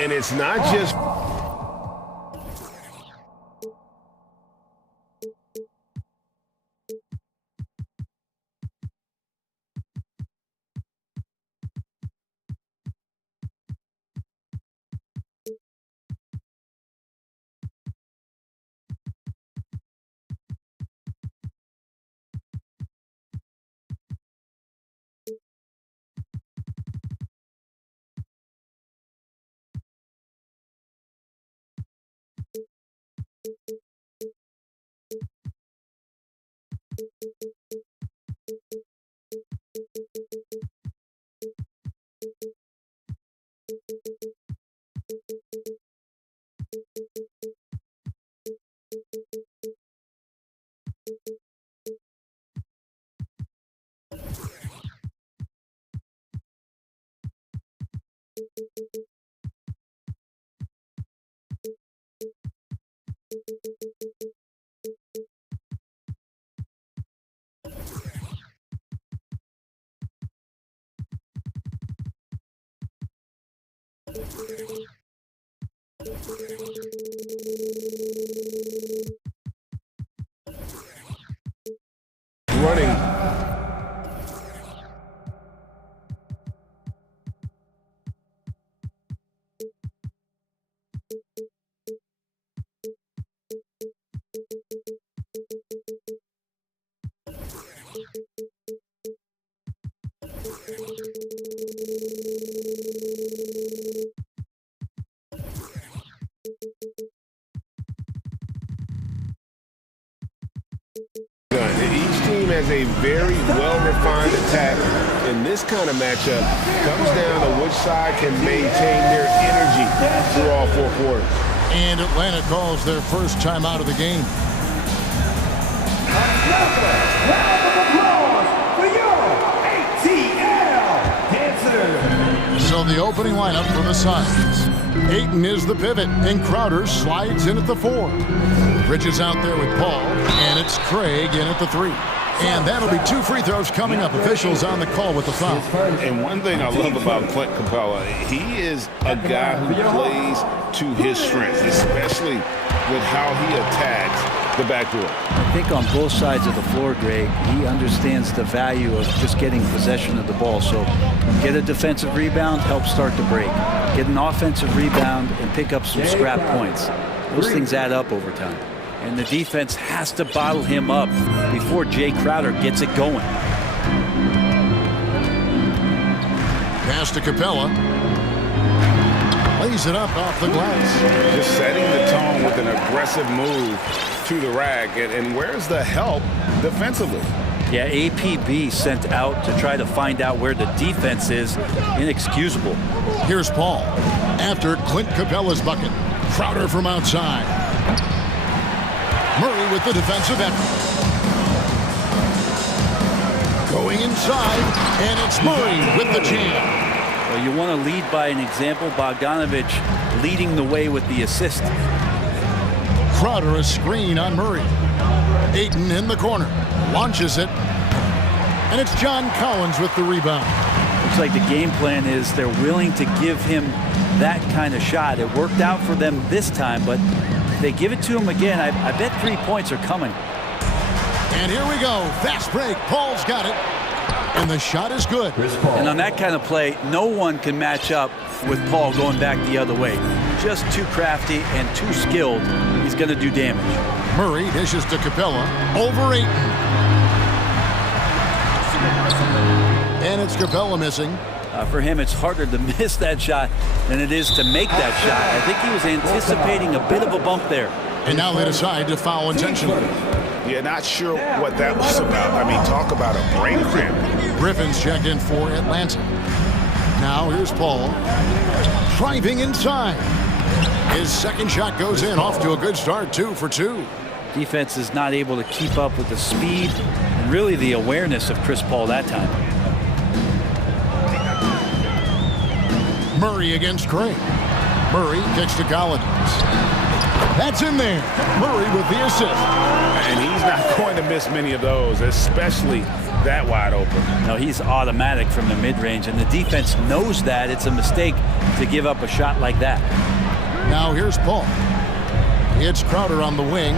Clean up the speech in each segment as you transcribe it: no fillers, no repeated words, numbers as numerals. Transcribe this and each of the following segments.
And it's not just... running. Each team has a very well-refined attack, and this kind of matchup comes down to which side can maintain their energy through all four quarters. And Atlanta calls their first time out of the game. So the opening lineup for the Suns. Ayton is the pivot, and Crowder slides in at the 4. Bridges out there with Paul, and it's Craig in at the 3. And that'll be 2 free throws coming up. Officials on the call with the foul. And one thing I love about Clint Capella, he is a guy who plays to his strengths, especially with how he attacks the backdoor. I think on both sides of the floor, Greg, he understands the value of just getting possession of the ball. So get a defensive rebound, help start the break. Get an offensive rebound and pick up some scrap points. Those things add up over time. And the defense has to bottle him up before Jay Crowder gets it going. Pass to Capella. Lays it up off the glass. Just setting the tone with an aggressive move to the rack. And where's the help defensively? Yeah, APB sent out to try to find out where the defense is. Inexcusable. Here's Paul. After Clint Capella's bucket. Crowder from outside. Murray with the defensive effort. Going inside, and it's Murray with the jam. Well, you want to lead by an example. Bogdanovich leading the way with the assist. Crowder a screen on Murray. Ayton in the corner. Launches it. And it's John Collins with the rebound. Looks like the game plan is they're willing to give him that kind of shot. It worked out for them this time, but if they give it to him again, I bet 3 points are coming. And here we go. Fast break. Paul's got it. And the shot is good. And on that kind of play, no one can match up with Paul going back the other way. Just too crafty and too skilled. He's going to do damage. Murray dishes to Capella. Over Ayton. And it's Capella missing. For him, it's harder to miss that shot than it is to make that shot. I think he was anticipating a bit of a bump there. And now they decide to foul intentionally. Yeah, not sure what that was about. I mean, talk about a brain cramp. Griffin's checked in for Atlanta. Now here's Paul. Driving inside. His second shot goes in, off to a good start, 2 for 2. Defense is not able to keep up with the speed and really the awareness of Chris Paul that time. Murray against Craig. Murray kicks to Collins. That's in there. Murray with the assist. And he's not going to miss many of those, especially that wide open. No, he's automatic from the mid-range, and the defense knows that it's a mistake to give up a shot like that. Now here's Paul. It's Crowder on the wing.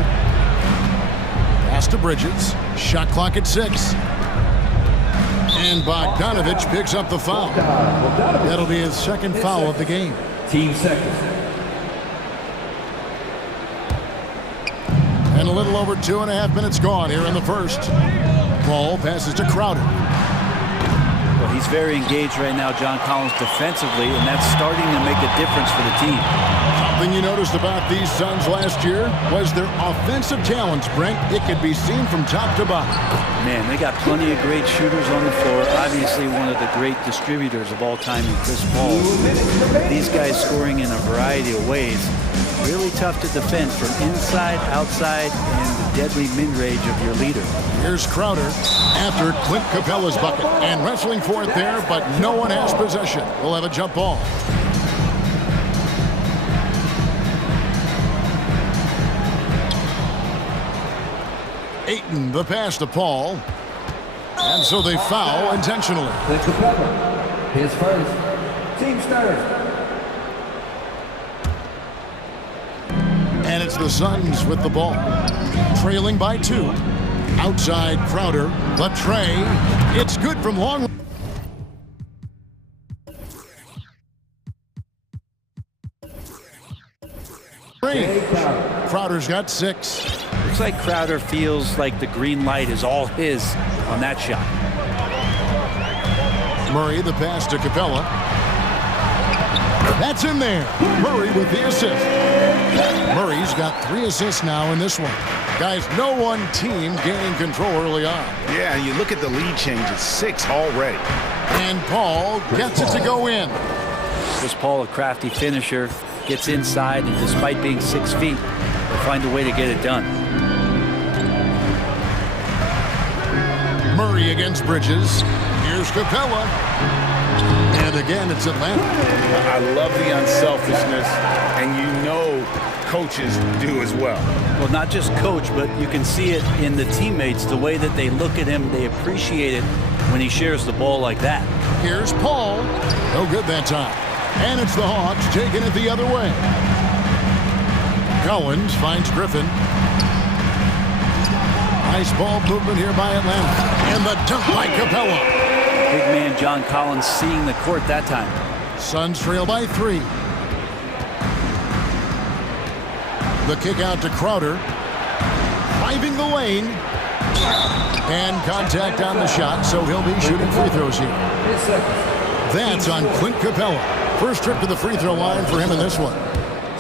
Pass to Bridges. Shot clock at 6. And Bogdanovich picks up the foul. That'll be his second foul of the game. Team second. And a little over 2.5 minutes gone here in the first. Paul passes to Crowder. Well, he's very engaged right now, John Collins, defensively, and that's starting to make a difference for the team. Something you noticed about these Suns last year was their offensive talents, Brent. It could be seen from top to bottom. Man, they got plenty of great shooters on the floor. Obviously, one of the great distributors of all time in Chris Paul. These guys scoring in a variety of ways. Really tough to defend from inside, outside, and the deadly mid-range of your leader. Here's Crowder after Clint Capella's bucket. And wrestling for it there, but no one has possession. We'll have a jump ball. Ayton, the pass to Paul. And so they foul intentionally. Clint Capella, his first. Team starter. And it's the Suns with the ball. Trailing by 2. Outside Crowder. The tray. It's good from long. Range. Crowder's got 6. Looks like Crowder feels like the green light is all his on that shot. Murray, the pass to Capella. That's in there. Murray with the assist. Murray's got 3 assists now in this one. Guys, no one team gaining control early on. Yeah, and you look at the lead changes, 6 already. And Paul gets it to go in. Was Paul a crafty finisher? Gets inside, and despite being 6 feet, will find a way to get it done. Murray against Bridges. Here's Capella. And again, it's Atlanta. I love the unselfishness, and you know coaches do as well. Well, not just coach, but you can see it in the teammates, the way that they look at him. They appreciate it when he shares the ball like that. Here's Paul. No good that time. And it's the Hawks taking it the other way. Collins finds Griffin. Nice ball movement here by Atlanta. And the dunk by Capella. Big man John Collins seeing the court that time. Suns trail by 3. The kick out to Crowder. Driving the lane. And contact on the shot, so he'll be shooting free throws here. That's on Clint Capella. First trip to the free throw line for him in this one.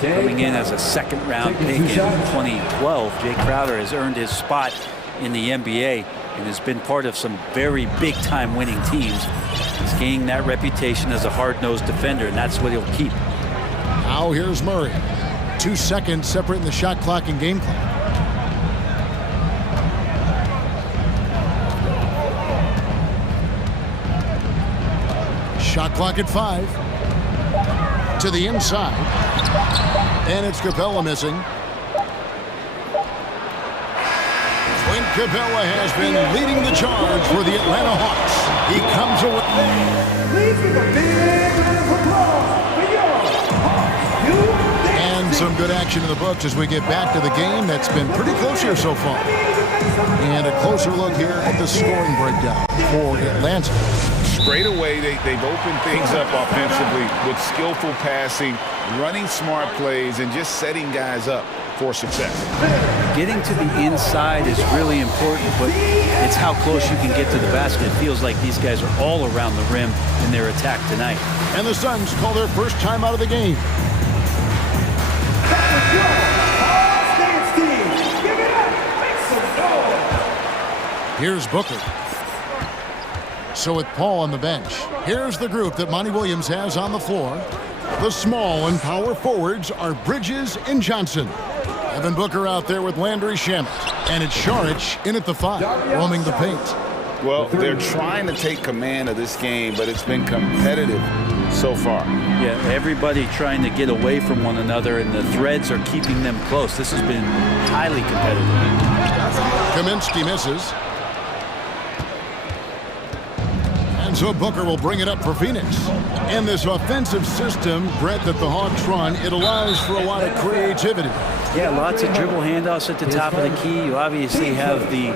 Coming in as a second-round pick in 2012, Jay Crowder has earned his spot in the NBA and has been part of some very big-time winning teams. He's gaining that reputation as a hard-nosed defender, and that's what he'll keep. Now here's Murray. 2 seconds separating the shot clock and game clock. Shot clock at 5. To the inside. And it's Capella missing. Clint Capella has been leading the charge for the Atlanta Hawks. He comes away. Please give a big round of applause for your Hawks. And some good action in the books as we get back to the game that's been pretty close here so far. And a closer look here at the scoring breakdown for Atlanta. Straight away, they've opened things up offensively with skillful passing, running smart plays, and just setting guys up for success. Getting to the inside is really important, but it's how close you can get to the basket. It feels like these guys are all around the rim in their attack tonight. And the Suns call their first time out of the game. Here's Booker. So with Paul on the bench, here's the group that Monty Williams has on the floor. The small and power forwards are Bridges and Johnson. Evan Booker out there with Landry Shamet. And it's Šarić in at the 5, roaming the paint. Well, they're trying to take command of this game, but it's been competitive so far. Yeah, everybody trying to get away from one another, and the threads are keeping them close. This has been highly competitive. Kaminsky misses. And so Booker will bring it up for Phoenix. And this offensive system, Brett, that the Hawks run, it allows for a lot of creativity. Yeah, lots of dribble handoffs at the top of the key. You obviously have the,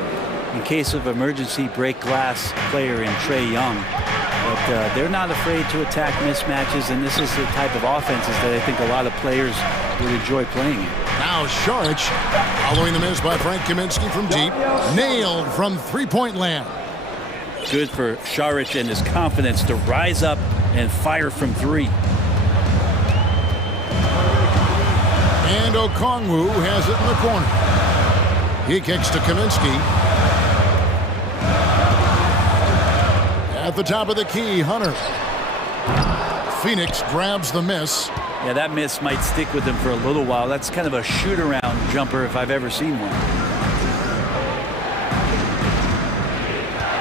in case of emergency, break glass player in Trae Young. But they're not afraid to attack mismatches, and this is the type of offenses that I think a lot of players would enjoy playing in. Now Saric, following the miss by Frank Kaminsky from deep, nailed from three-point land. Good for Saric and his confidence to rise up and fire from three. And Okongwu has it in the corner. He kicks to Kaminsky. At the top of the key, Hunter. Phoenix grabs the miss. Yeah, that miss might stick with him for a little while. That's kind of a shoot-around jumper if I've ever seen one.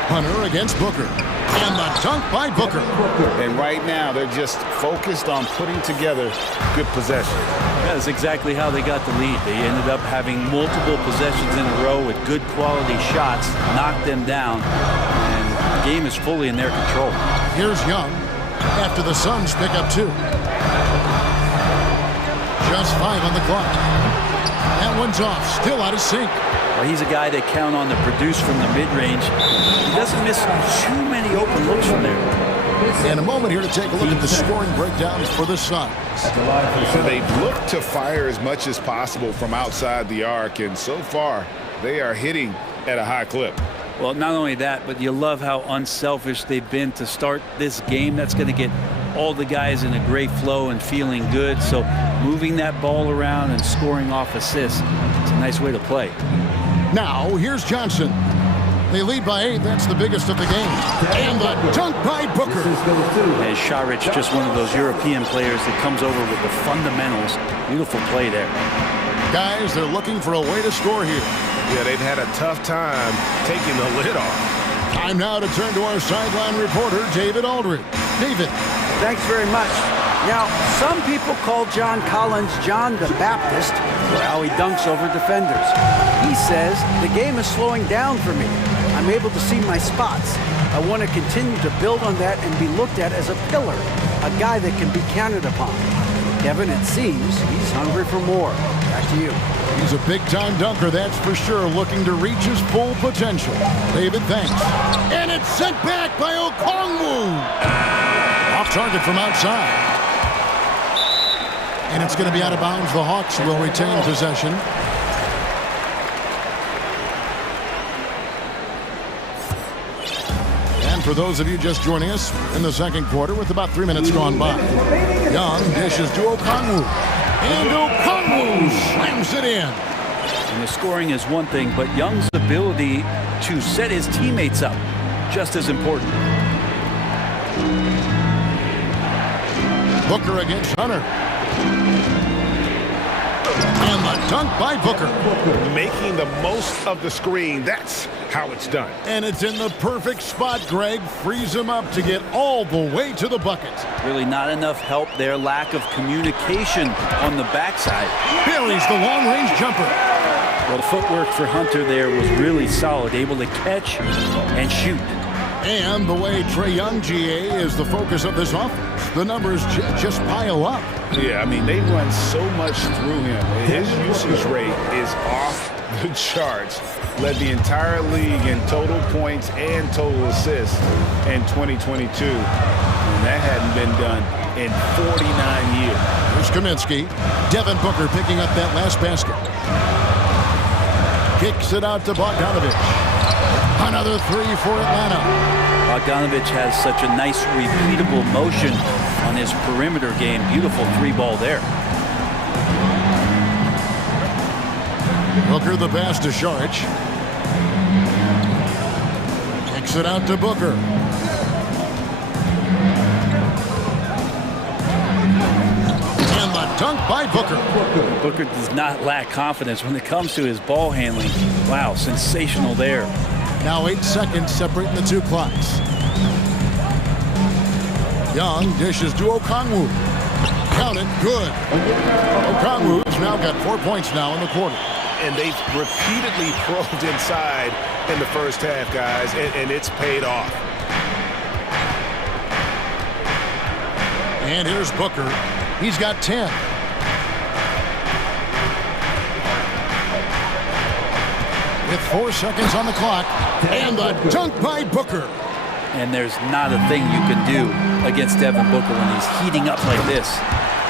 Hunter against Booker. And the dunk by Booker. And right now, they're just focused on putting together good possession. That's exactly how they got the lead. They ended up having multiple possessions in a row with good quality shots, knocked them down, and the game is fully in their control. Here's Young after the Suns pick up two. Just 5 on the clock. That one's off, still out of sync. Well, he's a guy they count on to produce from the mid-range. He doesn't miss too many open looks from there. And a moment here to take a look at the scoring breakdowns for the Suns. So they've looked to fire as much as possible from outside the arc, and so far, they are hitting at a high clip. Well, not only that, but you love how unselfish they've been to start this game. That's going to get all the guys in a great flow and feeling good. So moving that ball around and scoring off assists, it's a nice way to play. Now, here's Johnson. They lead by 8. That's the biggest of the game. And the dunk by Booker. And Saric, just one of those European players that comes over with the fundamentals. Beautiful play there. Guys, they're looking for a way to score here. Yeah, they've had a tough time taking the lid off. Time now to turn to our sideline reporter, David Aldridge. David. Thanks very much. Now, some people call John Collins John the Baptist for how he dunks over defenders. He says, the game is slowing down for me. I'm able to see my spots. I want to continue to build on that and be looked at as a pillar, a guy that can be counted upon. Kevin, it seems he's hungry for more. Back to you. He's a big-time dunker, that's for sure, looking to reach his full potential. David, thanks. And it's sent back by Okongwu. Off target from outside. And it's going to be out of bounds. The Hawks will retain possession. And for those of you just joining us in the second quarter with about 3 minutes gone by, Young dishes to Okongwu. And Okongwu slams it in. And the scoring is one thing, but Young's ability to set his teammates up, just as important. Booker against Hunter. And the dunk by Booker. Making the most of the screen. That's how it's done. And it's in the perfect spot. Greg frees him up to get all the way to the bucket. Really not enough help there. Lack of communication on the backside. Buries the long-range jumper. Well, the footwork for Hunter there was really solid. Able to catch and shoot. And the way Trae Young, GA, is the focus of this offense. The numbers just pile up. Yeah, I mean, they run so much through him. His usage rate is off the charts. Led the entire league in total points and total assists in 2022. And that hadn't been done in 49 years. Here's Kaminsky. Devin Booker picking up that last basket. Kicks it out to Bogdanovich. Another three for Atlanta. Bogdanovich has such a nice repeatable motion on his perimeter game. Beautiful three-ball there. Booker the pass to Saric. Kicks it out to Booker. And the dunk by Booker. Booker does not lack confidence when it comes to his ball handling. Wow, sensational there. Now 8 seconds separating the two clocks. Young dishes to Okongwu. Count it, good. Okongwu's now got 4 points now in the quarter. And they've repeatedly probed inside in the first half, guys, and it's paid off. And here's Booker. He's got 10. With 4 seconds on the clock. And the dunk by Booker. And there's not a thing you can do against Devin Booker when he's heating up like this.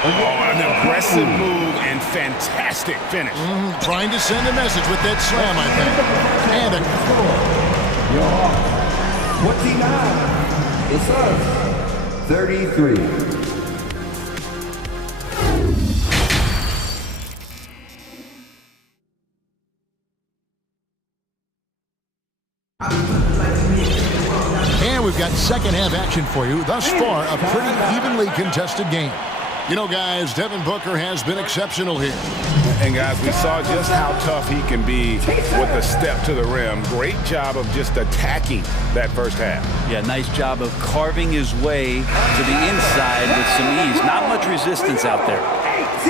Oh, an aggressive move and fantastic finish. Trying to send a message with that slam, I think. And a... Your 29 is us. 33. And we've got second half action for you. Thus far, a pretty evenly contested game. You know, guys, Devin Booker has been exceptional here. And, guys, we saw just how tough he can be with a step to the rim. Great job of just attacking that first half. Yeah, nice job of carving his way to the inside with some ease. Not much resistance out there.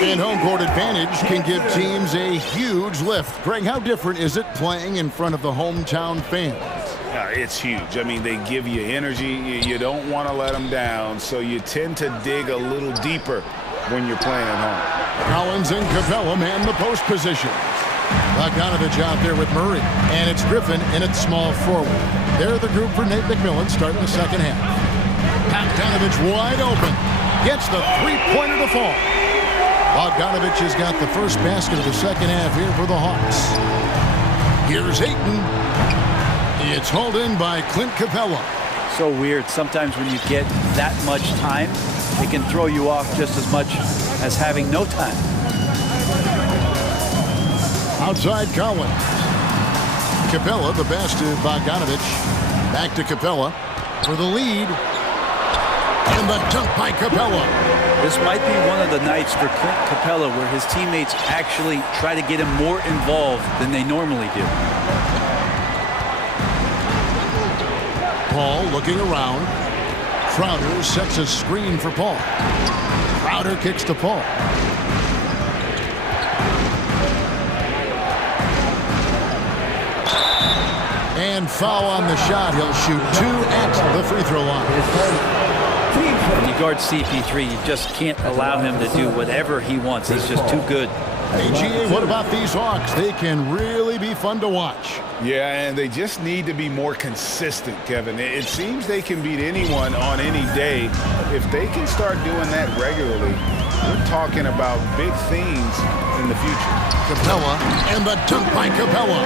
And home court advantage can give teams a huge lift. Greg, how different is it playing in front of the hometown fans? It's huge. I mean, they give you energy. You don't want to let them down, so you tend to dig a little deeper when you're playing at home. Collins and Capella man the post position. Bogdanovich out there with Murray, and it's Griffin in its small forward. They're the group for Nate McMillan starting the second half. Bogdanovich wide open. Gets the three-pointer to fall. Bogdanovich has got the first basket of the second half here for the Hawks. Here's Ayton. It's hauled in by Clint Capella. So weird. Sometimes when you get that much time, it can throw you off just as much as having no time. Outside Collins. Capella, the best to Bogdanovich. Back to Capella for the lead. And the dunk by Capella. This might be one of the nights for Clint Capella where his teammates actually try to get him more involved than they normally do. Paul looking around. Crowder sets a screen for Paul. Crowder kicks to Paul. And foul on the shot. He'll shoot 2 at the free throw line. When you guard CP3, you just can't allow him to do whatever he wants. He's just too good. AGA, what about these Hawks? They can really be fun to watch. Yeah, and they just need to be more consistent, Kevin. It seems they can beat anyone on any day. If they can start doing that regularly, we're talking about big things in the future. Capella and the dunk by Capella.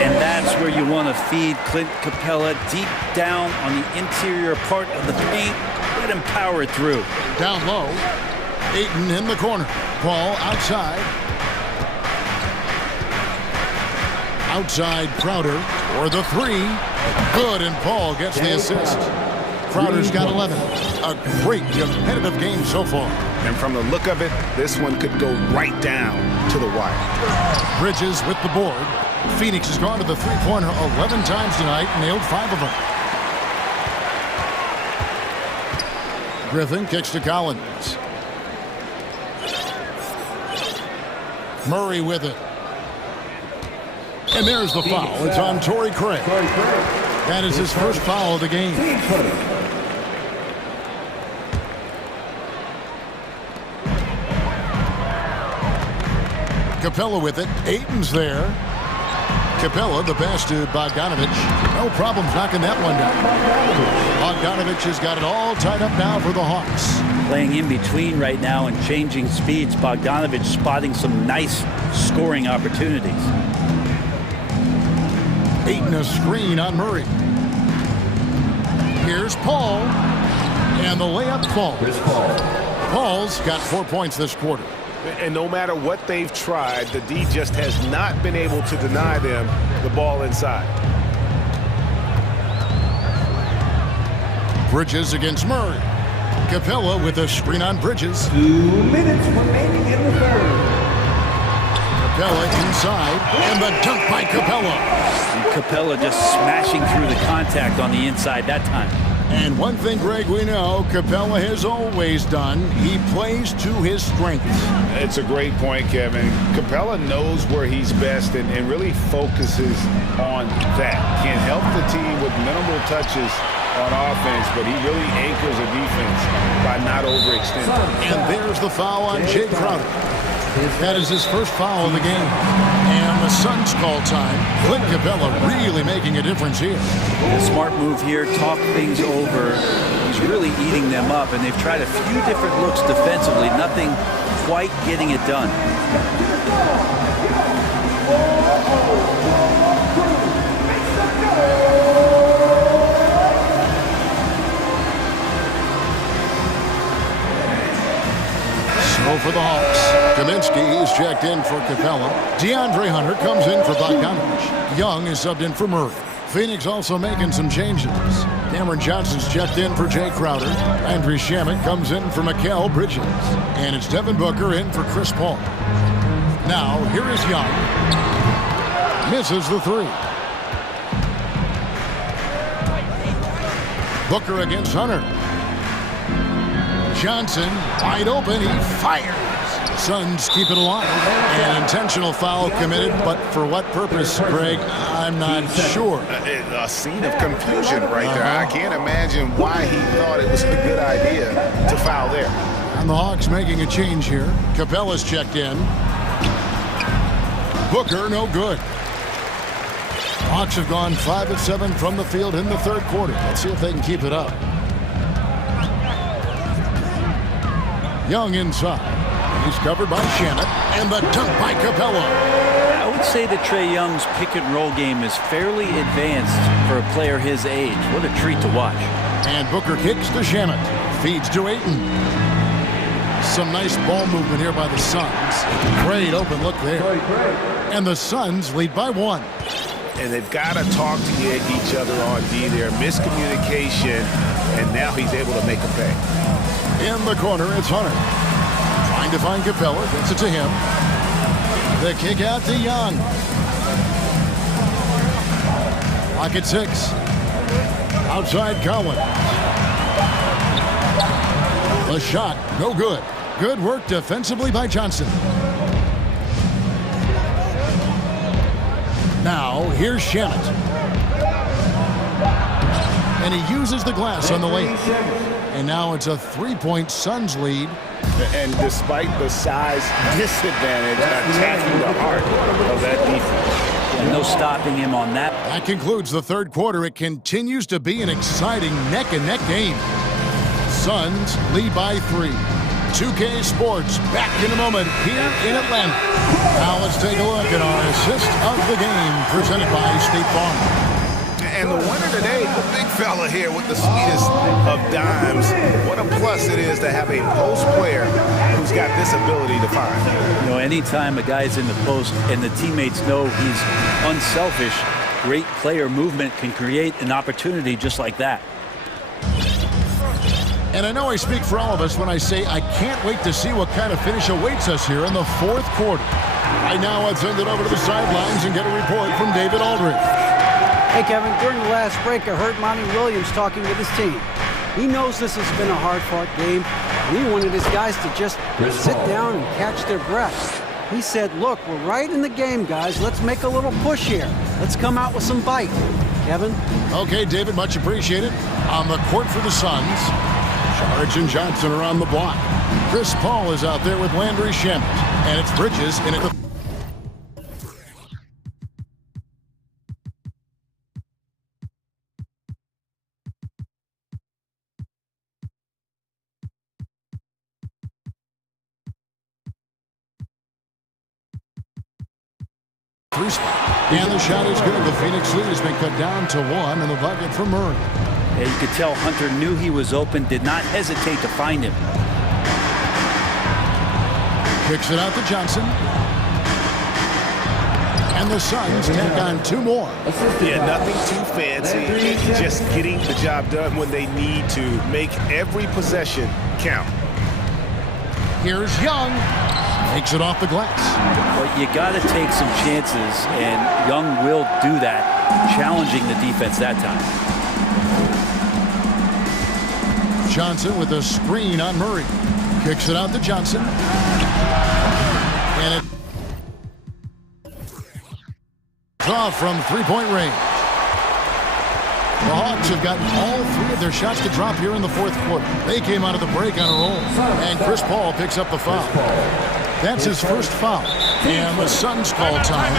And that's where you want to feed Clint Capella deep down on the interior part of the paint. Let him power it through. Down low. Ayton in the corner. Paul outside. Outside Crowder for the three. Good, and Paul gets the assist. Crowder's got 11. A great competitive game so far. And from the look of it, this one could go right down to the wire. Bridges with the board. Phoenix has gone to the three-pointer 11 times tonight, nailed 5 of them. Griffin kicks to Collins. Murray with it. And there's the foul. It's on Torrey Craig. That is his first foul of the game. Capella with it. Ayton's there. Capella, the pass to Bogdanovich. No problems knocking that one down. Bogdanovich has got it all tied up now for the Hawks. Playing in between right now and changing speeds. Bogdanovich spotting some nice scoring opportunities. Ayton a screen on Murray. Here's Paul. And the layup falls. Paul's got 4 points this quarter. And no matter what they've tried, the D just has not been able to deny them the ball inside. Bridges against Murray. Capella with a screen on Bridges. 2 minutes remaining in the third. Capella inside, and the dunk by Capella. And Capella just smashing through the contact on the inside that time. And one thing, Greg, we know Capella has always done, he plays to his strengths. It's a great point, Kevin. Capella knows where he's best and really focuses on that. Can help the team with minimal touches on offense, but he really anchors a defense by not overextending. And there's the foul on Jay Crowder. That is his first foul of the game. And the Suns call time. Clint Capella really making a difference here. A smart move here, talk things over. He's really eating them up, and they've tried a few different looks defensively. Nothing quite getting it done. So for the Hawks, Kaminsky is checked in for Capella. DeAndre Hunter comes in for Bogdanovich. Young is subbed in for Murray. Phoenix also making some changes. Cameron Johnson's checked in for Jay Crowder. Andrew Shamet comes in for Mikal Bridges. And it's Devin Booker in for Chris Paul. Now, here is Young. Misses the three. Booker against Hunter. Johnson, wide open, he fires. Suns keep it alive. An intentional foul committed, but for what purpose, Greg? I'm not sure. A scene of confusion right there. I can't imagine why he thought it was a good idea to foul there. And the Hawks making a change here. Capella's checked in. Booker, no good. Hawks have gone 5 of 7 from the field in the third quarter. Let's see if they can keep it up. Young inside. He's covered by Shamet. And the dunk by Capella. I would say that Trae Young's pick-and-roll game is fairly advanced for a player his age. What a treat to watch. And Booker kicks to Shamet. Feeds to Ayton. Some nice ball movement here by the Suns. Great open look there. And the Suns lead by 1. And they've got to talk to each other on D there. Miscommunication, and now he's able to make a pay. In the corner, it's Hunter. Trying to find Capella. Gets it to him. The kick out to Young. Clock at 6. Outside Collins. The shot, no good. Good work defensively by Johnson. Now, here's Shamet. And he uses the glass on the layup. And now it's a 3-point Suns lead. And despite the size disadvantage, attacking the heart of that defense. And no stopping him on that. That concludes the third quarter. It continues to be an exciting neck-and-neck game. Suns lead by 3. 2K Sports back in a moment here in Atlanta. Now let's take a look at our assist of the game presented by State Farm. And the winner today, the big fella here with the sweetest of dimes. What a plus it is to have a post player who's got this ability to find. You know, anytime a guy's in the post and the teammates know he's unselfish, great player movement can create an opportunity just like that. And I know I speak for all of us when I say I can't wait to see what kind of finish awaits us here in the fourth quarter. Right now, let's send it over to the sidelines and get a report from David Aldridge. Hey, Kevin, during the last break, I heard Monty Williams talking with his team. He knows this has been a hard-fought game, and he wanted his guys to just sit down and catch their breath. He said, look, we're right in the game, guys. Let's make a little push here. Let's come out with some bite. Kevin? Okay, David, much appreciated. On the court for the Suns, Charge and Johnson are on the block. Chris Paul is out there with Landry Shamet, and it's Bridges in it. And the shot is good. The Phoenix lead has been cut down to 1 in the bucket for Murray. Yeah, you could tell Hunter knew he was open, did not hesitate to find him. Kicks it out to Johnson. And the Suns take on 2 more. Yeah, nothing too fancy. Just getting the job done when they need to. Make every possession count. Here's Young. Takes it off the glass. Well, you got to take some chances, and Young will do that, challenging the defense that time. Johnson with a screen on Murray. Kicks it out to Johnson. And it's off from three-point range. The Hawks have gotten all three of their shots to drop here in the fourth quarter. They came out of the break on a roll. And Chris Paul picks up the foul. That's his first foul. And the Suns call time.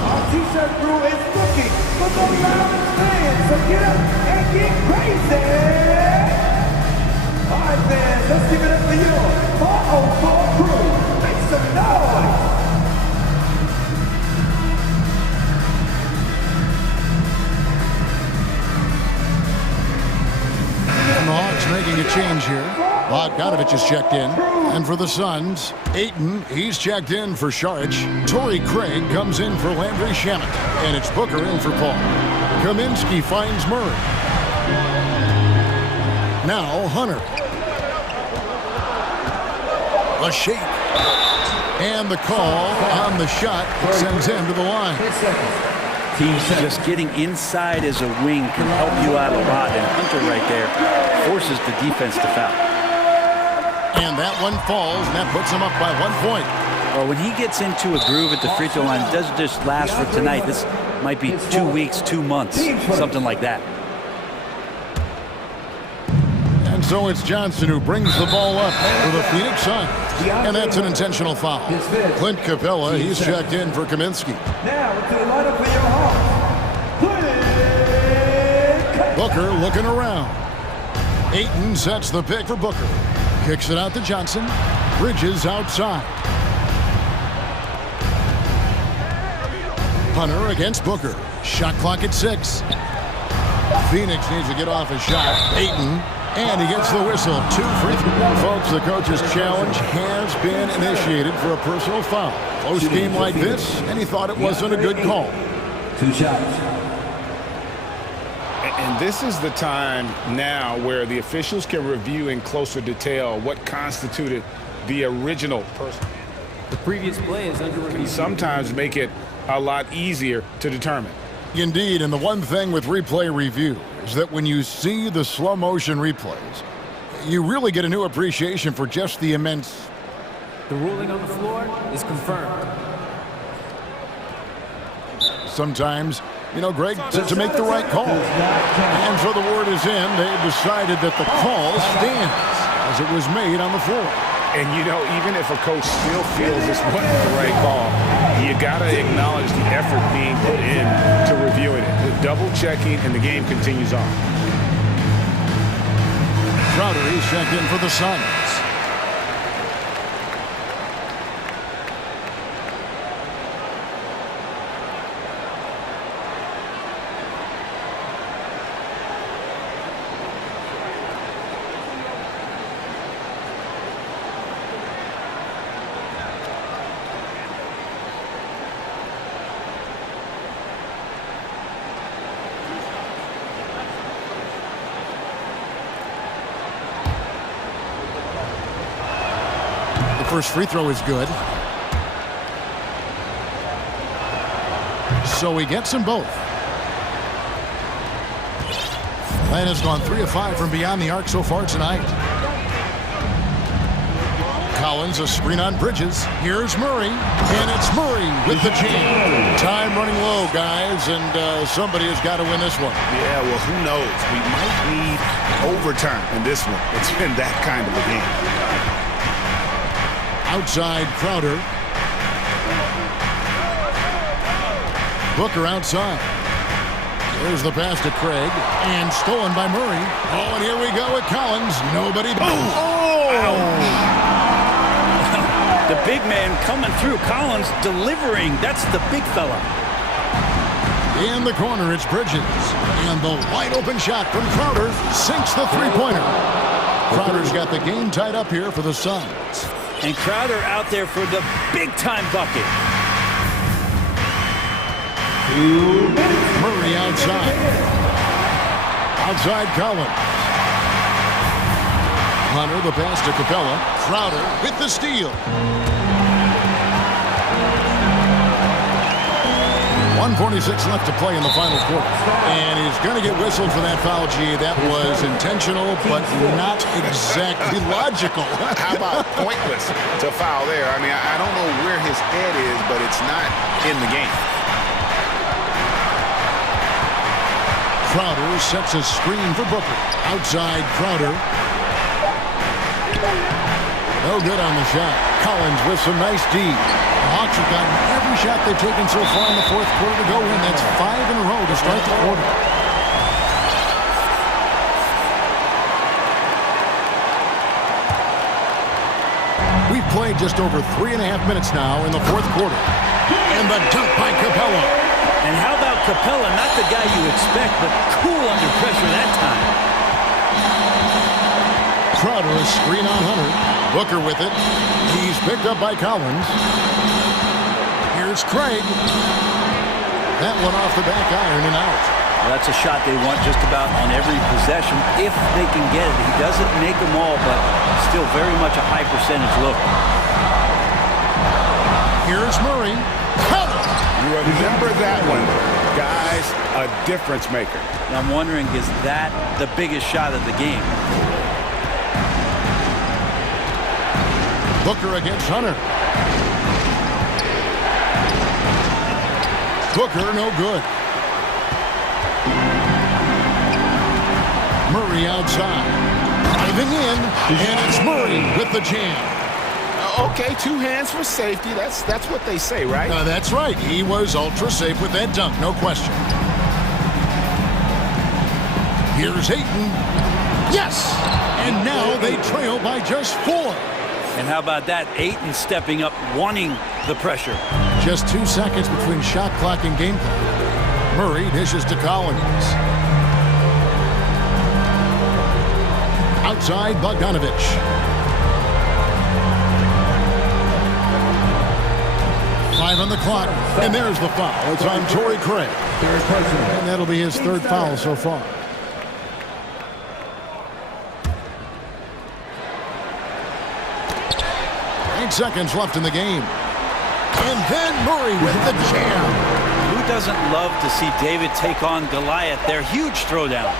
Our t-shirt crew is looking for the loudest fans, so get up and get crazy! All right, fans, let's give it up for your 404 crew. Make some noise! And the Hawks making a change here. Bogdanovich is checked in. And for the Suns, Ayton, he's checked in for Saric. Torrey Craig comes in for Landry Shamet. And it's Booker in for Paul. Kaminsky finds Murray. Now Hunter. A shake. And the call on the shot sends him to the line. Just getting inside as a wing can help you out a lot. And Hunter right there forces the defense to foul. And that one falls, and that puts him up by 1 point. Well, when he gets into a groove at the free throw line, it doesn't just last for tonight. This might be 2 weeks, 2 months, something like that. And so it's Johnson who brings the ball up for the Phoenix Suns. And that's an intentional foul. Clint Capella, he's checked in for Kaminsky. Now into the lineup for your Hawks. Booker looking around. Ayton sets the pick for Booker. Kicks it out to Johnson. Bridges outside. Hunter against Booker. Shot clock at 6. Phoenix needs to get off a shot. Ayton. And he gets the whistle. 2 free throws. Folks, the coach's challenge has been initiated for a personal foul. Close game like this, and he thought it wasn't a good call. 2 shots. And this is the time now where the officials can review in closer detail what constituted the original person. The previous play is under review. Can sometimes make it a lot easier to determine. Indeed, and the one thing with replay review is that when you see the slow motion replays, you really get a new appreciation for just the immense. The ruling on the floor is confirmed. Sometimes, you know, Greg, to make the right call. And so the word is in. They've decided that the call stands as it was made on the floor. And, you know, even if a coach still feels this wasn't the right call, you got to acknowledge the effort being put in to reviewing it. The double checking, and the game continues on. Crowder, he's checked in for the Suns. First free throw is good. So he gets them both. Atlanta's gone 3 of 5 from beyond the arc so far tonight. Collins, a screen on Bridges. Here's Murray, and it's Murray with the jam. Time running low, guys, and somebody has got to win this one. Yeah, well, who knows? We might need overtime in this one. It's been that kind of a game. Outside Crowder. Booker outside. There's the pass to Craig. And stolen by Murray. Oh, and here we go with Collins. Nobody. Oh! The big man coming through. Collins delivering. That's the big fella. In the corner, it's Bridges. And the wide open shot from Crowder sinks the three-pointer. Crowder's got the game tied up here for the Suns. And Crowder out there for the big-time bucket. Murray outside. Outside Collins. Hunter, the pass to Capella. Crowder with the steal. 1:46 left to play in the final quarter. And he's going to get whistled for that foul, G. That was intentional, but not exactly logical. How about pointless to foul there? I mean, I don't know where his head is, but it's not in the game. Crowder sets a screen for Booker. Outside Crowder. No good on the shot. Collins with some nice D. The Hawks have gotten every shot they've taken so far in the fourth quarter to go in. That's 5 in a row to start the quarter. We've played just over 3.5 minutes now in the fourth quarter. And the dunk by Capella. And how about Capella? Not the guy you expect, but cool under pressure that time. Crowder a screen on Hunter. Booker with it. He's picked up by Collins. Here's Craig. That one off the back iron and out. Well, that's a shot they want just about on every possession if they can get it. He doesn't make them all, but still very much a high percentage look. Here's Murray. Remember that one. Guys, a difference maker. And I'm wondering, is that the biggest shot of the game? Booker against Hunter. Booker, no good. Murray outside. Driving in, and it's Murray with the jam. Okay, 2 hands for safety. That's what they say, right? That's right. He was ultra safe with that dunk, no question. Here's Ayton. Yes! And now they trail by just 4. And how about that? Ayton stepping up, wanting the pressure. Just 2 seconds between shot clock and game clock. Murray dishes to Collins. Outside, Bogdanovich. 5 on the clock, and there's the foul. It's on Torrey Craig. And that'll be his 3rd foul so far. Eight seconds left in the game. And then Murray with the jam. Who doesn't love to see David take on Goliath? Their huge throwdown.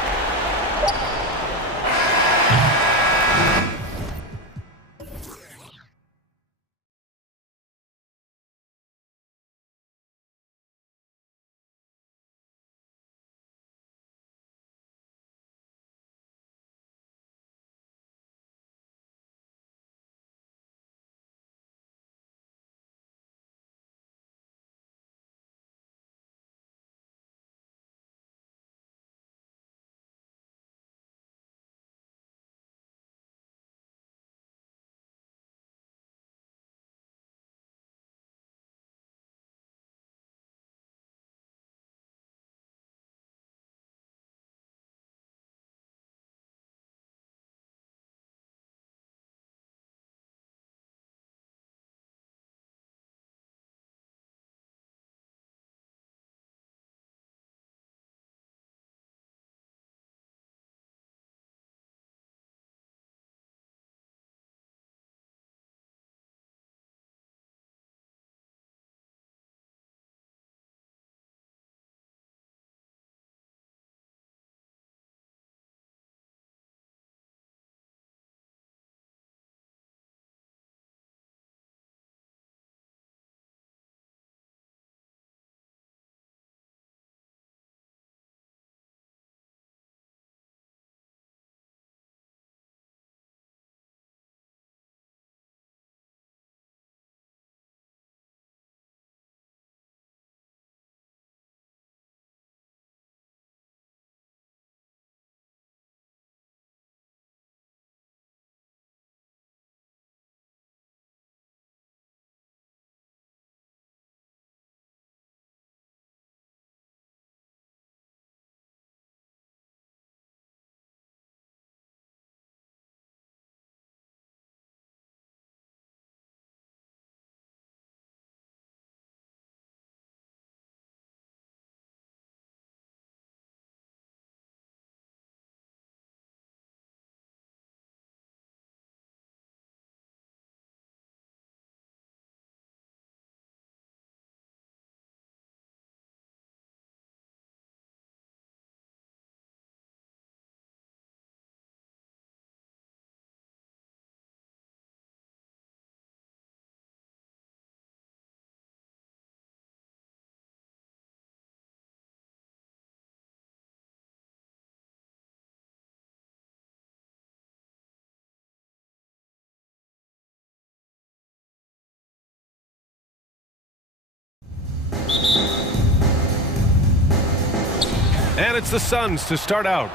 And it's the Suns to start out.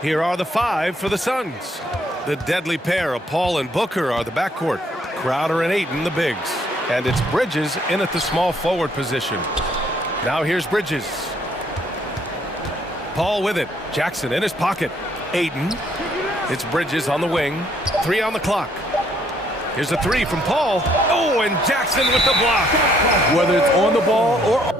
Here are the 5 for the Suns. The deadly pair of Paul and Booker are the backcourt. Crowder and Ayton, the bigs. And it's Bridges in at the small forward position. Now here's Bridges. Paul with it. Jackson in his pocket. Ayton. It's Bridges on the wing. 3 on the clock. Here's a 3 from Paul. Oh, and Jackson with the block. Whether it's on the ball or...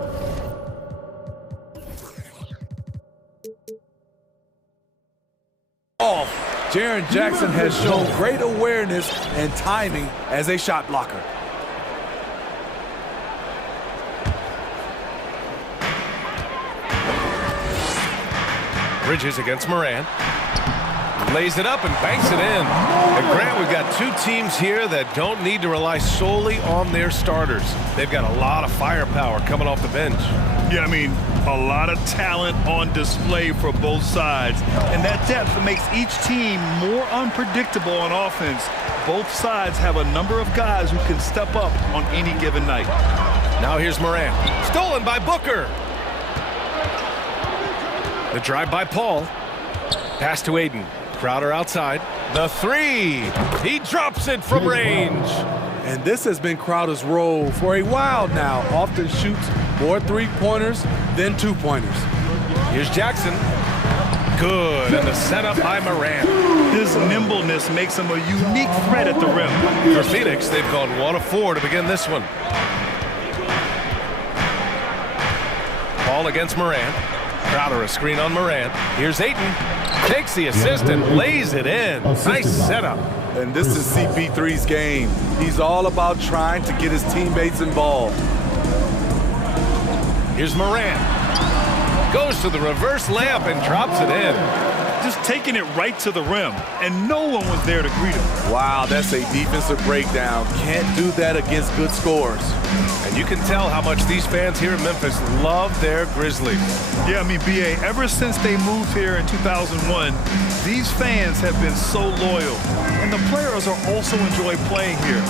off, Jaren Jackson has shown great awareness and timing as a shot blocker. Bridges against Moran. Lays it up and banks it in. And Grant, we've got 2 teams here that don't need to rely solely on their starters. They've got a lot of firepower coming off the bench. Yeah, I mean, a lot of talent on display for both sides. And that depth makes each team more unpredictable on offense. Both sides have a number of guys who can step up on any given night. Now here's Moran. Stolen by Booker. The drive by Paul. Pass to Ayton. Crowder outside. The 3. He drops it from range. And this has been Crowder's role for a while now. Often shoots more 3-pointers than 2-pointers. Here's Jackson. Good. And the setup by Moran. His nimbleness makes him a unique threat at the rim. For Phoenix, they've gone 1 of 4 to begin this one. Paul against Moran. Crowder a screen on Moran. Here's Ayton. Takes the assist and lays it in. Nice setup. And this is CP3's game. He's all about trying to get his teammates involved. Here's Moran. Goes to the reverse layup and drops it in. Just taking it right to the rim, and no one was there to greet him. Wow, that's a defensive breakdown. Can't do that against good scores. And you can tell how much these fans here in Memphis love their Grizzlies. Yeah, I mean, BA, ever since they moved here in 2001, these fans have been so loyal. And the players are also enjoy playing here.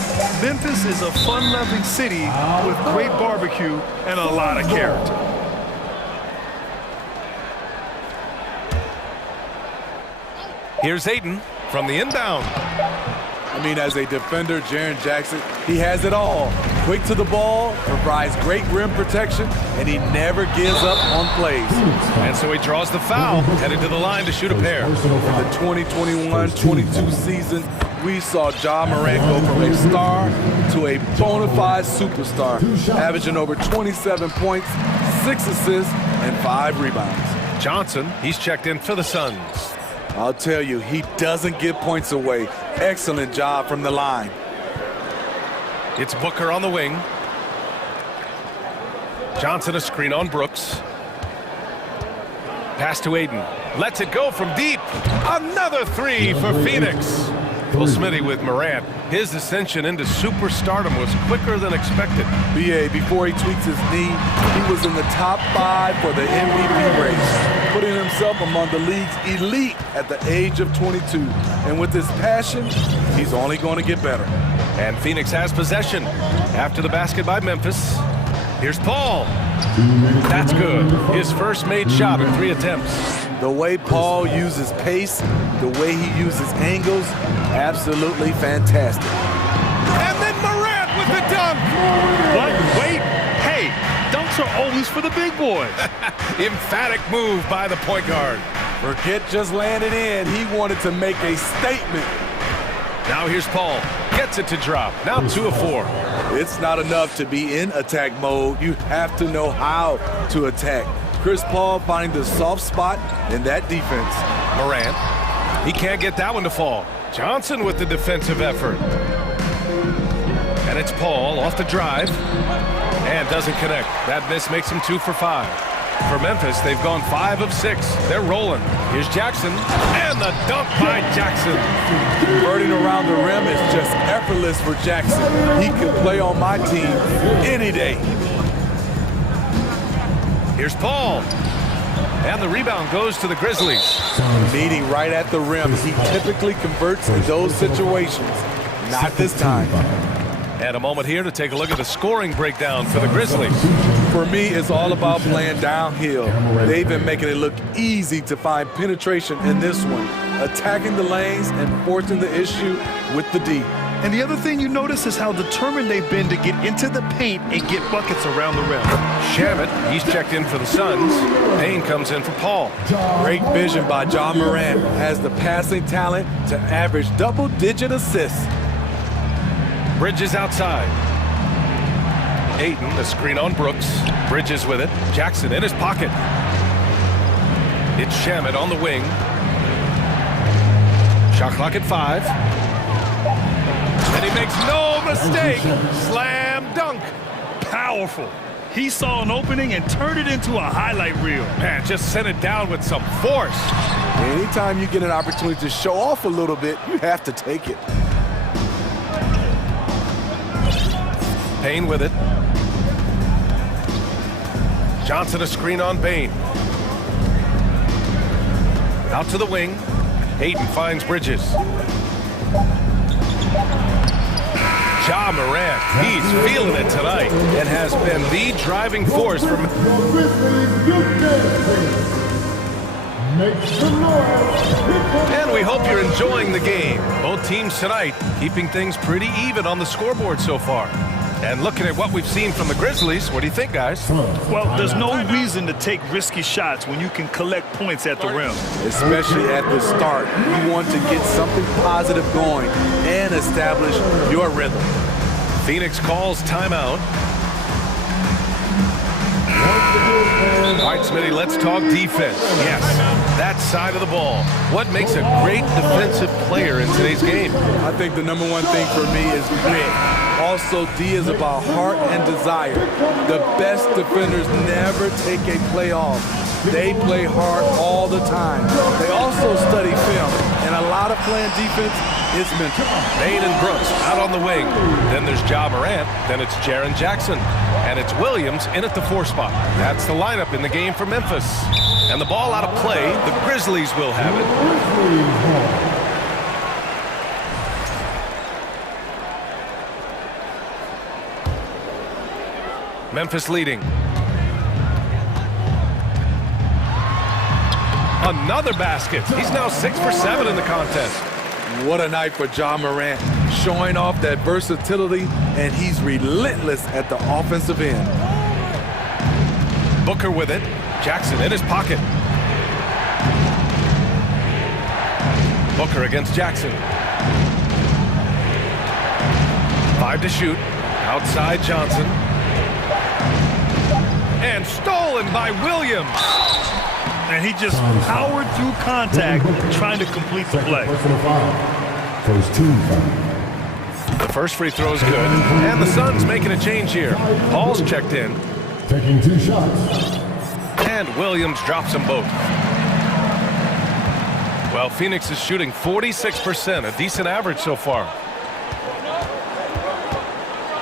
Memphis is a fun-loving city with great barbecue and a lot of character. Here's Ayton from the inbound. I mean, as a defender, Jaren Jackson, he has it all. Quick to the ball, provides great rim protection, and he never gives up on plays. And so he draws the foul, headed to the line to shoot a pair. In the 2021-22 season, we saw Ja Morant go from a star to a bona fide superstar, averaging over 27 points, 6 assists, and 5 rebounds. Johnson, he's checked in for the Suns. I'll tell you, he doesn't give points away. Excellent job from the line. It's Booker on the wing. Johnson a screen on Brooks. Pass to Ayton. Lets it go from deep. Another 3 for Phoenix. Will Smitty with Morant. His ascension into superstardom was quicker than expected. BA, before he tweaks his knee, he was in the top 5 for the MVP race, putting himself among the league's elite at the age of 22. And with his passion, he's only going to get better. And Phoenix has possession after the basket by Memphis. Here's Paul. That's good. His first made shot in 3 attempts. The way Paul uses pace, the way he uses angles, absolutely fantastic. And then Morant with the dunk. But wait, hey, dunks are always for the big boys. Emphatic move by the point guard. Forget just landing in. He wanted to make a statement. Now here's Paul. Gets it to drop. Now 2 of 4. It's not enough to be in attack mode. You have to know how to attack. Chris Paul finding the soft spot in that defense. Morant. He can't get that one to fall. Johnson with the defensive effort. And it's Paul off the drive. And doesn't connect. That miss makes him 2 for 5. For Memphis, they've gone 5 of 6. They're rolling. Here's Jackson. And the dunk by Jackson. Converting around the rim is just effortless for Jackson. He can play on my team any day. Here's Paul. And the rebound goes to the Grizzlies. Meeting right at the rim. He typically converts in those situations. Not this time. And a moment here to take a look at the scoring breakdown for the Grizzlies. For me, it's all about playing downhill. They've been making it look easy to find penetration in this one, attacking the lanes and forcing the issue with the D. And the other thing you notice is how determined they've been to get into the paint and get buckets around the rim. Shamit, he's checked in for the Suns. Payne comes in for Paul. Great vision by John Morant. Has the passing talent to average double-digit assists. Bridges outside. Ayton, the screen on Brooks. Bridges with it. Jackson in his pocket. It's Shamit on the wing. Shot clock at 5. And he makes no mistake. Slam dunk. Powerful. He saw an opening and turned it into a highlight reel. Man, just sent it down with some force. Anytime you get an opportunity to show off a little bit, you have to take it. Payne with it. Johnson a screen on Payne. Out to the wing. Ayton finds Bridges. Ja Morant, he's feeling it tonight and has been the driving force for... And we hope you're enjoying the game. Both teams tonight keeping things pretty even on the scoreboard so far. And looking at what we've seen from the Grizzlies, what do you think, guys? Well, there's no reason to take risky shots when you can collect points at the rim. Especially at the start. You want to get something positive going and establish your rhythm. Phoenix calls timeout. All right, Smitty, let's talk defense. Yes, that side of the ball. What makes a great defensive player in today's game? I think the number one thing for me is grit. Also, D is about heart and desire. The best defenders never take a play off. They play hard all the time. They also study film, and a lot of playing defense is mental. Payne and Brooks out on the wing. Then there's Ja Morant. Then it's Jaren Jackson. And it's Williams in at the 4 spot. That's the lineup in the game for Memphis. And the ball out of play, the Grizzlies will have it. Memphis leading. Another basket. He's now 6 for 7 in the contest. What a night for Ja Morant, showing off that versatility, and he's relentless at the offensive end. Booker with it. Jackson in his pocket. Booker against Jackson. 5 to shoot. Outside Johnson. And stolen by Williams. And he just powered through contact trying to complete the play. The first free throw is good. And the Suns making a change here. Paul's checked in. Taking 2 shots. And Williams drops them both. Well, Phoenix is shooting 46%, a decent average so far.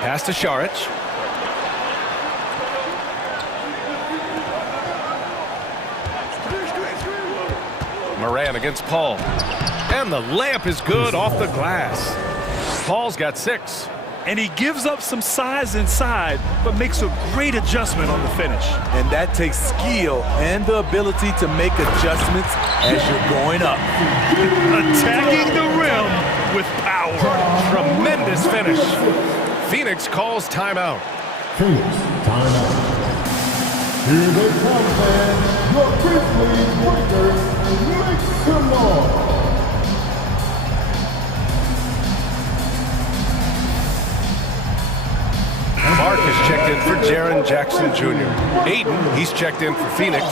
Pass to Šarić. Morant against Paul. And the layup is good off the glass. Paul's got 6. And he gives up some size inside, but makes a great adjustment on the finish. And that takes skill and the ability to make adjustments as you're going up. Attacking the rim with power. Tremendous finish. Phoenix calls timeout. Phoenix, timeout. Here they come, fans. Your Grizzlies Warriors, make some noise. Mark is checked in for Jaren Jackson Jr. Ayton, he's checked in for Phoenix.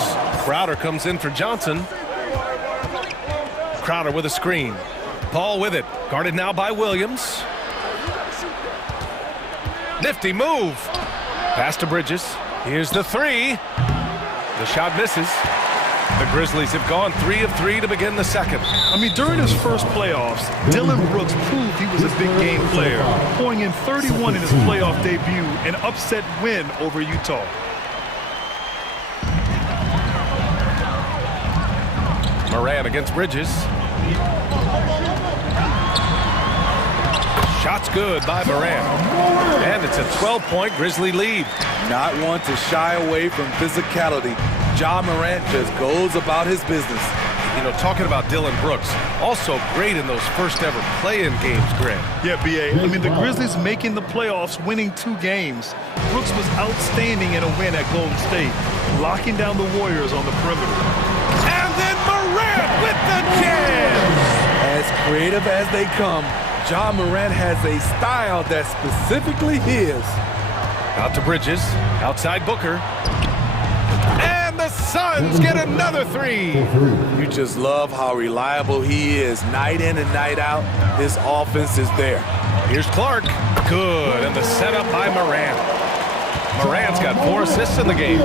Crowder comes in for Johnson. Crowder with a screen. Paul with it. Guarded now by Williams. Nifty move. Pass to Bridges. Here's the 3. The shot misses. The Grizzlies have gone 3 of 3 to begin the second. I mean, during his first playoffs, Dillon Brooks proved he was a big game player, pouring in 31 in his playoff debut, an upset win over Utah. Morant against Bridges. Shot's good by Morant. And it's a 12-point Grizzly lead. Not one to shy away from physicality. Ja Morant just goes about his business. You know, talking about Dylan Brooks, also great in those first-ever play-in games, Grant. Yeah, B.A. I mean, the Grizzlies making the playoffs, winning 2 games. Brooks was outstanding in a win at Golden State, locking down the Warriors on the perimeter. And then Morant with the jam! As creative as they come, Ja Morant has a style that's specifically his. Out to Bridges, outside Booker. And the Suns get another 3. You just love how reliable he is night in and night out. His offense is there. Here's Clark. Good, and the setup by Morant. Morant's got 4 assists in the game.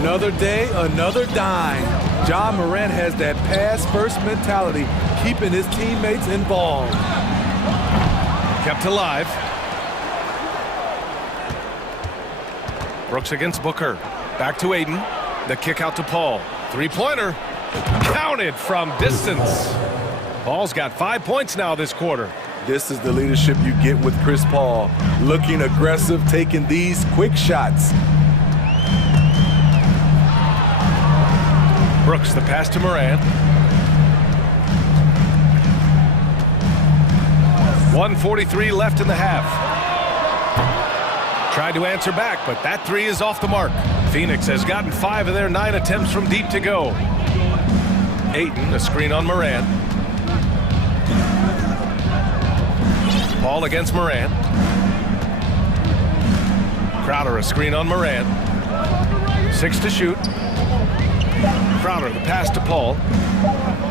Another day, another dime. Ja Morant has that pass-first mentality, keeping his teammates involved. Kept alive. Brooks against Booker. Back to Aiden. The kick out to Paul. 3-pointer. Counted from distance. Paul's got 5 points now this quarter. This is the leadership you get with Chris Paul. Looking aggressive, taking these quick shots. Brooks, the pass to Morant. 1:43 left in the half. Tried to answer back, but that 3 is off the mark. Phoenix has gotten 5 of their 9 attempts from deep to go. Ayton, a screen on Morant. Paul against Morant. Crowder, a screen on Morant. 6 to shoot. Crowder, the pass to Paul.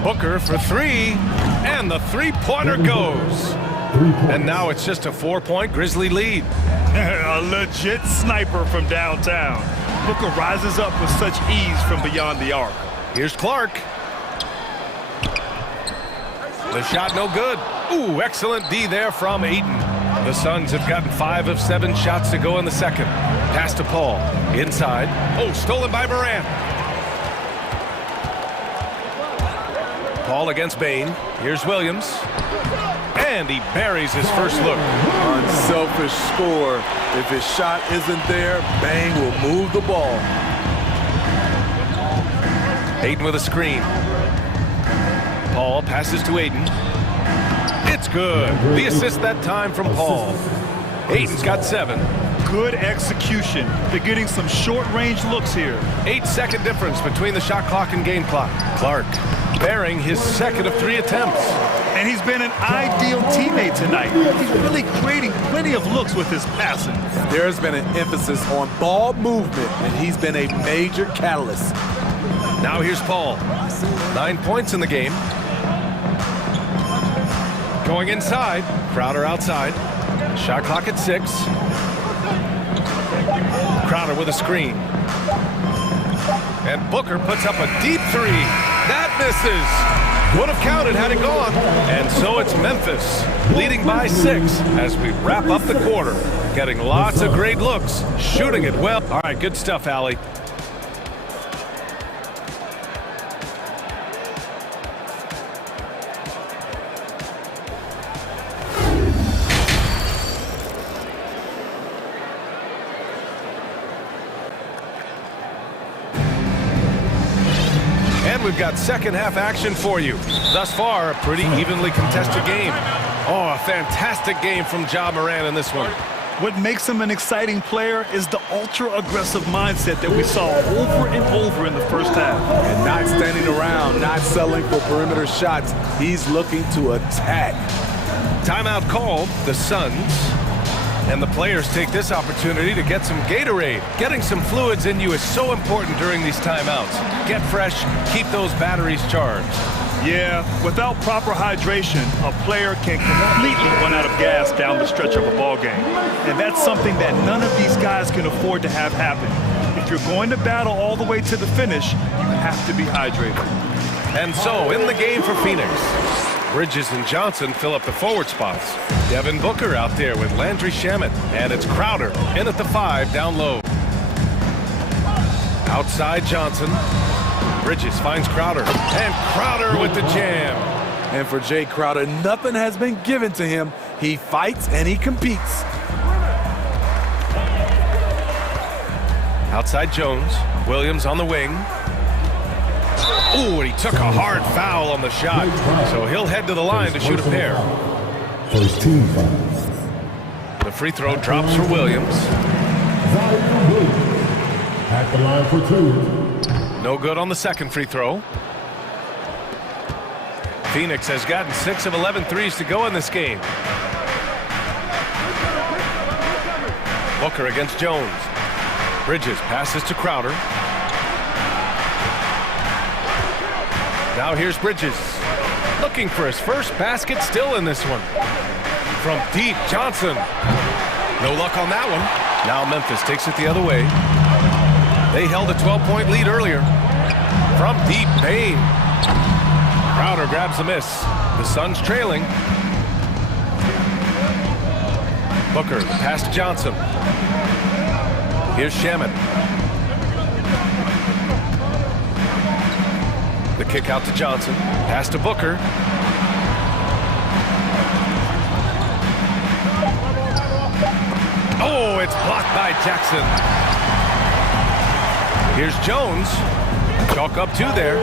Booker for 3, and the 3-pointer goes. And now it's just a 4-point Grizzly lead. A legit sniper from downtown. Booker rises up with such ease from beyond the arc. Here's Clark. The shot no good. Ooh, excellent D there from Ayton. The Suns have gotten 5 of 7 shots to go in the second. Pass to Paul. Inside. Oh, stolen by Morant. Paul against Bain. Here's Williams. And he buries his first look. Unselfish score. If his shot isn't there, Bang will move the ball. Ayton with a screen. Paul passes to Ayton. It's good. The assist that time from Paul. Ayton's got 7. Good execution. They're getting some short-range looks here. 8-second difference between the shot clock and game clock. Clark bearing his second of 3 attempts. And he's been an ideal teammate tonight. He's really creating plenty of looks with his passing. There's been an emphasis on ball movement, and he's been a major catalyst. Now here's Paul. 9 points in the game. Going inside. Crowder outside. Shot clock at 6. Crowder with a screen. And Booker puts up a deep 3. That misses. Would have counted had it gone. And so it's Memphis leading by 6 as we wrap up the quarter. Getting lots of great looks. Shooting it well. All right, good stuff, Allie. We've got second half action for you. Thus far, a pretty evenly contested game. Oh, a fantastic game from Ja Morant in this one. What makes him an exciting player is the ultra-aggressive mindset that we saw over and over in the first half. And not standing around, not settling for perimeter shots. He's looking to attack. Timeout called. The Suns and the players take this opportunity to get some Gatorade. Getting some fluids in you is so important during these timeouts. Get fresh, keep those batteries charged. Yeah, without proper hydration, a player can completely run out of gas down the stretch of a ball game. And that's something that none of these guys can afford to have happen. If you're going to battle all the way to the finish, you have to be hydrated. And so, in the game for Phoenix, Bridges and Johnson fill up the forward spots. Devin Booker out there with Landry Shamet. And it's Crowder in at the 5 down low. Outside Johnson. Bridges finds Crowder. And Crowder with the jam. And for Jay Crowder, nothing has been given to him. He fights and he competes. Outside Jones. Williams on the wing. Ooh, and he took a hard foul on the shot. So he'll head to the line to shoot a pair. First team foul. The free throw drops for Williams. At the line for two. No good on the second free throw. Phoenix has gotten 6 of 11 threes to go in this game. Booker against Jones. Bridges passes to Crowder. Now here's Bridges. Looking for his first basket, still in this one. From deep, Johnson. No luck on that one. Now Memphis takes it the other way. They held a 12-point lead earlier. From deep, Payne. Crowder grabs the miss. The Suns trailing. Booker, the pass to Johnson. Here's Shamet. The kick out to Johnson. Pass to Booker. Oh, it's blocked by Jackson. Here's Jones. Chalk up 2 there.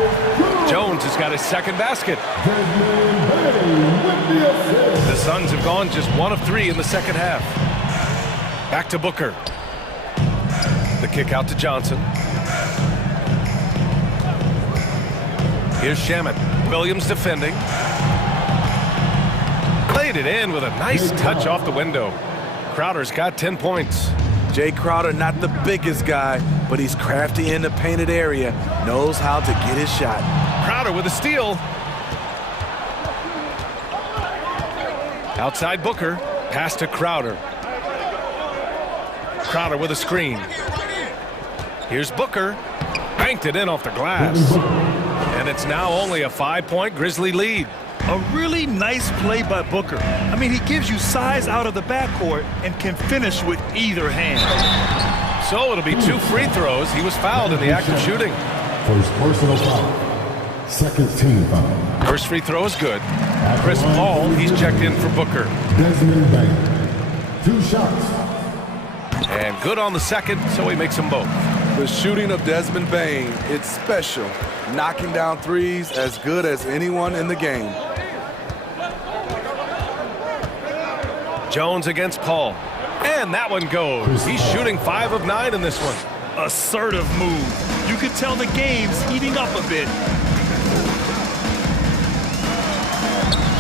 Jones has got his second basket. The Suns have gone just 1 of 3 in the second half. Back to Booker. The kick out to Johnson. Here's Shamet. Williams defending. Played it in with a nice touch off the window. Crowder's got 10 points. Jay Crowder, not the biggest guy, but he's crafty in the painted area, knows how to get his shot. Crowder with a steal. Outside Booker. Pass to Crowder. Crowder with a screen. Here's Booker. Banked it in off the glass. And it's now only a 5-point Grizzly lead. A really nice play by Booker. I mean, he gives you size out of the backcourt and can finish with either hand. So it'll be 2 free throws. He was fouled in the act of shooting. First personal foul. Second team foul. First free throw is good. Chris Paul, he's checked in for Booker. Desmond Bain. 2 shots. And good on the second, so he makes them both. The shooting of Desmond Bain, it's special. Knocking down threes as good as anyone in the game. Jones against Paul. And that one goes. He's shooting 5 of 9 in this one. Assertive move. You can tell the game's heating up a bit.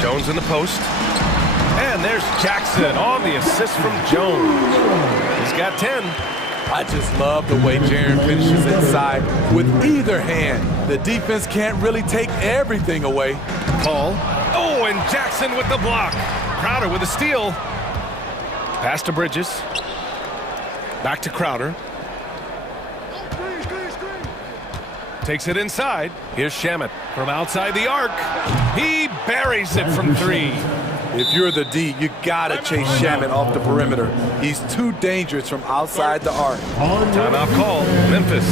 Jones in the post. And there's Jackson on the assist from Jones. He's got 10. I just love the way Jaren finishes inside with either hand. The defense can't really take everything away. Paul. Oh, and Jackson with the block. Crowder with a steal. Pass to Bridges. Back to Crowder. Takes it inside. Here's Shamet from outside the arc. He buries it from 3. If you're the D, you gotta chase Shamet off the perimeter. He's too dangerous from outside the arc. Timeout call, Memphis.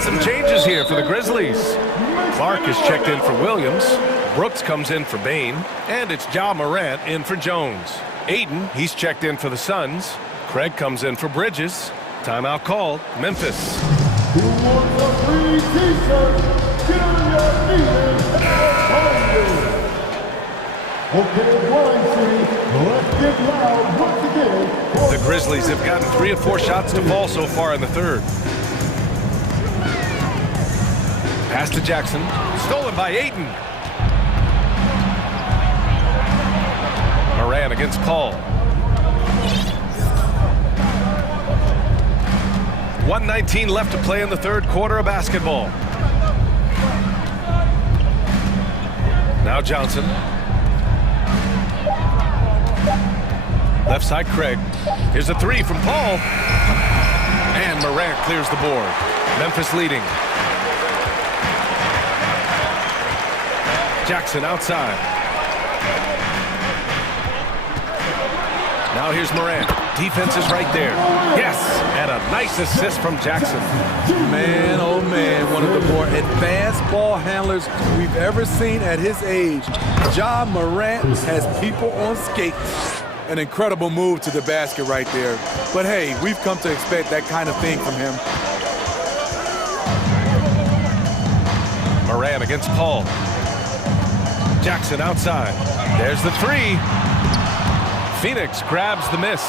Some changes here for the Grizzlies. Clark is checked in for Williams. Brooks comes in for Bain. And it's Ja Morant in for Jones. Ayton, he's checked in for the Suns. Craig comes in for Bridges. Timeout called, Memphis. Who wants a free t-shirt? Get on your feet and okay, Wine City, let's get loud once again. The Grizzlies have gotten 3 of 4 shots to fall so far in the third. Pass to Jackson. Stolen by Ayton. Morant against Paul. 1:19 left to play in the third quarter of basketball. Now Johnson. Left side, Craig. Here's a three from Paul. And Morant clears the board. Memphis leading. Jackson outside. Now here's Morant. Defense is right there. Yes, and a nice assist from Jackson. Man, oh man, one of the more advanced ball handlers we've ever seen at his age. Ja Morant has people on skates. An incredible move to the basket right there. But hey, we've come to expect that kind of thing from him. Morant against Paul. Jackson outside. There's the three. Phoenix grabs the miss.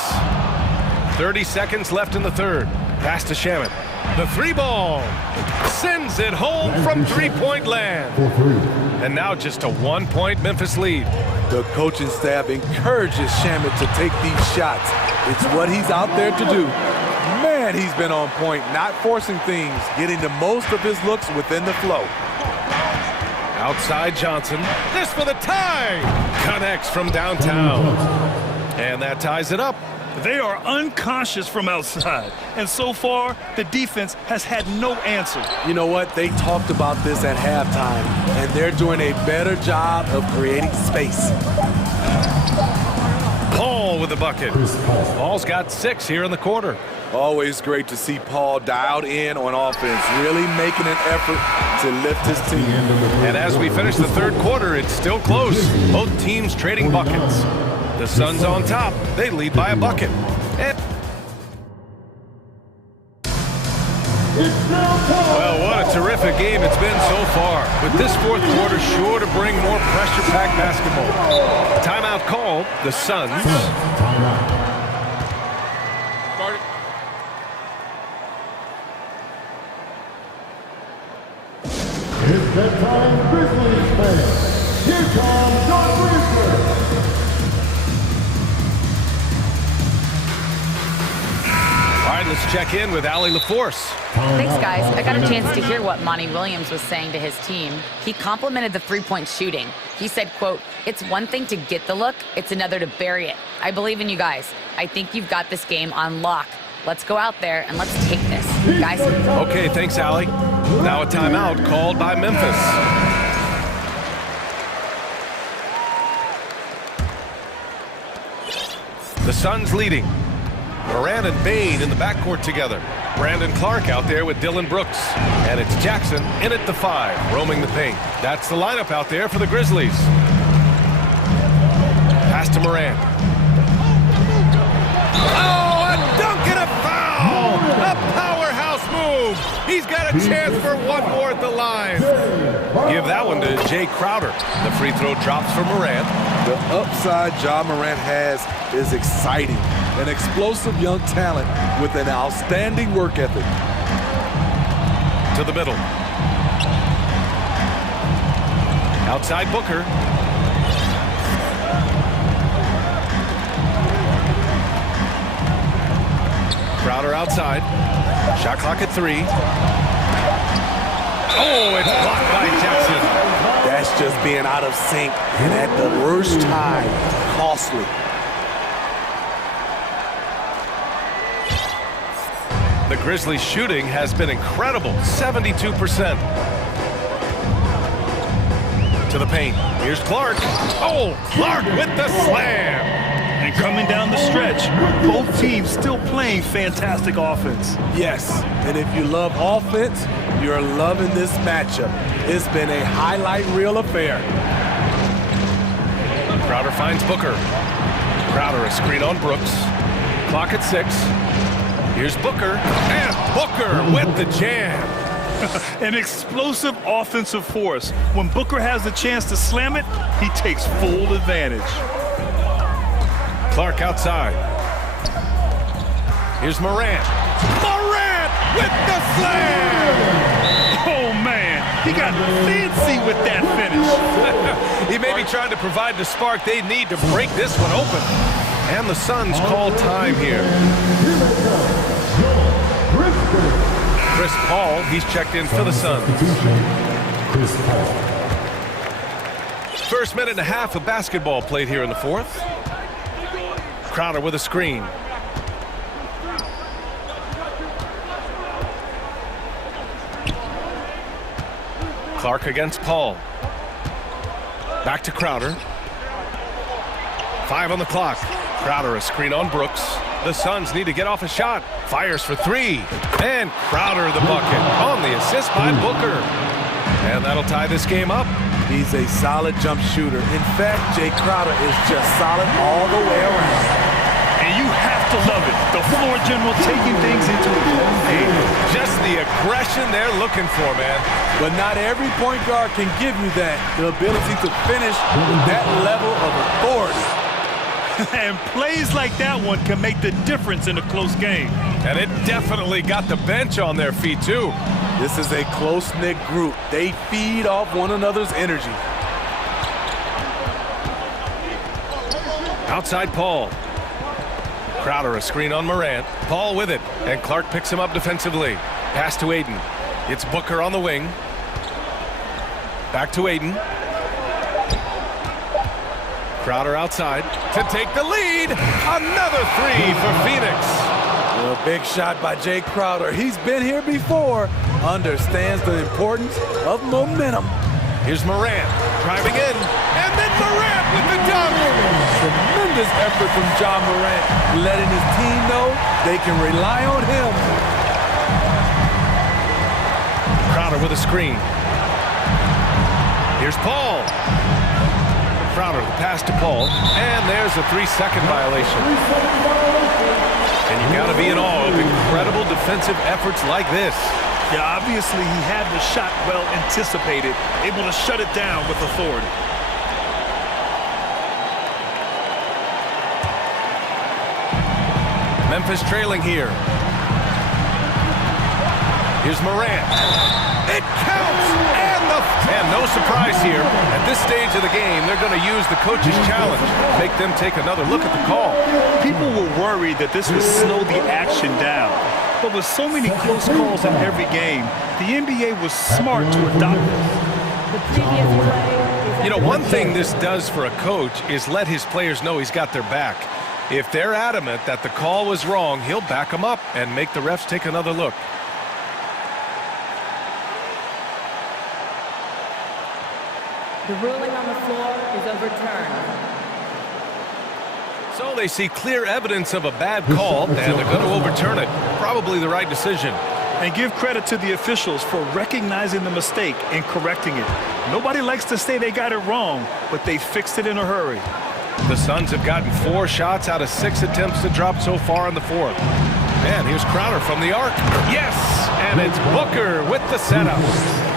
30 seconds left in the third. Pass to Shaman. The three ball. Sends it home from three-point land. And now just a 1-point Memphis lead. The coaching staff encourages Shaman to take these shots. It's what he's out there to do. Man, he's been on point, not forcing things, getting the most of his looks within the flow. Outside Johnson. This for the tie. Connects from downtown. And that ties it up. They are unconscious from outside, and so far, the defense has had no answer. You know what? They talked about this at halftime, and they're doing a better job of creating space. Paul with the bucket. Paul's got 6 here in the quarter. Always great to see Paul dialed in on offense, really making an effort to lift his team. And as we finish the third quarter, it's still close. Both teams trading buckets. The Suns on top. They lead by a bucket. Well, what a terrific game it's been so far. With this fourth quarter sure to bring more pressure-packed basketball. Timeout called. The Suns. It's bedtime, Grizzlies fans. Here comes the Grizzlies. All right, let's check in with Allie LaForce. Thanks, guys. I got a chance to hear what Monty Williams was saying to his team. He complimented the three-point shooting. He said, quote, "It's one thing to get the look, it's another to bury it. I believe in you guys. I think you've got this game on lock. Let's go out there and let's take this, guys." Okay, thanks, Allie. Now a timeout called by Memphis. The Suns leading. Morant and Bain in the backcourt together. Brandon Clark out there with Dylan Brooks. And it's Jackson in at the 5, roaming the paint. That's the lineup out there for the Grizzlies. Pass to Morant. Oh, a dunk and a foul! A powerhouse move! He's got a chance for one more at the line. Give that one to Jay Crowder. The free throw drops for Morant. The upside Ja Morant has is exciting. An explosive young talent with an outstanding work ethic. To the middle. Outside Booker. Crowder outside. Shot clock at 3. Oh, it's blocked by Jackson. That's just being out of sync and at the worst time, costly. The Grizzlies' shooting has been incredible, 72%. To the paint. Here's Clark. Oh, Clark with the slam. And coming down the stretch, both teams still playing fantastic offense. Yes, and if you love offense, you're loving this matchup. It's been a highlight reel affair. Crowder finds Booker. Crowder a screen on Brooks. Clock at 6. Here's Booker, and Booker with the jam. An explosive offensive force. When Booker has the chance to slam it, he takes full advantage. Clark outside. Here's Morant. Morant with the slam! Oh, man, he got fancy with that finish. He may be trying to provide the spark they need to break this one open. And the Suns call time here. Chris Paul, he's checked in for the Suns. First minute and a half of basketball played here in the fourth. Crowder with a screen. Clark against Paul. Back to Crowder. 5 on the clock. Crowder a screen on Brooks. The Suns need to get off a shot. Fires for 3. And Crowder the bucket on the assist by Booker. And that'll tie this game up. He's a solid jump shooter. In fact, Jay Crowder is just solid all the way around. And you have to love it. The floor general taking things into his own hands. Just the aggression they're looking for, man. But not every point guard can give you that. The ability to finish with that level of authority. And plays like that one can make the difference in a close game. And it definitely got the bench on their feet, too. This is a close-knit group. They feed off one another's energy. Outside Paul. Crowder a screen on Morant. Paul with it. And Clark picks him up defensively. Pass to Aiden. It's Booker on the wing. Back to Aiden. Crowder outside to take the lead. Another 3 for Phoenix. A big shot by Jay Crowder. He's been here before. Understands the importance of momentum. Here's Morant driving in. And then Morant with the dunk. Tremendous effort from John Morant, letting his team know they can rely on him. Crowder with a screen. Here's Paul. Crowder, the pass to Paul. And there's a 3-second violation. And you got to be in awe of incredible defensive efforts like this. Yeah, obviously he had the shot well anticipated, able to shut it down with authority. Memphis trailing here. Here's Morant. It counts! And no surprise here. At this stage of the game, they're going to use the coach's challenge. Make them take another look at the call. People were worried that this would slow the action down. But with so many close calls in every game, the NBA was smart to adopt this. You know, one thing this does for a coach is let his players know he's got their back. If they're adamant that the call was wrong, he'll back them up and make the refs take another look. The ruling on the floor is overturned. So they see clear evidence of a bad call, and they're going to overturn it. Probably the right decision. And give credit to the officials for recognizing the mistake and correcting it. Nobody likes to say they got it wrong, but they fixed it in a hurry. The Suns have gotten 4 shots out of 6 attempts to drop so far in the fourth. And here's Crowder from the arc. Yes! And it's Booker with the setup.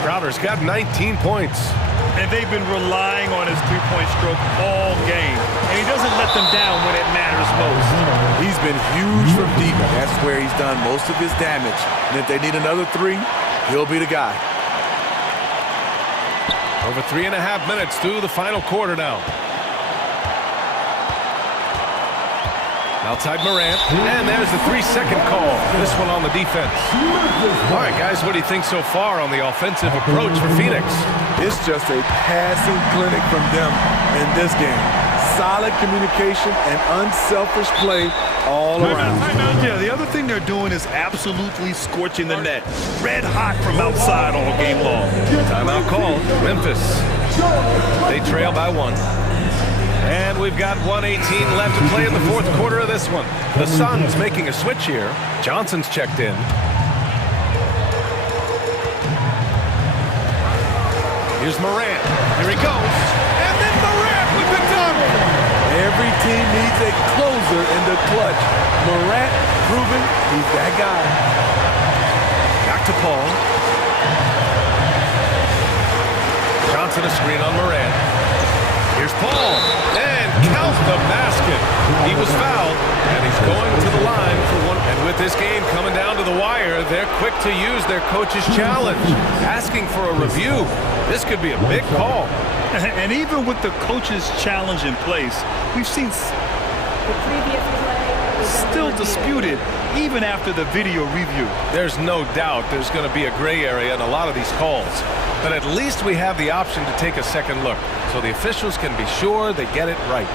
Crowder's got 19 points. And they've been relying on his three-point stroke all game. And he doesn't let them down when it matters most. He's been huge from deep. That's where he's done most of his damage. And if they need another 3, he'll be the guy. Over 3.5 minutes through the final quarter now. Outside Morant, and there's the 3-second call. This one on the defense. All right, guys, what do you think so far on the offensive approach for Phoenix? It's just a passing clinic from them in this game. Solid communication and unselfish play all around. Yeah, the other thing they're doing is absolutely scorching the net. Red hot from outside all game long. Timeout called. Memphis. They trail by 1. And we've got 1:18 left to play in the fourth quarter of this one. The Suns making a switch here. Johnson's checked in. Here's Morant. Here he goes. And then Morant with the dunk. Every team needs a closer in the clutch. Morant proving he's that guy. Back to Paul. Johnson a screen on Morant. Here's Paul, and count the basket. He was fouled, and he's going to the line for 1. And with this game coming down to the wire, they're quick to use their coach's challenge, asking for a review. This could be a big call. And even with the coach's challenge in place, we've seen... The previous play still disputed even after the video review. There's no doubt there's going to be a gray area in a lot of these calls. But at least we have the option to take a second look, so the officials can be sure they get it right.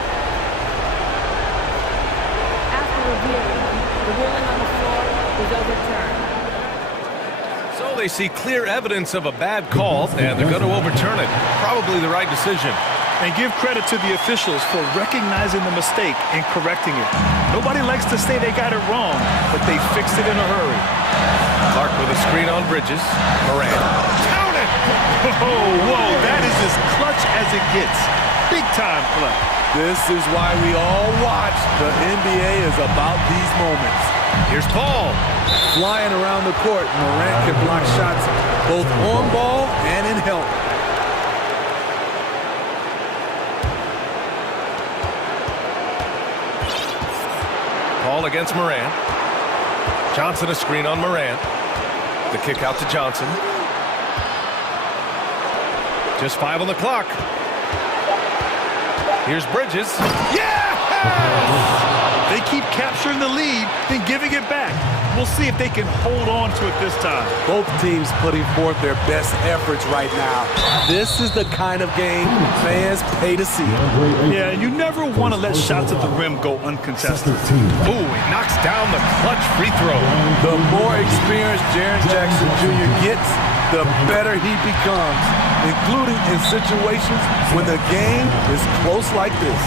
After review, the ruling on the floor is overturned. So they see clear evidence of a bad call, and they're going to overturn it. Probably the right decision. And give credit to the officials for recognizing the mistake and correcting it. Nobody likes to say they got it wrong, but they fixed it in a hurry. Clark with a screen on Bridges. Moran. Count it! Oh, whoa, that is as clutch as it gets. Big time clutch. This is why we all watch. The NBA is about these moments. Here's Paul. Flying around the court, Morant can block shots both on ball and in help. Paul against Moran. Johnson a screen on Moran. The kick out to Johnson. Just 5 on the clock. Here's Bridges. Yeah! They keep capturing the lead, then giving it back. We'll see if they can hold on to it this time. Both teams putting forth their best efforts right now. This is the kind of game fans pay to see. Yeah, you never want to let shots at the rim go uncontested. Ooh, he knocks down the clutch free throw. The more experienced Jaren Jackson Jr. gets, the better he becomes, including in situations when the game is close like this.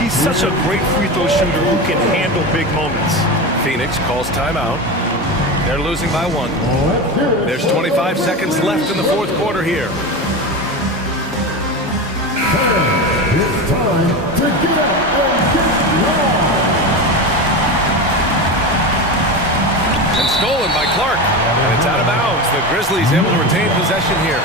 He's such a great free throw shooter who can handle big moments. Phoenix calls timeout. They're losing by 1. There's 25 seconds left in the fourth quarter here. It's time to get up and get loud. And stolen by Clark. And it's out of bounds. The Grizzlies able to retain possession here.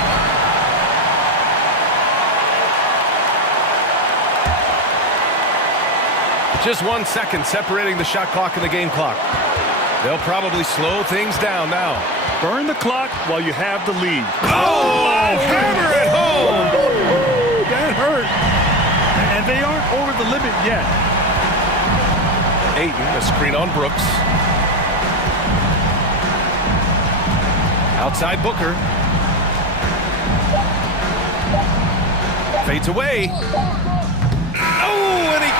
Just 1 second separating the shot clock and the game clock. They'll probably slow things down now. Burn the clock while you have the lead. Oh, hammer it home! That hurt. And they aren't over the limit yet. Ayton, a screen on Brooks. Outside Booker. Fades away. Oh, and he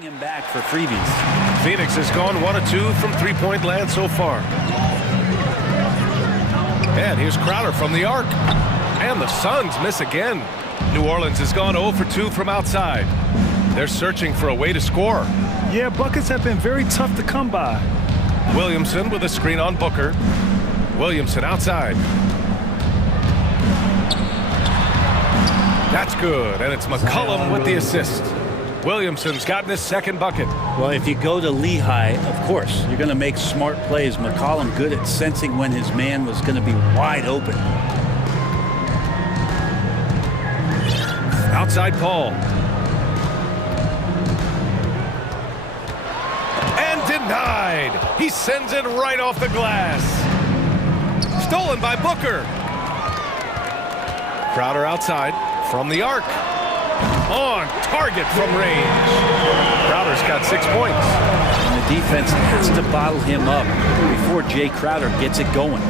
Him back for freebies. Phoenix has gone 1 of 2 from three-point land so far. And here's Crowder from the arc. And the Suns miss again. New Orleans has gone 0 for 2 from outside. They're searching for a way to score. Yeah, buckets have been very tough to come by. Williamson with a screen on Booker. Williamson outside. That's good, and it's McCollum with the assist. Williamson's gotten his second bucket. Well, if you go to Lehigh, of course, you're going to make smart plays. McCollum good at sensing when his man was going to be wide open. Outside Paul. And denied. He sends it right off the glass. Stolen by Booker. Crowder outside from the arc. On target from range. Crowder's got 6 points. And the defense has to bottle him up before Jay Crowder gets it going.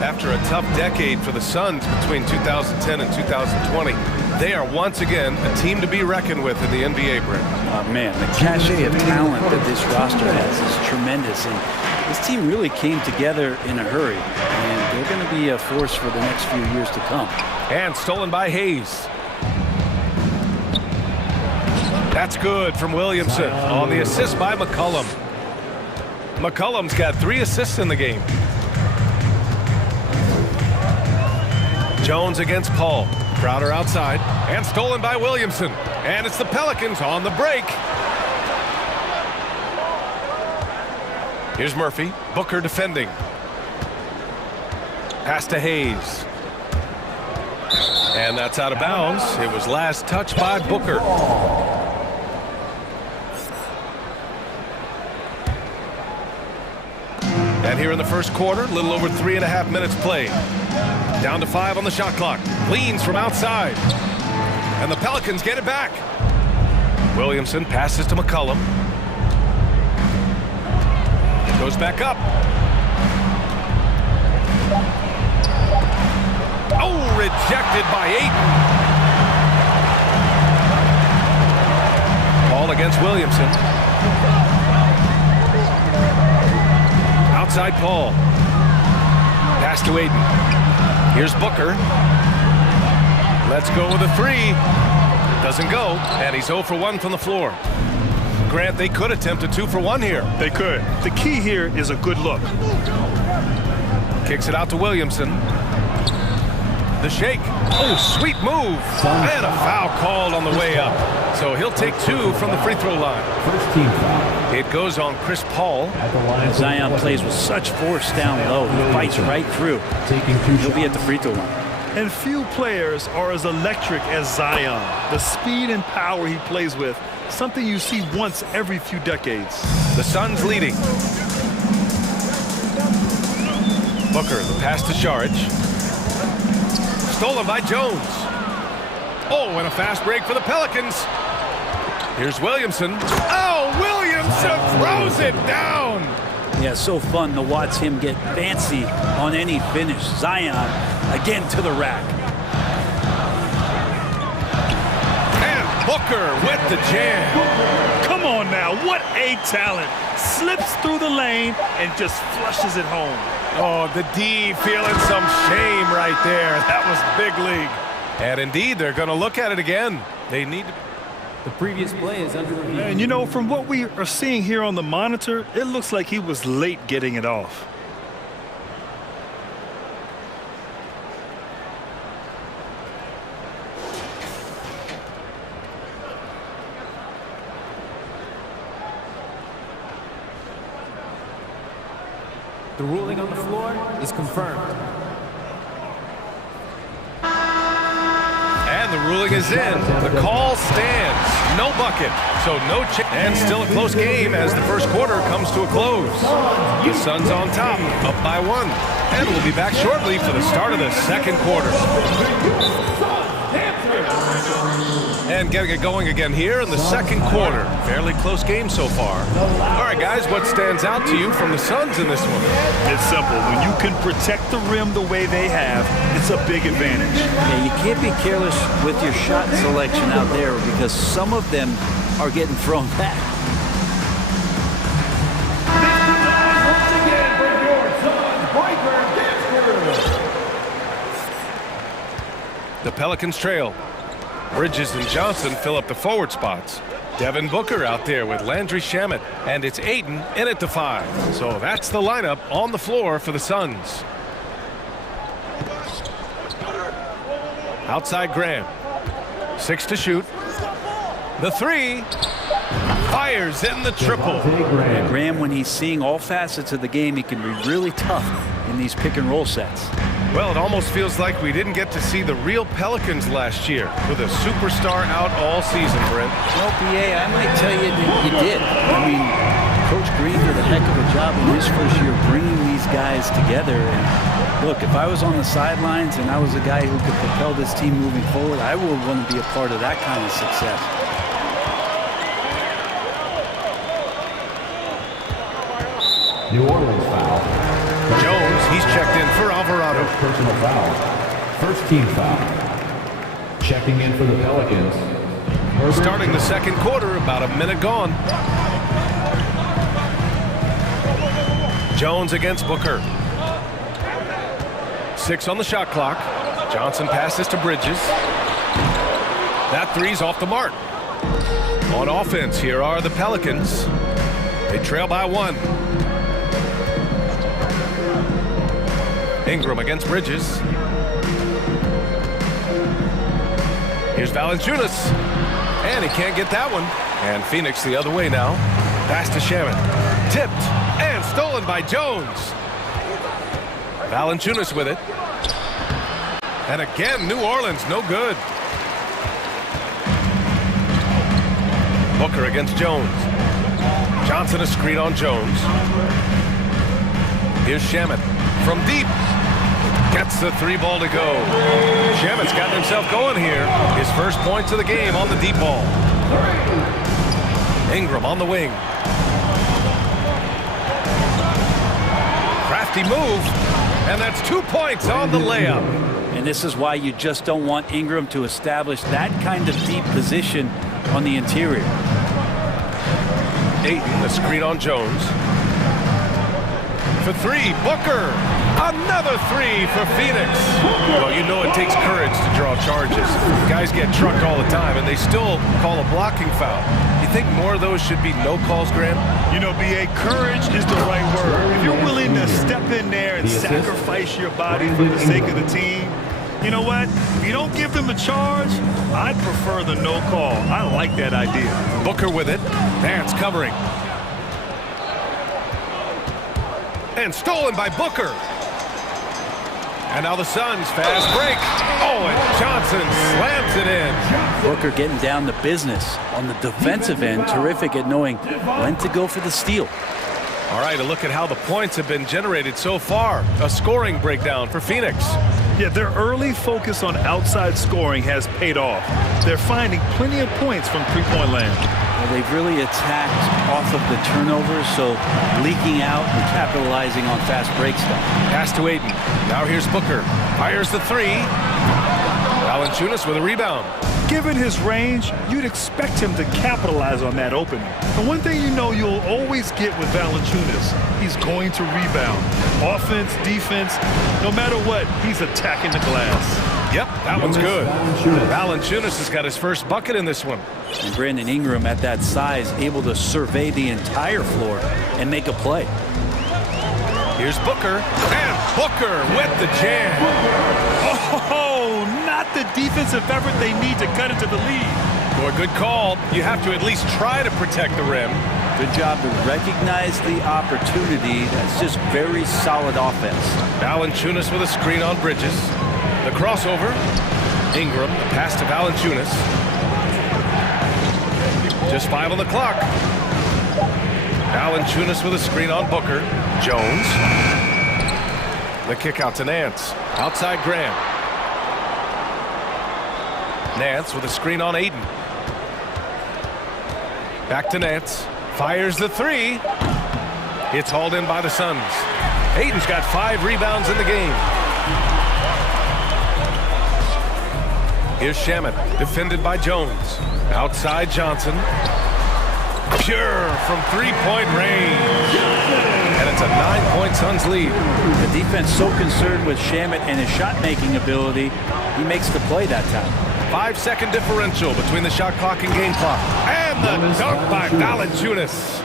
After a tough decade for the Suns between 2010 and 2020, they are once again a team to be reckoned with in the NBA, Brent. Oh, man, the cachet of talent that this roster has is tremendous. And this team really came together in a hurry. And they're going to be a force for the next few years to come. And stolen by Hayes. That's good from Williamson on the assist by McCollum. McCollum's got 3 assists in the game. Jones against Paul. Crowder outside and stolen by Williamson. And it's the Pelicans on the break. Here's Murphy. Booker defending. Pass to Hayes. And that's out of bounds. It was last touched by Booker. And here in the first quarter, a little over 3.5 minutes played. Down to 5 on the shot clock. Leans from outside. And the Pelicans get it back. Williamson passes to McCollum. Goes back up. Oh, rejected by Ayton. Ball against Williamson. Outside Paul. Pass to Ayton. Here's Booker. Let's go with a 3. Doesn't go, and he's 0 for 1 from the floor. Grant, they could attempt a 2 for 1 here. They could. The key here is a good look. Kicks it out to Williamson. The shake. Oh, sweet move. And a foul called on the way up. So he'll take 2 from the free throw line. First team foul. It goes on Chris Paul. Zion plays with such force down low. He fights right through. He'll be at the free throw line. And few players are as electric as Zion. The speed and power he plays with, something you see once every few decades. The Suns leading. Booker, the pass to Saric. Stolen by Jones. Oh, and a fast break for the Pelicans. Here's Williamson. Oh, Williamson throws it down. Yeah, so fun to watch him get fancy on any finish. Zion again to the rack. And Booker with the jam. Come on now, what a talent. Slips through the lane and just flushes it home. Oh, the D feeling some shame right there. That was big league. And indeed, they're going to look at it again. They need to. The previous play is under review. And you know, from what we are seeing here on the monitor, it looks like he was late getting it off. The ruling on the floor is confirmed. And the ruling is in. The call stands. No bucket. So no chance. And still a close game as the first quarter comes to a close. The Suns on top, up by 1. And we'll be back shortly for the start of the second quarter. And getting it going again here in the second quarter. Fairly close game so far. All right, guys, what stands out to you from the Suns in this one? It's simple. When you can protect the rim the way they have, it's a big advantage. Yeah, you can't be careless with your shot selection out there because some of them are getting thrown back. The Pelicans trail. Bridges and Johnson fill up the forward spots. Devin Booker out there with Landry Shamet. And it's Ayton in at the 5. So that's the lineup on the floor for the Suns. Outside Graham. 6 to shoot. The 3. Fires in the triple. Graham, when he's seeing all facets of the game, he can be really tough in these pick and roll sets. Well, it almost feels like we didn't get to see the real Pelicans last year with a superstar out all season, Brent. Well, BA, I might tell you that you did. I mean, Coach Green did a heck of a job in his first year bringing these guys together. And look, if I was on the sidelines and I was a guy who could propel this team moving forward, I would want to be a part of that kind of success. New Orleans foul. Jones, he's checked in for Alvarado. Personal foul. First team foul. Checking in for the Pelicans. Starting the second quarter, about a minute gone. Jones against Booker. 6 on the shot clock. Johnson passes to Bridges. That 3's off the mark. On offense, here are the Pelicans. They trail by 1. Ingram against Bridges. Here's Valanciunas. And he can't get that one. And Phoenix the other way now. Pass to Shamet. Tipped and stolen by Jones. Valanciunas with it. And again, New Orleans, no good. Booker against Jones. Johnson a screen on Jones. Here's Shamet from deep. Gets the 3 ball to go. Shamet's gotten himself going here. His first points of the game on the deep ball. Ingram on the wing. Crafty move. And that's 2 points on the layup. And this is why you just don't want Ingram to establish that kind of deep position on the interior. Ayton, the screen on Jones. For 3, Booker. Another 3 for Phoenix. Well, you know it takes courage to draw charges. Guys get trucked all the time, and they still call a blocking foul. You think more of those should be no calls, Graham? You know, BA, courage is the right word. If you're willing to step in there and sacrifice your body for the sake of the team, you know what? If you don't give them a charge, I'd prefer the no call. I like that idea. Booker with it. Nance covering. And stolen by Booker. And now the Suns fast break. Oh, and Johnson slams it in. Booker getting down to business on the defensive end. Terrific at knowing when to go for the steal. All right, a look at how the points have been generated so far. A scoring breakdown for Phoenix. Yeah, their early focus on outside scoring has paid off. They're finding plenty of points from three-point land. Well, they've really attacked off of the turnovers, so leaking out and capitalizing on fast break stuff. Pass to Ayton. Now here's Booker. Fires the 3. Valanciunas with a rebound. Given his range, you'd expect him to capitalize on that opening. And one thing you know you'll always get with Valanciunas, he's going to rebound. Offense, defense, no matter what, he's attacking the glass. Yep, that one's good. Valanciunas has got his first bucket in this one. And Brandon Ingram at that size, able to survey the entire floor and make a play. Here's Booker, and Booker with the jam. Oh, not the defensive effort they need to cut into the lead. Boy, good call. You have to at least try to protect the rim. Good job to recognize the opportunity. That's just very solid offense. Valanciunas with a screen on Bridges. The crossover. Ingram, the pass to Valanciunas. Just 5 on the clock. Valanciunas with a screen on Booker. Jones. The kick out to Nance. Outside Graham. Nance with a screen on Ayton. Back to Nance. Fires the 3. It's hauled in by the Suns. Ayton's got 5 rebounds in the game. Here's Shamet, defended by Jones. Outside Johnson. Pure from 3-point range. And it's It's a 9-point Suns lead. The defense so concerned with Shamet and his shot-making ability, he makes the play that time. 5-second differential between the shot clock and game clock. And the dunk by Valanciunas.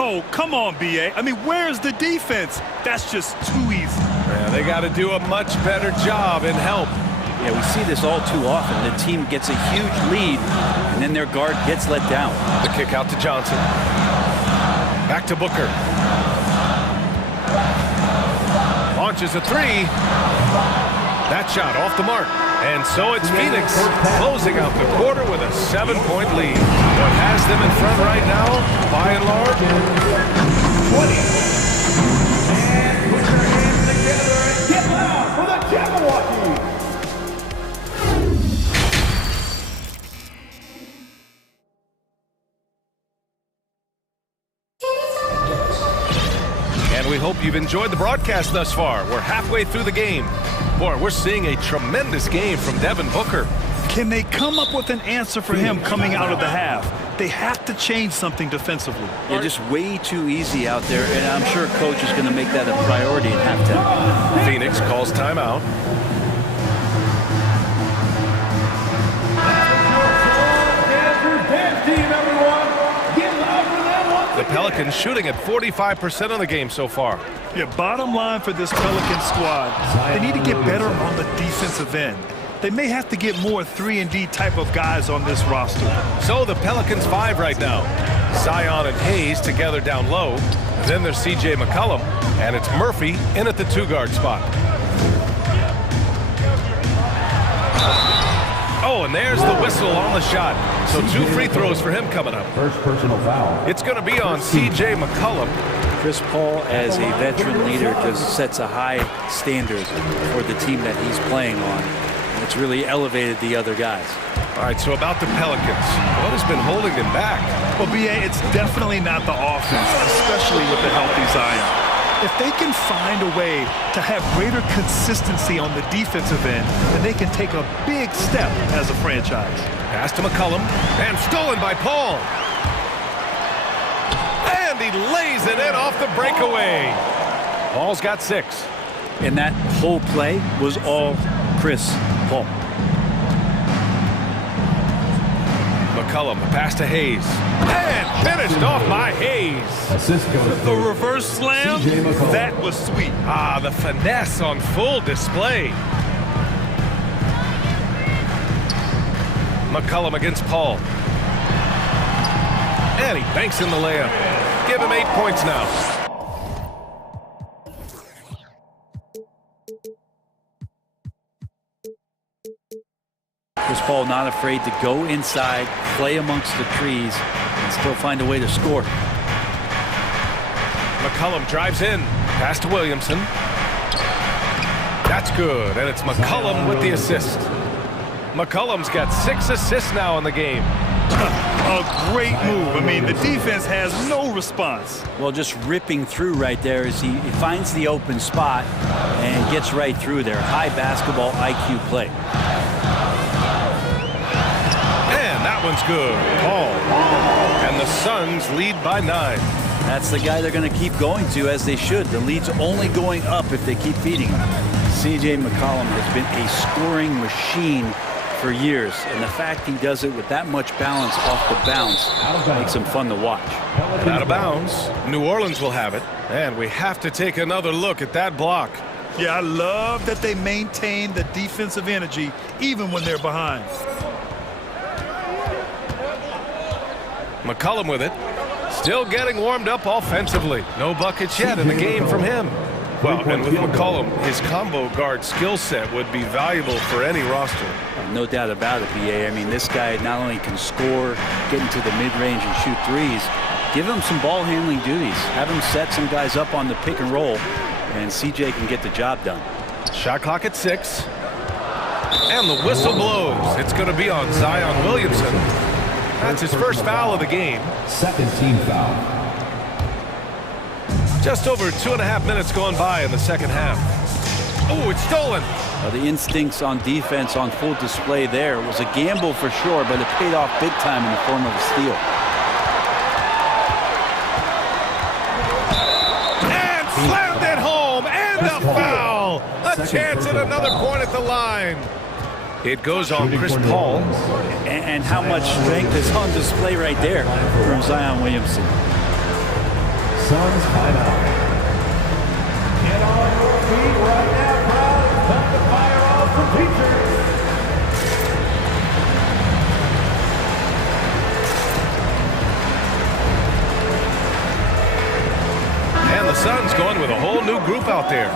Oh, come on, B.A. I mean, where's the defense? That's just too easy. Yeah, they got to do a much better job in help. Yeah, we see this all too often. The team gets a huge lead, and then their guard gets let down. The kick out to Johnson. Back to Booker. Launches a three. That shot off the mark. And so it's Phoenix closing out the quarter with a 7-point lead. What has them in front right now, by and large? 20. And put your hands together and get loud for the Jabberwocky. And we hope you've enjoyed the broadcast thus far. We're halfway through the game. Boy, we're seeing a tremendous game from Devin Booker. Can they come up with an answer for him coming out of the half? They have to change something defensively. They're just way too easy out there, and I'm sure coach is going to make that a priority at halftime. Phoenix calls timeout. The Pelicans shooting at 45% of the game so far. Yeah, bottom line for this Pelican squad, they need to get better on the defensive end. They may have to get more 3-and-D type of guys on this roster. So the Pelicans 5 right now. Zion and Hayes together down low. Then there's C.J. McCollum, and it's Murphy in at the 2-guard spot. Oh, and there's the whistle on the shot. So 2 free throws for him coming up. First personal foul. It's going to be on C.J. McCollum. Chris Paul, as a veteran leader, just sets a high standard for the team that he's playing on. And it's really elevated the other guys. All right, so about the Pelicans, what has been holding them back? Well, B.A., it's definitely not the offense, especially with the healthy Zion. If they can find a way to have greater consistency on the defensive end, then they can take a big step as a franchise. Pass to McCollum, and stolen by Paul. And he lays it in off the breakaway. Paul's got 6. And that whole play was all Chris Paul. McCollum, pass to Hayes. And finished off by Hayes. Assist goes The reverse slam, that was sweet. Ah, the finesse on full display. McCollum against Paul. And he banks in the layup. Give him 8 points now. Chris Paul not afraid to go inside, play amongst the trees, and still find a way to score. McCollum drives in. Pass to Williamson. That's good, and it's McCollum with the assist. McCollum's got 6 assists now in the game. A great move. I mean, the defense has no response. Well, just ripping through right there as he finds the open spot and gets right through there. High basketball IQ play. And that one's good. Paul. And the Suns lead by 9. That's the guy they're going to keep going to, as they should. The lead's only going up if they keep feeding him. C.J. McCollum has been a scoring machine for years, and the fact he does it with that much balance off the bounce makes him fun to watch. Out of bounds. New Orleans will have it, and we have to take another look at that block. Yeah, I love that they maintain the defensive energy even when they're behind. McCollum with it. Still getting warmed up offensively. No buckets yet in the game from him. Well, and with McCollum, his combo guard skill set would be valuable for any roster. No doubt about it, B.A. I mean, this guy not only can score, get into the mid-range and shoot threes, give him some ball handling duties. Have him set some guys up on the pick and roll, and C.J. can get the job done. Shot clock at 6. And the whistle blows. It's going to be on Zion Williamson. That's his first foul of the game. Second team foul. Just over 2.5 minutes gone by in the second half. Oh, it's stolen. The instincts on defense on full display there. It was a gamble for sure, but it paid off big time in the form of a steal. And A chance at another point at the line. It goes on Chris Paul. And how much strength is on display right there from Zion Williamson. Suns timeout. Get on your feet right now, crowd. It's time to fire off the features. And the Suns going with a whole new group out there.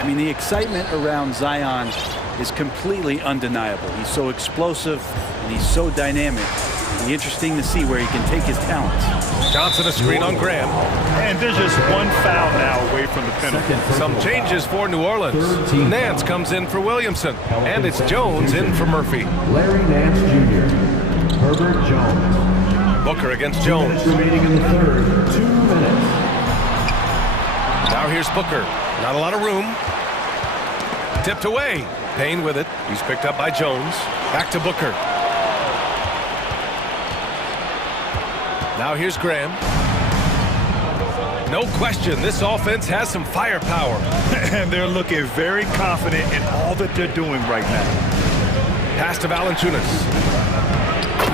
I mean, the excitement around Zion is completely undeniable. He's so explosive and he's so dynamic. It'll be interesting to see where he can take his talents. Johnson a screen on Graham. And there's just one foul now away from the penalty. Some changes for New Orleans. Nance comes in for Williamson. And it's Jones in for Murphy. Larry Nance Jr. Herbert Jones. Booker against Jones. Remaining in the third. 2 minutes. Now here's Booker. Not a lot of room. Tipped away. Payne with it. He's picked up by Jones. Back to Booker. Now here's Graham. No question, this offense has some firepower. And they're looking very confident in all that they're doing right now. Pass to Valanciunas.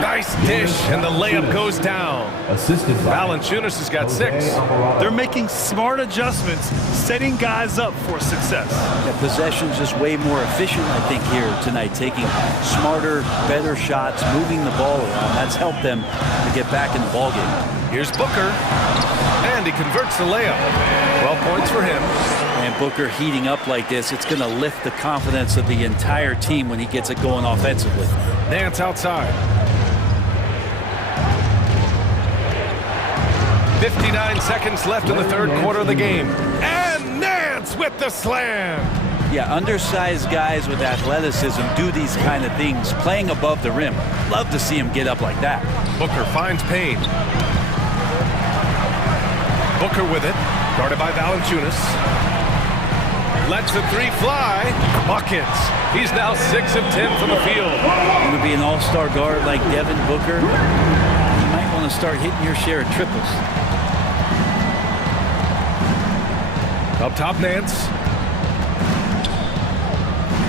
Nice dish, and the layup goes down. Assisted by Valanciunas has got 6. They're making smart adjustments, setting guys up for success. The possession's just way more efficient, I think, here tonight, taking smarter, better shots, moving the ball around. That's helped them to get back in the ballgame. Here's Booker, and he converts the layup. 12 points for him. And Booker heating up like this, it's going to lift the confidence of the entire team when he gets it going offensively. Nance outside. 59 seconds left in the third quarter of the game. And Nance with the slam. Yeah, undersized guys with athleticism do these kind of things, playing above the rim. Love to see him get up like that. Booker finds Payne. Booker with it, guarded by Valanciunas. Lets the 3 fly. Buckets. He's now 6 of 10 from the field. Going to be an all-star guard like Devin Booker. You might want to start hitting your share of triples. Up top, Nance.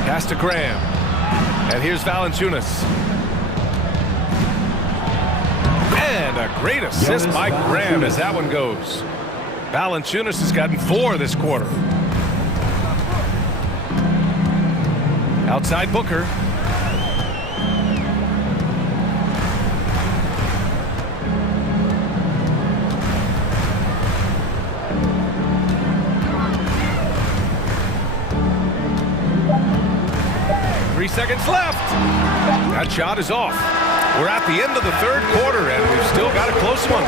Pass to Graham. And here's Valanciunas. And a great assist by Graham as that one goes. Valanciunas has gotten 4 this quarter. Outside Booker. Seconds left. That shot is off. We're at the end of the third quarter, and we've still got a close one.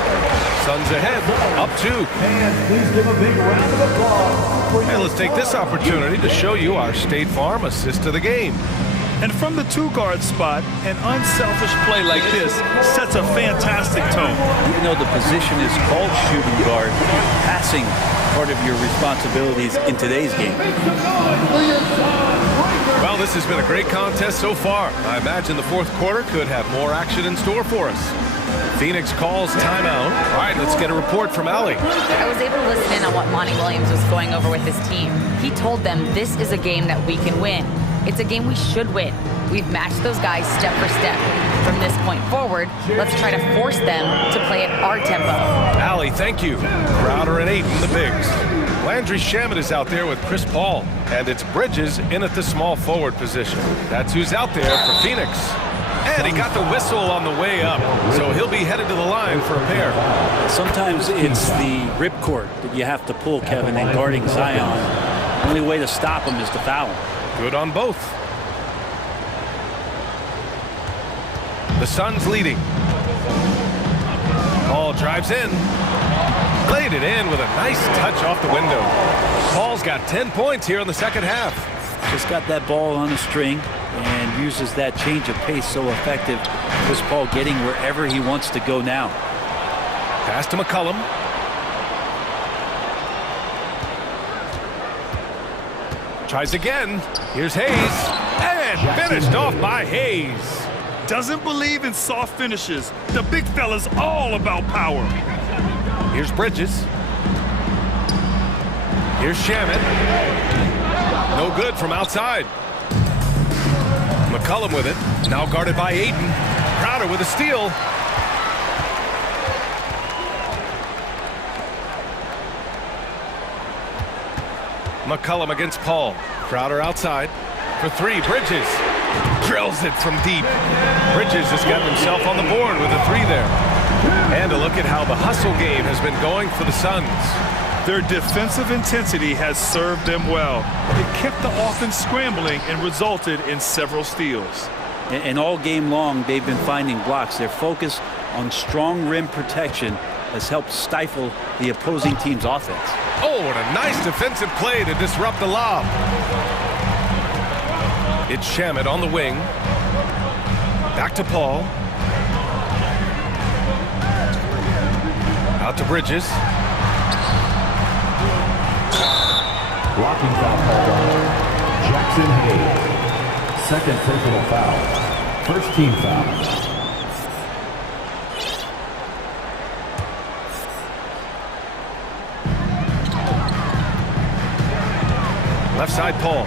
Suns ahead, up 2. And please give a big round of applause. And let's take this opportunity to show you our State Farm assist to the game. And from the 2-guard spot, an unselfish play like this sets a fantastic tone. Even though the position is called shooting guard, passing part of your responsibilities in today's game. Well, this has been a great contest so far. I imagine the fourth quarter could have more action in store for us. Phoenix calls timeout. All right, let's get a report from Allie. I was able to listen in on what Monty Williams was going over with his team. He told them this is a game that we can win. It's a game we should win. We've matched those guys step for step. From this point forward, let's try to force them to play at our tempo. Allie, thank you. Crowder and 8 in the bigs. Landry Shamet is out there with Chris Paul, and it's Bridges in at the small forward position. That's who's out there for Phoenix. And he got the whistle on the way up, so he'll be headed to the line for a pair. Sometimes it's the ripcord that you have to pull, Kevin, and guarding Zion. The only way to stop him is to foul him. Good on both. The Suns leading. Paul drives in. Laid it in with a nice touch off the window. Paul's got 10 points here in the second half. Just got that ball on a string and uses that change of pace so effective. Chris Paul getting wherever he wants to go now. Pass to McCollum. Tries again. Here's Hayes. And finished off by Hayes. Doesn't believe in soft finishes. The big fella's all about power. Here's Bridges. Here's Shaman. No good from outside. McCollum with it. Now guarded by Ayton. Crowder with a steal. McCollum against Paul. Crowder outside. For three, Bridges. Drills it from deep. Bridges has got himself on the board with a three there. And a look at how the hustle game has been going for the Suns. Their defensive intensity has served them well. It kept the offense scrambling and resulted in several steals. And all game long, they've been finding blocks. Their focus on strong rim protection has helped stifle the opposing team's offense. Oh, what a nice defensive play to disrupt the lob. It's Shamet on the wing. Back to Paul. Out to Bridges. Blocking foul called on Jackson Hayes. Second personal foul. First team foul. Left side, Paul.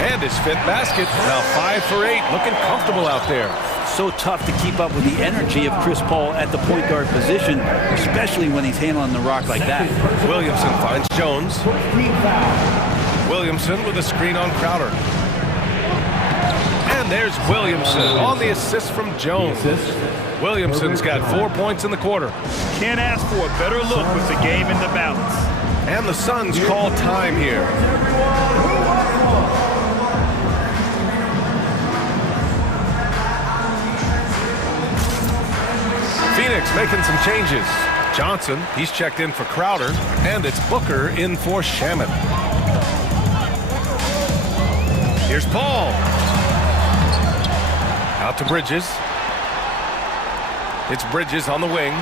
And his fifth basket. Now 5 for 8. Looking comfortable out there. So tough to keep up with the energy of Chris Paul at the point guard position, especially when he's handling the rock like that. Williamson finds Jones. Williamson with a screen on Crowder. And there's Williamson on the assist from Jones. Williamson's got 4 points in the quarter. Can't ask for a better look with the game in the balance. And the Suns call time here. Phoenix making some changes. Johnson, he's checked in for Crowder, and it's Booker in for Shaman. Here's Paul. Out to Bridges. It's Bridges on the wing.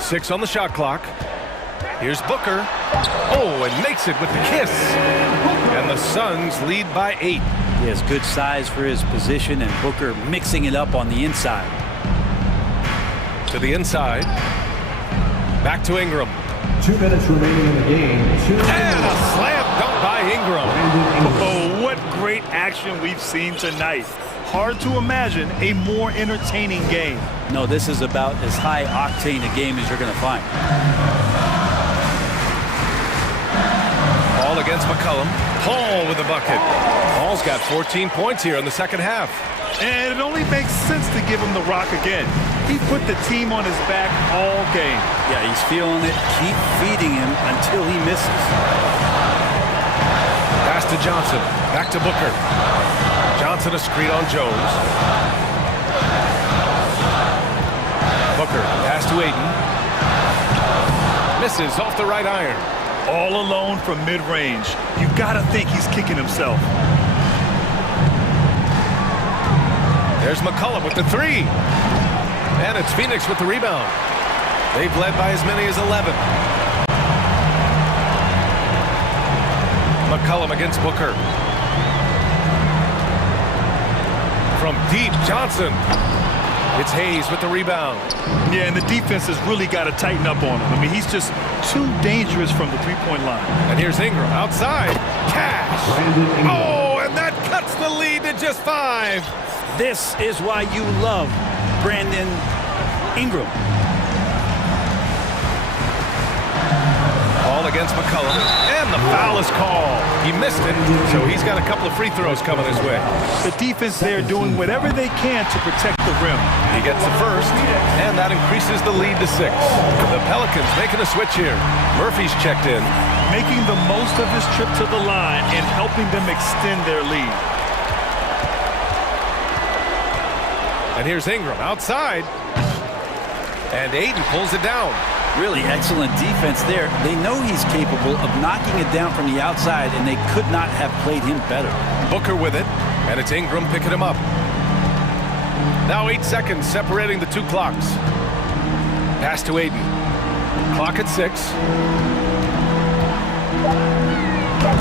6 on the shot clock. Here's Booker. Oh, and makes it with the kiss. And the Suns lead by 8. He has good size for his position, and Booker mixing it up on the inside. To the inside. Back to Ingram. 2 minutes remaining in the game. And a slam dunk by Ingram. Oh, what great action we've seen tonight. Hard to imagine a more entertaining game. No, this is about as high octane a game as you're going to find. Paul against McCollum. Paul with the bucket. Paul's got 14 points here in the second half. And it only makes sense to give him the rock again. He put the team on his back all game. Yeah, he's feeling it. Keep feeding him until he misses. Pass to Johnson. Back to Booker. Johnson a screen on Jones. Booker, pass to Ayton. Misses off the right iron. All alone from mid-range. You've got to think he's kicking himself. There's McCollum with the three. And it's Phoenix with the rebound. They've led by as many as 11. McCollum against Booker. From deep, Johnson. It's Hayes with the rebound. Yeah, and the defense has really got to tighten up on him. I mean, he's just too dangerous from the three-point line. And here's Ingram outside. Cash. Oh, and that cuts the lead to just 5. This is why you love Brandon Ingram. Paul against McCollum, and the foul is called. He missed it, so he's got a couple of free throws coming his way. The defense there doing whatever they can to protect the rim. He gets the first, and that increases the lead to 6. The Pelicans making a switch here. Murphy's checked in. Making the most of his trip to the line and helping them extend their lead. And here's Ingram outside. And Aiden pulls it down. Really excellent defense there. They know he's capable of knocking it down from the outside, and they could not have played him better. Booker with it, and it's Ingram picking him up. Now 8 seconds separating the two clocks. Pass to Aiden. Clock at 6.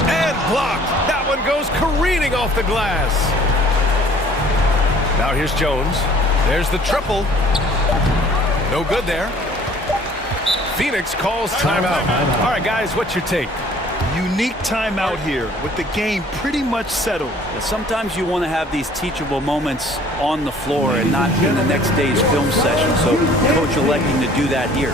And blocked. That one goes careening off the glass. Now here's Jones. There's the triple. No good there. Phoenix calls timeout. All right, guys, what's your take? Unique timeout here with the game pretty much settled. Sometimes you want to have these teachable moments on the floor and not in the next day's film session. So coach electing to do that here.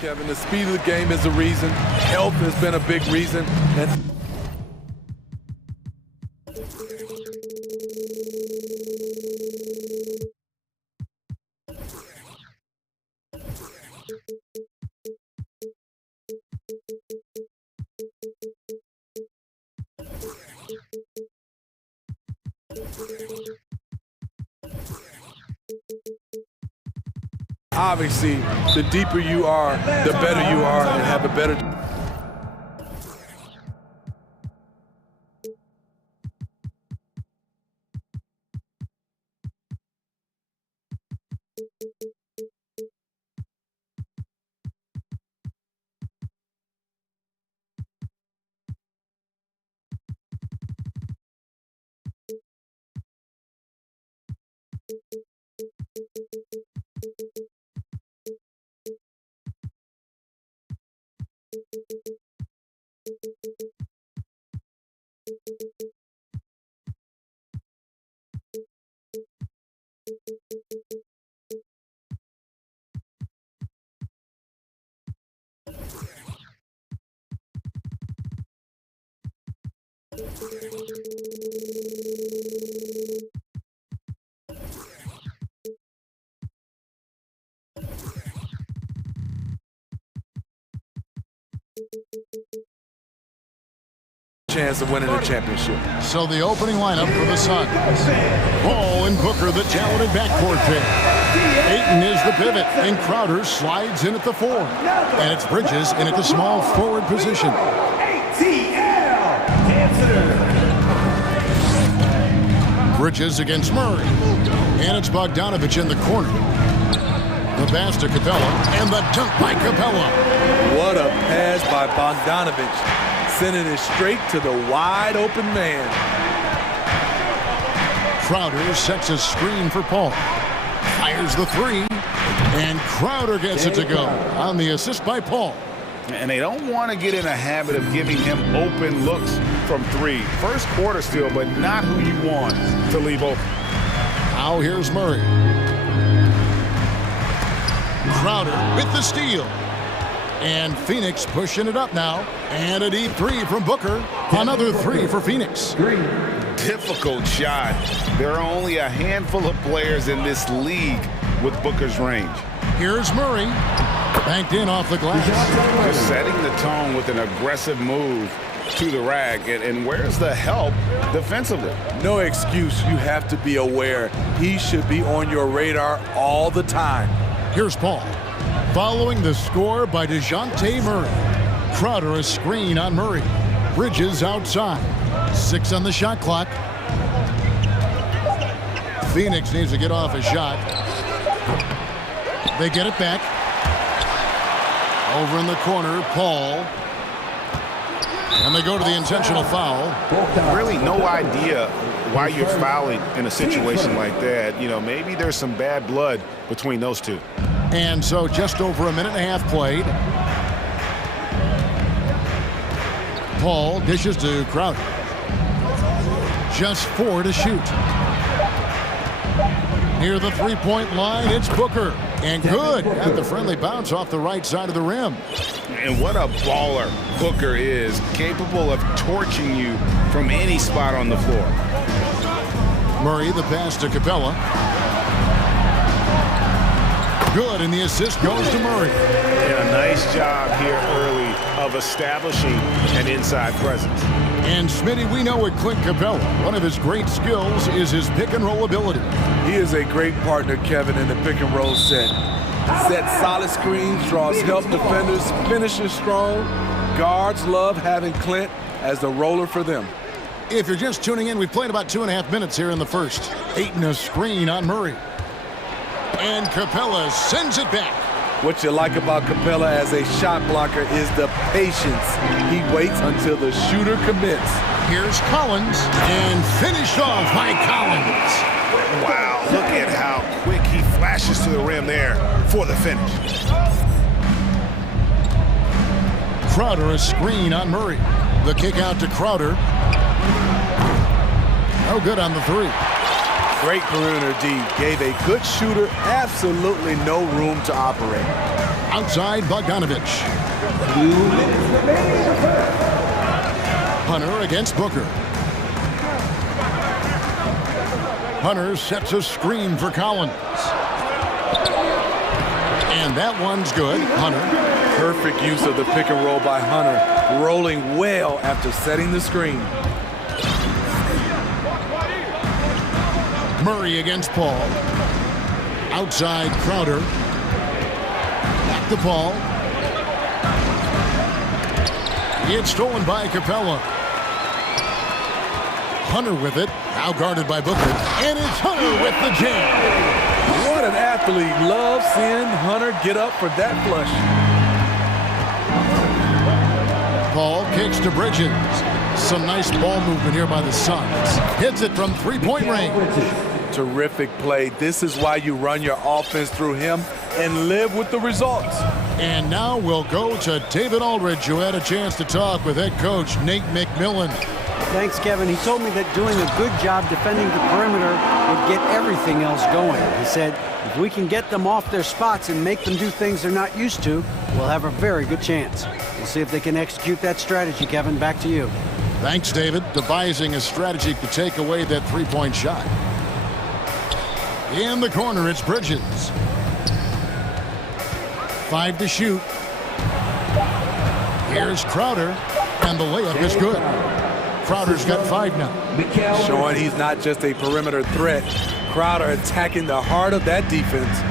Kevin, the speed of the game is the reason. Health has been a big reason. And obviously, the deeper you are, the better you are and have a better... chance of winning the championship. So the opening lineup for the Suns. Paul and Booker, the talented backcourt pair. Ayton is the pivot, and Crowder slides in at the 4. And it's Bridges in at the small forward position. Bridges against Murray. And it's Bogdanovich in the corner. The pass to Capella, and the dunk by Capella. What a pass by Bogdanovich. Sending it straight to the wide open man. Crowder sets a screen for Paul. Fires the 3. And Crowder gets it to go on the assist by Paul. And they don't want to get in a habit of giving him open looks from 3. First quarter still, but not who you want to leave open. Now here's Murray. Crowder with the steal. And Phoenix pushing it up now. And a deep 3 from Booker. Another 3 for Phoenix. Difficult shot. There are only a handful of players in this league with Booker's range. Here's Murray. Banked in off the glass. Just setting the tone with an aggressive move to the rack. And where's the help defensively? No excuse. You have to be aware. He should be on your radar all the time. Here's Paul. Following the score by DeJounte Murray. Crowder a screen on Murray. Bridges outside. 6 on the shot clock. Phoenix needs to get off a shot. They get it back. Over in the corner, Paul. And they go to the intentional foul. Really no idea why you're fouling in a situation like that. You know, maybe there's some bad blood between those two. And so just over a minute and a half played. Paul dishes to Crowder. Just 4 to shoot. Near the three-point line, it's Booker. And good at the friendly bounce off the right side of the rim. And what a baller Booker is, capable of torching you from any spot on the floor. Murray, the pass to Capella. Good, and the assist goes to Murray. And a nice job here early of establishing an inside presence. And Smitty, we know with Clint Capella, one of his great skills is his pick-and-roll ability. He is a great partner, Kevin, in the pick-and-roll set. Sets solid screens, draws help defenders, finishes strong. Guards love having Clint as the roller for them. If you're just tuning in, we've played about 2.5 minutes here in the first. Ayton a screen on Murray. And Capella sends it back. What you like about Capella as a shot blocker is the patience. He waits until the shooter commits. Here's Collins, and finished off by Collins. Wow, look at how quick he flashes to the rim there for the finish. Crowder a screen on Murray. The kick out to Crowder. No good on the 3. Great perimeter D. Gave a good shooter absolutely no room to operate. Outside Bogdanovich. 2 minutes remaining in the first. Hunter against Booker. Hunter sets a screen for Collins. And that one's good. Hunter. Perfect use of the pick and roll by Hunter, rolling well after setting the screen. Murray against Paul. Outside Crowder. Back to Paul. It's stolen by Capella. Hunter with it. Now guarded by Booker. And it's Hunter with the jam. What an athlete. Love seeing Hunter get up for that flush. Paul kicks to Bridges. Some nice ball movement here by the Suns. Hits it from three-point range. Terrific play. This is why you run your offense through him and live with the results. And now we'll go to David Aldridge, who had a chance to talk with head coach Nate McMillan. Thanks, Kevin. He told me that doing a good job defending the perimeter would get everything else going. He said, if we can get them off their spots and make them do things they're not used to, we'll have a very good chance. We'll see if they can execute that strategy, Kevin. Back to you. Thanks, David. Devising a strategy to take away that three-point shot. In the corner, it's Bridges. 5 to shoot. Here's Crowder, and the layup is good. Crowder's got 5 now. Showing he's not just a perimeter threat. Crowder attacking the heart of that defense.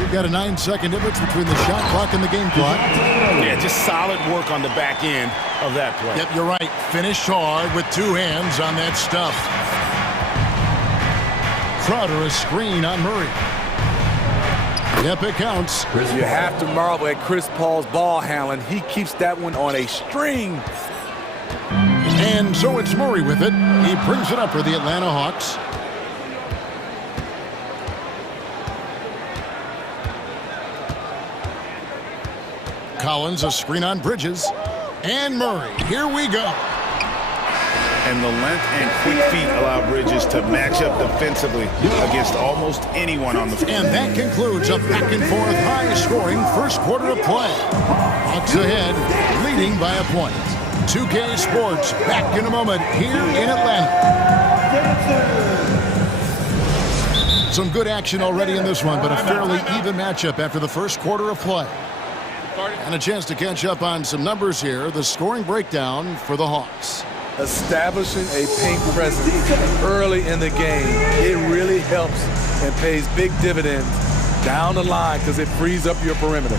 We've got a 9-second difference between the shot clock and the game clock. Yeah, just solid work on the back end of that play. Yep, you're right. Finished hard with 2 hands on that stuff. Crowder a screen on Murray. Yep, it counts. You have to marvel at Chris Paul's ball handling. He keeps that one on a string. And so it's Murray with it. He brings it up for the Atlanta Hawks. Collins a screen on Bridges. And Murray. Here we go. And the length and quick feet allow Bridges to match up defensively against almost anyone on the field. And that concludes a back-and-forth, high-scoring first quarter of play. Hawks ahead, leading by a point. 2K Sports back in a moment here in Atlanta. Some good action already in this one, but a fairly even matchup after the first quarter of play. And a chance to catch up on some numbers here. The scoring breakdown for the Hawks. Establishing a paint presence early in the game, it really helps and pays big dividends down the line because it frees up your perimeter.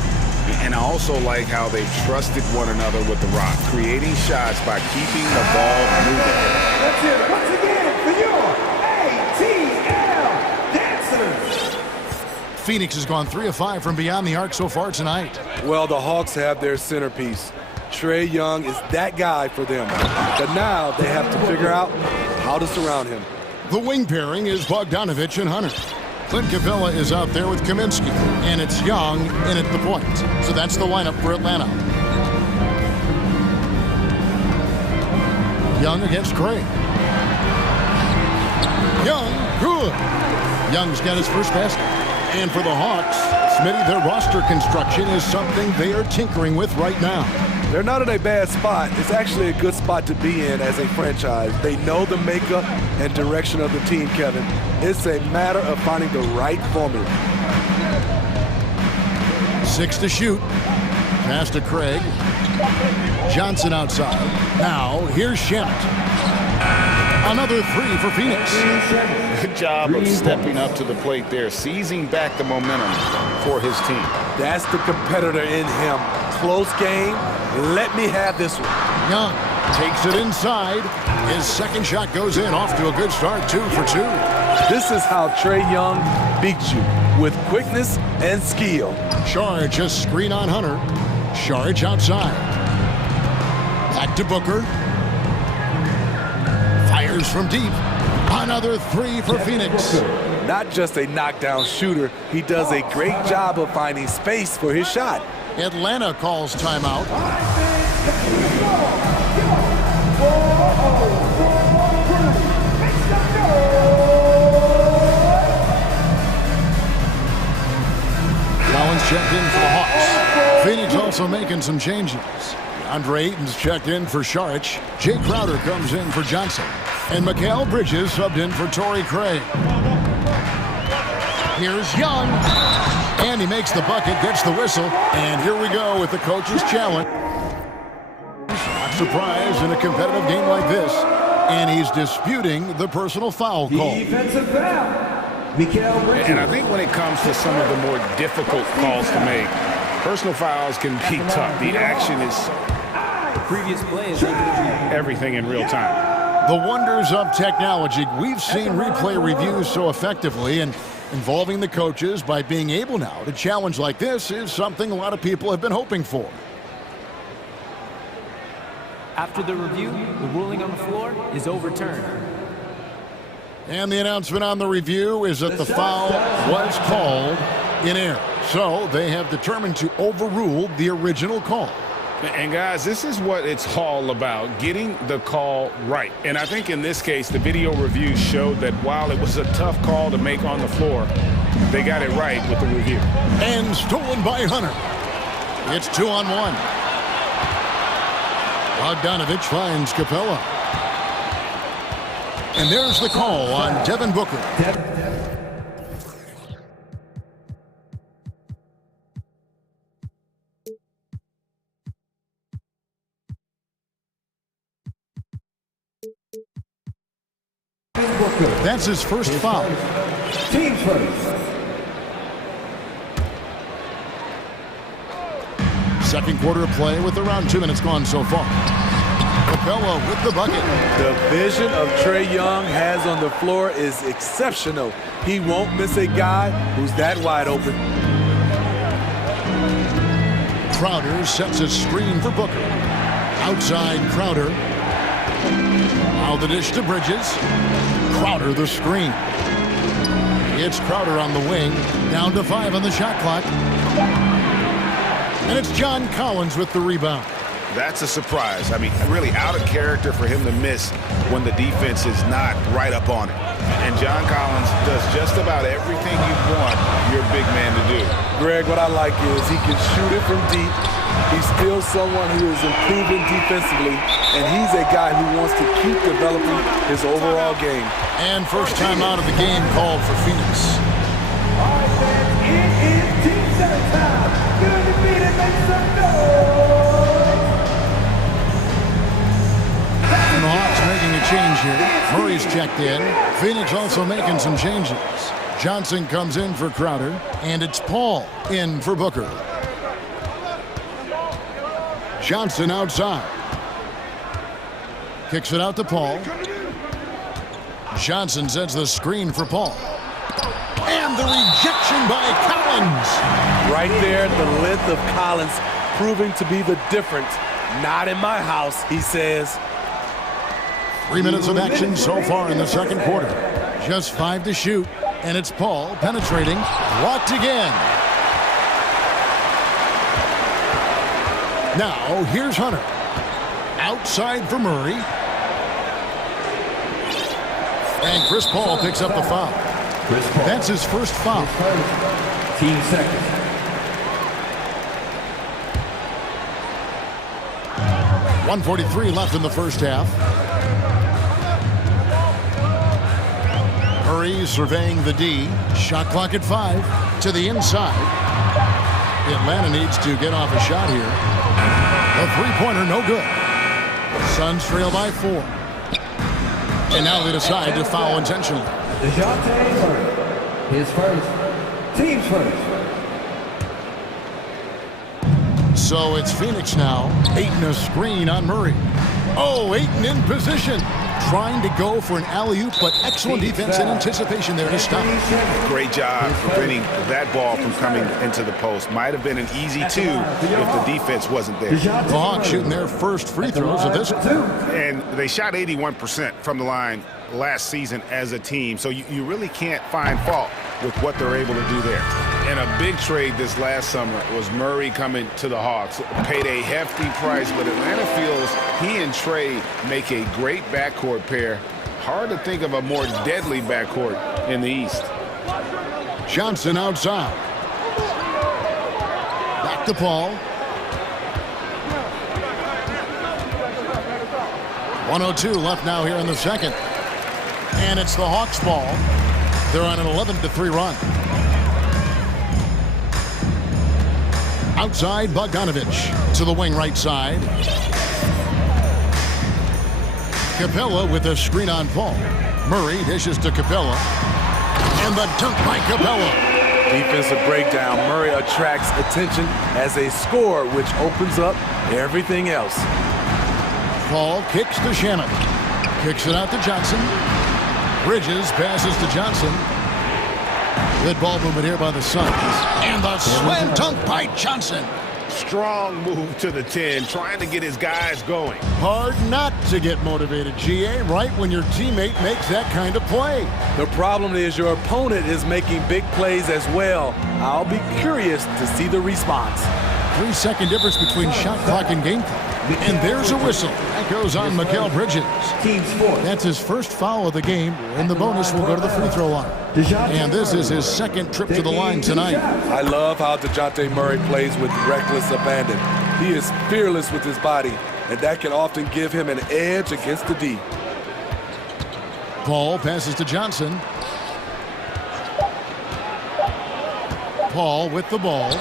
And I also like how they've trusted one another with the rock, creating shots by keeping the ball moving. Let's hear it once again for your ATL Dancers. Phoenix has gone 3 of 5 from beyond the arc so far tonight. Well, the Hawks have their centerpiece. Trae Young is that guy for them. But now they have to figure out how to surround him. The wing pairing is Bogdanovich and Hunter. Clint Capella is out there with Kaminsky, and it's Young in at the point. So that's the lineup for Atlanta. Young against Craig. Young, good. Young's got his first basket. And for the Hawks, Smitty, their roster construction is something they are tinkering with right now. They're not in a bad spot. It's actually a good spot to be in as a franchise. They know the makeup and direction of the team, Kevin. It's a matter of finding the right formula. 6 to shoot. Pass to Craig. Johnson outside. Now, here's Shannon. Another 3 for Phoenix. Good job of stepping up to the plate there, seizing back the momentum for his team. That's the competitor in him. Close game. Let me have this one. Young takes it inside. His second shot goes in. Off to a good start, 2 for 2. This is how Trae Young beats you, with quickness and skill. Charge a screen on Hunter. Charge outside. Back to Booker. Fires from deep. Another 3 for Phoenix. Not just a knockdown shooter, he does a great job of finding space for his shot. Atlanta calls timeout. Collins checked in for the Hawks. Phoenix also making some changes. Andre Ayton's checked in for Saric. Jay Crowder comes in for Johnson. And Mikal Bridges subbed in for Torrey Craig. Here's Young. And he makes the bucket, gets the whistle. And here we go with the coach's challenge. Not surprised in a competitive game like this. And he's disputing the personal foul call. Defensive foul. Mikal Bridges. And I think when it comes to some of the more difficult calls to make, personal fouls can be tough. The action is Previous play is everything in real time. The wonders of technology. We've seen replay reviews so effectively, and involving the coaches by being able now to challenge like this is something a lot of people have been hoping for. After the review, the ruling on the floor is overturned. And the announcement on the review is that the foul was called in error. So they have determined to overrule the original call. And guys, this is what it's all about, getting the call right. And I think in this case, the video review showed that while it was a tough call to make on the floor, they got it right with the review. And stolen by Hunter. It's 2-on-1. Bogdanovich finds Capella. And there's the call on Devin Booker. That's his first foul. Team first. Second quarter of play with around 2 minutes gone so far. Capella with the bucket. The vision of Trae Young has on the floor is exceptional. He won't miss a guy who's that wide open. Crowder sets a screen for Booker. Outside Crowder. Now the dish to Bridges. Crowder the screen. It's Crowder on the wing. Down to 5 on the shot clock. And it's John Collins with the rebound. That's a surprise. I mean, really out of character for him to miss when the defense is not right up on it. And John Collins does just about everything you want your big man to do. Greg, what I like is he can shoot it from deep. He's still someone who is improving defensively, and he's a guy who wants to keep developing his overall game. And first time out of the game called for Phoenix. All right, fans, it is Team 7 time. Get on your feet and make some noise. And the Hawks making a change here. Murray's checked in. Phoenix also making some changes. Johnson comes in for Crowder, and it's Paul in for Booker. Johnson outside. Kicks it out to Paul. Johnson sets the screen for Paul. And the rejection by Collins. Right there, the length of Collins proving to be the difference. Not in my house, he says. 3 minutes of action so far in the second quarter. Just 5 to shoot. And it's Paul penetrating. Blocked again. Now, here's Hunter. Outside for Murray. And Chris Paul picks up the foul. That's his first foul. Team second. .143 left in the first half. Murray surveying the D. Shot clock at 5. To the inside. Atlanta needs to get off a shot here. The three-pointer, no good. Suns trail by 4. And now they decide to foul intentionally. DeJounte Murray, his first. Team's first. So it's Phoenix now. Ayton a screen on Murray. Oh, Ayton in position. Trying to go for an alley-oop, but excellent defense and anticipation there to stop. Great job preventing that ball from coming into the post. Might have been an easy 2 if the defense wasn't there. The Hawks shooting their first free throws of this. And they shot 81% from the line last season as a team, so you really can't find fault with what they're able to do there. And a big trade this last summer was Murray coming to the Hawks. Paid a hefty price, but Atlanta feels he and Trae make a great backcourt pair. Hard to think of a more deadly backcourt in the East. Johnson outside. to Paul. 1:02 left now here in the second. And it's the Hawks ball. They're on an 11-3 run. Outside, Bogdanovich to the wing right side. Capella with a screen on Paul. Murray dishes to Capella. And the dunk by Capella. Defensive breakdown. Murray attracts attention as a scorer, which opens up everything else. Paul kicks to Shannon. Kicks it out to Johnson. Bridges passes to Johnson. Good ball movement here by the Suns. And the slam dunk by Johnson. Strong move to the 10, trying to get his guys going. Hard not to get motivated, GA, right when your teammate makes that kind of play. The problem is your opponent is making big plays as well. I'll be curious to see the response. 3-second difference between shot clock and game clock. And there's a whistle. That goes on Mikal Bridges. That's his first foul of the game, and the bonus will go to the free throw line. And this is his second trip to the line tonight. I love how DeJounte Murray plays with reckless abandon. He is fearless with his body, and that can often give him an edge against the D. Paul passes to Johnson. Paul with the ball.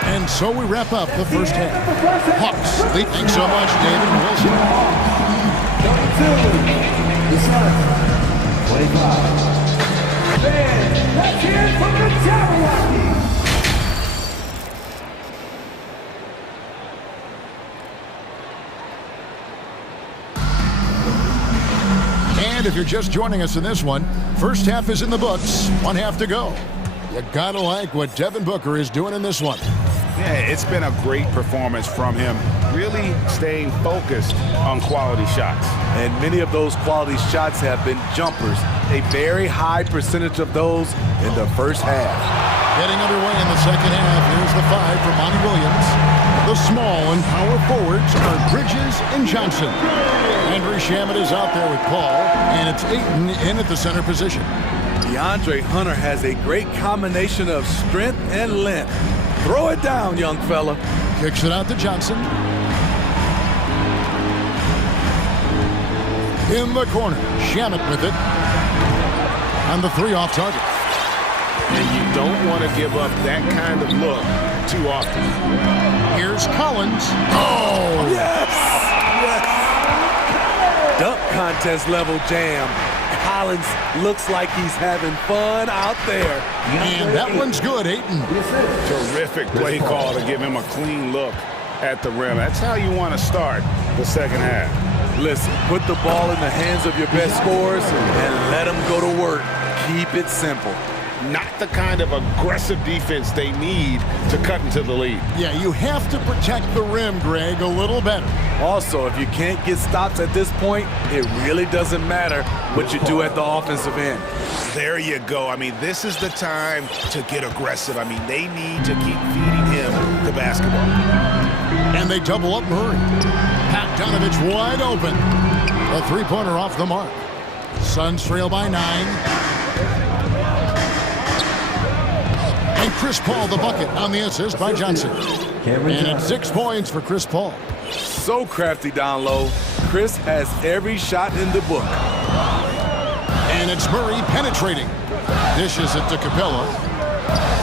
And so we wrap up the first half. Hawks lead. Thanks so much, David Wilson. 25. And let's hear it from the Jabberwocky. And if you're just joining us in this one, first half is in the books. One half to go. You gotta like what Devin Booker is doing in this one. Yeah, it's been a great performance from him, really staying focused on quality shots. And many of those quality shots have been jumpers, a very high percentage of those in the first half. Getting underway in the second half, here's the 5 for Monty Williams. The small and power forwards are Bridges and Johnson. Andrew Shamet is out there with Paul, and it's Ayton in at the center position. DeAndre Hunter has a great combination of strength and length. Throw it down, young fella. Kicks it out to Johnson. In the corner, Shamet with it. And the 3 off target. And you don't want to give up that kind of look too often. Here's Collins. Oh! Yes! Yes! Dunk contest level jam. Collins looks like he's having fun out there. And that one's good, Ayton. Terrific play call to give him a clean look at the rim. That's how you want to start the second half. Listen, put the ball in the hands of your best scorers and let them go to work. Keep it simple. Not the kind of aggressive defense they need to cut into the lead. Yeah, you have to protect the rim, Greg, a little better. Also, if you can't get stops at this point, it really doesn't matter what you do at the offensive end. There you go. I mean, this is the time to get aggressive. I mean, they need to keep feeding him the basketball. And they double up Murray. Bogdanovich wide open. A 3-pointer off the mark. Suns trail by 9. And Chris Paul the bucket on the assist by Johnson. And it's 6 points for Chris Paul. So crafty down low. Chris has every shot in the book. And it's Murray penetrating. Dishes it to Capella.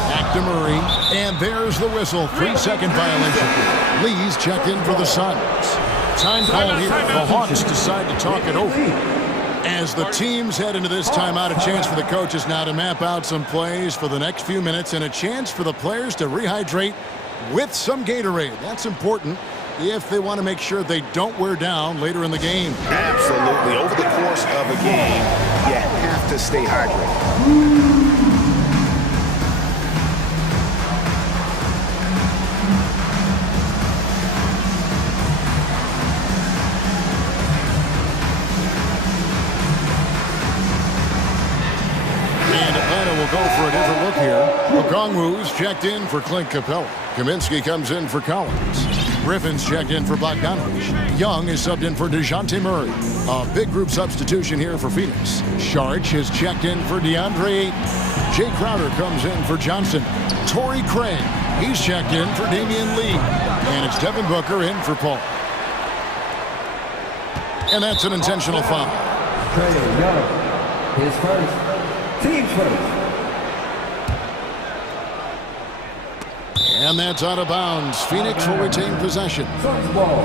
Back to Murray. And there's the whistle. 3-second violation. Lee's checked in for the Suns. Time call here. The Hawks decide to talk it over. As the teams head into this timeout, a chance for the coaches now to map out some plays for the next few minutes and a chance for the players to rehydrate with some Gatorade. That's important if they want to make sure they don't wear down later in the game. Absolutely. Over the course of a game, you have to stay hydrated. Will go for a different look here. Okongwu's checked in for Clint Capella. Kaminsky comes in for Collins. Griffin's checked in for Bogdanovich. Young is subbed in for DeJounte Murray. A big group substitution here for Phoenix. Sharch is checked in for DeAndre Ayton. Jay Crowder comes in for Johnson. Torrey Craig. He's checked in for Damian Lee. And it's Devin Booker in for Paul. And that's an intentional foul. Trey Young, his first, team first. And that's out of bounds. Phoenix will retain possession. Suns ball.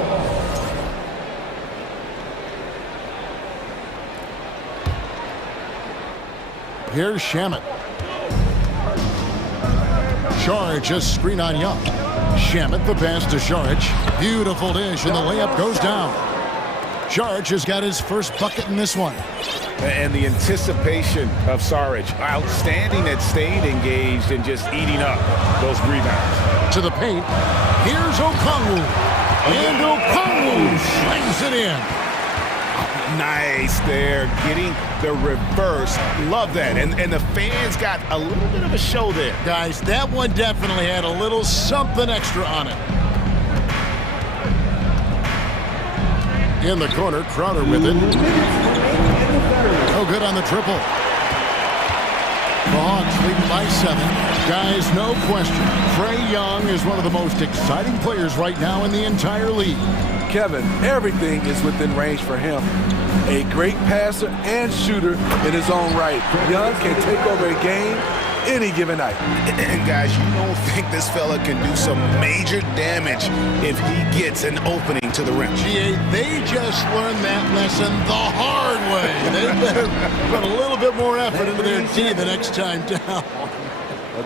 Here's Shamet. Saric, a screen on Young. Shamet, the pass to Saric. Beautiful dish, and the layup goes down. Saric has got his first bucket in this one. And the anticipation of Saric, outstanding at staying engaged and just eating up those rebounds. To the paint. Here's Okongwu. And Okongwu slings it in. Nice there, getting the reverse. Love that. And the fans got a little bit of a show there. Guys, that one definitely had a little something extra on it. In the corner, Crowder with it. No good on the triple. The Hawks lead by 7. Guys, no question, Trae Young is one of the most exciting players right now in the entire league. Kevin, everything is within range for him. A great passer and shooter in his own right. Young can take over a game any given night. And guys, you don't think this fella can do some major damage if he gets an opening to the rim. GA, they just learned that lesson the hard way. They better put a little bit more effort into their team the next time down.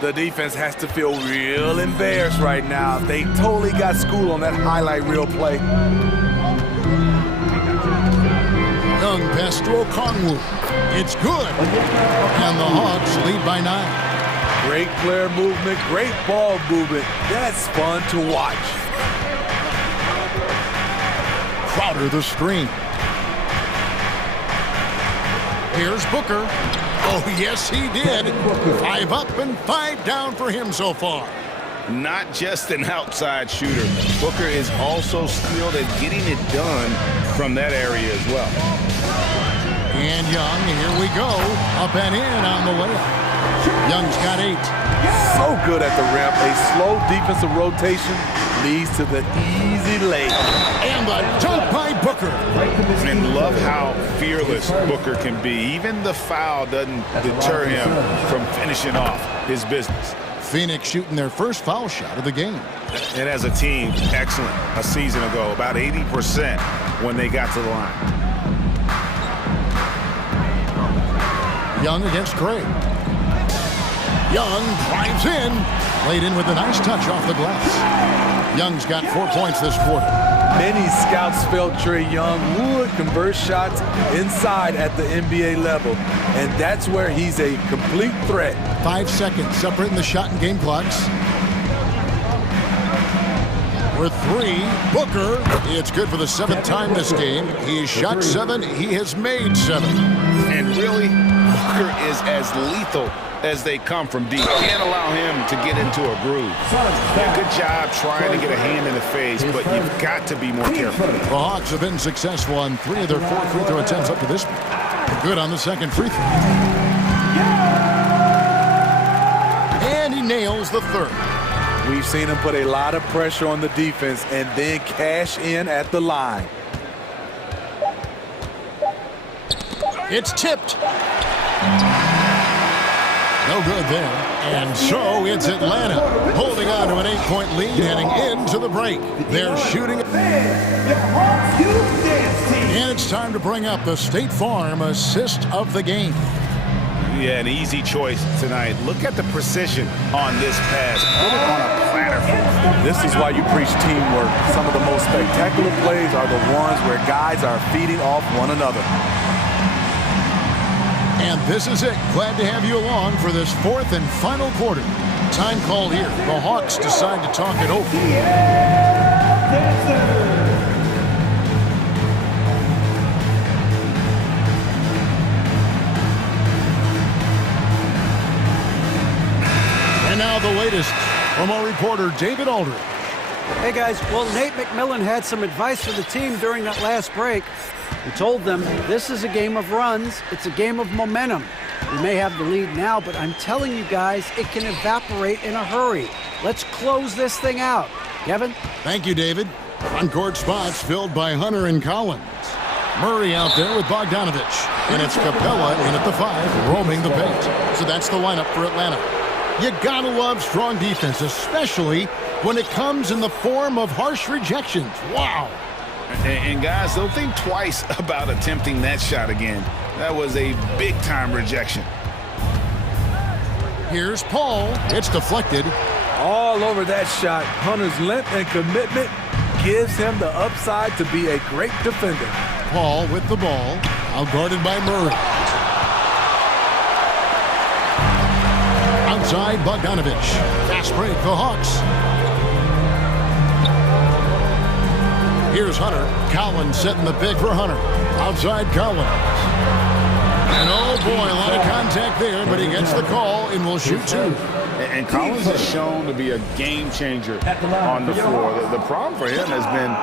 The defense has to feel real embarrassed right now. They totally got schooled on that highlight reel play. Young pass to Okongwu. It's good. And the Hawks lead by 9. Great player movement, great ball movement. That's fun to watch. Crowder the screen. Here's Booker. Oh, yes, he did. 5 up and 5 down for him so far. Not just an outside shooter. Booker is also skilled at getting it done from that area as well. And Young, here we go. Up and in on the layup. Young's got 8. So good at the rim. A slow defensive rotation leads to the easy lay. And the dunk by Booker. And love how fearless Booker can be. Even the foul doesn't deter him from finishing off his business. Phoenix shooting their first foul shot of the game. And as a team, excellent a season ago. About 80% when they got to the line. Young against Craig. Young drives in. Laid in with a nice touch off the glass. Young's got 4 points this quarter. Many scouts felt Trae Young would convert shots inside at the NBA level, and that's where he's a complete threat. 5 seconds separating the shot and game clocks. For 3, Booker. It's good for the 7th time this game. He's shot 7. He has made 7. And really, Booker is as lethal as they come from deep. Can't allow him to get into a groove. Yeah, good job trying to get a hand in the face, but you've got to be more careful. The Hawks have been successful on 3 of their 4 free throw attempts up to this point. Good on the second free throw. And he nails the 3rd. We've seen him put a lot of pressure on the defense and then cash in at the line. It's tipped. No good there. And so it's Atlanta holding on to an 8-point lead heading into the break. They're shooting. And it's time to bring up the State Farm assist of the game. Yeah, an easy choice tonight. Look at the precision on this pass. Put it on a platter. This is why you preach teamwork. Some of the most spectacular plays are the ones where guys are feeding off one another. And this is it. Glad to have you along for this 4th and final quarter. Time called here. The Hawks decide to talk it over. And now the latest from our reporter, David Aldridge. Hey guys, well, Nate McMillan had some advice for the team during that last break. He told them this is a game of runs, it's a game of momentum. We may have the lead now, but I'm telling you guys, it can evaporate in a hurry. Let's close this thing out. Kevin? Thank you, David. On-court spots filled by Hunter and Collins. Murray out there with Bogdanovich. And it's Capella in at the 5, roaming the paint. So that's the lineup for Atlanta. You gotta love strong defense, especially when it comes in the form of harsh rejections. Wow. And guys, don't think twice about attempting that shot again. That was a big-time rejection. Here's Paul. It's deflected. All over that shot. Hunter's length and commitment gives him the upside to be a great defender. Paul with the ball, outguarded by Murray. Outside Bogdanovich. Fast break, the Hawks. Here's Hunter. Collins setting the pick for Hunter. Outside Collins. And oh boy, a lot of contact there, but he gets the call and will shoot 2. And Collins is shown to be a game changer on the floor. The problem for him has been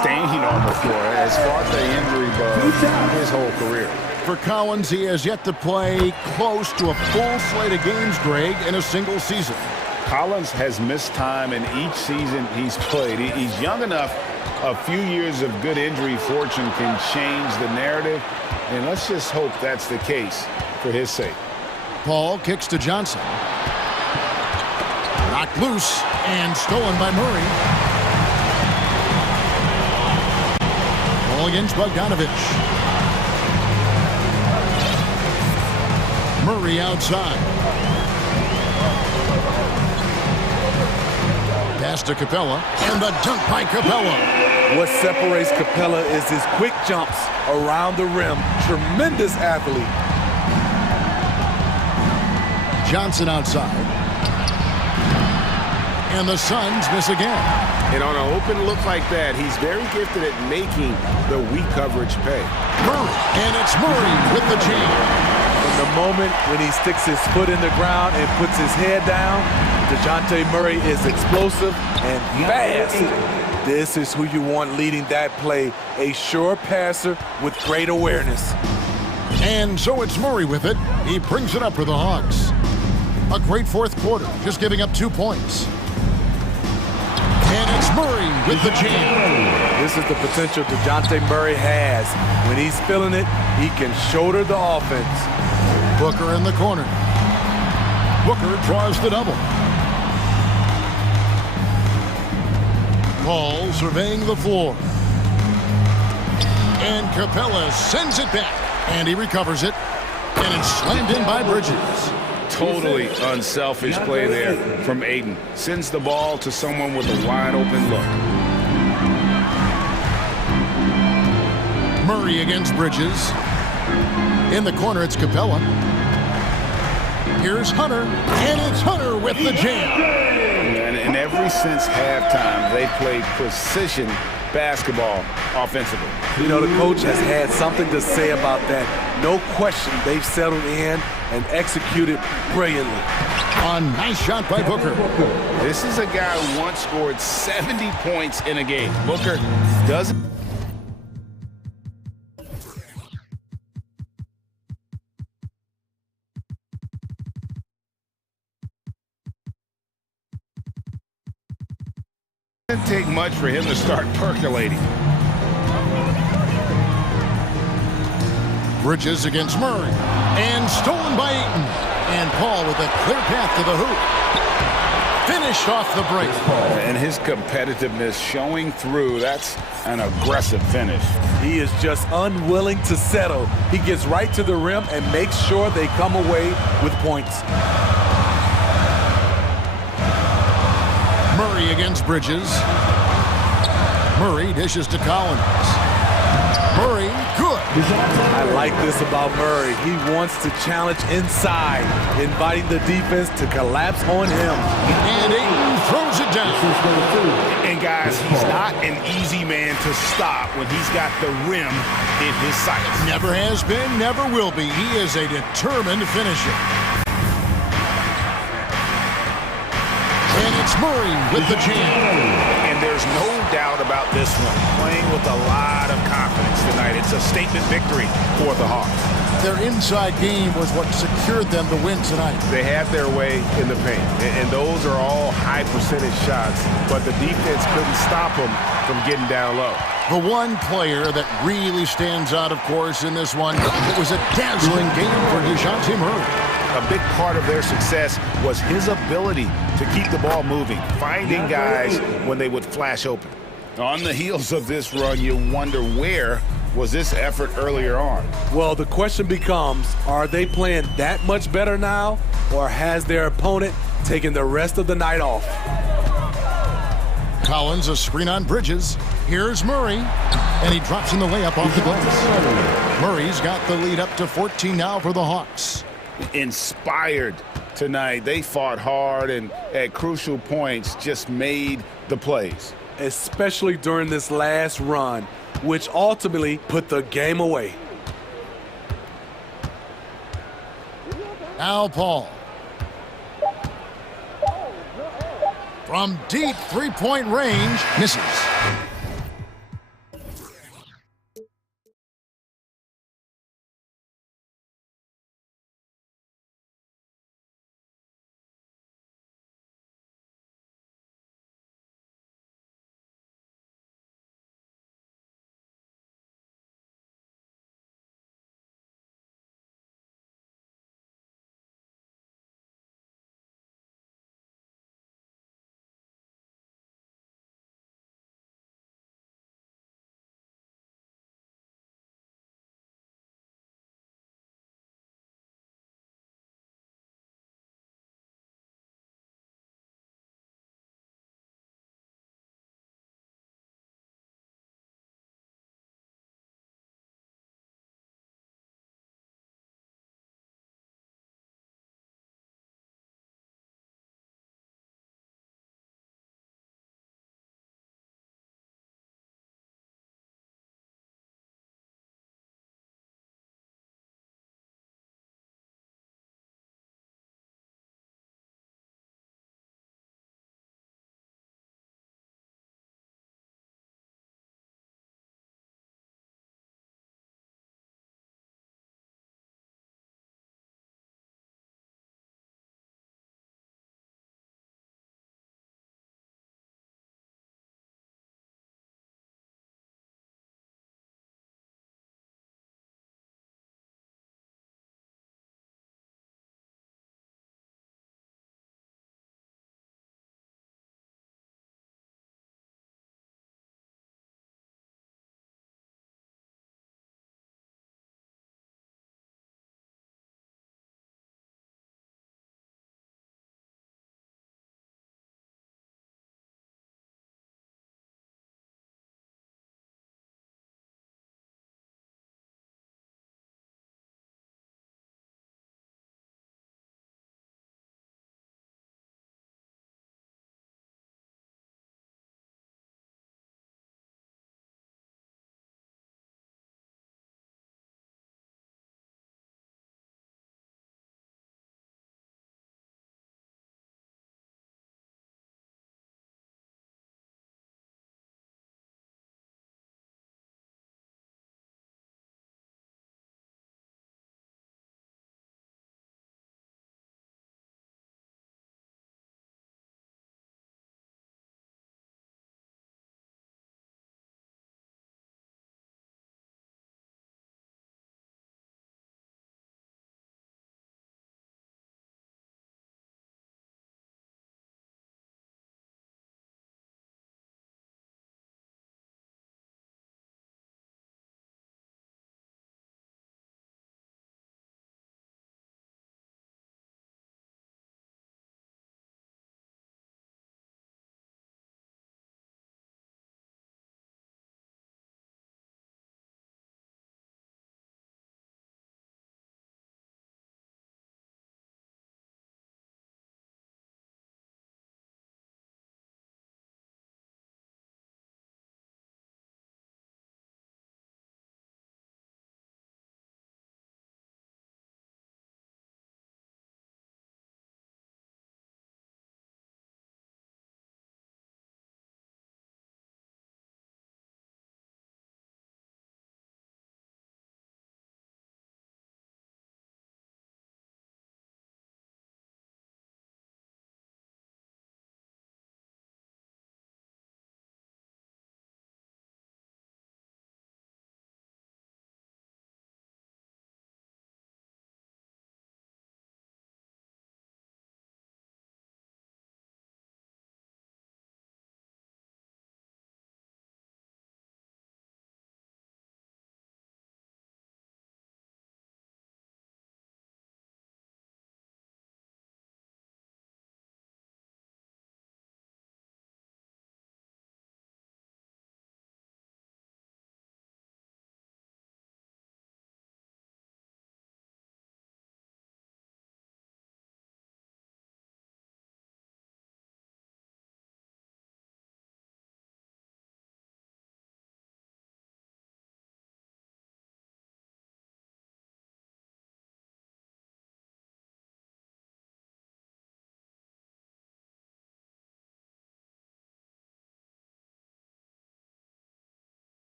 staying on the floor. Has fought the injury bug his whole career. For Collins, he has yet to play close to a full slate of games, Greg, in a single season. Collins has missed time in each season he's played. He's young enough. A few years of good injury fortune can change the narrative, and let's just hope that's the case for his sake. Paul kicks to Johnson. Knocked loose and stolen by Murray. Ball against Bogdanovich. Murray outside. Pass to Capella, and the dunk by Capella. What separates Capella is his quick jumps around the rim. Tremendous athlete. Johnson outside. And the Suns miss again. And on an open look like that, he's very gifted at making the weak coverage pay. Murray, and it's Murray with the jam. In the moment when he sticks his foot in the ground and puts his head down, DeJounte Murray is explosive and fast. This is who you want leading that play, a sure passer with great awareness. And so it's Murray with it. He brings it up for the Hawks. A great fourth quarter, just giving up 2 points. And it's Murray with the jam. This is the potential DeJounte Murray has. When he's feeling it, he can shoulder the offense. Booker in the corner. Booker draws the double. Paul surveying the floor. And Capella sends it back. And he recovers it. And it's slammed in by Bridges. Totally unselfish play there from Ayton. Sends the ball to someone with a wide open look. Murray against Bridges. In the corner, it's Capella. Here's Hunter. And it's Hunter with the jam. And ever since halftime, they played precision basketball offensively. You know, the coach has had something to say about that. No question, they've settled in and executed brilliantly. A nice shot by Booker. This is a guy who once scored 70 points in a game. Booker doesn't. It doesn't take much for him to start percolating. Bridges against Murray. And stolen by Ayton. And Paul with a clear path to the hoop. Finished off the break. And his competitiveness showing through. That's an aggressive finish. He is just unwilling to settle. He gets right to the rim and makes sure they come away with points. Murray against Bridges. Murray dishes to Collins. Murray, good. I like this about Murray. He wants to challenge inside, inviting the defense to collapse on him. And Ayton throws it down. And guys, he's not an easy man to stop when he's got the rim in his sights. Never has been, never will be. He is a determined finisher. And it's Murray with the jam. And there's no doubt about this one. Playing with a lot of confidence tonight. It's a statement victory for the Hawks. Their inside game was what secured them the win tonight. They had their way in the paint, and those are all high percentage shots, but the defense couldn't stop them from getting down low. The one player that really stands out, of course, in this one, it was a dazzling game for DeJounte Murray. A big part of their success was his ability to keep the ball moving, finding guys when they would flash open. On the heels of this run, you wonder where was this effort earlier on? Well, the question becomes, are they playing that much better now, or has their opponent taken the rest of the night off? Collins, a screen on Bridges. Here's Murray, and he drops in the layup off the glass. Murray's got the lead up to 14 now for the Hawks. Inspired tonight. They fought hard and at crucial points just made the plays. Especially during this last run, which ultimately put the game away. Now Paul. From deep three-point range, misses.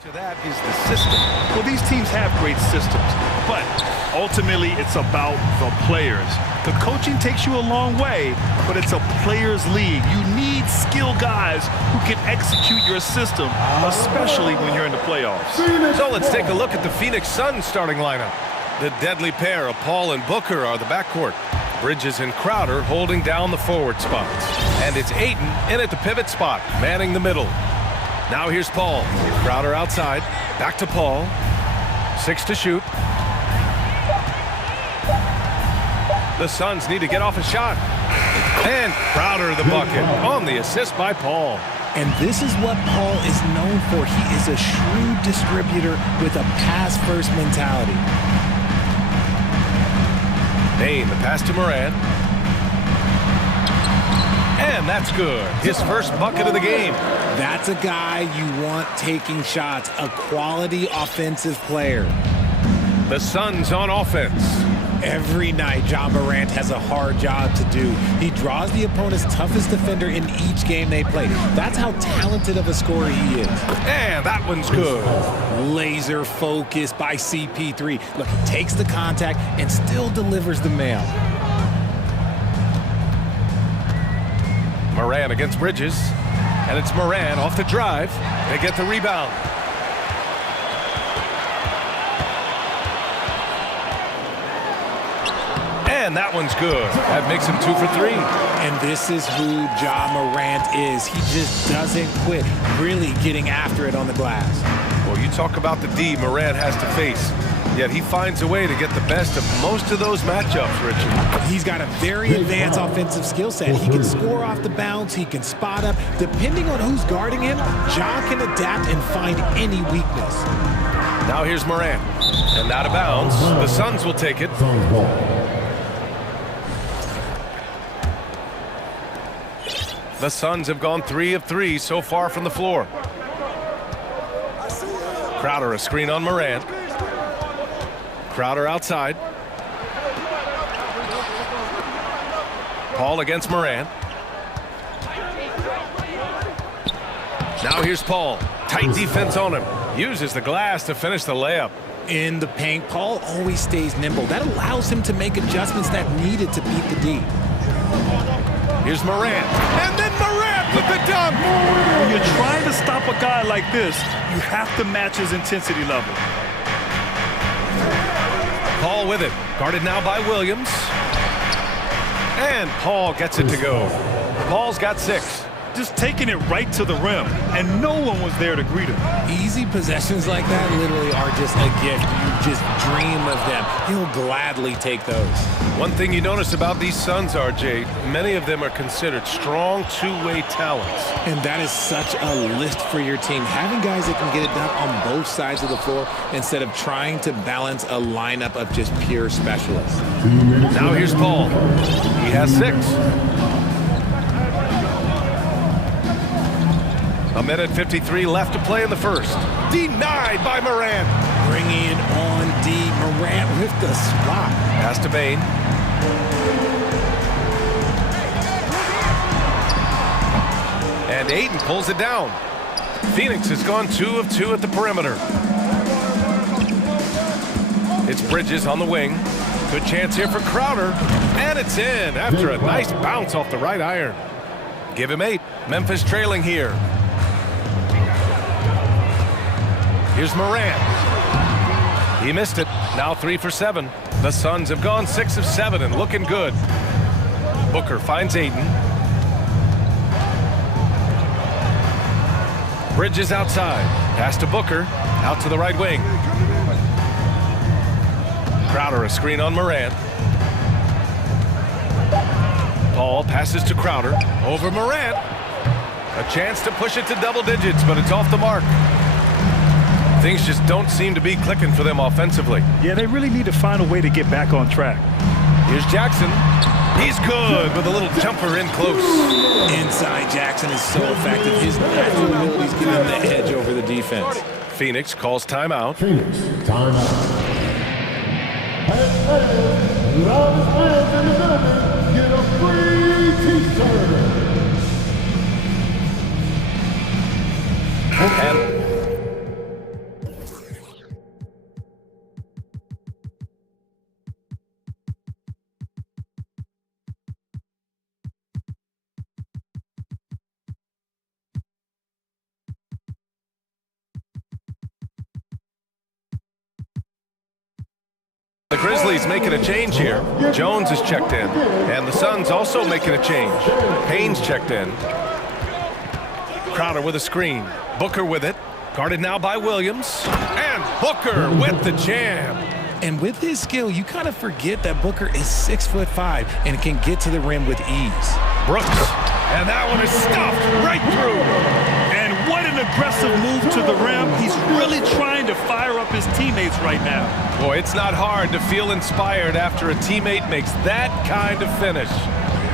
To that is the system. Well, these teams have great systems, but ultimately it's about the players. The coaching takes you a long way, but it's a players' league. You need skilled guys who can execute your system, especially when you're in the playoffs. So let's take a look at the Phoenix Suns starting lineup. The deadly pair of Paul and Booker are the backcourt. Bridges and Crowder holding down the forward spots. And it's Ayton in at the pivot spot, manning the middle. Now here's Paul. Crowder outside. Back to Paul. 6 to shoot. The Suns need to get off a shot. And Crowder the bucket on the assist by Paul. And this is what Paul is known for. He is a shrewd distributor with a pass-first mentality. Bain, the pass to Moran. And that's good. His first bucket of the game. That's a guy you want taking shots, a quality offensive player. The Suns on offense. Every night, John Morant has a hard job to do. He draws the opponent's toughest defender in each game they play. That's how talented of a scorer he is. And that one's good. Laser focused by CP3. Look, takes the contact and still delivers the mail. Moran against Bridges. And it's Moran off the drive. They get the rebound. And that one's good. That makes him 2 for 3. And this is who Ja Morant is. He just doesn't quit, really getting after it on the glass. Well, you talk about the D Morant has to face. Yet he finds a way to get the best of most of those matchups, Richard. He's got a very advanced offensive skill set. He can score off the bounce. He can spot up. Depending on who's guarding him, Ja can adapt and find any weakness. Now here's Morant. And out of bounds. The Suns will take it. The Suns have gone 3 of 3 so far from the floor. Crowder a screen on Morant. Crowder outside. Paul against Morant. Now here's Paul. Tight defense on him. Uses the glass to finish the layup. In the paint, Paul always stays nimble. That allows him to make adjustments that needed to beat the D. Here's Morant. And then Morant with the dunk. When you're trying to stop a guy like this, you have to match his intensity level. Paul with it. Guarded now by Williams. And Paul gets it to go. Paul's got 6. Just taking it right to the rim, and no one was there to greet him. Easy possessions like that literally are just a gift. You just dream of them. He'll gladly take those. One thing you notice about these Suns, RJ, many of them are considered strong two-way talents. And that is such a lift for your team. Having guys that can get it done on both sides of the floor instead of trying to balance a lineup of just pure specialists. Now here's Paul. He has 6. A minute 53 left to play in the first. Denied by Morant. Bringing it on D. Morant with the swap. Pass to Bain. And Ayton pulls it down. Phoenix has gone 2 of 2 at the perimeter. It's Bridges on the wing. Good chance here for Crowder. And it's in after a nice bounce off the right iron. Give him 8. Memphis trailing here. Here's Morant. He missed it. Now 3 for 7. The Suns have gone 6 of 7 and looking good. Booker finds Ayton. Bridges outside. Pass to Booker. Out to the right wing. Crowder a screen on Morant. Paul passes to Crowder. Over Morant. A chance to push it to double digits, but it's off the mark. Things just don't seem to be clicking for them offensively. Yeah, they really need to find a way to get back on track. Here's Jackson. He's good with a little jumper in close. Inside Jackson is so effective. His natural abilities give him the edge over the defense. Phoenix calls timeout. Phoenix, timeout. Get a free t-shirt. The Grizzlies making a change here. Jones is checked in. And the Suns also making a change. Payne's checked in. Crowder with a screen. Booker with it. Guarded now by Williams. And Booker with the jam. And with his skill, you kind of forget that Booker is 6'5" and can get to the rim with ease. Brooks. And that one is stuffed right through. And what an aggressive move to the rim. He's really trying to fire up his teammates right now. Boy, it's not hard to feel inspired after a teammate makes that kind of finish.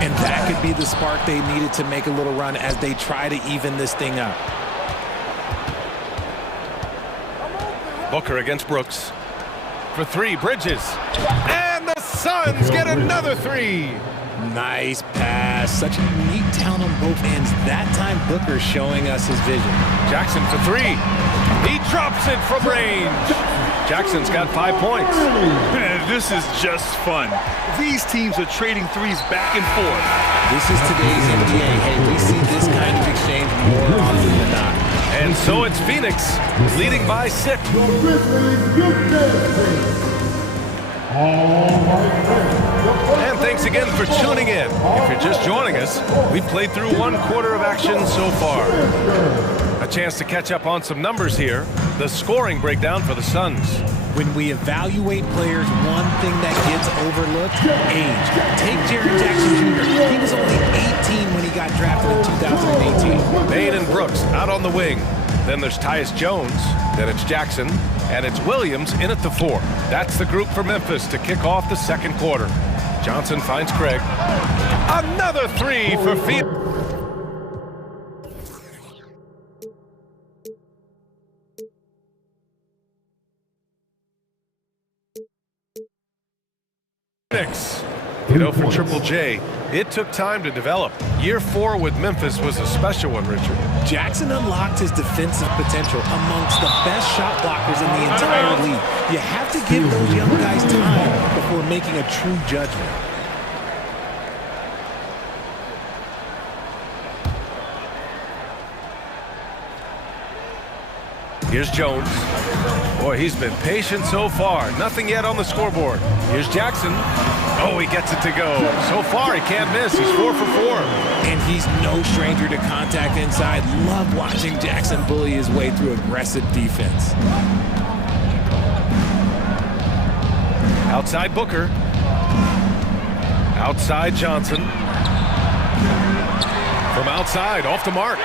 And that could be the spark they needed to make a little run as they try to even this thing up. Booker against Brooks. For three, Bridges. And the Suns get another three. Nice pass. Such a unique talent on both ends. That time, Booker showing us his vision. Jackson for three. He drops it from range. Jackson's got 5 points. Man, this is just fun. These teams are trading threes back and forth. This is today's NBA. Hey, we see this kind of exchange more often than not. And so it's Phoenix, leading by 6. And thanks again for tuning in. If you're just joining us, we played through 1 quarter of action so far. A chance to catch up on some numbers here. The scoring breakdown for the Suns. When we evaluate players, one thing that gets overlooked, age. Take Jaren Jackson Jr. He was only 18 when he got drafted in 2018. Payne and Brooks out on the wing. Then there's Tyus Jones. Then it's Jackson. And it's Williams in at the 4. That's the group for Memphis to kick off the second quarter. Johnson finds Craig. Another three for Phoenix. You know, for Triple J, it took time to develop. Year 4 with Memphis was a special one, Richard. Jackson unlocked his defensive potential amongst the best shot blockers in the entire league. You have to give those young guys time before making a true judgment. Here's Jones. Boy, he's been patient so far. Nothing yet on the scoreboard. Here's Jackson. Oh, he gets it to go. So far, he can't miss. He's 4 for 4. And he's no stranger to contact inside. Love watching Jackson bully his way through aggressive defense. Outside Booker. Outside Johnson. From outside, off the mark.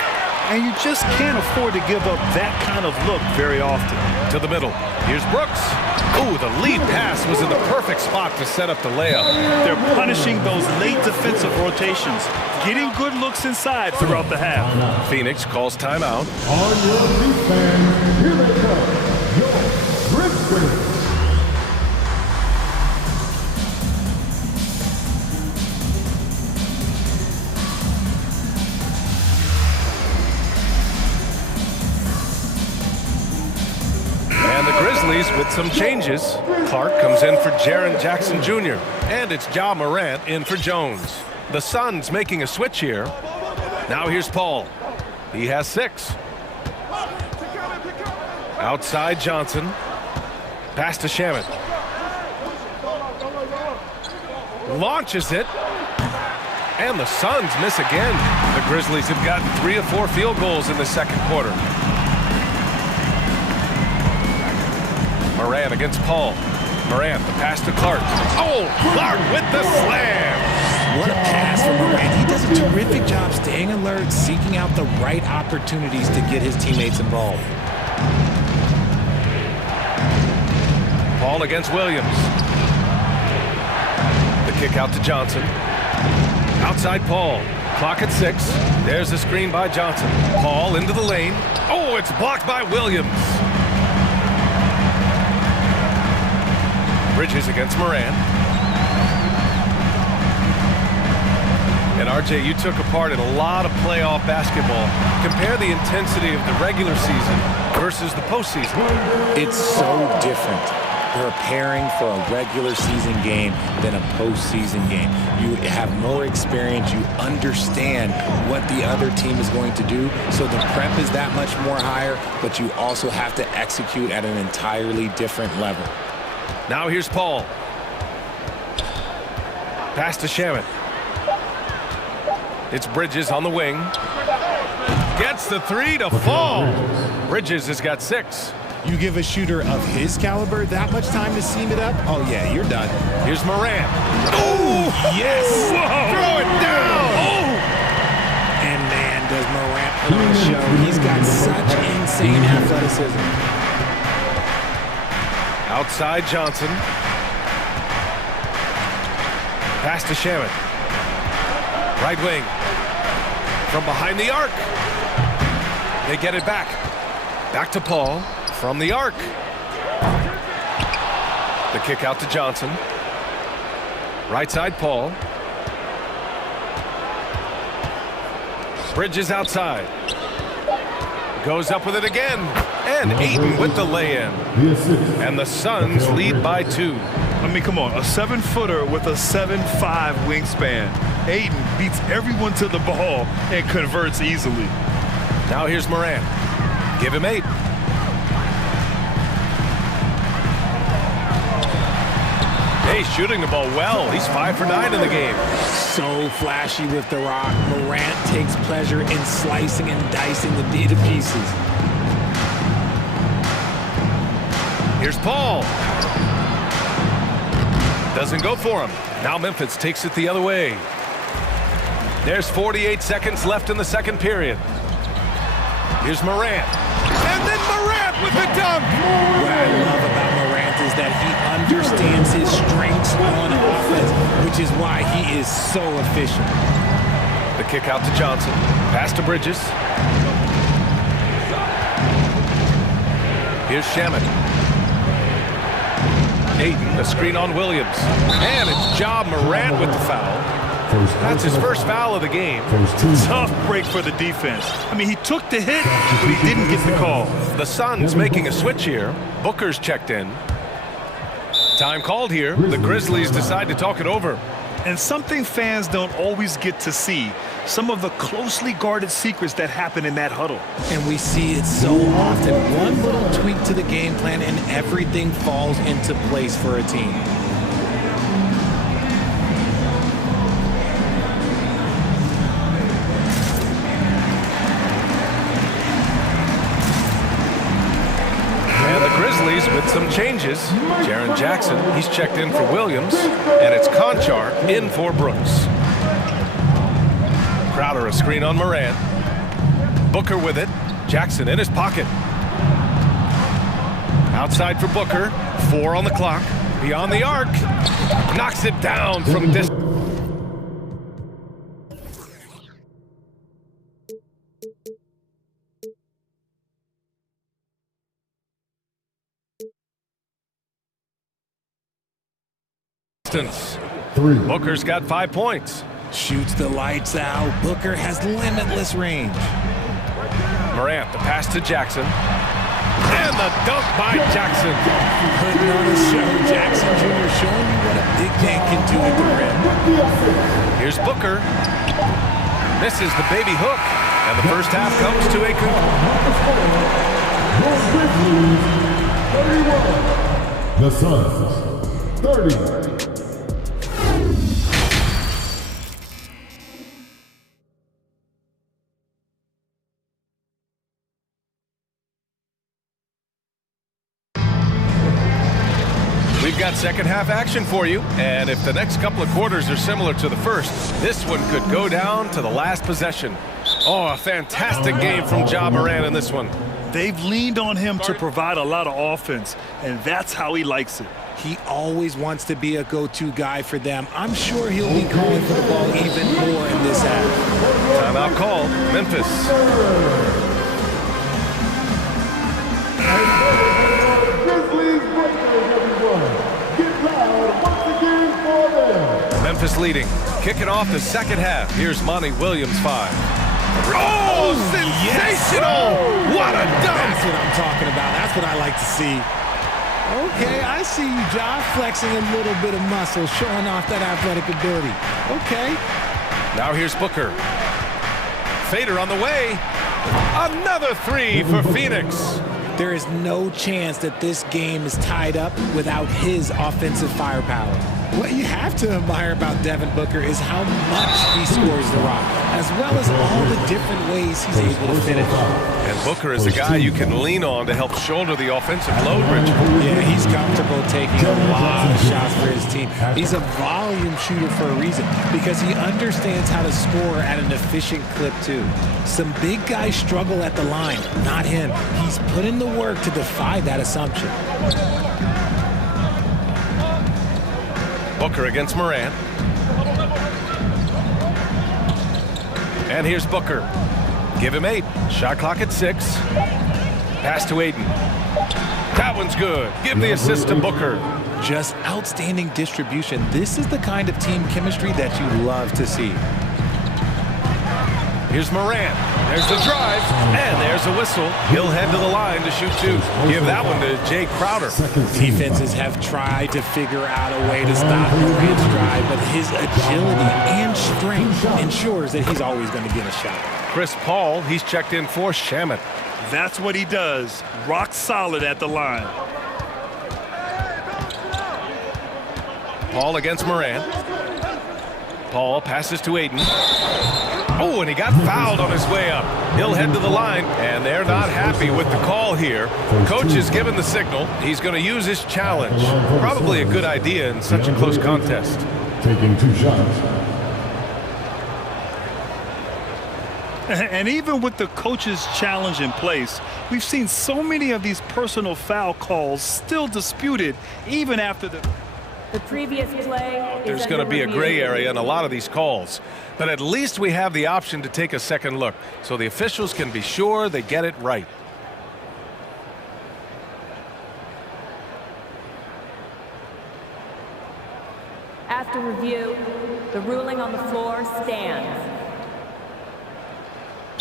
And you just can't afford to give up that kind of look very often. To the middle. Here's Brooks. Ooh, the lead pass was in the perfect spot to set up the layup. They're punishing those late defensive rotations, getting good looks inside throughout the half. Phoenix calls timeout. On your defense, here they come, your Grizzlies. With some changes. Clark comes in for Jaren Jackson Jr. And it's Ja Morant in for Jones. The Suns making a switch here. Now here's Paul. He has 6. Outside Johnson. Pass to Shamet. Launches it. And the Suns miss again. The Grizzlies have gotten 3 of 4 field goals in the second quarter. Morant against Paul. Morant, the pass to Clark. Oh, Clark with the slam. What a pass from Morant. He does a terrific job staying alert, seeking out the right opportunities to get his teammates involved. Paul against Williams. The kick out to Johnson. Outside Paul. Clock at 6. There's the screen by Johnson. Paul into the lane. Oh, it's blocked by Williams. Bridges against Morant. And RJ, you took a part in a lot of playoff basketball. Compare the intensity of the regular season versus the postseason. It's so different preparing for a regular season game than a postseason game. You have more experience. You understand what the other team is going to do. So the prep is that much more higher, but you also have to execute at an entirely different level. Now here's Paul. Pass to Shaman. It's Bridges on the wing. Gets the three to fall. Bridges has got 6. You give a shooter of his caliber that much time to seam it up? Oh, yeah, you're done. Here's Morant. Oh, yes! Whoa. Throw it down! Oh! And man, does Morant put on a show. He's got such insane athleticism. Outside Johnson. Pass to Shaman. Right wing. From behind the arc. They get it back. Back to Paul. From the arc. The kick out to Johnson. Right side Paul. Bridges outside. Goes up with it again. And Ayton with the lay-in. And the Suns lead by 2. I mean, come on, a 7-footer with a 7'5" wingspan. Ayton beats everyone to the ball and converts easily. Now here's Morant. Give him 8. Hey, shooting the ball well. He's 5 for 9 in the game. So flashy with the rock. Morant takes pleasure in slicing and dicing the D to pieces. Here's Paul. Doesn't go for him. Now Memphis takes it the other way. There's 48 seconds left in the second period. Here's Morant. And then Morant with the dunk. What I love about Morant is that he understands his strengths on offense, which is why he is so efficient. The kick out to Johnson. Pass to Bridges. Here's Shaman. Ayton, a screen on Williams. And it's Ja Morant with the foul. That's his first foul of the game. Tough break for the defense. I mean, he took the hit, but he didn't get the call. The Suns making a switch here. Booker's checked in. Time called here. The Grizzlies decide to talk it over. And something fans don't always get to see, some of the closely guarded secrets that happen in that huddle. And we see it so often. One little tweak to the game plan and everything falls into place for a team. With some changes, Jaren Jackson, he's checked in for Williams, and it's Conchar in for Brooks. Crowder a screen on Morant. Booker with it. Jackson in his pocket. Outside for Booker. 4 on the clock. Beyond the arc. Knocks it down from distance. Booker's got 5 points. Shoots the lights out. Booker has limitless range. Morant, the pass to Jackson. And the dunk by Jackson. Putting on a show. Jackson Jr. showing you what a big man can do at the rim. Here's Booker. Misses the baby hook. And the first half comes to a conclusion. The Suns, 30. We've got second half action for you, and if the next couple of quarters are similar to the first, this one could go down to the last possession. Oh, a fantastic game from Ja Morant in this one. They've leaned on him to provide a lot of offense, and that's how he likes it. He always wants to be a go-to guy for them. I'm sure he'll be calling for the ball even more in this half. Timeout called. Memphis. Memphis leading. Kicking off the second half. Here's Monty Williams, 5. Oh, sensational! What a dunk! That's what I'm talking about. That's what I like to see. Okay, I see you, Josh, flexing a little bit of muscle, showing off that athletic ability. Okay. Now here's Booker. Fader on the way. Another 3 for Phoenix. There is no chance that this game is tied up without his offensive firepower. What you have to admire about Devin Booker is how much he scores the rock, as well as all the different ways he's able to finish. And Booker is a guy you can lean on to help shoulder the offensive load, Richard. Yeah, he's comfortable taking a lot of shots for his team. He's a volume shooter for a reason, because he understands how to score at an efficient clip, too. Some big guys struggle at the line, not him. He's put in the work to defy that assumption. Booker against Morant. And here's Booker. Give him 8. Shot clock at 6. Pass to Aiden. That one's good. Give the assist to Booker. Just outstanding distribution. This is the kind of team chemistry that you love to see. Here's Morant. There's the drive, and there's a whistle. He'll head to the line to shoot 2. Give that one to Jay Crowder. Defenses have tried to figure out a way to stop Morant's drive, but his agility and strength ensures that he's always going to get a shot. Chris Paul, he's checked in for Shamet. That's what he does. Rock solid at the line. Paul against Morant. Paul passes to Aiden. Oh, and he got fouled on his way up. He'll head to the line, and they're not happy with the call here. Coach has given the signal. He's going to use his challenge. Probably a good idea in such a close contest. Taking 2 shots. And even with the coach's challenge in place, we've seen so many of these personal foul calls still disputed even after the previous play. There's going to be a gray area in a lot of these calls, but at least we have the option to take a second look, so the officials can be sure they get it right. After review, the ruling on the floor stands.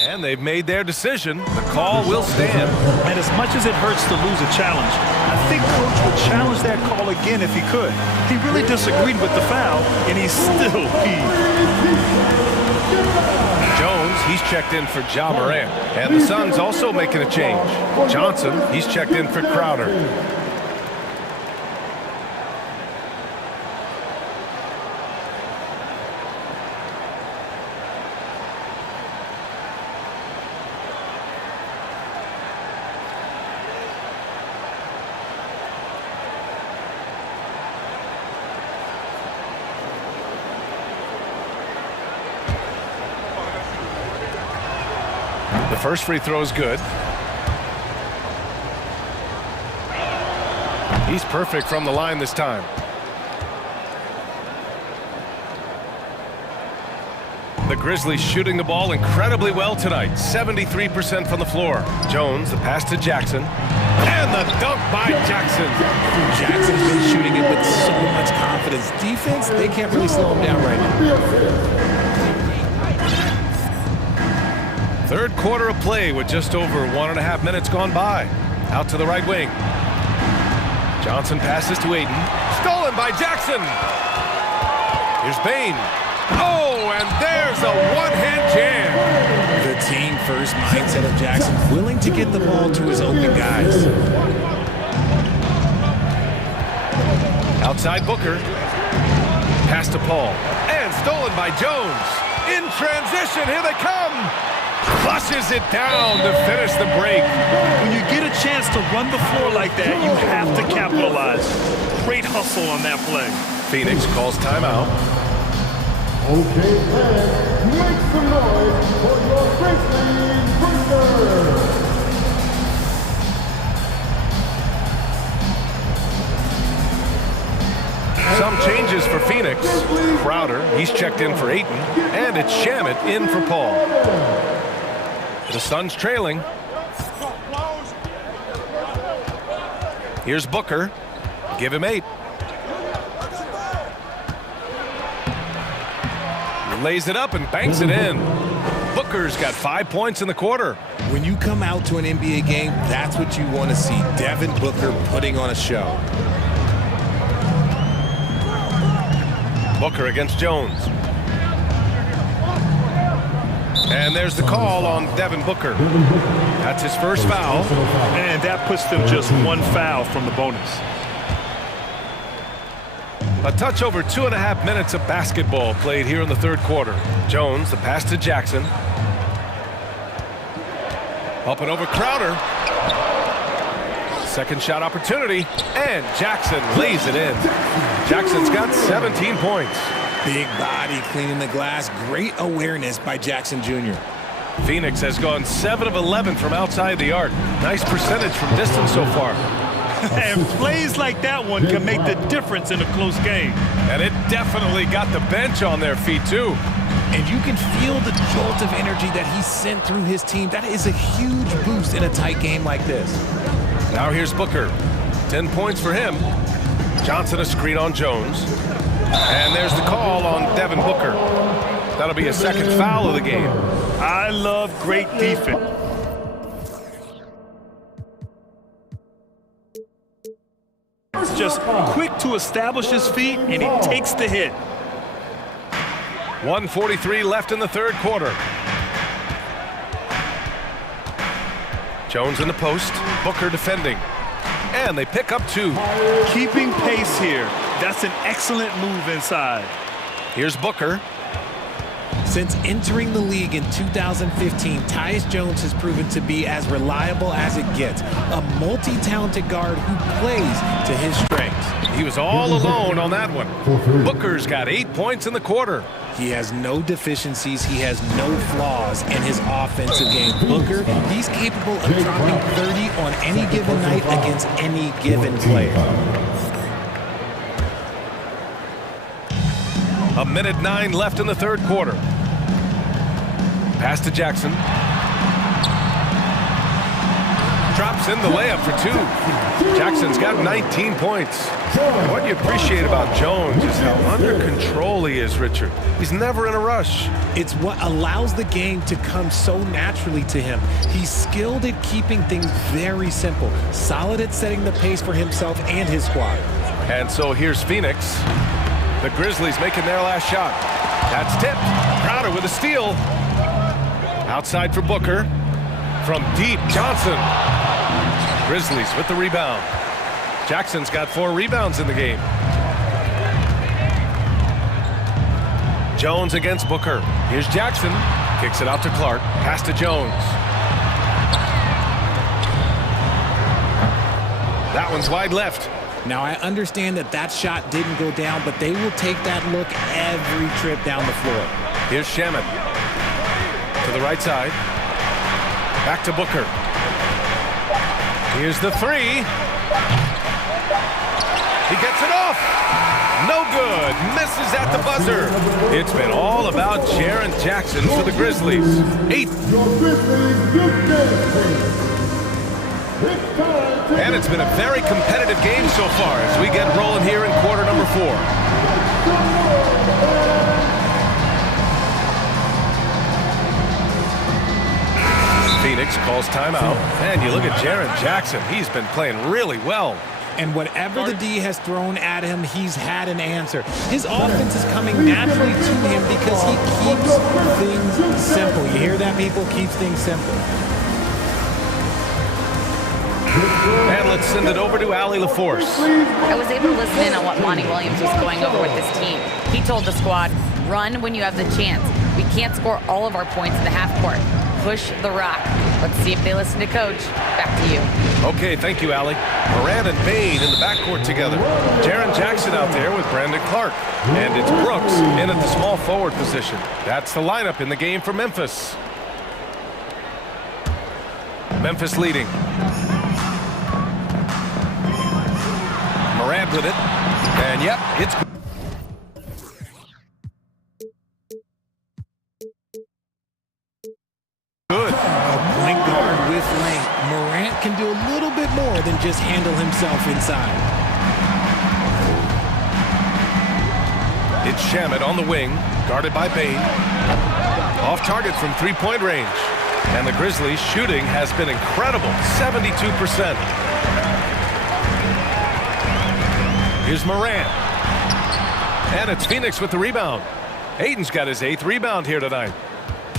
And they've made their decision. The call will stand. And as much as it hurts to lose a challenge, I think Coach would challenge that call again if he could. He really disagreed with the foul, and he's still peeved. Jones, he's checked in for Ja Morant. And the Suns also making a change. Johnson, he's checked in for Crowder. The first free throw is good. He's perfect from the line this time. The Grizzlies shooting the ball incredibly well tonight. 73% from the floor. Jones, the pass to Jackson. And the dunk by Jackson. Jackson's been shooting it with so much confidence. Defense, they can't really slow him down right now. Third quarter of play with just over 1.5 minutes gone by. Out to the right wing. Johnson passes to Aiden. Stolen by Jackson. Here's Bain. Oh, and there's a one-hand jam. The team-first mindset of Jackson, willing to get the ball to his open guys. Outside Booker. Pass to Paul. And stolen by Jones. In transition, here they come. Flushes it down to finish the break. When you get a chance to run the floor like that, you have to capitalize. Great hustle on that play. Phoenix calls timeout. Okay, fans, make some noise for your Grizzlies Breakers. Some changes for Phoenix. Crowder, he's checked in for Ayton. And it's Shamet in for Paul. The Suns trailing. Here's Booker. Give him 8. He lays it up and banks it in. Booker's got 5 points in the quarter. When you come out to an NBA game, that's what you want to see. Devin Booker putting on a show. Booker against Jones. And there's the call on Devin Booker. That's his first foul. And that puts them just 1 foul from the bonus. A touch over 2.5 minutes of basketball played here in the third quarter. Jones, the pass to Jackson. Up and over Crowder. Second shot opportunity, and Jackson lays it in. Jackson's got 17 points. Big body cleaning the glass. Great awareness by Jackson Jr. Phoenix has gone 7 of 11 from outside the arc. Nice percentage from distance so far. And plays like that one can make the difference in a close game. And it definitely got the bench on their feet, too. And you can feel the jolt of energy that he sent through his team. That is a huge boost in a tight game like this. Now here's Booker. 10 points for him. Johnson a screen on Jones. And there's the call on Devin Booker. That'll be a second foul of the game. I love great defense. Just quick to establish his feet, and he takes the hit. 1:43 left in the third quarter. Jones in the post, Booker defending. And they pick up 2. Keeping pace here. That's an excellent move inside. Here's Booker. Since entering the league in 2015, Tyus Jones has proven to be as reliable as it gets. A multi-talented guard who plays to his strengths. He was all alone on that one. Booker's got 8 points in the quarter. He has no deficiencies. He has no flaws in his offensive game. Booker, he's capable of dropping 30 on any given night against any given player. 1:09 left in the third quarter. Pass to Jackson. Drops in the layup for 2. Jackson's got 19 points. And what you appreciate about Jones is how under control he is, Richard. He's never in a rush. It's what allows the game to come so naturally to him. He's skilled at keeping things very simple, solid at setting the pace for himself and his squad. And so here's Phoenix. The Grizzlies making their last shot. That's tipped. Crowder with a steal. Outside for Booker. From deep, Johnson. Grizzlies with the rebound. Jackson's got 4 rebounds in the game. Jones against Booker. Here's Jackson. Kicks it out to Clark. Pass to Jones. That one's wide left. Now, I understand that that shot didn't go down, but they will take that look every trip down the floor. Here's Shamet. To the right side. Back to Booker. Here's the 3. He gets it off. No good. Misses at the buzzer. It's been all about Jaren Jackson for the Grizzlies. 8. And it's been a very competitive game so far as we get rolling here in quarter number 4. Phoenix calls timeout. And you look at Jaren Jackson. He's been playing really well. And whatever the D has thrown at him, he's had an answer. His offense is coming naturally to him because he keeps things simple. You hear that, people? Keeps things simple. And let's send it over to Allie LaForce. I was able to listen in on what Monty Williams was going over with this team. He told the squad, run when you have the chance. We can't score all of our points in the half court. Push the rock. Let's see if they listen to Coach. Back to you. Okay, thank you, Allie. Moran and Bain in the backcourt together. Jaren Jackson out there with Brandon Clark. And it's Brooks in at the small forward position. That's the lineup in the game for Memphis. Memphis leading. Morant with it. And yep, it's good. A point guard with length. Morant can do a little bit more than just handle himself inside. It's Shamet on the wing, guarded by Bain. Off target from three-point range. And the Grizzlies' shooting has been incredible, 72%. Here's Morant. And it's Phoenix with the rebound. Aiden's got his 8th rebound here tonight.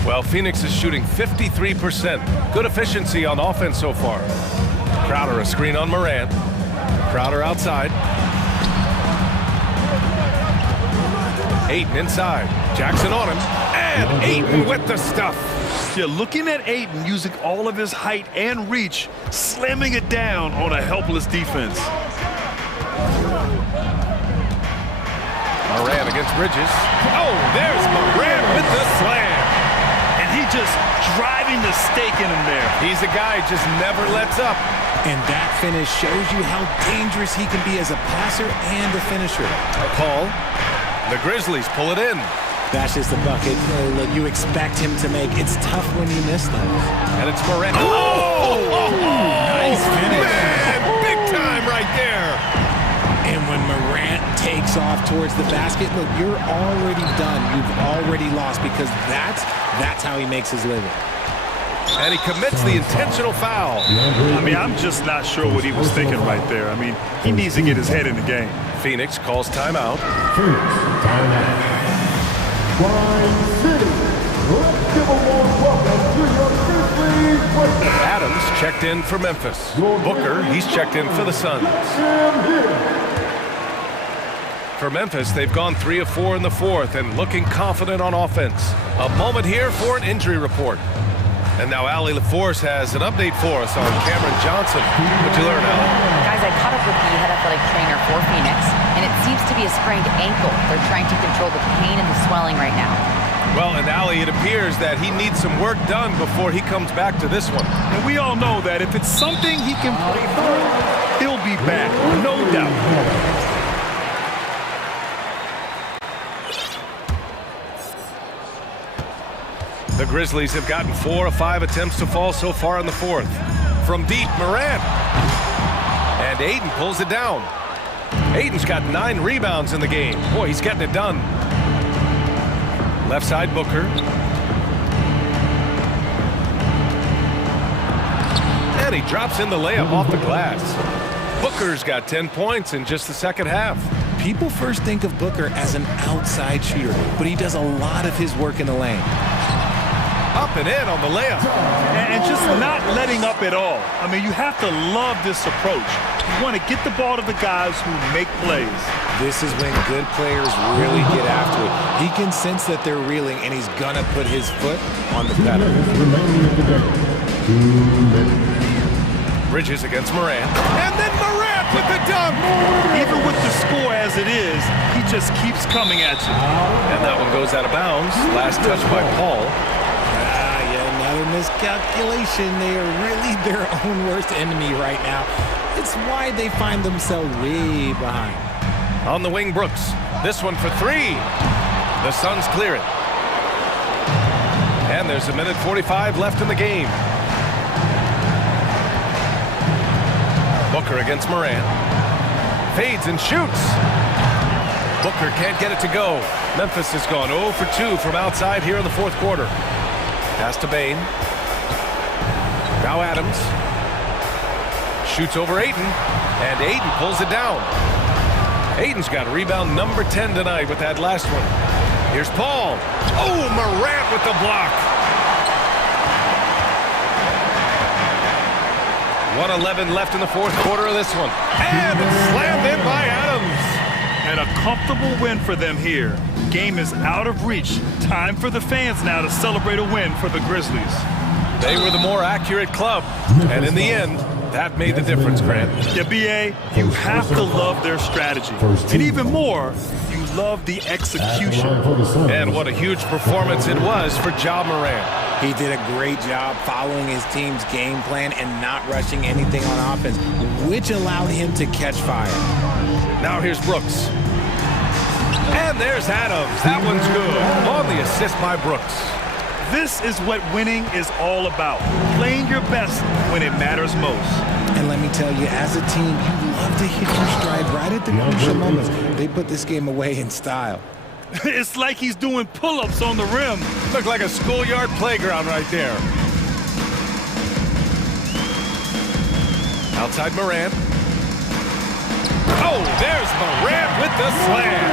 Well, Phoenix is shooting 53%. Good efficiency on offense so far. Crowder a screen on Morant. Crowder outside. Ayton inside. Jackson on him. And Ayton with the stuff. Yeah, looking at Ayton using all of his height and reach, slamming it down on a helpless defense. Moran against Bridges. Oh, there's Moran with the slam. And he just driving the stake in him there. He's a guy who just never lets up. And that finish shows you how dangerous he can be as a passer and a finisher. Paul, the Grizzlies pull it in. That's just the bucket you expect him to make. It's tough when you miss those. And it's Moran. Oh! Nice finish. Man, big time right there. And when Morant takes off towards the basket, look, you're already done. You've already lost because that's how he makes his living. And he commits the intentional foul. I mean, I'm just not sure what he was thinking right there. I mean, he needs to get his head in the game. Phoenix calls timeout. Timeout. Let's give a warm welcome to your Grizzlies. Adams checked in for Memphis. Booker, he's checked in for the Suns. For Memphis, they've gone 3 of 4 in the fourth and looking confident on offense. A moment here for an injury report. And now Allie LaForce has an update for us on Cameron Johnson. What'd you learn, Allie? Guys, I caught up with the head athletic trainer for Phoenix, and it seems to be a sprained ankle. They're trying to control the pain and the swelling right now. Well, and Allie, it appears that he needs some work done before he comes back to this one. And we all know that if it's something he can play through, he'll be back, no doubt. The Grizzlies have gotten 4 of 5 attempts to fall so far in the fourth. From deep, Morant. And Ayton pulls it down. Ayton's got 9 rebounds in the game. Boy, he's getting it done. Left side, Booker. And he drops in the layup off the glass. Booker's got 10 points in just the second half. People first think of Booker as an outside shooter, but he does a lot of his work in the lane. Up and in on the layup. And just not letting up at all. I mean, you have to love this approach. You want to get the ball to the guys who make plays. This is when good players really get after it. He can sense that they're reeling, and he's going to put his foot on the pedal. Bridges against Morant. And then Morant with the dunk. Even with the score as it is, he just keeps coming at you. And that one goes out of bounds. Last touch by Paul. Another miscalculation. They are really their own worst enemy right now. It's why they find themselves way behind. On the wing, Brooks. This one for 3. The Suns clear it. And there's 1:45 left in the game. Booker against Morant. Fades and shoots. Booker can't get it to go. Memphis has gone 0 for 2 from outside here in the fourth quarter. Pass to Bain. Now Adams. Shoots over Ayton. And Ayton pulls it down. Ayton's got rebound number 10 tonight with that last one. Here's Paul. Oh, Morant with the block. 1:11 left in the fourth quarter of this one. And it's slammed in by Adams. And a comfortable win for them here. Game is out of reach. Time for the fans now to celebrate a win for the Grizzlies. They were the more accurate club. And in the end, that made the difference, Grant. Yeah, B.A., you have to love their strategy. And even more, you love the execution. And what a huge performance it was for Ja Morant. He did a great job following his team's game plan and not rushing anything on offense, which allowed him to catch fire. Now here's Brooks. And there's Adams. That one's good. On the assist by Brooks. This is what winning is all about. Playing your best when it matters most. And let me tell you, as a team, you love to hit your stride right at the crucial moments. They put this game away in style. It's like he's doing pull-ups on the rim. Looked like a schoolyard playground right there. Outside Morant. Oh, there's Morant with the slam.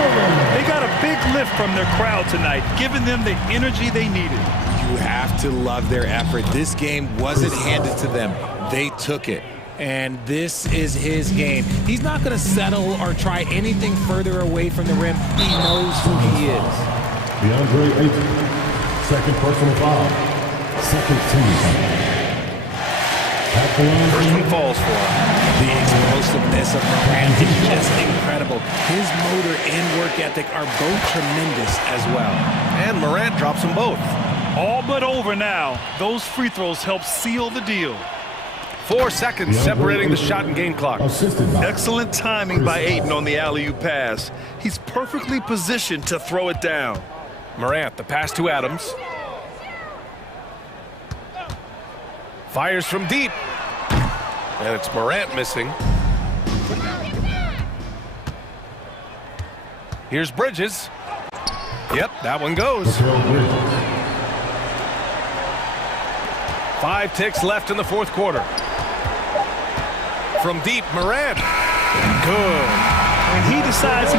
They got a big lift from their crowd tonight, giving them the energy they needed. You have to love their effort. This game wasn't handed to them. They took it. and this is his game. He's not going to settle or try anything further away from the rim. He knows who he is. DeAndre Ayton, second personal foul, second team foul. First one falls for him. The explosiveness of Morant is just incredible. His motor and work ethic are both tremendous as well. And Morant drops them both. All but over now. Those free throws help seal the deal. 4 seconds separating the shot and game clock. Excellent timing by Ayton on the alley-oop pass. He's perfectly positioned to throw it down. Morant, the pass to Adams. Fires from deep. And it's Morant missing. Here's Bridges. Yep, that one goes. 5 ticks left in the fourth quarter. From deep, Morant. Good. When he decides he...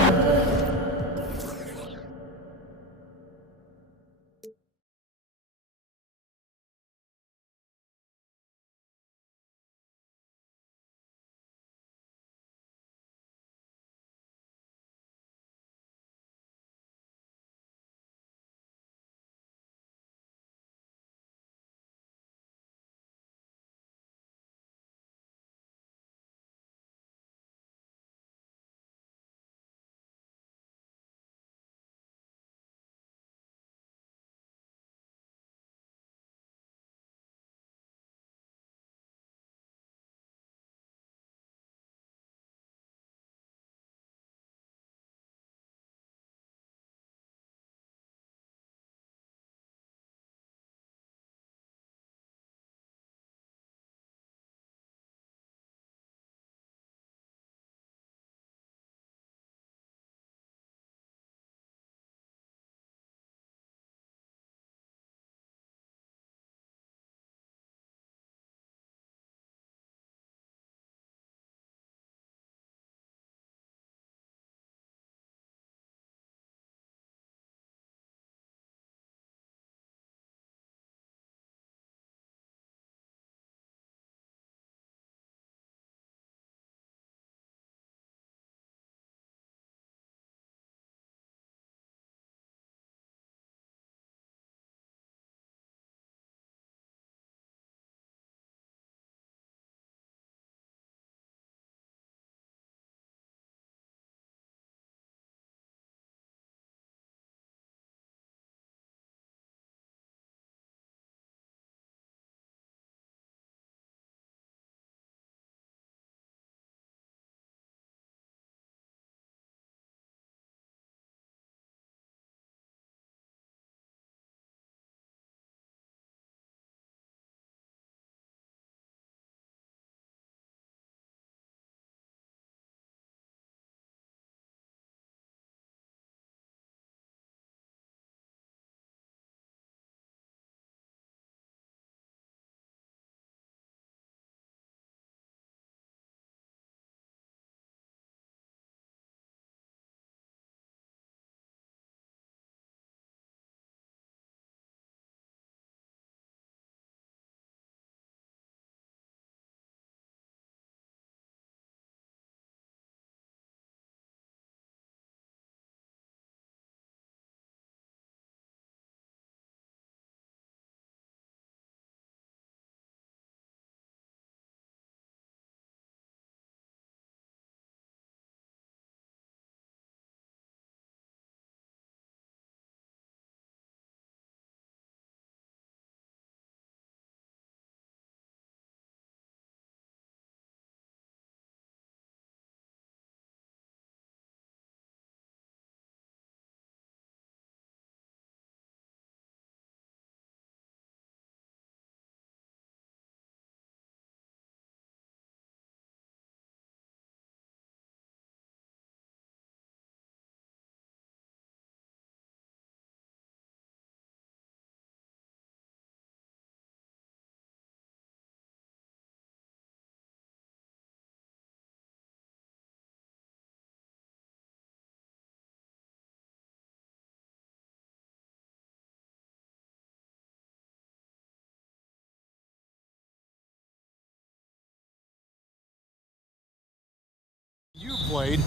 You played.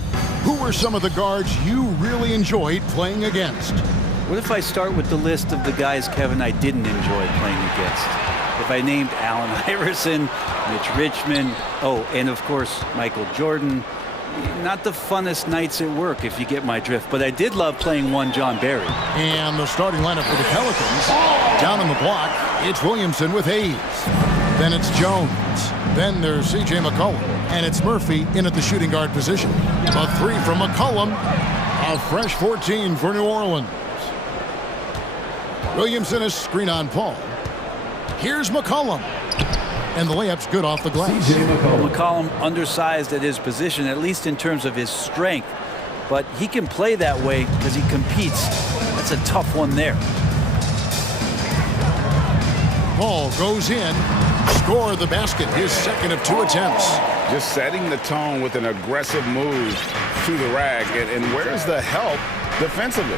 Who were some of the guards you really enjoyed playing against? What if I start with the list of the guys, Kevin, I didn't enjoy playing against? If I named Allen Iverson, Mitch Richmond, and of course, Michael Jordan, not the funnest nights at work, if you get my drift. But I did love playing one John Barry. And the starting lineup for the Pelicans. Down on the block, it's Williamson with Hayes. Then it's Jones. Then there's C.J. McCollum. And it's Murphy in at the shooting guard position. A three from McCollum. A fresh 14 for New Orleans. Williamson is screen on Paul. Here's McCollum. And the layup's good off the glass. McCollum undersized at his position, at least in terms of his strength. But he can play that way because he competes. That's a tough one there. Paul goes in. Score the basket, his second of 2 attempts. Just setting the tone with an aggressive move to the rack. And where's the help defensively?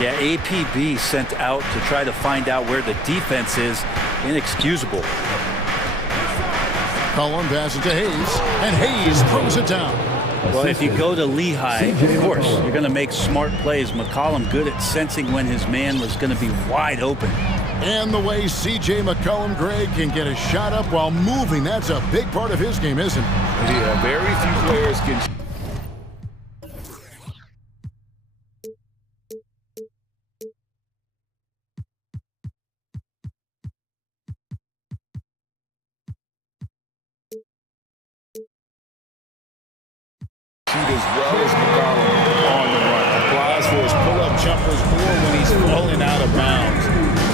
Yeah, APB sent out to try to find out where the defense is. Inexcusable. Cullen passes to Hayes, and Hayes throws it down. Well, if you go to Lehigh, of course, you're going to make smart plays. McCollum good at sensing when his man was going to be wide open. And the way C.J. McCollum, Greg, can get a shot up while moving, that's a big part of his game, isn't it? Yeah, very few players can... as well as McCollum on the run. Applies for his pull-up jumpers or when he's falling out of bounds.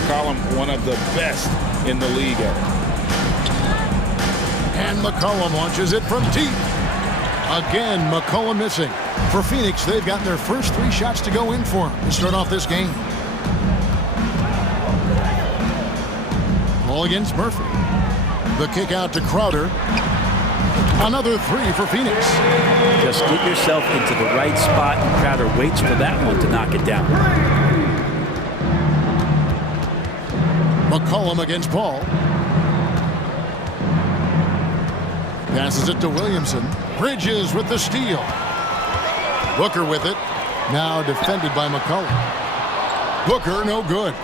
McCollum, one of the best in the league at it. And McCollum launches it from deep. Again, McCollum missing. For Phoenix, they've gotten their first 3 shots to go in for him to start off this game. Ball against Murphy. The kick out to Crowder. Another 3 for Phoenix. Just get yourself into the right spot, and Crowder waits for that one to knock it down. McCollum against Paul. Passes it to Williamson. Bridges with the steal. Booker with it. Now defended by McCollum. Booker no good.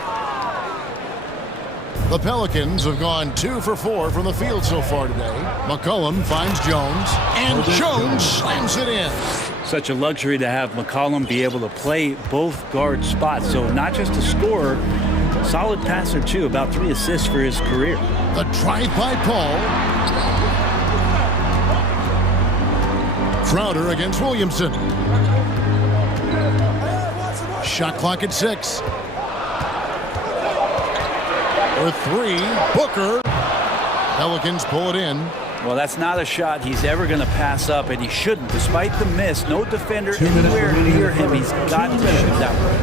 The Pelicans have gone 2 for 4 from the field so far today. McCollum finds Jones, and Jones slams it in. Such a luxury to have McCollum be able to play both guard spots. So not just a scorer, solid passer too, about 3 assists for his career. The drive by Paul. Crowder against Williamson. Shot clock at 6. For 3, Booker. Pelicans pull it in. Well, that's not a shot he's ever going to pass up, and he shouldn't. Despite the miss, no defender anywhere near him. He's got to shoot that one.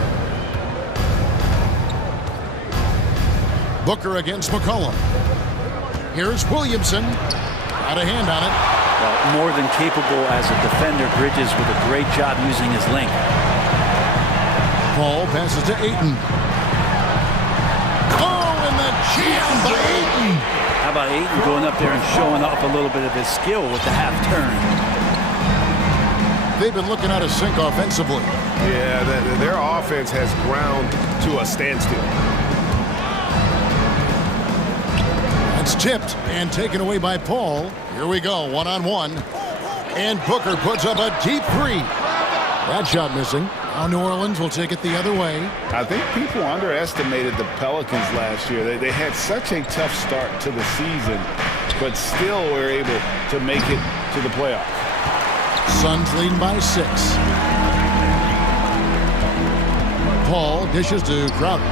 Booker against McCollum. Here's Williamson. Got a hand on it. Well, more than capable as a defender. Bridges with a great job using his length. Paul passes to Ayton. Jam by Ayton. How about Ayton going up there and showing off a little bit of his skill with the half turn? They've been looking out of sync offensively. Yeah, their offense has ground to a standstill. It's tipped and taken away by Paul. Here we go, 1-on-1. And Booker puts up a deep 3. That shot missing. Now New Orleans will take it the other way. I think people underestimated the Pelicans last year. They had such a tough start to the season, but still were able to make it to the playoffs. Suns leading by 6. Paul dishes to Crowder.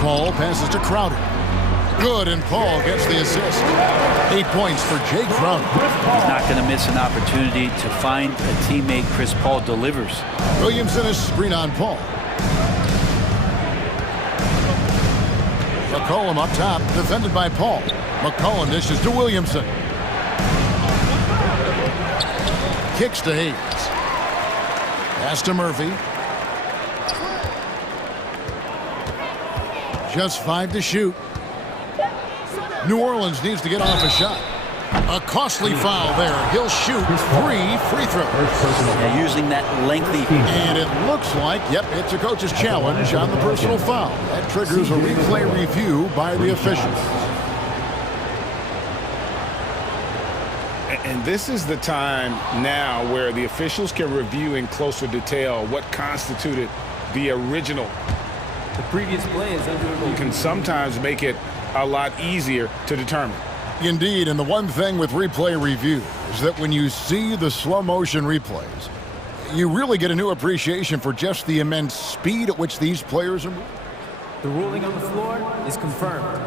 Paul passes to Crowder. Good, and Paul gets the assist. 8 points for Jay Crowder. He's not going to miss an opportunity to find a teammate. Chris Paul delivers. Williamson is screen on Paul. McCollum up top, defended by Paul. McCollum dishes to Williamson. Kicks to Hayes. Pass to Murphy. Just 5 to shoot. New Orleans needs to get off a shot. A costly foul there. He'll shoot 3 free throws. Yeah, using that lengthy. And it looks like, yep, it's a coach's challenge on the personal foul. That triggers a replay review by the officials. And this is the time now where the officials can review in closer detail what constituted the original. The previous play is under review. Can sometimes make it a lot easier to determine. Indeed, and the one thing with replay review is that when you see the slow motion replays, you really get a new appreciation for just the immense speed at which these players are moving. The ruling on the floor is confirmed.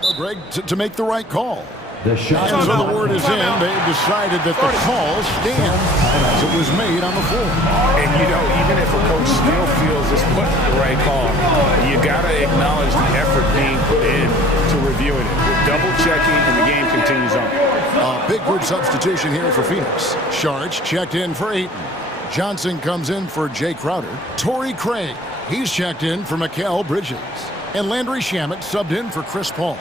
Well, Greg, to make the right call. The shot. And so the word is in. They've decided that the call stands as it was made on the floor. And, you know, even if a coach still feels this wasn't the right call, you got to acknowledge the effort being put in to reviewing it. Double-checking, and the game continues on. A big group substitution here for Phoenix. Sharge checked in for Ayton. Johnson comes in for Jay Crowder. Torrey Craig, he's checked in for Mikal Bridges. And Landry Shamet subbed in for Chris Paul.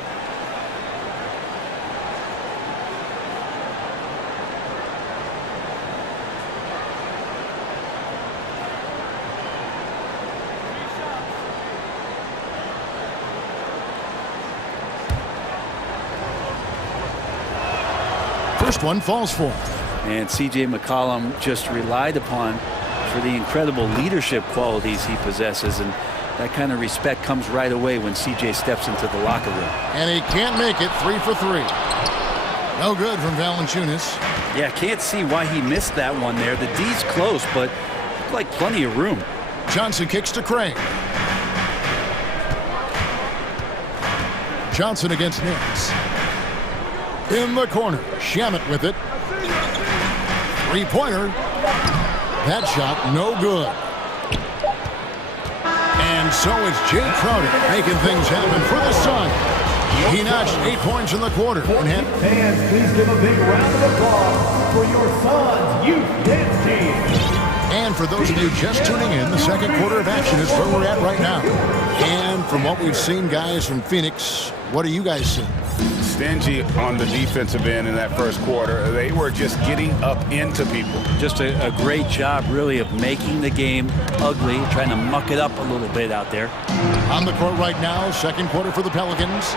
First one falls for him. And C.J. McCollum just relied upon for the incredible leadership qualities he possesses, and that kind of respect comes right away when C.J. steps into the locker room. And he can't make it. 3 for 3. No good from Valanciunas. Yeah, can't see why he missed that one there. The D's close, but looked like plenty of room. Johnson kicks to Craig. Johnson against Nix. In the corner, Shamet with it. Three-pointer. That shot, no good. And so it's Jay Crowder making things happen for the Suns. He notched 8 points in the quarter. And fans, please give a big round of applause for your Suns youth dance team. And for those of you just tuning in, the second quarter of action is where we're at right now. And from what we've seen, guys, from Phoenix, what do you guys see? Stingy on the defensive end in that first quarter. They were just getting up into people. Just a great job, really, of making the game ugly, trying to muck it up a little bit out there. On the court right now, second quarter for the Pelicans.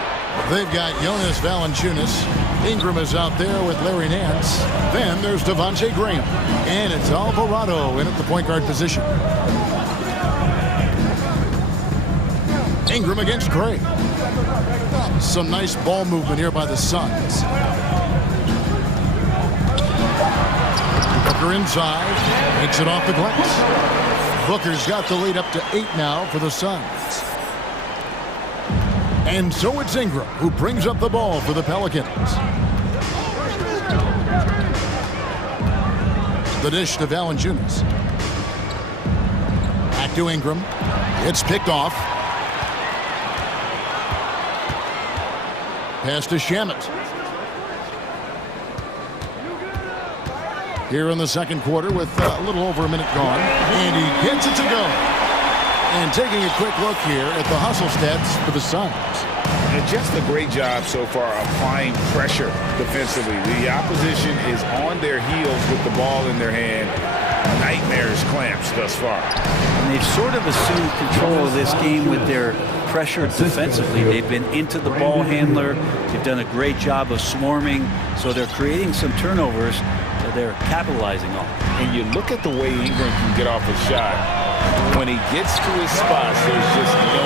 They've got Jonas Valanciunas. Ingram is out there with Larry Nance. Then there's Devontae Graham. And it's Alvarado in at the point guard position. Ingram against Gray. Some nice ball movement here by the Suns. Booker inside, makes it off the glass. Booker's got the lead up to 8 now for the Suns. And so it's Ingram who brings up the ball for the Pelicans. The dish to Valanciunas. Back to Ingram. It's picked off. Pass to Shamet. Here in the second quarter with a little over a minute gone. And he gets it to go. And taking a quick look here at the hustle stats for the Suns. And just a great job so far applying pressure defensively. The opposition is on their heels with the ball in their hand. Nightmares clamps thus far. And they've sort of assumed control of this game with their pressure defensively. They've been into the ball handler. They've done a great job of swarming. So they're creating some turnovers that they're capitalizing on. And you look at the way Ingram can get off a shot. When he gets to his spots, there's just no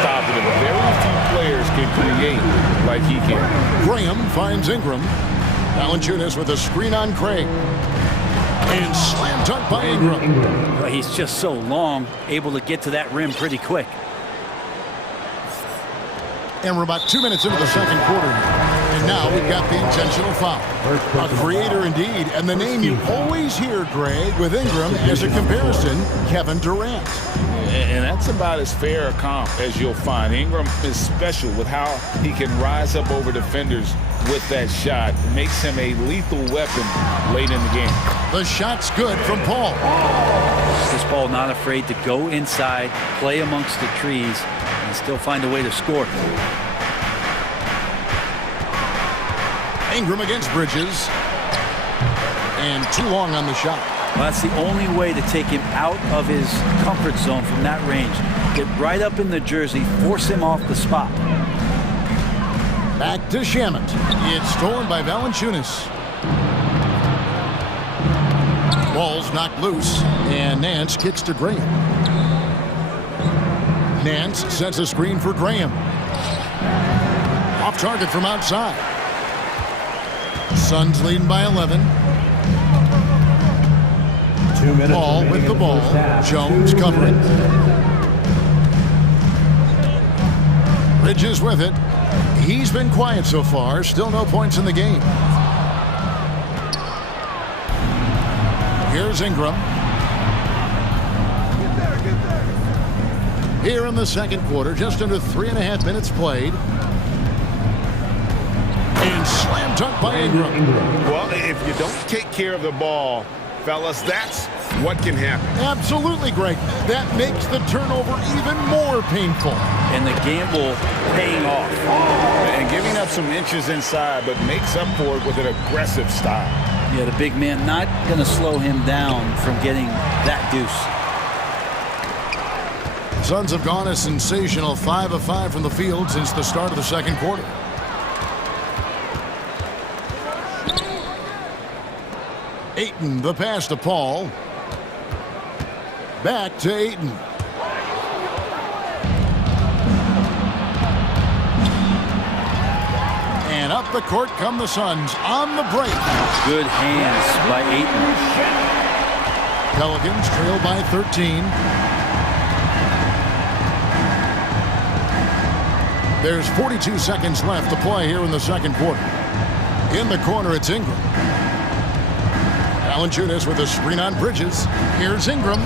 stopping him. Very few players can create like he can. Graham finds Ingram. Valanciunas with a screen on Craig. And slam dunk by Ingram. He's just so long, able to get to that rim pretty quick. And we're about 2 minutes into the second quarter. And now we've got the intentional foul. A creator indeed. And the name you always hear, Greg, with Ingram as a comparison, Kevin Durant. And that's about as fair a comp as you'll find. Ingram is special with how he can rise up over defenders with that shot. It makes him a lethal weapon late in the game. The shot's good from Paul. Chris Paul not afraid to go inside, play amongst the trees, and still find a way to score. Ingram against Bridges. And too long on the shot. Well, that's the only way to take him out of his comfort zone from that range. Get right up in the jersey, force him off the spot. Back to Shamet. It's stolen by Valanciunas. Ball's knocked loose, and Nance kicks to Graham. Nance sets a screen for Graham. Off target from outside. Suns leading by 11. 2 minutes. Paul with the ball. Jones covering. Bridges with it. He's been quiet so far. Still no points in the game. Here's Ingram. Here in the second quarter, just under 3.5 minutes played. And slam dunk by Ingram. Well, if you don't take care of the ball, fellas, that's what can happen. Absolutely, Greg. That makes the turnover even more painful. And the gamble paying off. And giving up some inches inside, but makes up for it with an aggressive style. Yeah, the big man not going to slow him down from getting that deuce. Suns have gone a sensational 5 of 5 from the field since the start of the second quarter. Ayton, the pass to Paul. Back to Ayton. And up the court come the Suns on the break. Good hands by Ayton. Pelicans trail by 13. There's 42 seconds left to play here in the second quarter. In the corner, it's Ingram. Valanciunas with a screen on Bridges. Here's Ingram.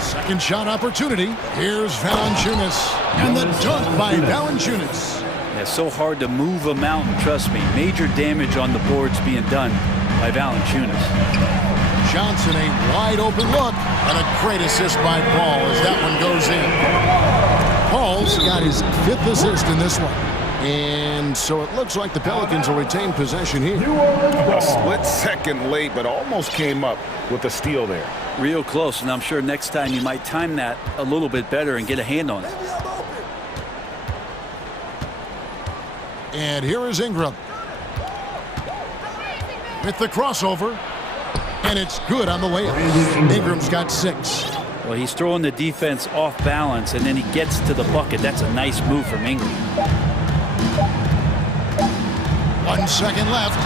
Second shot opportunity. Here's Valanciunas. And the dunk by Valanciunas. Yeah, so hard to move a mountain, trust me. Major damage on the boards being done by Valanciunas. Johnson, a wide open look. And a great assist by Paul as that one goes in. Paul's got his 5th assist in this one. And so it looks like the Pelicans will retain possession here. A split second late, but almost came up with a steal there. Real close, and I'm sure next time you might time that a little bit better and get a hand on it. And here is Ingram. With the crossover. And it's good on the layup. Ingram's got 6. Well, he's throwing the defense off balance, and then he gets to the bucket. That's a nice move from Ingram. 1 second left.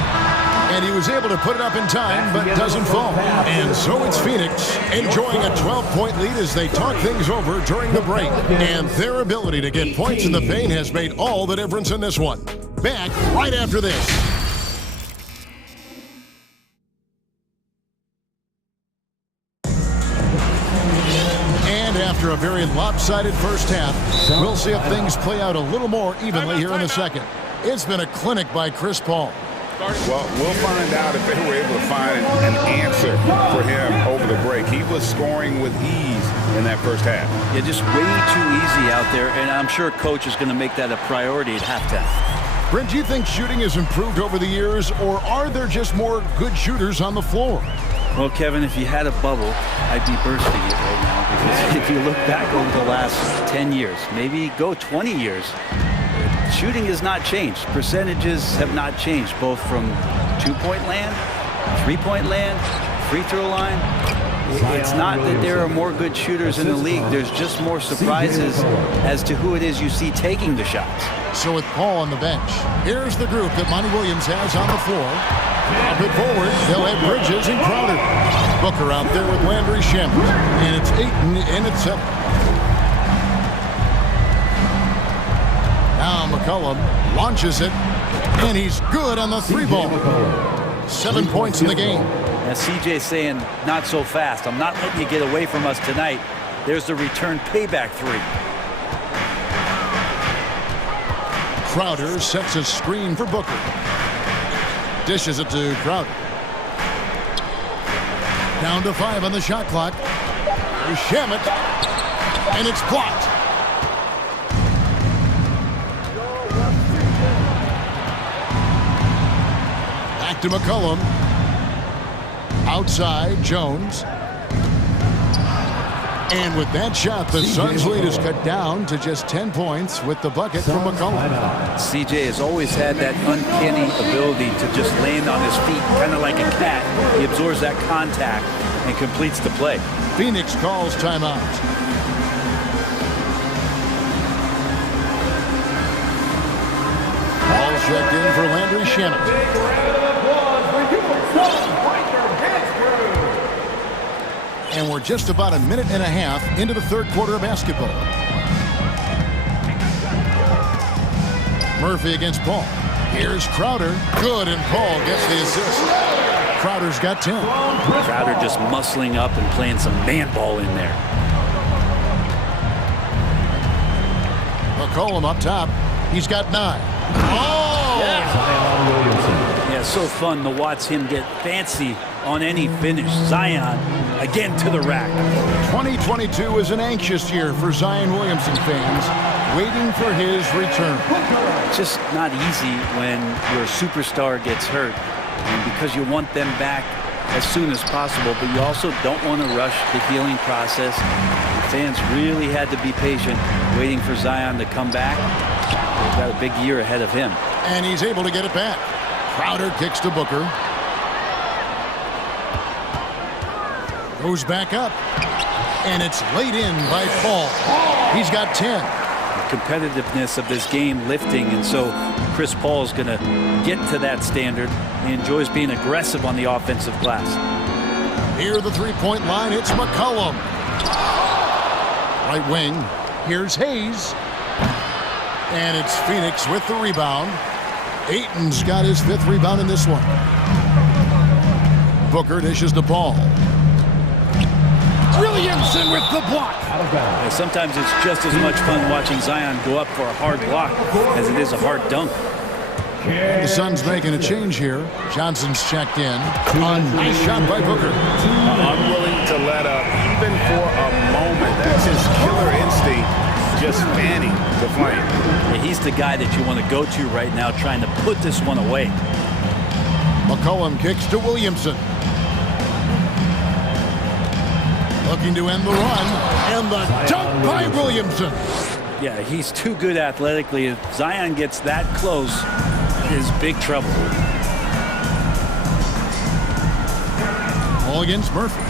And he was able to put it up in time, but doesn't fall. And so it's Phoenix enjoying a 12-point lead as they talk things over during the break. And their ability to get points in the paint has made all the difference in this one. Back right after this. And after a very lopsided first half, we'll see if things play out a little more evenly here in the second. It's been a clinic by Chris Paul. Well, we'll find out if they were able to find an answer for him over the break. He was scoring with ease in that first half. Yeah, just way too easy out there, and I'm sure coach is going to make that a priority at halftime. Brent, do you think shooting has improved over the years, or are there just more good shooters on the floor? Well, Kevin, if you had a bubble, I'd be bursting it right now, because if you look back over the last 10 years, maybe go 20 years, shooting has not changed. Percentages have not changed, both from two-point land, three-point land, free throw line. It's not that there are more good shooters in the league. There's just more surprises as to who it is you see taking the shots. So with Paul on the bench, here's the group that Monty Williams has on the floor. Up it forward, they'll have Bridges and Crowder. Booker out there with Landry Shamet. And it's Ayton in at 7. Now McCollum launches it, and he's good on the 3-ball. 7 points in the game. Now CJ's saying, not so fast. I'm not letting you get away from us tonight. There's the return payback 3. Crowder sets a screen for Booker. Dishes it to Crowder. Down to 5 on the shot clock. There's Shamet, and it's blocked. Back to McCollum. Outside, Jones. And with that shot, the Suns' lead is cut down to just 10 points with the bucket from McCollum. CJ has always had that uncanny ability to just land on his feet, kind of like a cat. He absorbs that contact and completes the play. Phoenix calls timeout. Ball checked in for Landry Shamet. And we're just about a minute and a half into the third quarter of basketball. Murphy against Paul. Here's Crowder. Good, and Paul gets the assist. Crowder's got 10. Crowder just muscling up and playing some man ball in there. McCollum up top. He's got 9. Oh! Yeah, so fun to watch him get fancy on any finish. Zion again to the rack. 2022 is an anxious year for Zion Williamson fans, waiting for his return. It's just not easy when your superstar gets hurt, and because you want them back as soon as possible, but you also don't want to rush the healing process. The fans really had to be patient, waiting for Zion to come back. They've got a big year ahead of him. And he's able to get it back. Crowder kicks to Booker. Goes back up. And it's laid in by Paul. He's got 10. The competitiveness of this game lifting, and so Chris Paul's going to get to that standard. He enjoys being aggressive on the offensive glass. Near the three-point line, it's McCollum. Right wing. Here's Hayes. And it's Phoenix with the rebound. Ayton's got his 5th rebound in this one. Booker dishes the ball. Williamson with the block. Yeah, sometimes it's just as much fun watching Zion go up for a hard block as it is a hard dunk. The Suns making a change here. Johnson's checked in. A nice shot by Booker. Unwilling to let up even for a moment. That's his killer instinct, just fanning the flame. Yeah, he's the guy that you want to go to right now, trying to put this one away. McCollum kicks to Williamson. Looking to end the run, and the dunk by Williamson. Yeah, he's too good athletically. If Zion gets that close, is big trouble. Ball against Murphy.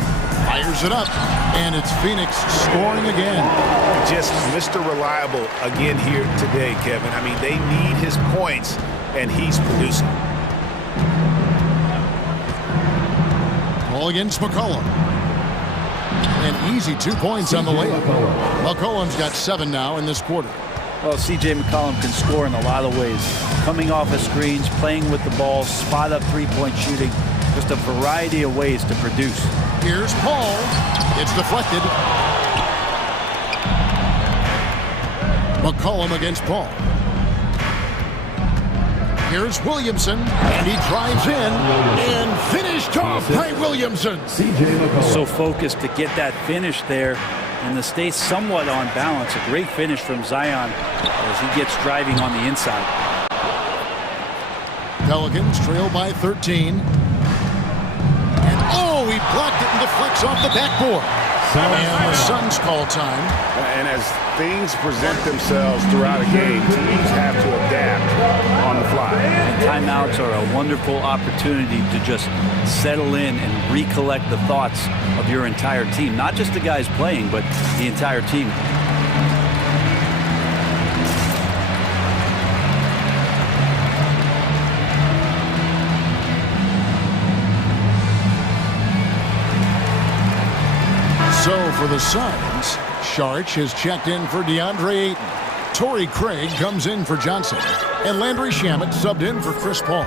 Fires it up, and it's Phoenix scoring again. Just Mr. Reliable again here today, Kevin. I mean, they need his points, and he's producing. Ball against McCollum. An easy 2 points on the layup. McCollum's got 7 now in this quarter. Well, C.J. McCollum can score in a lot of ways. Coming off of screens, playing with the ball, spot up three-point shooting. Just a variety of ways to produce. Here's Paul. It's deflected. McCollum against Paul. Here's Williamson, and he drives in and finished off by Williamson. So focused to get that finish there, and to stay somewhat on balance. A great finish from Zion as he gets driving on the inside. Pelicans trail by 13. And oh, he blocked it and deflects off the backboard. And the Suns call time. And as things present themselves throughout a game, teams have to adapt on the fly. And timeouts are a wonderful opportunity to just settle in and recollect the thoughts of your entire team. Not just the guys playing, but the entire team. So for the Suns, Sharch has checked in for DeAndre Ayton. Torrey Craig comes in for Johnson. And Landry Shamet subbed in for Chris Paul.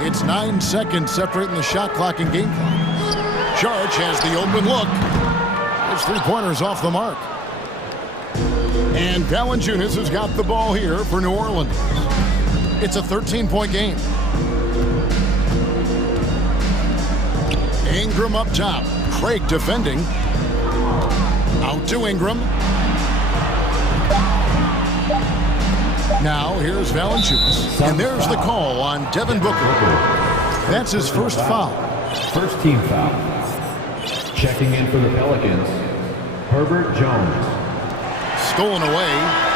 It's 9 seconds separating the shot clock and game clock. Sharch has the open look. His three-pointer's off the mark. And Valanciunas has got the ball here for New Orleans. It's a 13-point game. Ingram up top. Craig defending. Out to Ingram. Now here's Valanciunas. And there's the call on Devin Booker. That's his first foul. First team foul. Checking in for the Pelicans, Herbert Jones. Stolen away.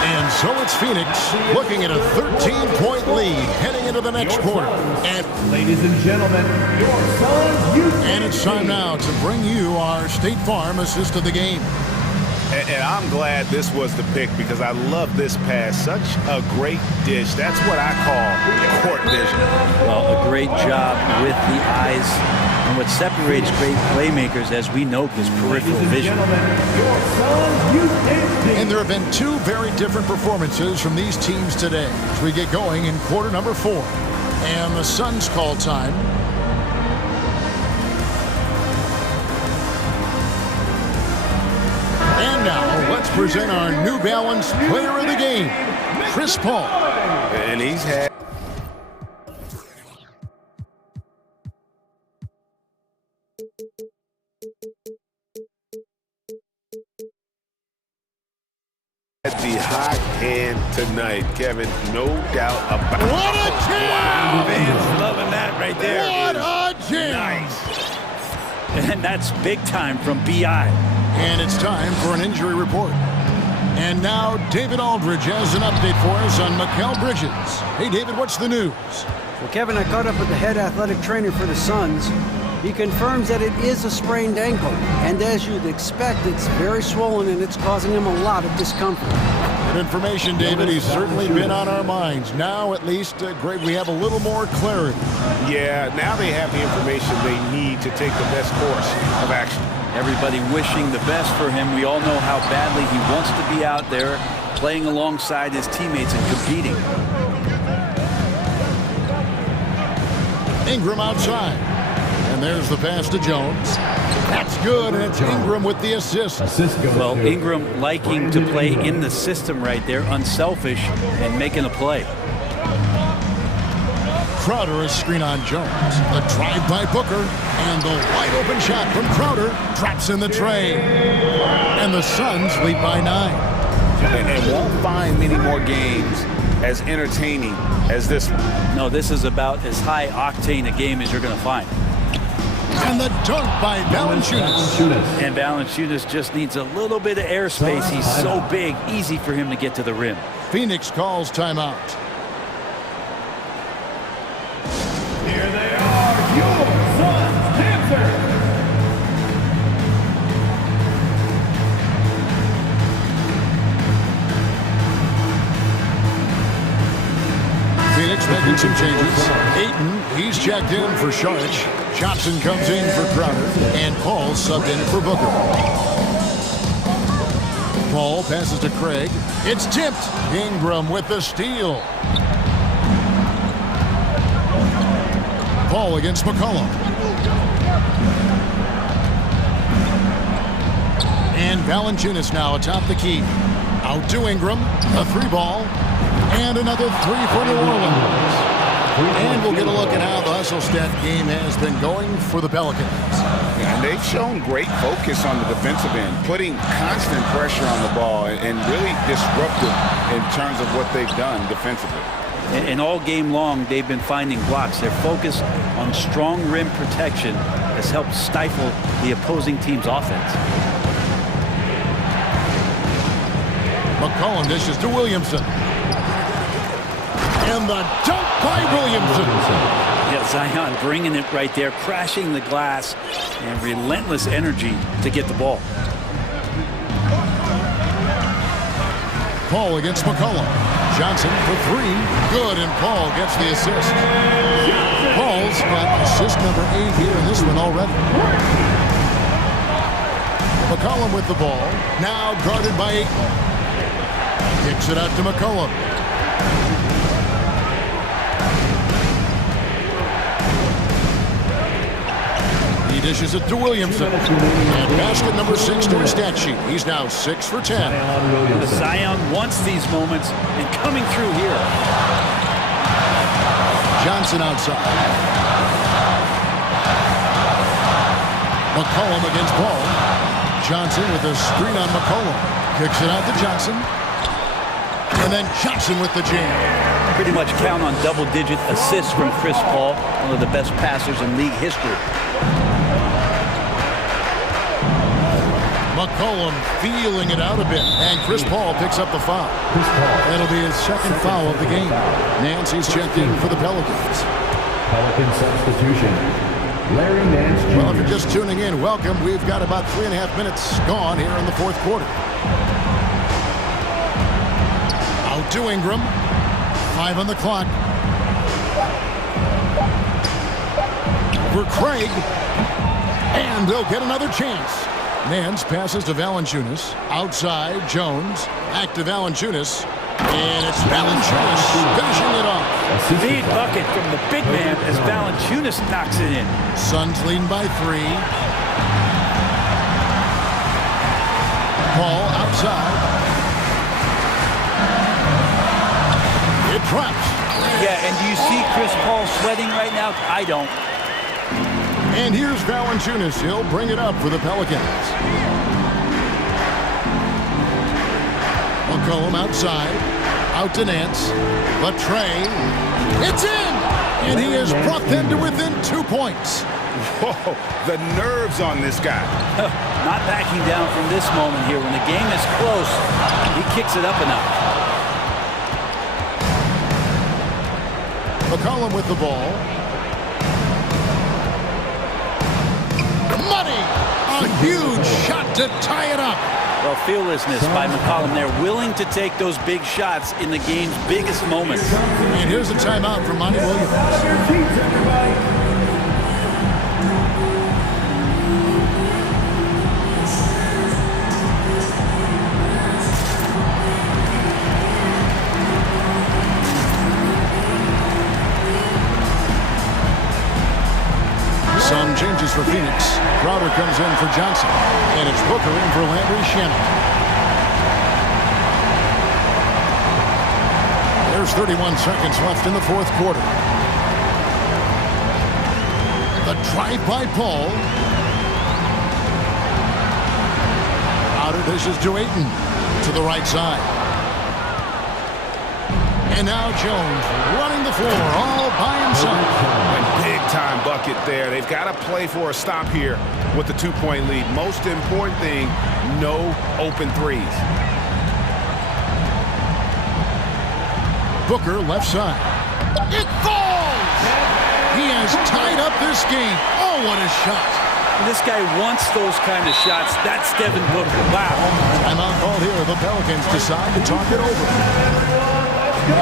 And so it's Phoenix looking at a 13-point lead heading into the next quarter. And ladies and gentlemen, your Suns. And it's time now to bring you our State Farm assist of the game. And I'm glad this was the pick because I love this pass. Such a great dish. That's what I call court vision. Well, a great job with the eyes. And what separates great playmakers, as we know, is peripheral vision. And there have been two very different performances from these teams today as we get going in quarter number 4. And the Suns call time. And now, let's present our New Balance player of the game, Chris Paul. And he's had the hot hand tonight, Kevin. No doubt about it. What a jam! Wow, fans loving that right there. What a jam! Nice. And that's big time from B.I. And it's time for an injury report. And now David Aldridge has an update for us on Mikal Bridges. Hey, David, what's the news? Well, Kevin, I caught up with the head athletic trainer for the Suns. He confirms that it is a sprained ankle, and as you'd expect, it's very swollen and it's causing him a lot of discomfort. Good information, David. He's certainly been on our minds. Now, at least, Greg, we have a little more clarity. Yeah, now they have the information they need to take the best course of action. Everybody wishing the best for him. We all know how badly he wants to be out there, playing alongside his teammates and competing. Ingram outside. And there's the pass to Jones. That's good, and it's Ingram with the assist. Well, Ingram liking to play in the system right there, unselfish, and making a play. Crowder is screen on Jones. The drive by Booker, and the wide open shot from Crowder drops in the tray. And the Suns lead by 9. And won't find many more games as entertaining as this one. No, this is about as high octane a game as you're going to find. And the dunk by Valanciunas. And Valanciunas just needs a little bit of airspace. He's so big, easy for him to get to the rim. Phoenix calls timeout. Here they are, your Suns dancers. Phoenix making some changes. Ayton, he's checked in for Sharch. Johnson comes in for Crowder. And Paul subbed in for Booker. Paul passes to Craig. It's tipped. Ingram with the steal. Paul against McCollum. And Valanciunas now atop the key. Out to Ingram. A 3-ball. And another 3 for New Orleans. And we'll get a look at how the hustle stat game has been going for the Pelicans. And they've shown great focus on the defensive end, putting constant pressure on the ball and really disruptive in terms of what they've done defensively. And all game long, they've been finding blocks. Their focus on strong rim protection has helped stifle the opposing team's offense. McCollum dishes to Williamson. And the dunk by Williamson. Yeah, Zion bringing it right there, crashing the glass, and relentless energy to get the ball. Paul against McCollum. Johnson for 3. Good, and Paul gets the assist. Paul's got assist number 8 here in this one already. McCollum with the ball. Now guarded by Ayton. Kicks it out to McCollum. He dishes it to Williamson. And basket number 6 to his stat sheet. He's now 6 for 10. Zion wants these moments and coming through here. Johnson outside. McCollum against Paul. Johnson with a screen on McCollum. Kicks it out to Johnson. And then Johnson with the jam. pretty much count on double-digit assists from Chris Paul, one of the best passers in league history. McCollum feeling it out a bit, and Chris Paul picks up the foul. That'll be his second foul of the game. Nancy's checked in for the Pelicans. Pelican substitution. Larry Nance Jr. Well, if you're just tuning in, welcome. We've got about 3.5 minutes gone here in the fourth quarter. Out to Ingram. 5 on the clock. For Craig. And they'll get another chance. Nance passes to Valanciunas. Outside, Jones. Back to Valanciunas. And it's Valanciunas finishing it off. Big bucket from the big man as Valanciunas knocks it in. Suns leading by 3. Paul outside. It drops. Yeah, and do you see Chris Paul sweating right now? I don't. And here's Valanciunas. He'll bring it up for the Pelicans. McCollum outside. Out to Nance. The tray. It's in! And he has brought them to within 2 points. Whoa, the nerves on this guy. Not backing down from this moment here. When the game is close, he kicks it up enough. McCollum with the ball. Money! A huge shot to tie it up. Well, fearlessness by McCollum there, willing to take those big shots in the game's biggest moments. And here's a timeout from Monty Williams. Some changes for Phoenix. Crowder comes in for Johnson. And it's Booker in for Landry Shamet. There's 31 seconds left in the fourth quarter. The drive by Paul. Outer dishes to Ayton. To the right side. And now Jones running the floor all by himself. Big-time bucket there. They've got to play for a stop here with the 2-point lead. Most important thing, no open threes. Booker left side. It falls! He has tied up this game. Oh, what a shot. This guy wants those kind of shots. That's Devin Booker. Wow. Timeout called here. The Pelicans decide to talk it over.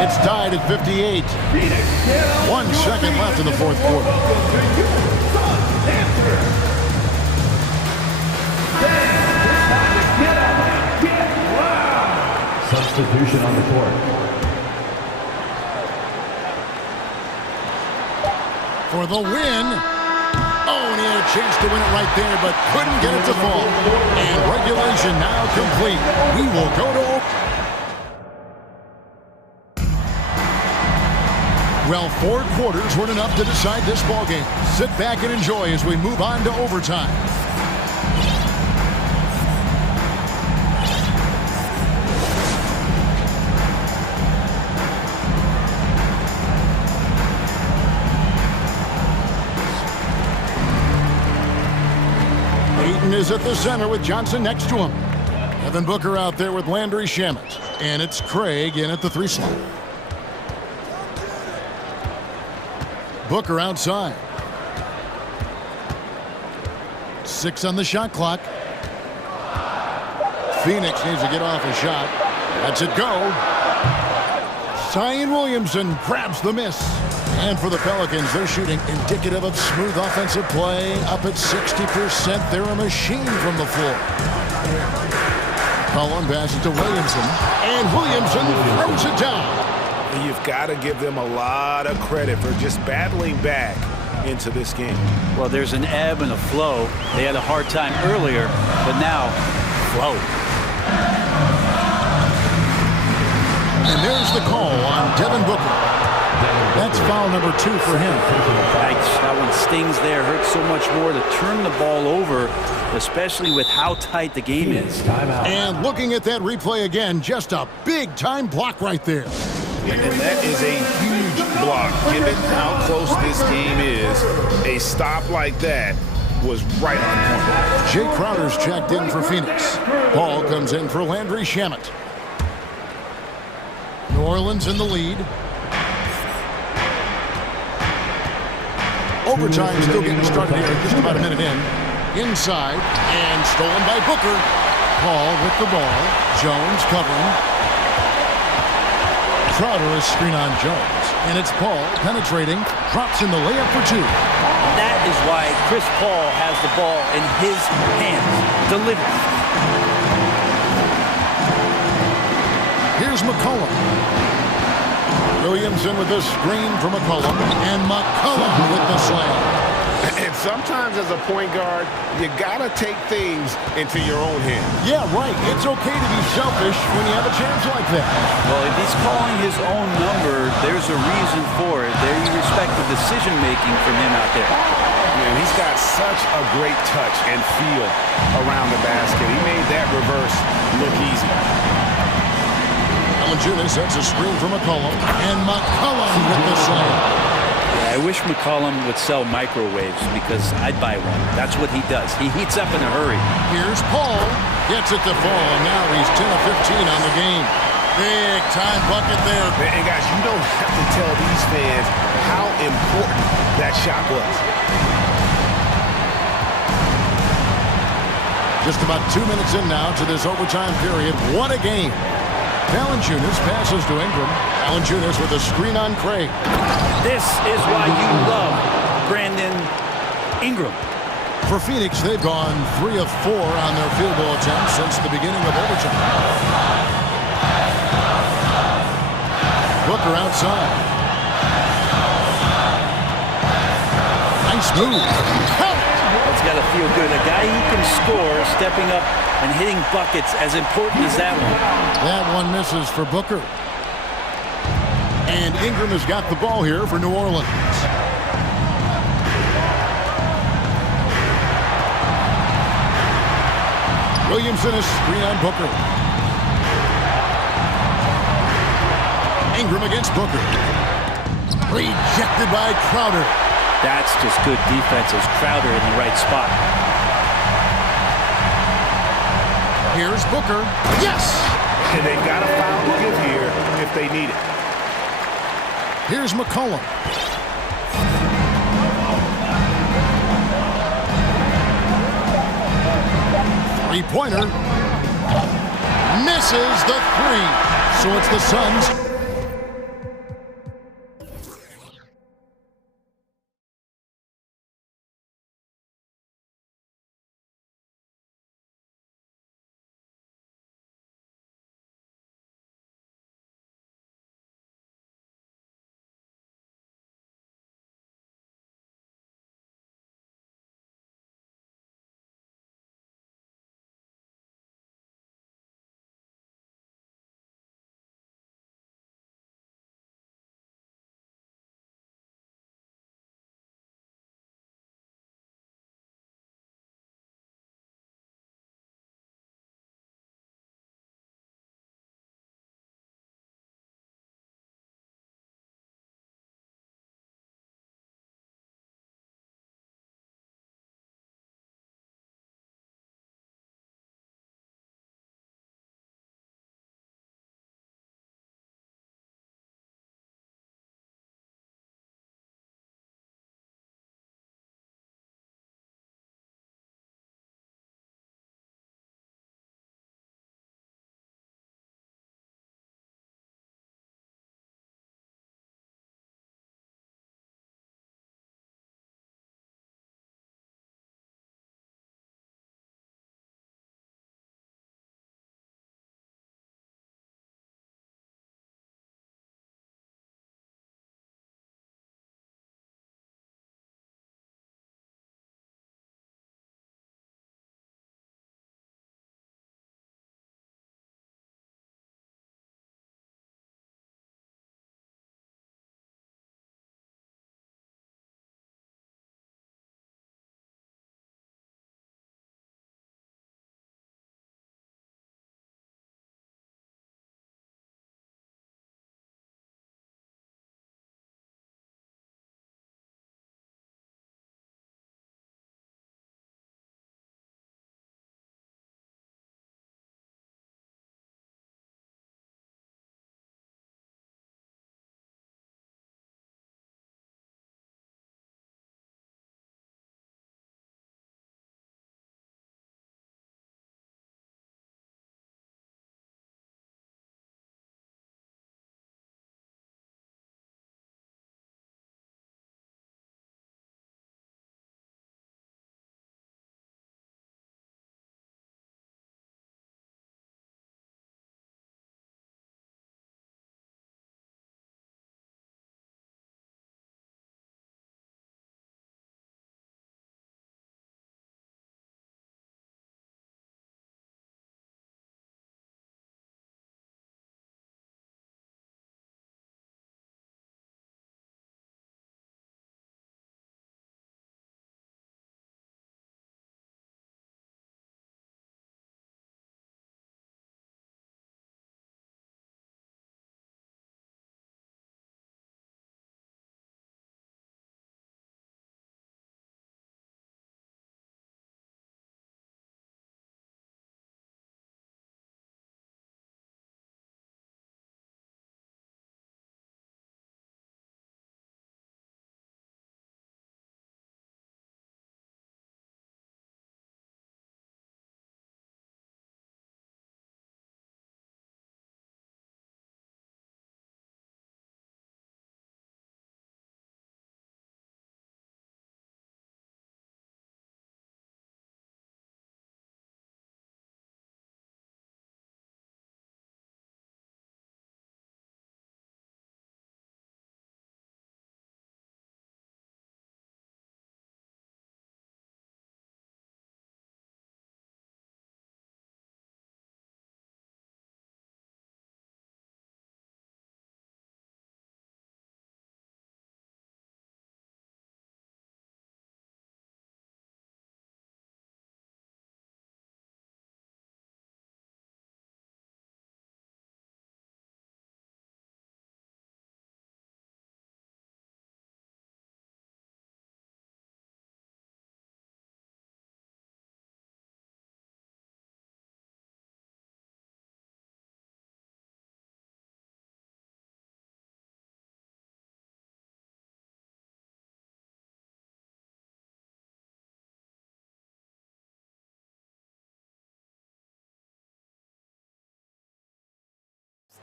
It's tied at 58. 1 second left in the fourth quarter. Substitution on the court. For the win. Oh, and he had a chance to win it right there, but couldn't get it to fall. And regulation now complete. We will go to... Well, 4 quarters weren't enough to decide this ballgame. Sit back and enjoy as we move on to overtime. Ayton is at the center with Johnson next to him. Devin Booker out there with Landry Shamet. And it's Craig in at the 3 slot. Booker outside. 6 on the shot clock. Phoenix needs to get off a shot. Lets it go. Zion Williamson grabs the miss. And for the Pelicans, they're shooting indicative of smooth offensive play. Up at 60%. They're a machine from the floor. Collin passes to Williamson. And Williamson throws it down. You've got to give them a lot of credit for just battling back into this game. Well, there's an ebb and a flow. They had a hard time earlier, but now, flow. And there's the call on Devin Booker. That's foul number 2 for him. That one stings there. Hurts so much more to turn the ball over, especially with how tight the game is. And looking at that replay again, just a big-time block right there. And that is a huge block. Given how close this game is, a stop like that was right on point. Jay Crowder's checked in for Phoenix. Ball comes in for Landry Shamet. New Orleans in the lead. Overtime still getting started here, just about a minute in. Inside, and stolen by Booker. Paul with the ball. Jones covering. Crowder is screen on Jones. And it's Paul penetrating. Drops in the layup for two. That is why Chris Paul has the ball in his hands. Delivers. Here's McCollum. Williamson with the screen for McCollum. And McCollum with the slam. And sometimes as a point guard, you gotta take things into your own hands. Yeah, right. It's okay to be selfish when you have a chance like that. Well, if he's calling his own number, there's a reason for it. There you respect the decision-making from him out there. Man, he's got such a great touch and feel around the basket. He made that reverse look easy. Valanciunas sets a screen for McCollum. And McCollum with the slam. I wish McCollum would sell microwaves because I'd buy one. That's what he does. He heats up in a hurry. Here's Paul. Gets it to fall, and now he's 10 of 15 on the game. Big time bucket there. And guys, you don't have to tell these fans how important that shot was. Just about 2 minutes in now to this overtime period. What a game. Valanciunas passes to Ingram. Valanciunas with a screen on Craig. This is why you love Brandon Ingram. For Phoenix, they've gone 3 of 4 on their field goal attempts since the beginning of overtime. Booker outside. Nice move. It's got to feel good. A guy who can score, stepping up and hitting buckets, as important as that one. That one misses for Booker. And Ingram has got the ball here for New Orleans. Williamson is screen on Booker. Ingram against Booker. Rejected by Crowder. That's just good defense as Crowder in the right spot. Here's Booker. Yes! And they've got a foul to give here if they need it. Here's McCollum. Three-pointer. Misses the three. So it's the Suns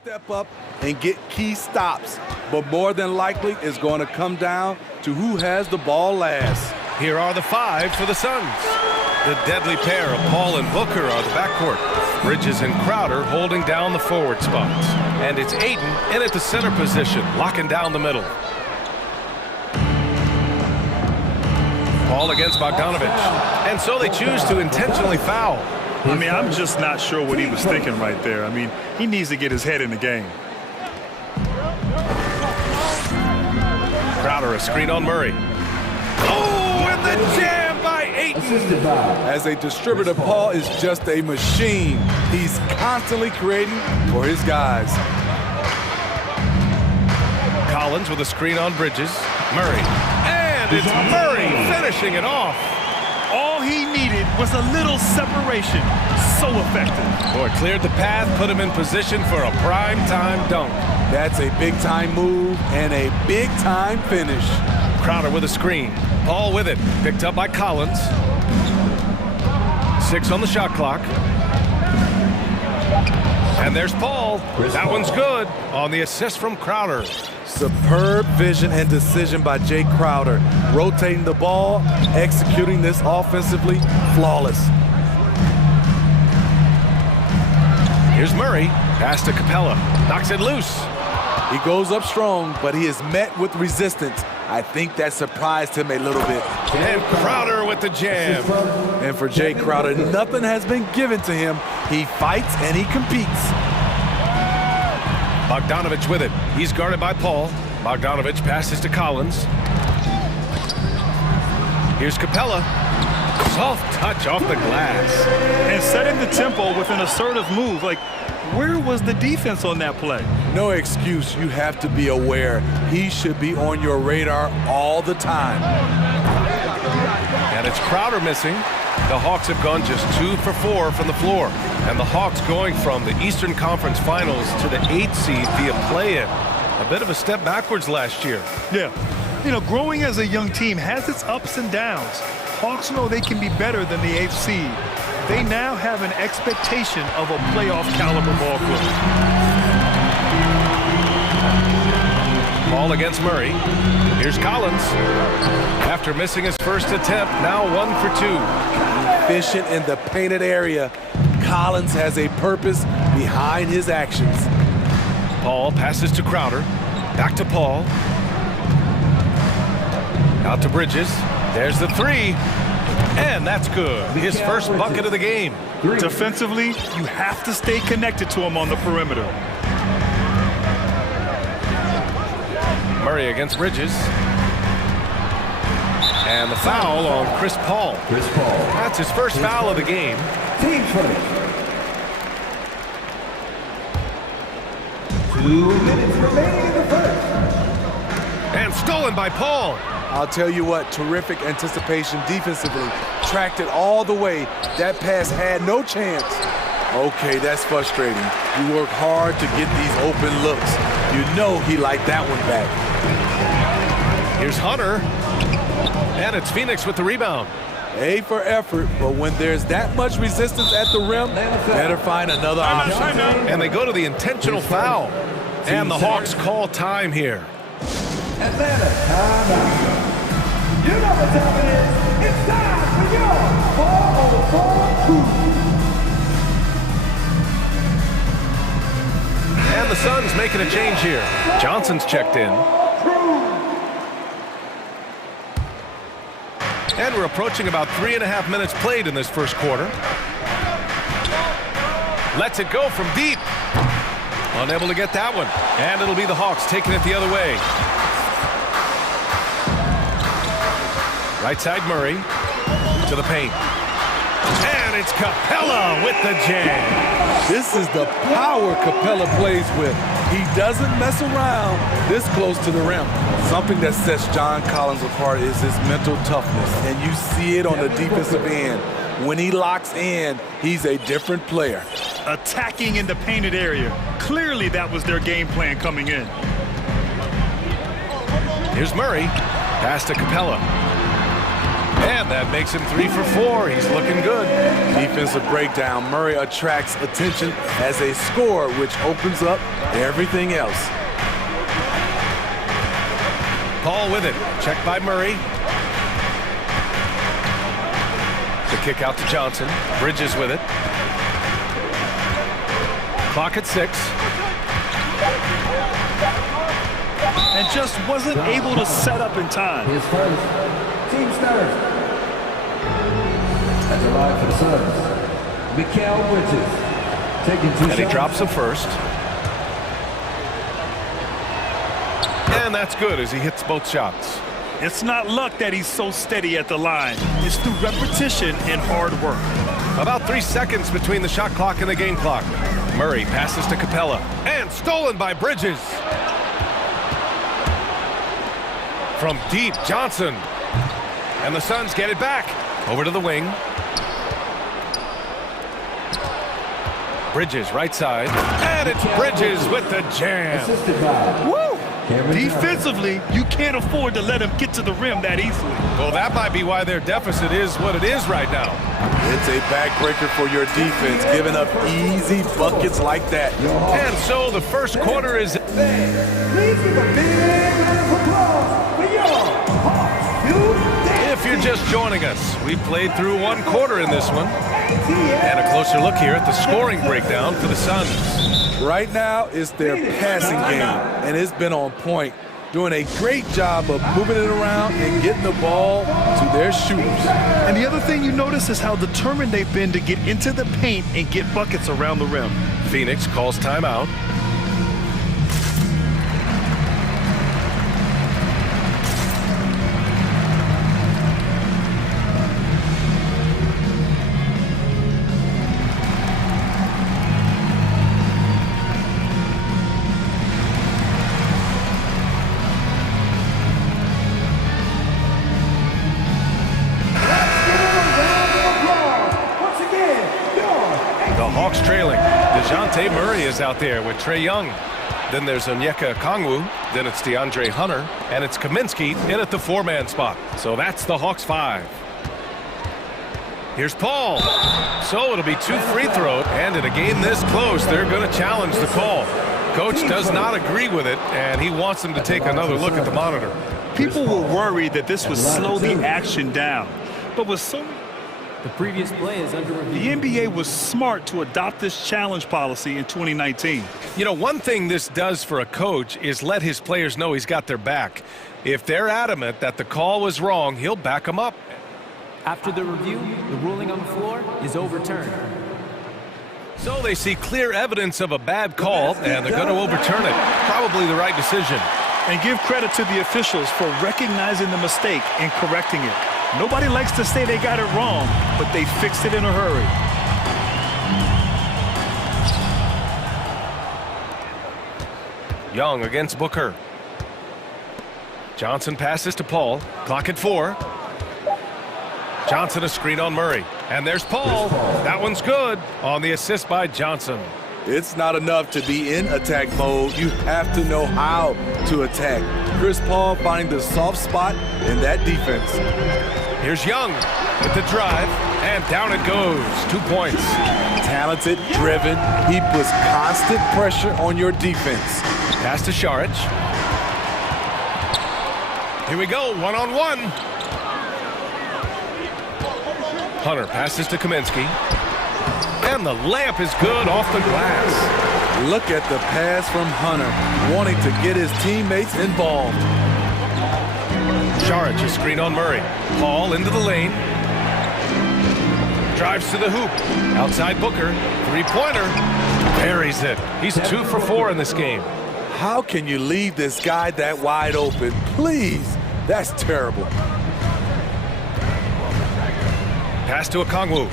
step up and get key stops, but more than likely it's going to come down to who has the ball last. Here are the 5 for the Suns. The deadly pair of Paul and Booker are the backcourt. Bridges and Crowder holding down the forward spots. And it's Ayton in at the center position, locking down the middle. Paul against Bogdanovich. And so they choose to intentionally foul. I mean, I'm just not sure what he was thinking right there. I mean, he needs to get his head in the game. Crowder, a screen on Murray. Oh, and the jam by Ayton. As a distributor, Paul is just a machine. He's constantly creating for his guys. Collins with a screen on Bridges. Murray. And it's Murray finishing it off. All he needed was a little separation. So effective. Boy, cleared the path, put him in position for a prime-time dunk. That's a big-time move and a big-time finish. Crowder with a screen. Paul with it. Picked up by Collins. 6 on the shot clock. And there's Paul. That one's good on the assist from Crowder. Superb vision and decision by Jay Crowder. Rotating the ball, executing this offensively, flawless. Here's Murray. Pass to Capella. Knocks it loose. He goes up strong, but he is met with resistance. I think that surprised him a little bit. And Crowder with the jam. And for Jay Crowder, nothing has been given to him. He fights and he competes. Bogdanovich with it. He's guarded by Paul. Bogdanovich passes to Collins. Here's Capella. Soft touch off the glass. And setting the tempo with an assertive move. Like, where was the defense on that play? No excuse. You have to be aware. He should be on your radar all the time. And it's Crowder missing. The Hawks have gone just 2 for 4 from the floor. And the Hawks going from the Eastern Conference Finals to the 8th seed via play-in. A bit of a step backwards last year. Yeah. You know, growing as a young team has its ups and downs. Hawks know they can be better than the 8th seed. They now have an expectation of a playoff caliber ball club. Ball against Murray. Here's Collins. After missing his first attempt, now 1 for 2. Efficient in the painted area. Collins has a purpose behind his actions. Paul passes to Crowder. Back to Paul. Out to Bridges. There's the 3. And that's good. His first bucket of the game. Defensively, you have to stay connected to him on the perimeter. Murray against Bridges. And the foul on Chris Paul. That's his first foul of the game. Team first. 2 minutes remaining in the first. And stolen by Paul. I'll tell you what, terrific anticipation defensively. Tracked it all the way. That pass had no chance. Okay, that's frustrating. You work hard to get these open looks. You know he liked that one back. Here's Hunter. And it's Phoenix with the rebound. A for effort, but when there's that much resistance at the rim, better find another option. And they go to the intentional foul. And the Hawks call time here. Atlanta, timeout. You know what time it is. It's time for your 4-on-4 And the Suns making a change here. Johnson's checked in. And we're approaching about 3.5 minutes played in this first quarter. Lets it go from deep. Unable to get that one. And it'll be the Hawks taking it the other way. Right side Murray to the paint. And it's Capella with the jam. This is the power Capella plays with. He doesn't mess around this close to the rim. Something that sets John Collins apart is his mental toughness. And you see it on the defensive end. When he locks in, he's a different player. Attacking in the painted area. Clearly that was their game plan coming in. Here's Murray. Pass to Capella. And that makes him 3 for 4. He's looking good. Defensive breakdown. Murray attracts attention as a scorer, which opens up everything else. Paul with it. Checked by Murray. The kick out to Johnson. Bridges with it. Clock at 6. And just wasn't able to set up in time. His first team starter. That's a line for the Suns. Mikal Bridges taking 2 shots. And he drops the first. And that's good as he hits both shots. It's not luck that he's so steady at the line. It's through repetition and hard work. About 3 seconds between the shot clock and the game clock. Murray passes to Capella. And stolen by Bridges. From deep, Johnson. And the Suns get it back. Over to the wing. Bridges, right side. And it's Bridges with the jam. Woo! Defensively, you can't afford to let him get to the rim that easily. Well, that might be why their deficit is what it is right now. It's a backbreaker for your defense, giving up easy buckets like that. And so the first quarter is... Please give a big round of applause for your Hawks. If you're just joining us, we played through 1 quarter in this one. And a closer look here at the scoring breakdown for the Suns. Right now, it's their passing game, and it's been on point, doing a great job of moving it around and getting the ball to their shooters. And the other thing you notice is how determined they've been to get into the paint and get buckets around the rim. Phoenix calls timeout. Murray is out there with Trae Young. Then there's Onyeka Okongwu. Then it's DeAndre Hunter. And it's Kaminsky in at the 4-man spot. So that's the Hawks 5. Here's Paul. So it'll be 2 free throws. And in a game this close, they're going to challenge the call. Coach does not agree with it, and he wants them to take another look at the monitor. People were worried that this would slow the action down. But with so The previous play is under review. The NBA was smart to adopt this challenge policy in 2019. You know, one thing this does for a coach is let his players know he's got their back. If they're adamant that the call was wrong, he'll back them up. After the review, the ruling on the floor is overturned. So they see clear evidence of a bad call, and they're going to overturn it. Probably the right decision. And give credit to the officials for recognizing the mistake and correcting it. Nobody likes to say they got it wrong, but they fixed it in a hurry. Young against Booker. Johnson passes to Paul. Clock at 4. Johnson a screen on Murray. And there's Paul. That one's good on the assist by Johnson. It's not enough to be in attack mode. You have to know how to attack. Chris Paul finding the soft spot in that defense. Here's Young with the drive, and down it goes. 2 points. Talented, driven. He puts constant pressure on your defense. Pass to Saric. Here we go, one-on-one. Hunter passes to Kaminsky. And the layup is good off the glass. Look at the pass from Hunter, wanting to get his teammates involved. Saric a screen on Murray. Paul into the lane. Drives to the hoop. Outside Booker. 3-pointer. Buries it. He's 2 for 4 in this game. How can you leave this guy that wide open? Please. That's terrible. Pass to Okongwu.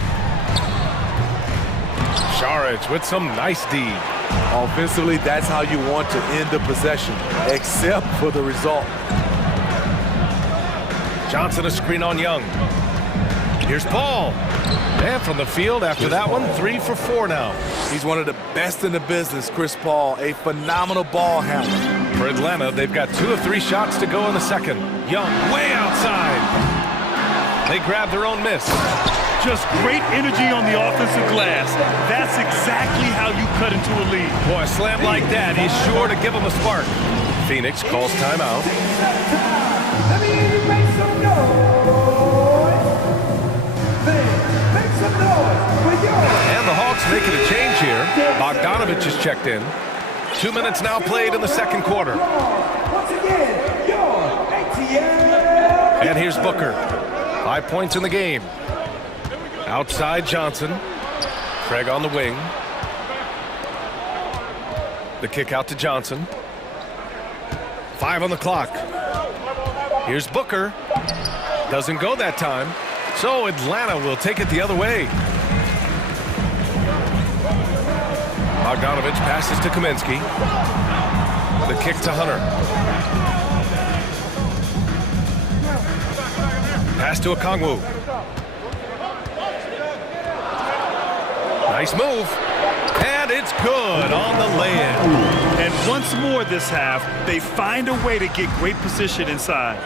Saric with some nice D. Offensively, that's how you want to end the possession, except for the result. Johnson a screen on Young. Here's Paul. And from the field after that one, 3 for 4 now. He's one of the best in the business, Chris Paul, a phenomenal ball handler. For Atlanta, they've got 2 of 3 shots to go in the second. Young way outside. They grab their own miss. Just great energy on the offensive glass. That's exactly how you cut into a lead. Boy, a slam like that is sure to give them a spark. Phoenix calls timeout. Let me hear you make some noise. Make some noise for yours. And the Hawks making a change here. Bogdanovich is checked in. 2 minutes now played in the second quarter. Once again, your ATL. And here's Booker. 5 points in the game. Outside Johnson. Craig on the wing. The kick out to Johnson. 5 on the clock. Here's Booker. Doesn't go that time. So Atlanta will take it the other way. Bogdanovich passes to Kaminsky. The kick to Hunter. Pass to Okongwu. Nice move. And it's good on the lay-in. And once more this half, they find a way to get great position inside.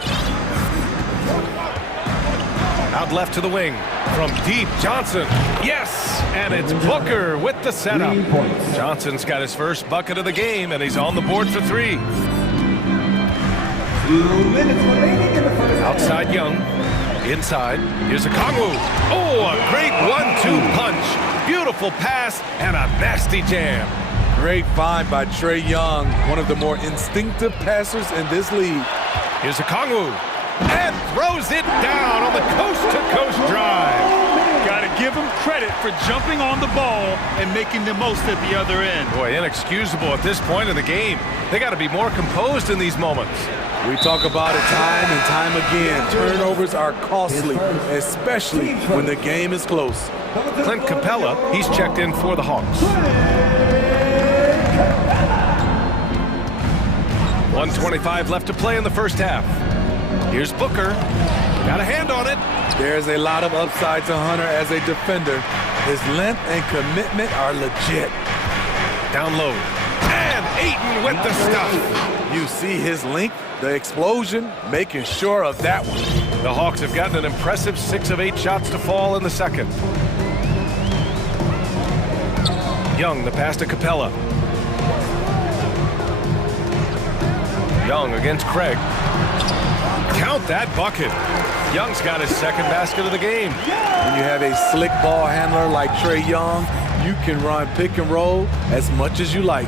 Out left to the wing. From deep, Johnson. Yes! And it's Booker with the setup. Johnson's got his first bucket of the game, and he's on the board for 3. 2 minutes remaining in the first. Outside Young. Inside. Here's Okongwu. Oh, a great 1-2 punch. Beautiful pass and a nasty jam. Great find by Trae Young, one of the more instinctive passers in this league. Here's Okongwu. And throws it down on the coast-to-coast drive. Got to give him credit for jumping on the ball and making the most at the other end. Boy, inexcusable at this point in the game. They got to be more composed in these moments. We talk about it time and time again. Turnovers are costly, especially when the game is close. Clint Capella, he's checked in for the Hawks. 1:25 left to play in the first half. Here's Booker. Got a hand on it. There's a lot of upside to Hunter as a defender. His length and commitment are legit. Down low. And Ayton with the stuff. You see his length, the explosion, making sure of that one. The Hawks have gotten an impressive 6 of 8 shots to fall in the second. Young, the pass to Capella. Young against Craig. Count that bucket. Young's got his second basket of the game. When you have a slick ball handler like Trae Young, you can run pick and roll as much as you like.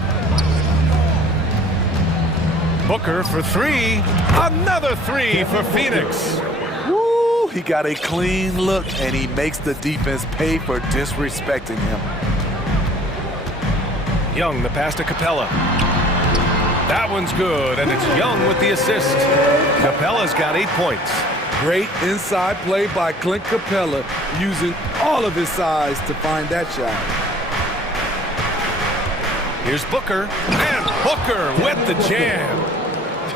Booker for 3. Another 3 for Phoenix. Woo, he got a clean look, and he makes the defense pay for disrespecting him. Young, the pass to Capella. That one's good, and it's Young with the assist. Capella's got 8 points. Great inside play by Clint Capella, using all of his size to find that shot. Here's Booker, and Booker with the jam.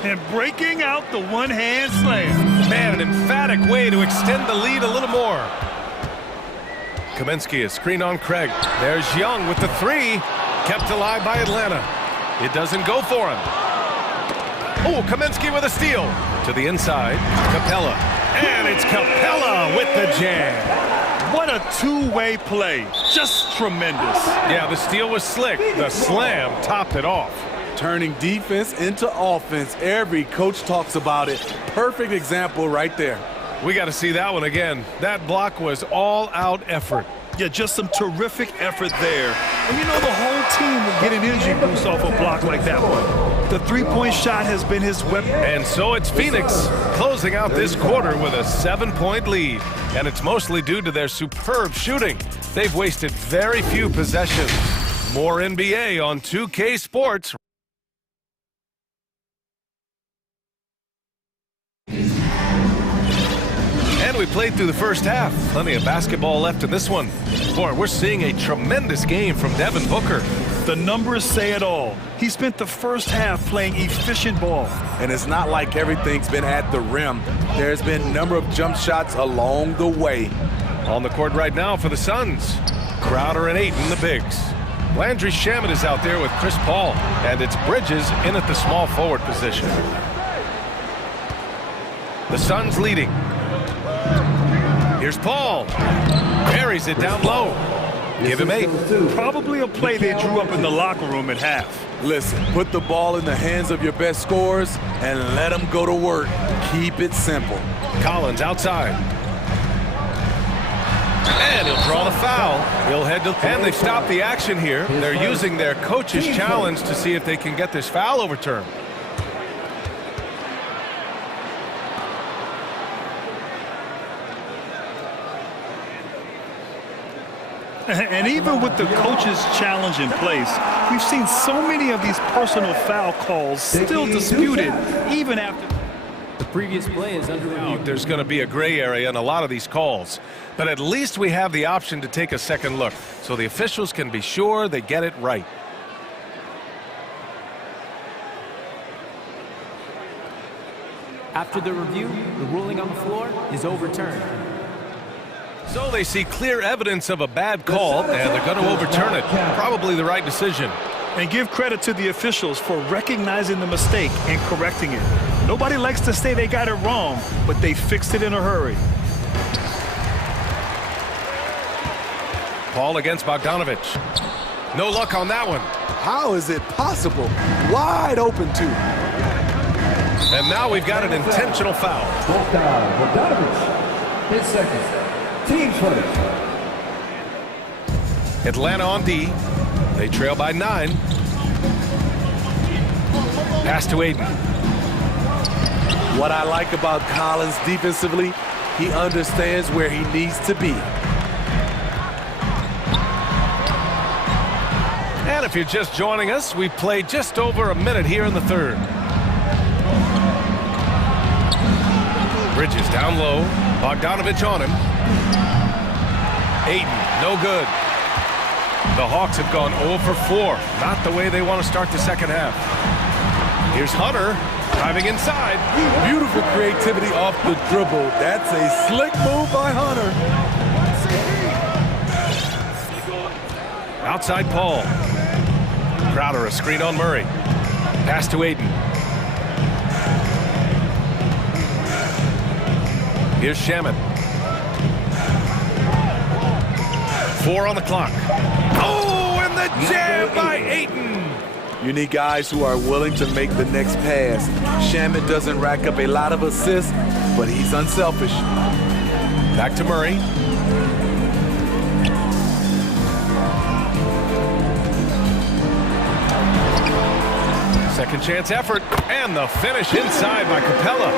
And breaking out the one-hand slam. Man, an emphatic way to extend the lead a little more. Kaminsky is screen on Craig. There's Young with the 3. Kept alive by Atlanta. It doesn't go for him. Oh, Kaminsky with a steal. To the inside, Capella. And it's Capella with the jam. What a two-way play. Just tremendous. Yeah, the steal was slick. The slam topped it off. Turning defense into offense. Every coach talks about it. Perfect example right there. We got to see that one again. That block was all-out effort. Yeah, just some terrific effort there. And you know, the whole team will get an energy boost off a block like that one. The three-point shot has been his weapon. And so it's Phoenix closing out this quarter with a 7-point lead. And it's mostly due to their superb shooting. They've wasted very few possessions. More NBA on 2K Sports. And we played through the first half. Plenty of basketball left in this one. Boy, we're seeing a tremendous game from Devin Booker. The numbers say it all. He spent the first half playing efficient ball. And it's not like everything's been at the rim. There's been a number of jump shots along the way. On the court right now for the Suns. Crowder and Ayton, the bigs. Landry Shamet is out there with Chris Paul. And it's Bridges in at the small forward position. The Suns leading. Here's Paul. Buries it down low. Give him 8. Probably a play they drew up in the locker room at half. Listen, put the ball in the hands of your best scorers and let them go to work. Keep it simple. Collins outside. And he'll draw the foul. He'll head to... And they've stopped the action here. They're using their coach's challenge to see if they can get this foul overturned. And even with the coach's challenge in place, we've seen so many of these personal foul calls still disputed, even after... The previous play is under review. There's going to be a gray area in a lot of these calls. But at least we have the option to take a second look, so the officials can be sure they get it right. After the review, the ruling on the floor is overturned. So they see clear evidence of a bad call, and they're going to overturn it. Probably the right decision. And give credit to the officials for recognizing the mistake and correcting it. Nobody likes to say they got it wrong, but they fixed it in a hurry. Paul against Bogdanovich. No luck on that one. How is it possible? Wide open, too. And now we've got an intentional foul. Bogdanovich, his second. Team first. Atlanta on D. They trail by 9. Pass to Aiden. What I like about Collins defensively, he understands where he needs to be. And if you're just joining us, we've played just over a minute here in the third. Bridges down low. Bogdanovich on him. Aiden, no good. The Hawks have gone 0 for 4. Not the way they want to start the second half. Here's Hunter, driving inside. Beautiful creativity off the dribble. That's a slick move by Hunter. Outside Paul. Crowder, a screen on Murray. Pass to Aiden. Here's Shaman. 4 on the clock. Oh, and the jam by Ayton. You need guys who are willing to make the next pass. Shaman doesn't rack up a lot of assists, but he's unselfish. Back to Murray. Second chance effort, and the finish inside by Capella.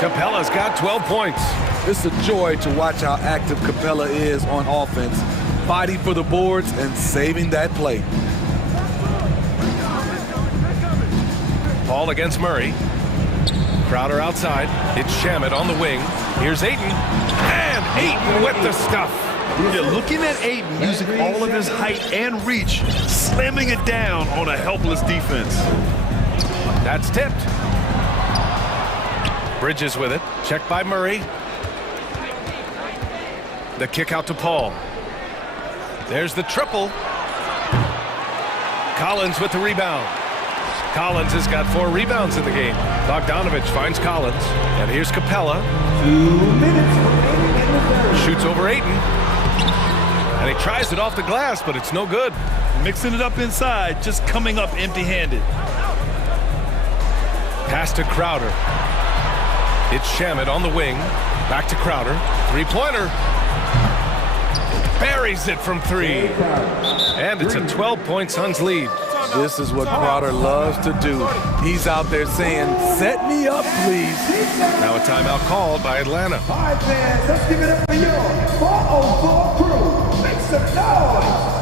Capella's got 12 points. It's a joy to watch how active Capella is on offense, fighting for the boards and saving that play. Paul against Murray. Crowder outside. It's Shamet on the wing. Here's Ayton. And Ayton with the stuff. Yeah, looking at Ayton using all of his height and reach, slamming it down on a helpless defense. That's tipped. Bridges with it. Checked by Murray. The kick out to Paul. There's the triple. Collins with the rebound. Collins has got 4 rebounds in the game. Bogdanovich finds Collins. And here's Capella. 2 minutes remaining in the third. Shoots over Ayton. And he tries it off the glass, but it's no good. Mixing it up inside, just coming up empty-handed. Pass to Crowder. It's Shamet on the wing. Back to Crowder. 3-pointer. Buries it from 3. And it's a 12-point Suns lead. This is what Crowder loves to do. He's out there saying, set me up, please. Now a timeout called by Atlanta. All right, fans, let's give it up for your 404 crew. Make some noise.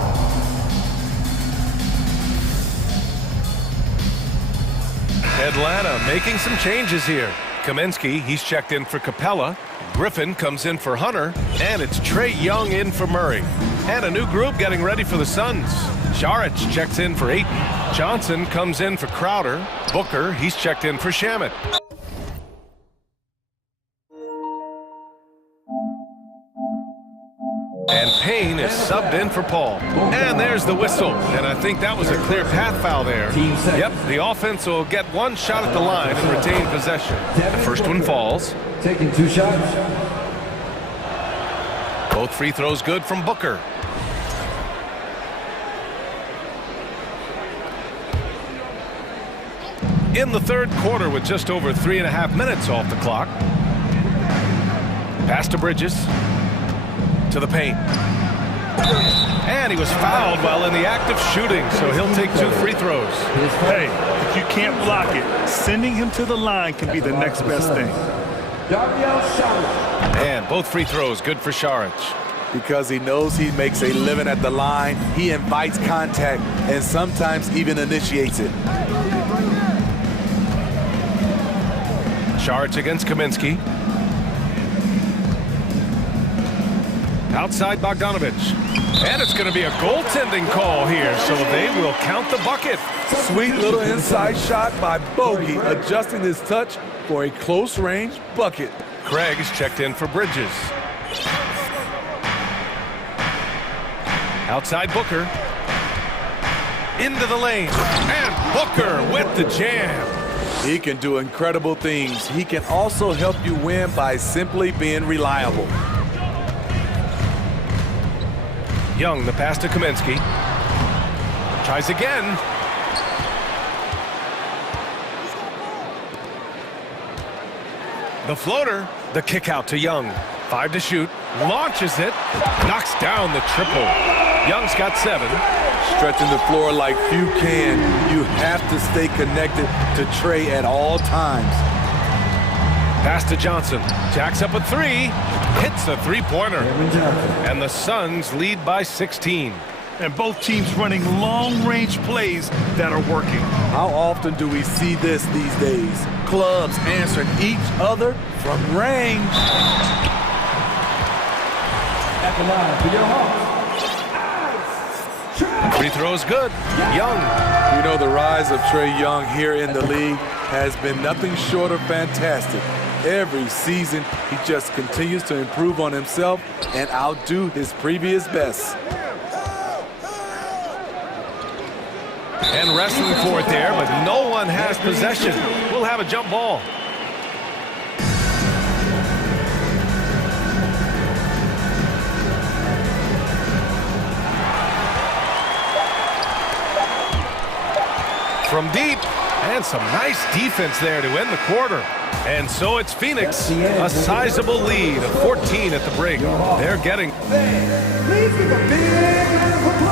Atlanta making some changes here. Kaminsky, he's checked in for Capella. Griffin comes in for Hunter. And it's Trae Young in for Murray. And a new group getting ready for the Suns. Šarić checks in for Ayton. Johnson comes in for Crowder. Booker, he's checked in for Shamet. And Payne is subbed in for Paul. And there's the whistle. And I think that was a clear path foul there. Yep, the offense will get 1 shot at the line and retain possession. The first one falls. Taking 2 shots. Both free throws good from Booker. In the third quarter with just over 3.5 minutes off the clock. Pass to Bridges. To the paint. And he was fouled while in the act of shooting, so he'll take 2 free throws. Hey, if you can't block it, sending him to the line can be the next best thing. And both free throws good for Šarić. Because he knows he makes a living at the line, he invites contact and sometimes even initiates it. Šarić against Kaminsky. Outside Bogdanović. And it's going to be a goaltending call here, so they will count the bucket. Sweet little inside shot by Bogey, adjusting his touch for a close-range bucket. Craig is checked in for Bridges. Outside Booker. Into the lane. And Booker with the jam. He can do incredible things. He can also help you win by simply being reliable. Young, the pass to Kaminsky. Tries again. The floater. The kick out to Young. 5 to shoot. Launches it. Knocks down the triple. Young's got 7. Stretching the floor like few can. You have to stay connected to Trey at all times. Pass to Johnson. Jacks up a 3. Hits a three-pointer. And the Suns lead by 16. And both teams running long-range plays that are working. How often do we see this these days? Clubs answering each other from range. At the line for your Hawks. Free throws good. Young. You know, the rise of Trae Young here in the league has been nothing short of fantastic. Every season, he just continues to improve on himself and outdo his previous best. And wrestling for it there, but no one has possession. We'll have a jump ball. From deep, and some nice defense there to end the quarter. And so it's Phoenix, a sizable lead of 14 at the break. They're getting...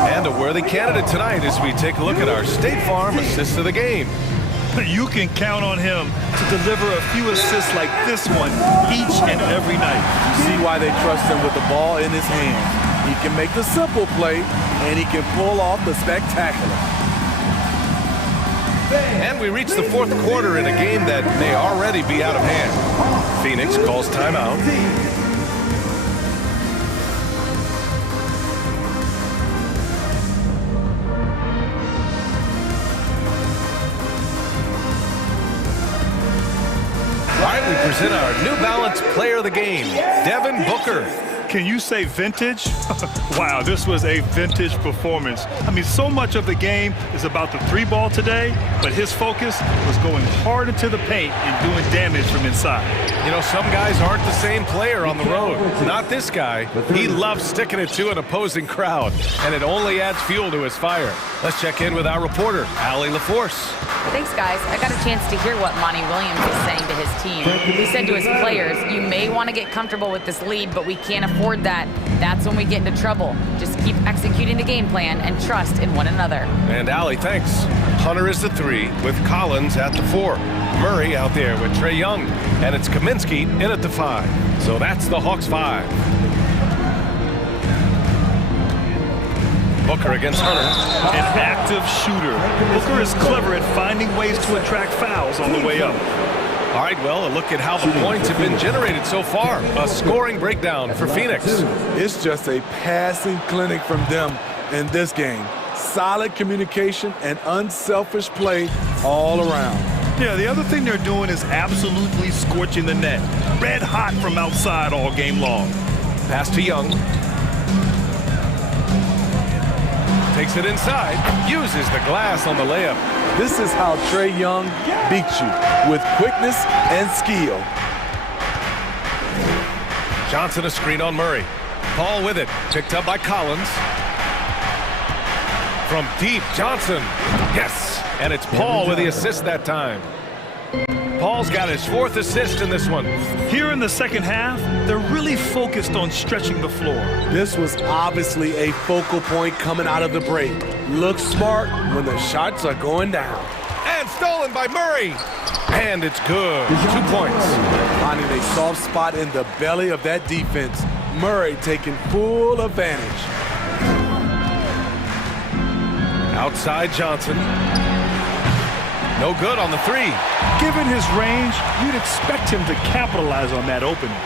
And a worthy candidate tonight as we take a look at our State Farm assist of the game. You can count on him to deliver a few assists like this one each and every night. You see why they trust him with the ball in his hand. He can make the simple play, and he can pull off the spectacular. And we reach the fourth quarter in a game that may already be out of hand. Phoenix calls timeout. All right, we present our New Balance player of the game, Devin Booker. Can you say vintage? Wow, this was a vintage performance. I mean, so much of the game is about the 3-ball today, but his focus was going hard into the paint and doing damage from inside. You know, some guys aren't the same player on the road. Not this guy. He loves sticking it to an opposing crowd, and it only adds fuel to his fire. Let's check in with our reporter, Allie LaForce. Thanks, guys. I got a chance to hear what Monty Williams was saying to his team. He said to his players, you may want to get comfortable with this lead, but we can't afford that. That's when we get into trouble. Just keep executing the game plan and trust in one another. And Allie, thanks. Hunter is the 3 with Collins at the 4. Murray out there with Trae Young. And it's Kaminsky in at the 5. So that's the Hawks 5. Booker against Hunter. An active shooter. Booker is clever at finding ways to attract fouls on the way up. All right, well, a look at how the points have been generated so far. A scoring breakdown for Phoenix. It's just a passing clinic from them in this game. Solid communication and unselfish play all around. Yeah, the other thing they're doing is absolutely scorching the net. Red hot from outside all game long. Pass to Young. Takes it inside. Uses the glass on the layup. This is how Trae Young beats you, with quickness and skill. Johnson a screen on Murray. Paul with it. Picked up by Collins. From deep, Johnson. Yes. And it's Paul with the assist that time. Paul's got his 4th assist in this one. Here in the second half, they're really focused on stretching the floor. This was obviously a focal point coming out of the break. Look smart when the shots are going down. And stolen by Murray. And it's good. 2 points. Finding a soft spot in the belly of that defense. Murray taking full advantage. Outside Johnson. No good on the 3. Given his range, you'd expect him to capitalize on that opening.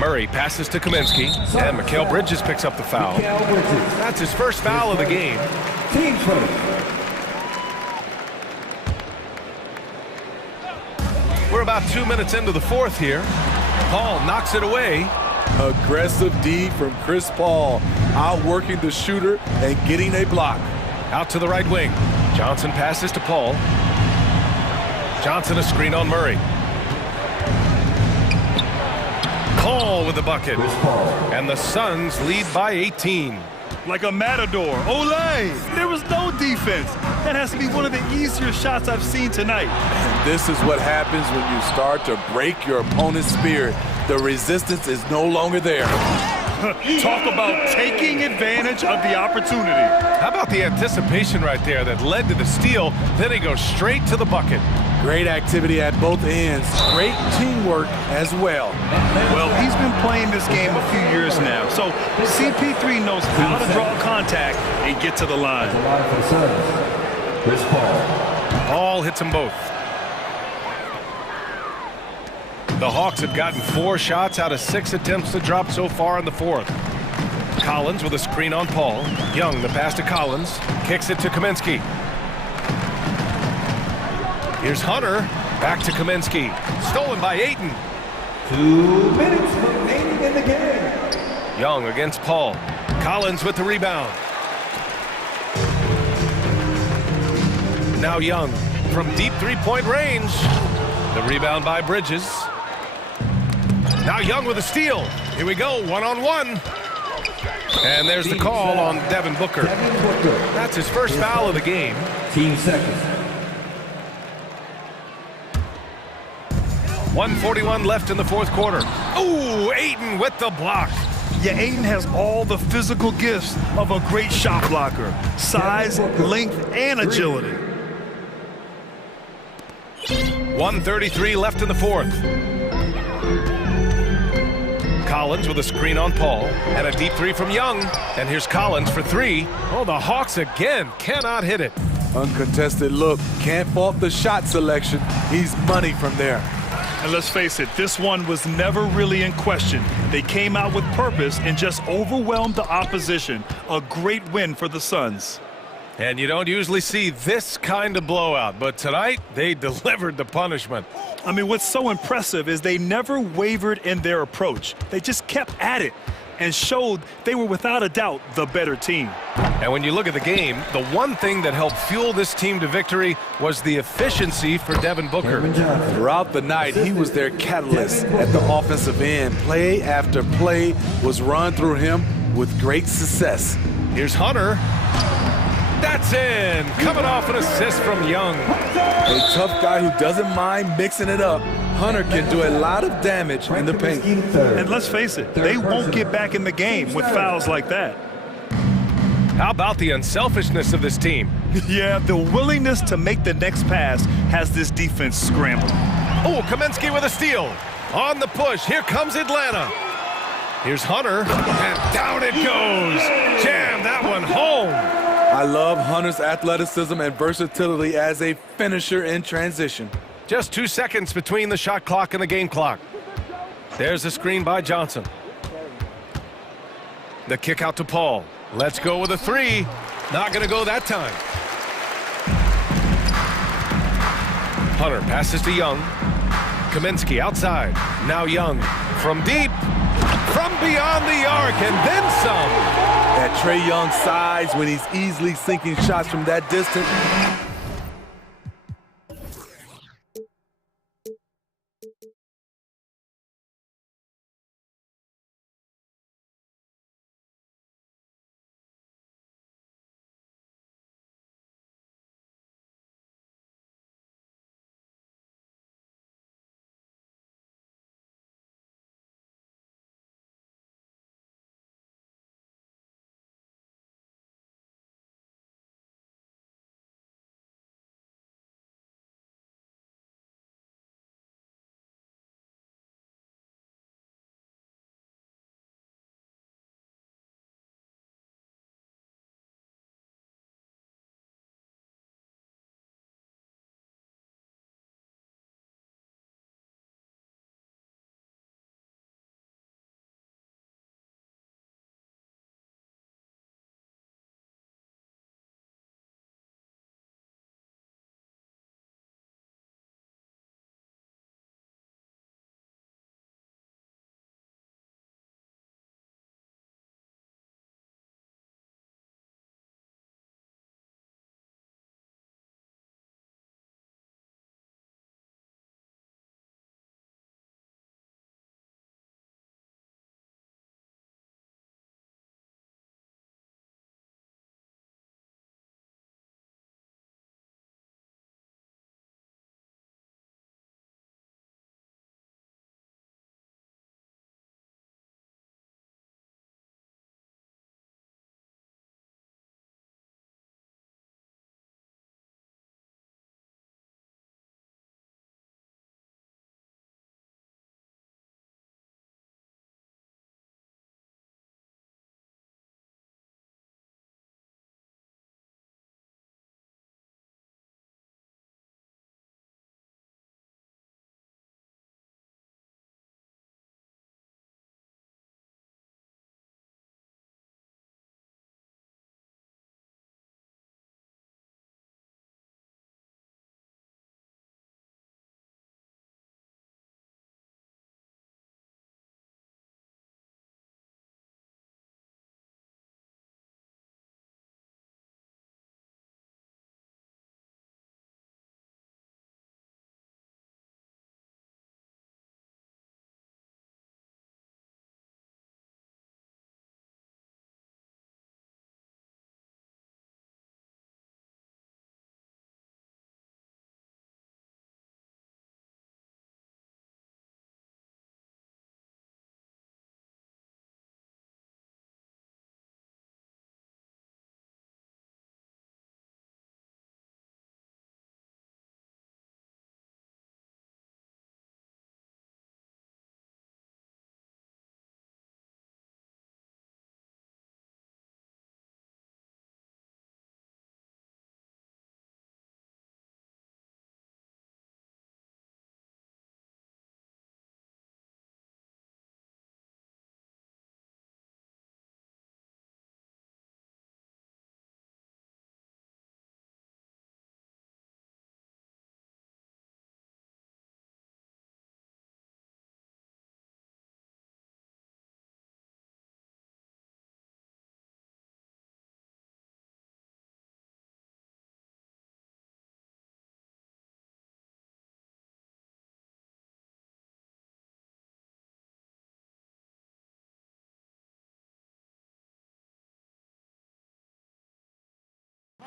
Murray passes to Kaminsky, and Mikal Bridges picks up the foul. That's his first foul of the game. Team foul. We're about 2 minutes into the 4th here. Paul knocks it away. Aggressive D from Chris Paul, outworking the shooter and getting a block. Out to the right wing. Johnson passes to Paul. Johnson a screen on Murray. Paul with the bucket. And the Suns lead by 18. Like a matador. Olay! There was no defense. That has to be one of the easier shots I've seen tonight. And this is what happens when you start to break your opponent's spirit. The resistance is no longer there. Talk about taking advantage of the opportunity. How about the anticipation right there that led to the steal? Then he goes straight to the bucket. Great activity at both ends. Great teamwork as well. Well, he's been playing this game a few years now, so CP3 knows how to draw contact and get to the line. Chris Paul. Paul hits them both. The Hawks have gotten 4 shots out of 6 attempts to drop so far in the 4th. Collins with a screen on Paul. Young, the pass to Collins. Kicks it to Kaminsky. Here's Hunter. Back to Kaminsky. Stolen by Ayton. 2 minutes remaining in the game. Young against Paul. Collins with the rebound. Now Young from deep 3-point range. The rebound by Bridges. Now Young with a steal. Here we go, 1-on-1. And there's the call on Devin Booker. That's his first foul of the game. Team second. 1:41 left in the 4th quarter. Ooh, Ayton with the block. Yeah, Ayton has all the physical gifts of a great shot blocker. Size, length, and agility. 1:33 left in the 4th. Collins with a screen on Paul. And a deep 3 from Young. And here's Collins for 3. Oh, the Hawks again cannot hit it. Uncontested look. Can't fault the shot selection. He's money from there. And let's face it, this one was never really in question. They came out with purpose and just overwhelmed the opposition. A great win for the Suns. And you don't usually see this kind of blowout, but tonight they delivered the punishment. I mean, what's so impressive is they never wavered in their approach. They just kept at it and showed they were without a doubt the better team. And when you look at the game, the one thing that helped fuel this team to victory was the efficiency for Devin Booker. Throughout the night, he was their catalyst at the offensive end. Play after play was run through him with great success. Here's Hunter. That's in. Coming off an assist from Young. A tough guy who doesn't mind mixing it up. Hunter can do a lot of damage in the paint. And let's face it, they won't get back in the game with fouls like that. How about the unselfishness of this team? Yeah, the willingness to make the next pass has this defense scrambled. Oh, Kaminsky with a steal. On the push, here comes Atlanta. Here's Hunter, and down it goes. Jam that one home. I love Hunter's athleticism and versatility as a finisher in transition. Just 2 seconds between the shot clock and the game clock. There's a screen by Johnson. The kick out to Paul. Let's go with a 3. Not going to go that time. Hunter passes to Young. Kaminsky outside. Now Young from deep. From beyond the arc and then some. At Trae Young's size, when he's easily sinking shots from that distance,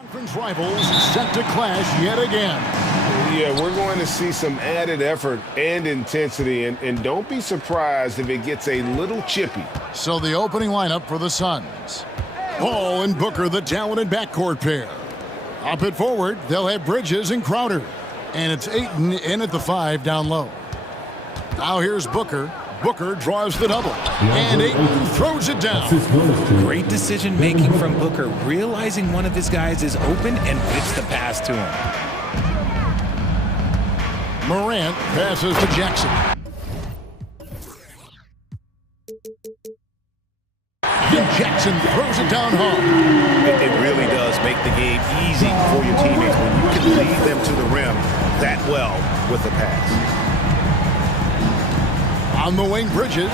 Conference rivals set to clash yet again. Yeah, we're going to see some added effort and intensity, and don't be surprised if it gets a little chippy. So the opening lineup for the Suns. Paul and Booker, the talented backcourt pair. Up at forward, they'll have Bridges and Crowder. And it's Ayton in at the 5 down low. Now here's Booker. Booker draws the double. And Ayton throws it down. Great decision-making from Booker, realizing one of his guys is open and fits the pass to him. Morant passes to Jackson. And Jackson throws it down hard. It really does make the game easy for your teammates when you can lead them to the rim that well with the pass. On the wing, Bridges.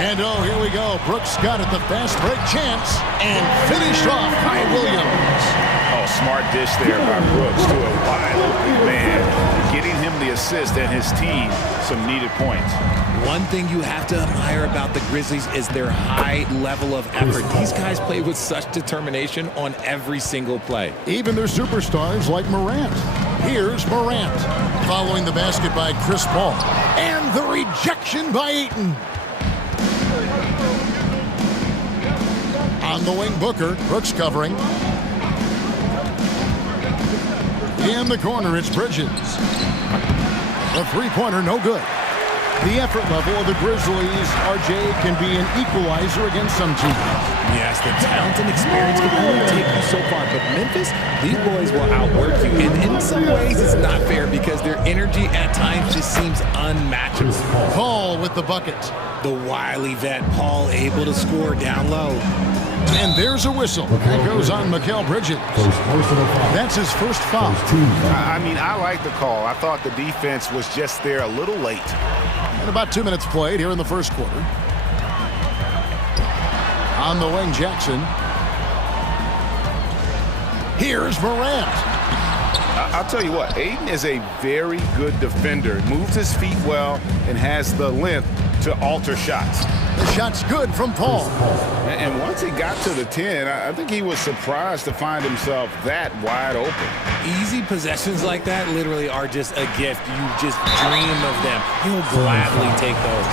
And oh, here we go. Brooks got it, the fast break chance, and finished off by Williams. Oh, smart dish there by Brooks to a wide open man, getting him the assist and his team some needed points. One thing you have to admire about the Grizzlies is their high level of effort. These guys play with such determination on every single play. Even their superstars like Morant. Here's Morant, following the basket by Chris Paul. And the rejection by Ayton. On the wing, Booker. Brooks covering. In the corner, it's Bridges. The three-pointer, no good. The effort level of the Grizzlies, RJ, can be an equalizer against some teams. Yes, the talent and experience can only take you so far. But Memphis, these boys will outwork you. And in some ways, it's not fair because their energy at times just seems unmatchable. Paul with the bucket. The wily vet, Paul, able to score down low. And there's a whistle. That goes on Mikal Bridges. That's his first foul. I mean, I like the call. I thought the defense was just there a little late. And about 2 minutes played here in the first quarter. On the wing, Jackson. Here's Morant. I'll tell you what, Ayton is a very good defender. Moves his feet well and has the length to alter shots. The shot's good from Paul. And once he got to the 10, I think he was surprised to find himself that wide open. Easy possessions like that literally are just a gift. You just dream of them. He'll gladly take those.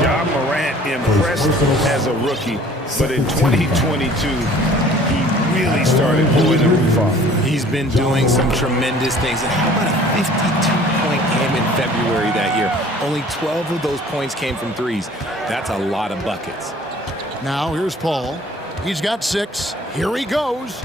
Ja Morant impressed as a rookie, but in 2022, he really started blowing the roof off. He's been doing some tremendous things. And how about a 52-point game in February that year? Only 12 of those points came from threes. That's a lot of buckets. Now here's Paul. He's got 6. Here he goes.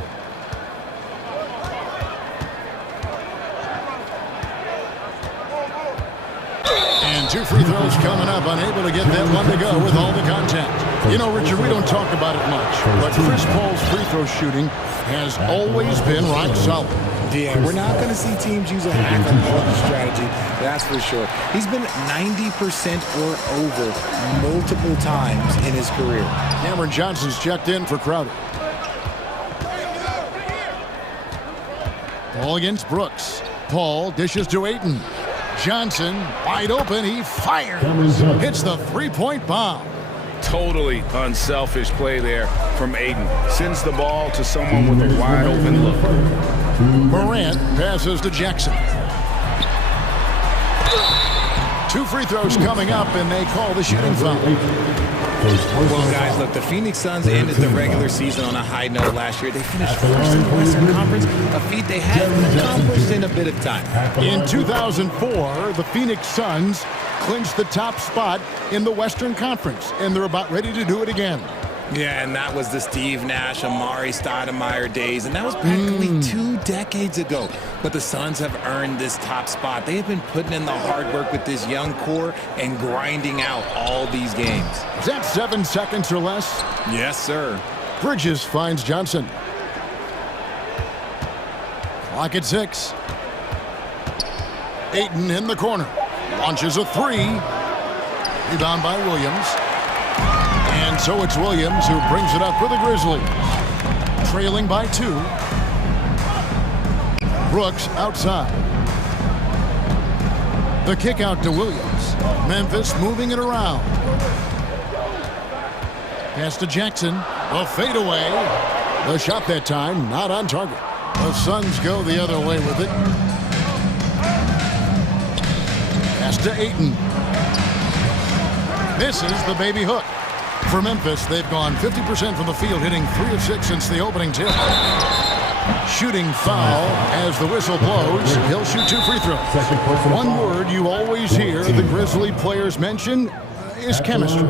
And 2 free throws coming up. Unable to get that one to go with all the contact. You know, Richard, we don't talk about it much, but Chris Paul's free throw shooting has always been rock solid. Yeah, we're not going to see teams use a hack-and-hold strategy, that's for sure. He's been 90% or over multiple times in his career. Cameron Johnson's checked in for Crowder. Paul against Brooks. Paul dishes to Ayton. Johnson, wide open, he fires. Hits the three-point bomb. Totally unselfish play there from Ayton. Sends the ball to someone with a wide open look. Morant passes to Jackson. 2 free throws coming up, and they call the shooting foul. Well, guys, look, the Phoenix Suns ended the regular season on a high note last year. They finished first in the Western Conference, a feat they hadn't accomplished in a bit of time. In 2004, the Phoenix Suns clinched the top spot in the Western Conference, and they're about ready to do it again. Yeah, and that was the Steve Nash, Amari Stoudemire days, and that was practically 2 decades ago. But the Suns have earned this top spot. They have been putting in the hard work with this young core and grinding out all these games. Is that 7 seconds or less? Yes, sir. Bridges finds Johnson. Clock at 6. Ayton in the corner. Launches a 3. Rebound by Williams. And so it's Williams who brings it up for the Grizzlies. Trailing by 2. Brooks outside. The kick out to Williams. Memphis moving it around. Pass to Jackson. A fadeaway. The shot that time, not on target. The Suns go the other way with it. Pass to Ayton. Misses the baby hook. For Memphis, they've gone 50% from the field, hitting 3 of 6 since the opening tip. Shooting foul as the whistle blows. He'll shoot 2 free throws. One word you always hear the Grizzly players mention is chemistry.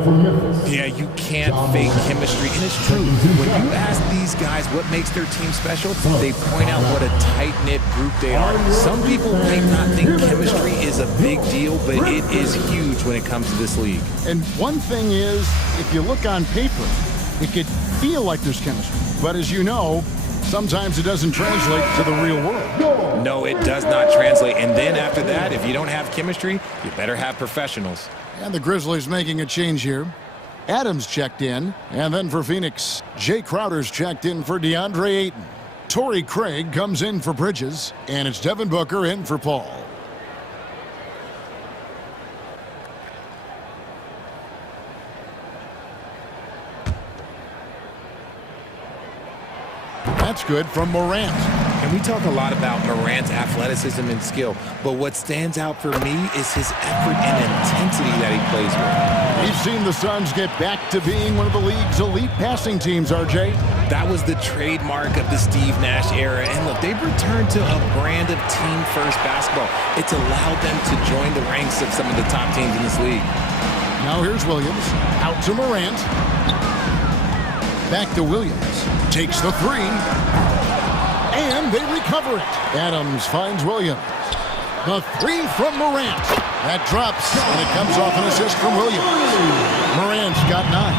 Yeah, you can't fake chemistry, and it's true. When you ask these guys what makes their team special, they point out what a tight-knit group they are. Some people might not think chemistry is a big deal, but it is huge when it comes to this league. And one thing is, if you look on paper, it could feel like there's chemistry. But as you know, sometimes it doesn't translate to the real world. No, it does not translate. And then after that, if you don't have chemistry, you better have professionals. And the Grizzlies making a change here. Adams checked in. And then for Phoenix, Jay Crowder's checked in for DeAndre Ayton. Torrey Craig comes in for Bridges. And it's Devin Booker in for Paul. That's good from Morant. And we talk a lot about Morant's athleticism and skill, but what stands out for me is his effort and intensity that he plays with. We've seen the Suns get back to being one of the league's elite passing teams, RJ. That was the trademark of the Steve Nash era. And look, they've returned to a brand of team-first basketball. It's allowed them to join the ranks of some of the top teams in this league. Now here's Williams. Out to Morant. Back to Williams. Takes the 3. And they recover it. Adams finds Williams. The 3 from Morant. That drops, and it comes off an assist from Williams. Morant's got 9.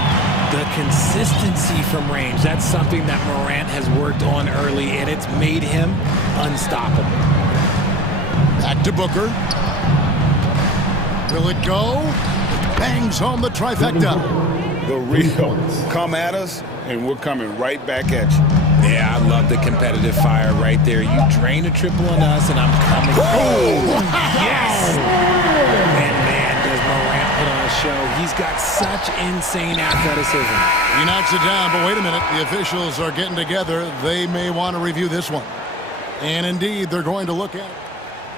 The consistency from range, that's something that Morant has worked on early, and it's made him unstoppable. Back to Booker. Will it go? Bangs home the trifecta. The real come at us, and we're coming right back at you. Yeah, I love the competitive fire right there. You drain a triple on us, and I'm coming. Oh, yes! And man, does Morant put on a show. He's got such insane athleticism. He knocks it down, but wait a minute. The officials are getting together. They may want to review this one. And indeed, they're going to look at it.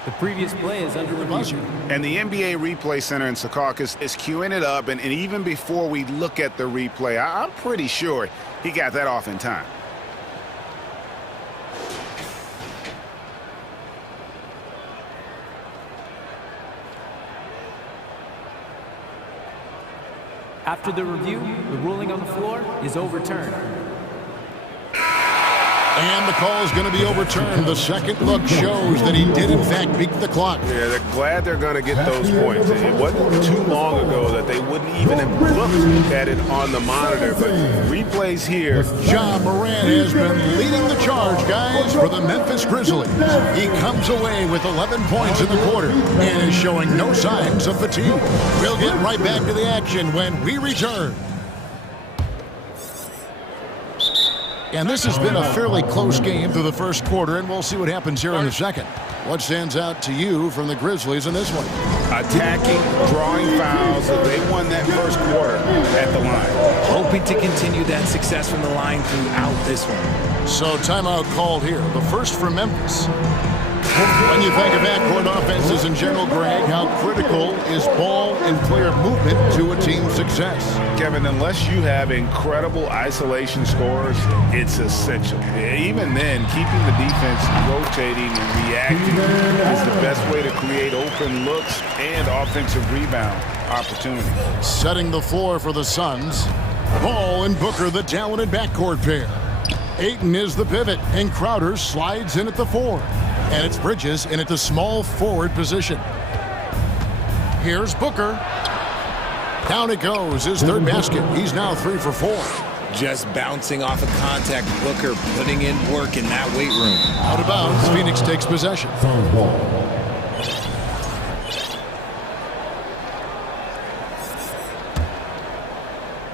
The previous play is under review. And the NBA Replay Center in Secaucus is queuing it up, and even before we look at the replay, I'm pretty sure he got that off in time. After the review, the ruling on the floor is overturned. And the call is going to be overturned. The second look shows that he did, in fact, beat the clock. Yeah, they're glad they're going to get those points. It wasn't too long ago that they wouldn't even have looked at it on the monitor, but replays here. Ja Morant has been leading the charge, guys, for the Memphis Grizzlies. He comes away with 11 points in the quarter and is showing no signs of fatigue. We'll get right back to the action when we return. And this has been a fairly close game through the first quarter, and we'll see what happens here in the second. What stands out to you from the Grizzlies in this one? Attacking, drawing fouls. They won that first quarter at the line. Hoping to continue that success from the line throughout this one. So timeout called here. The first for Memphis. When you think of backcourt offenses in general, Greg, how critical is ball and player movement to a team's success? Kevin, unless you have incredible isolation scores, it's essential. Even then, keeping the defense rotating and reacting is the best way to create open looks and offensive rebound opportunities. Setting the floor for the Suns. Ball and Booker, the talented backcourt pair. Ayton is the pivot, and Crowder slides in at the 4. And it's Bridges in at the small forward position. Here's Booker. Down it goes, his third basket. He's now 3 for 4. Just bouncing off of contact, Booker putting in work in that weight room. Out of bounds, Phoenix takes possession.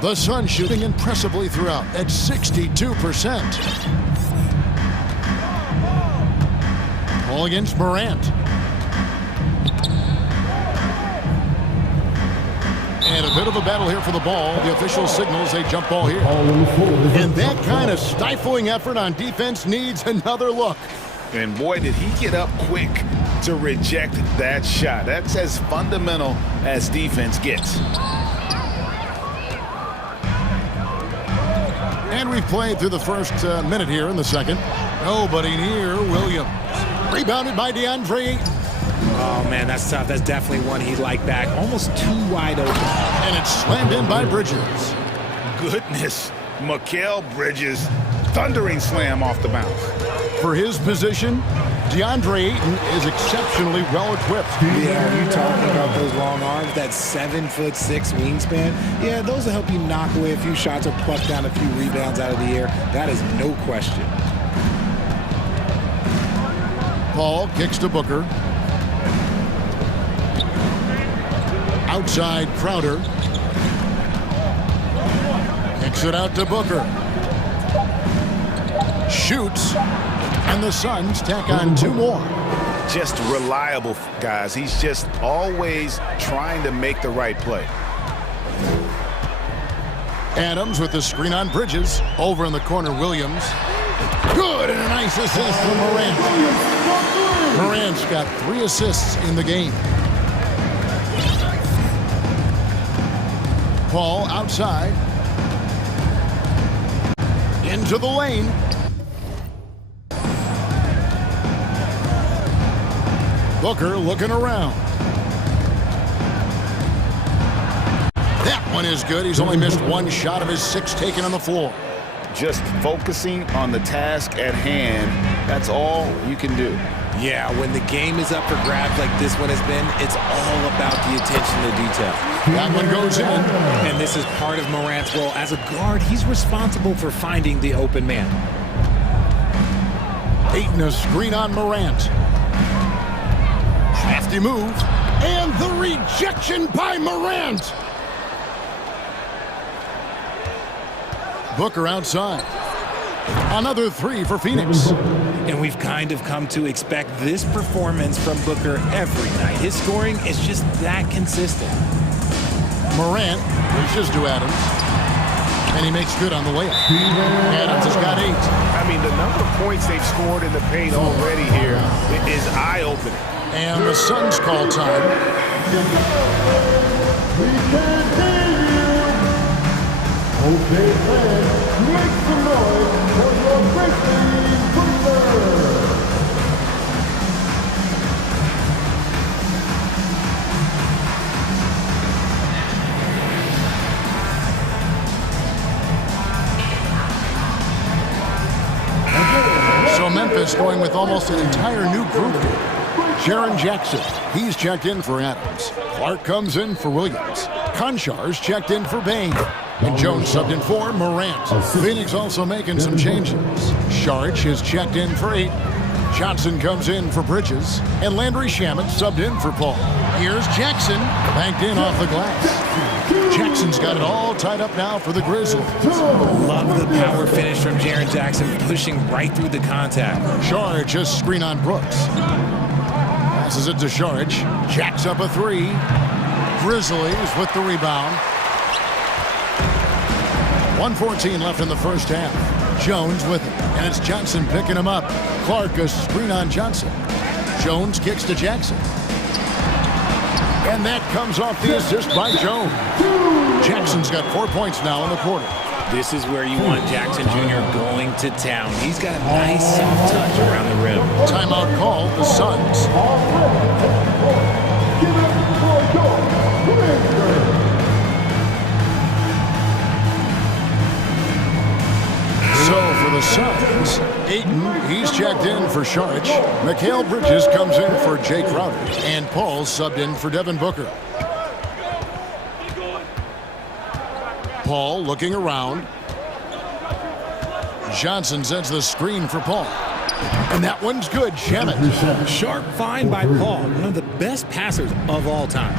The Suns shooting impressively throughout at 62%. Ball against Morant. And a bit of a battle here for the ball. The official signals a jump ball here. And that kind of stifling effort on defense needs another look. And boy, did he get up quick to reject that shot. That's as fundamental as defense gets. And we've played through the first minute here in the second. Nobody near Williams. Rebounded by DeAndre Ayton. Oh, man, that's tough. That's definitely one he'd like back. Almost too wide open. And it's slammed in by Bridges. Goodness, Mikal Bridges, thundering slam off the bounce. For his position, DeAndre Ayton is exceptionally well-equipped. Yeah, you talking about those long arms, that 7'6" wingspan. Yeah, those will help you knock away a few shots or pluck down a few rebounds out of the air. That is no question. Paul kicks to Booker. Outside Crowder. Kicks it out to Booker. Shoots. And the Suns tack on 2 more. Just reliable, guys. He's just always trying to make the right play. Adams with the screen on Bridges. Over in the corner, Williams. Good, and a nice assist from Morant. Morant's got 3 assists in the game. Paul outside. Into the lane. Booker looking around. That one is good. He's only missed 1 shot of his 6 taken on the floor. Just focusing on the task at hand, that's all you can do. Yeah, when the game is up for grabs like this one has been, it's all about the attention to detail. That one goes in. And this is part of Morant's role. As a guard, he's responsible for finding the open man. Ayton a screen on Morant. Crafty move. And the rejection by Morant. Booker outside. Another 3 for Phoenix. And we've kind of come to expect this performance from Booker every night. His scoring is just that consistent. Morant reaches to Adams. And he makes good on the layup. Adams has got 8. I mean, the number of points they've scored in the paint already here is eye-opening. And the Suns call time. Okay, fans, make some noise for your birthday Booker. So Memphis going with almost an entire new group here. Jaren Jackson, he's checked in for Adams. Clark comes in for Williams. Konchar's checked in for Bain. And Jones subbed in for Morant. Phoenix also making some changes. Sharch is checked in for 8. Johnson comes in for Bridges. And Landry Shamet subbed in for Paul. Here's Jackson, banked in off the glass. Jackson's got it all tied up now for the Grizzlies. Love the power finish from Jaren Jackson, pushing right through the contact. Sharch just screen on Brooks. Passes it to Sharch. Jacks up a 3. Grizzlies with the rebound. 1:14 left in the first half. Jones with it, and it's Johnson picking him up. Clark a screen on Johnson. Jones kicks to Jackson. And that comes off the assist by Jones. Jackson's got 4 points now in the quarter. This is where you want Jackson Jr. going to town. He's got a nice soft touch around the rim. Timeout called, the Suns. So for the Suns, Ayton, he's checked in for Sharch. Mikal Bridges comes in for Jay Crowder. And Paul subbed in for Devin Booker. Paul looking around. Johnson sends the screen for Paul. And that one's good. Shamet. Sharp find by Paul, one of the best passers of all time.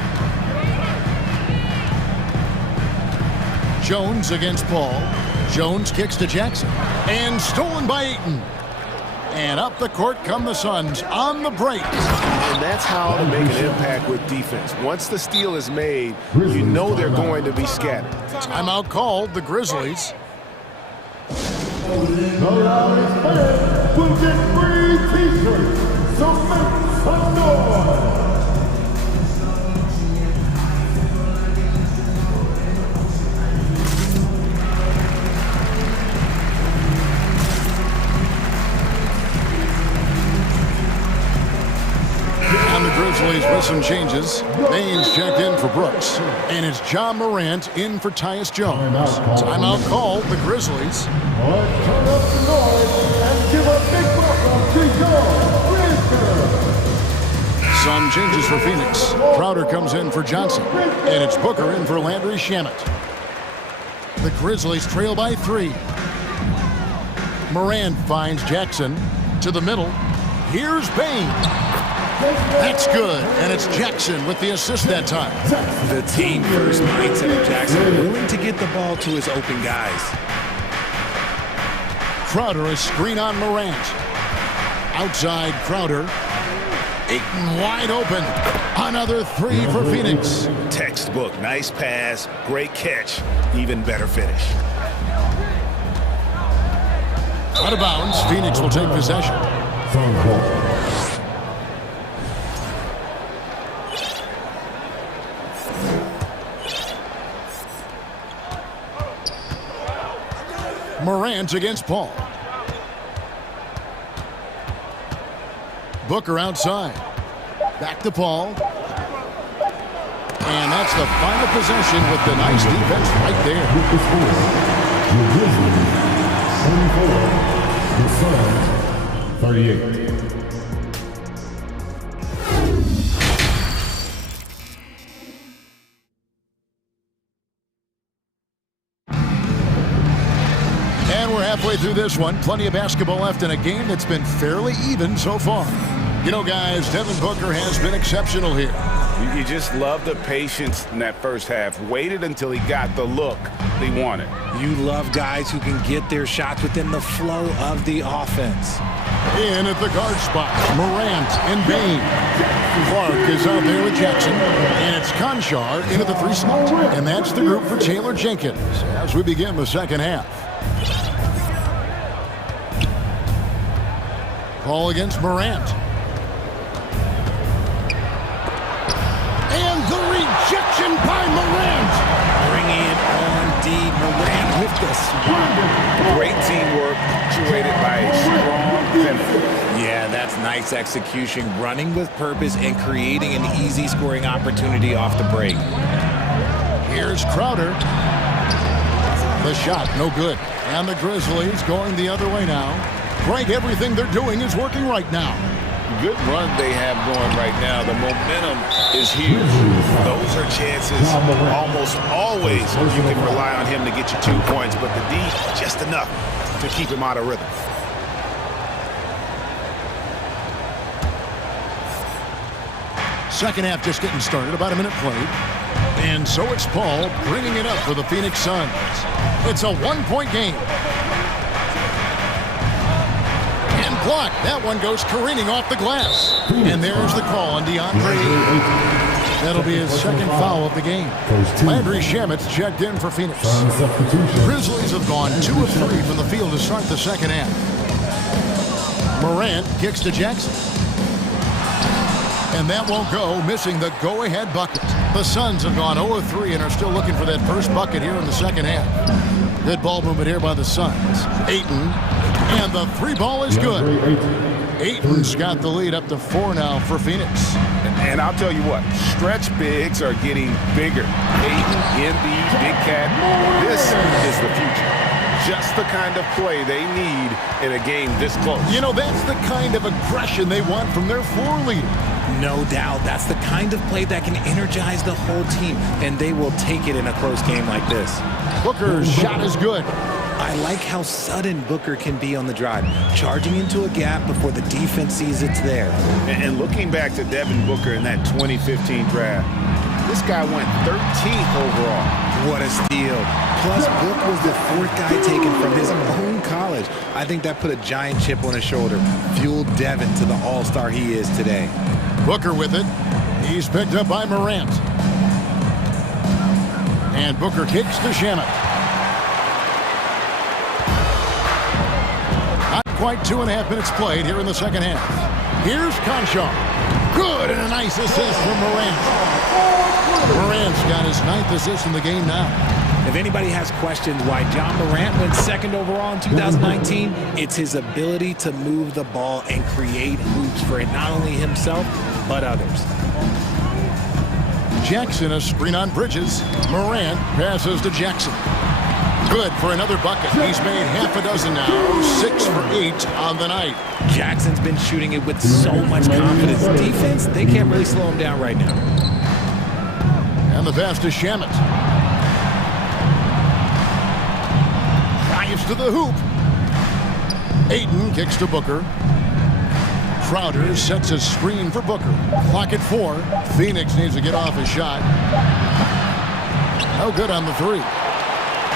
Jones against Paul. Jones kicks to Jackson. And stolen by Ayton. And up the court come the Suns on the break. And that's how to make an impact with defense. Once the steal is made, you know they're going to be scattered. Timeout called, the Grizzlies. The loudest fan will get free t-shirts. So make some noise. And the Grizzlies with some changes. Baines checked in for Brooks. And it's John Morant in for Tyus Jones. Timeout called, the Grizzlies. Let's turn up the noise and give a big welcome to your Bridger. Some changes for Phoenix. Crowder comes in for Johnson. And it's Booker in for Landry Shamet. The Grizzlies trail by 3. Morant finds Jackson to the middle. Here's Baines. That's good, and it's Jackson with the assist that time. The team first mindset of Jackson, willing to get the ball to his open guys. Crowder a screen on Morant. Outside Crowder. Ayton wide open. Another 3 for Phoenix. Textbook, nice pass, great catch, even better finish. Out of bounds, Phoenix will take possession. Morant against Paul. Booker outside. Back to Paul. And that's the final possession with the nice defense right there. The Suns, 38. Halfway through this one, plenty of basketball left in a game that's been fairly even so far. You know, guys, Devin Booker has been exceptional here. You just love the patience in that first half. Waited until he got the look they wanted. You love guys who can get their shots within the flow of the offense. In at the guard spot, Morant and Baines. Clark is out there with Jackson, and it's Conchar in at the 3 slot. And that's the group for Taylor Jenkins as we begin the second half. Ball against Morant. And the rejection by Morant. Bringing it on D. Morant with the swat. Great teamwork, punctuated by a strong finish. Yeah, that's nice execution. Running with purpose and creating an easy scoring opportunity off the break. Here's Crowder. The shot, no good. And the Grizzlies going the other way now. Greg, everything they're doing is working right now. Good run they have going right now. The momentum is huge. Those are chances almost always you can rely on him to get you 2 points, but the D, just enough to keep him out of rhythm. Second half just getting started, about a minute played. And so it's Paul bringing it up for the Phoenix Suns. It's a 1-point game. Blocked. That one goes careening off the glass. And there's the call on DeAndre. That'll be his second foul of the game. Landry Shamet's checked in for Phoenix. Grizzlies have gone 2 of 3 from the field to start the second half. Morant kicks to Jackson. And that won't go, missing the go-ahead bucket. The Suns have gone 0 of 3 and are still looking for that first bucket here in the second half. Good ball movement here by the Suns. Ayton. And the 3 ball is good. Ayton's got the lead up to 4 now for Phoenix. And I'll tell you what, stretch bigs are getting bigger. Ayton, Embiid, Big Cat, this is the future. Just the kind of play they need in a game this close. You know, that's the kind of aggression they want from their floor leader. No doubt. That's the kind of play that can energize the whole team, and they will take it in a close game like this. Booker's shot is good. I like how sudden Booker can be on the drive, charging into a gap before the defense sees it's there. And looking back to Devin Booker in that 2015 draft, this guy went 13th overall. What a steal. Plus, Book was the 4th guy taken from his own college. I think that put a giant chip on his shoulder, fueled Devin to the all-star he is today. Booker with it. He's picked up by Morant. And Booker kicks to Shamet. Not quite 2.5 minutes played here in the second half. Here's Conchar. Good, and a nice assist from Morant. Morant's got his 9th assist in the game now. If anybody has questioned why John Morant went 2nd overall in 2019, it's his ability to move the ball and create hoops for not only himself, but others. Jackson, a screen on Bridges. Morant passes to Jackson. Good for another bucket. He's made half a dozen now. 6 for 8 on the night. Jackson's been shooting it with so much confidence. Defense, they can't really slow him down right now. And the pass to Shamet. Drives to the hoop. Ayton kicks to Booker. Crowder sets a screen for Booker. Clock at 4. Phoenix needs to get off a shot. No good on the 3.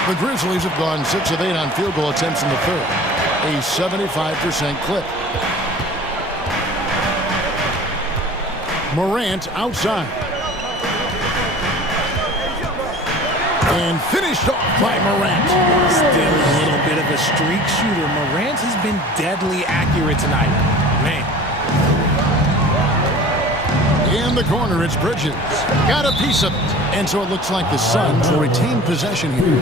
The Grizzlies have gone 6 of 8 on field goal attempts in the third. A 75% clip. Morant outside. And finished off by Morant. Still a little bit of a streak shooter. Morant has been deadly accurate tonight. Man. In the corner, it's Bridges. Got a piece of it. And so it looks like the Suns will retain possession here.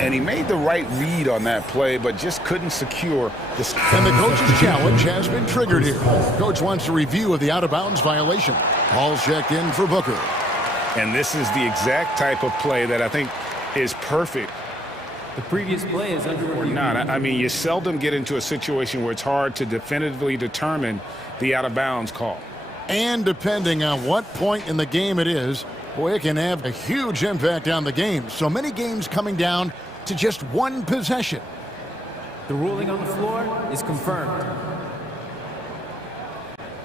And he made the right read on that play, but just couldn't secure the... And the coach's challenge has been triggered here. Coach wants a review of the out-of-bounds violation. Paul's checked in for Booker. And this is the exact type of play that I think is perfect. The previous play is under review. Or not. I mean, you seldom get into a situation where it's hard to definitively determine the out-of-bounds call. And depending on what point in the game it is, boy, it can have a huge impact on the game. So many games coming down to just one possession. The ruling on the floor is confirmed.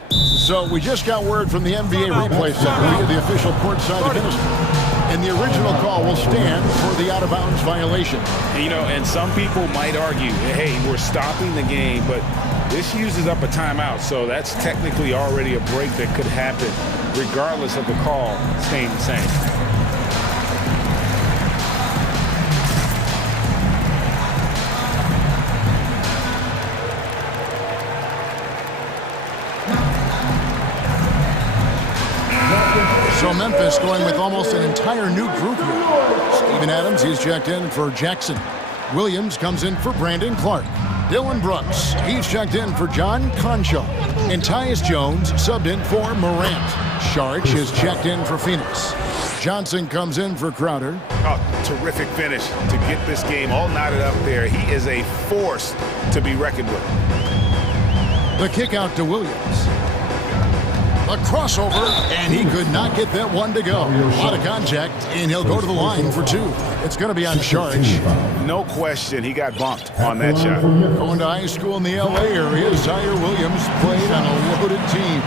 So we just got word from the NBA replay center, the official courtside administrator. And the original call will stand for the out-of-bounds violation. You know, and some people might argue, hey, we're stopping the game, but this uses up a timeout, so that's technically already a break that could happen regardless of the call staying the same. So Memphis going with almost an entire new group here. Steven Adams, he's checked in for Jackson. Williams comes in for Brandon Clark. Dylan Brooks, he's checked in for John Conchar. And Tyus Jones subbed in for Morant. Sharich is checked in for Phoenix. Johnson comes in for Crowder. Oh, terrific finish to get this game all knotted up there. He is a force to be reckoned with. The kick out to Williams. A crossover, and he could not get that one to go. A lot of contact, and he'll go to the line for 2. It's going to be on Sharich. No question, he got bumped on that shot. Going to high school in the L.A. area, Zaire Williams played on a loaded team.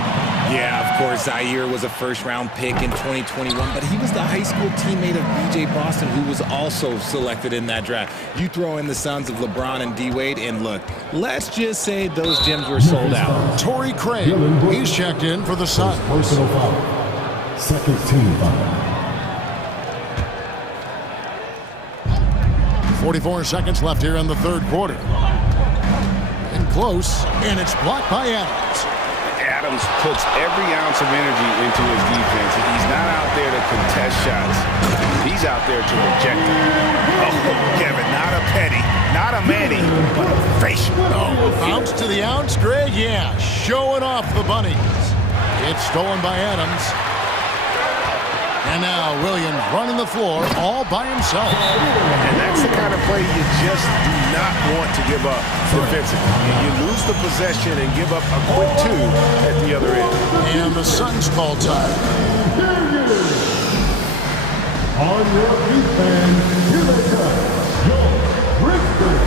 Yeah, of course, Zaire was a first-round pick in 2021, but he was the high school teammate of B.J. Boston, who was also selected in that draft. You throw in the sons of LeBron and D-Wade, and look, let's just say those gyms were sold out. Torrey Craig, he's checked in for the Suns. Personal foul. Second team foul. 44 seconds left here in the third quarter. And close, and it's blocked by Adams. Adams puts every ounce of energy into his defense. He's not out there to contest shots. He's out there to reject them. Oh, Kevin, not a petty, not a Manny, but a facial. Oh, bounce to the ounce, Greg? Yeah, showing off the bunnies. It's stolen by Adams. And now Williams running the floor all by himself. And that's the kind of play you just do not want to give up defensively. You lose the possession and give up a quick 2 at the other end. And the Suns call time. On your defense, here they come. Your Brixton.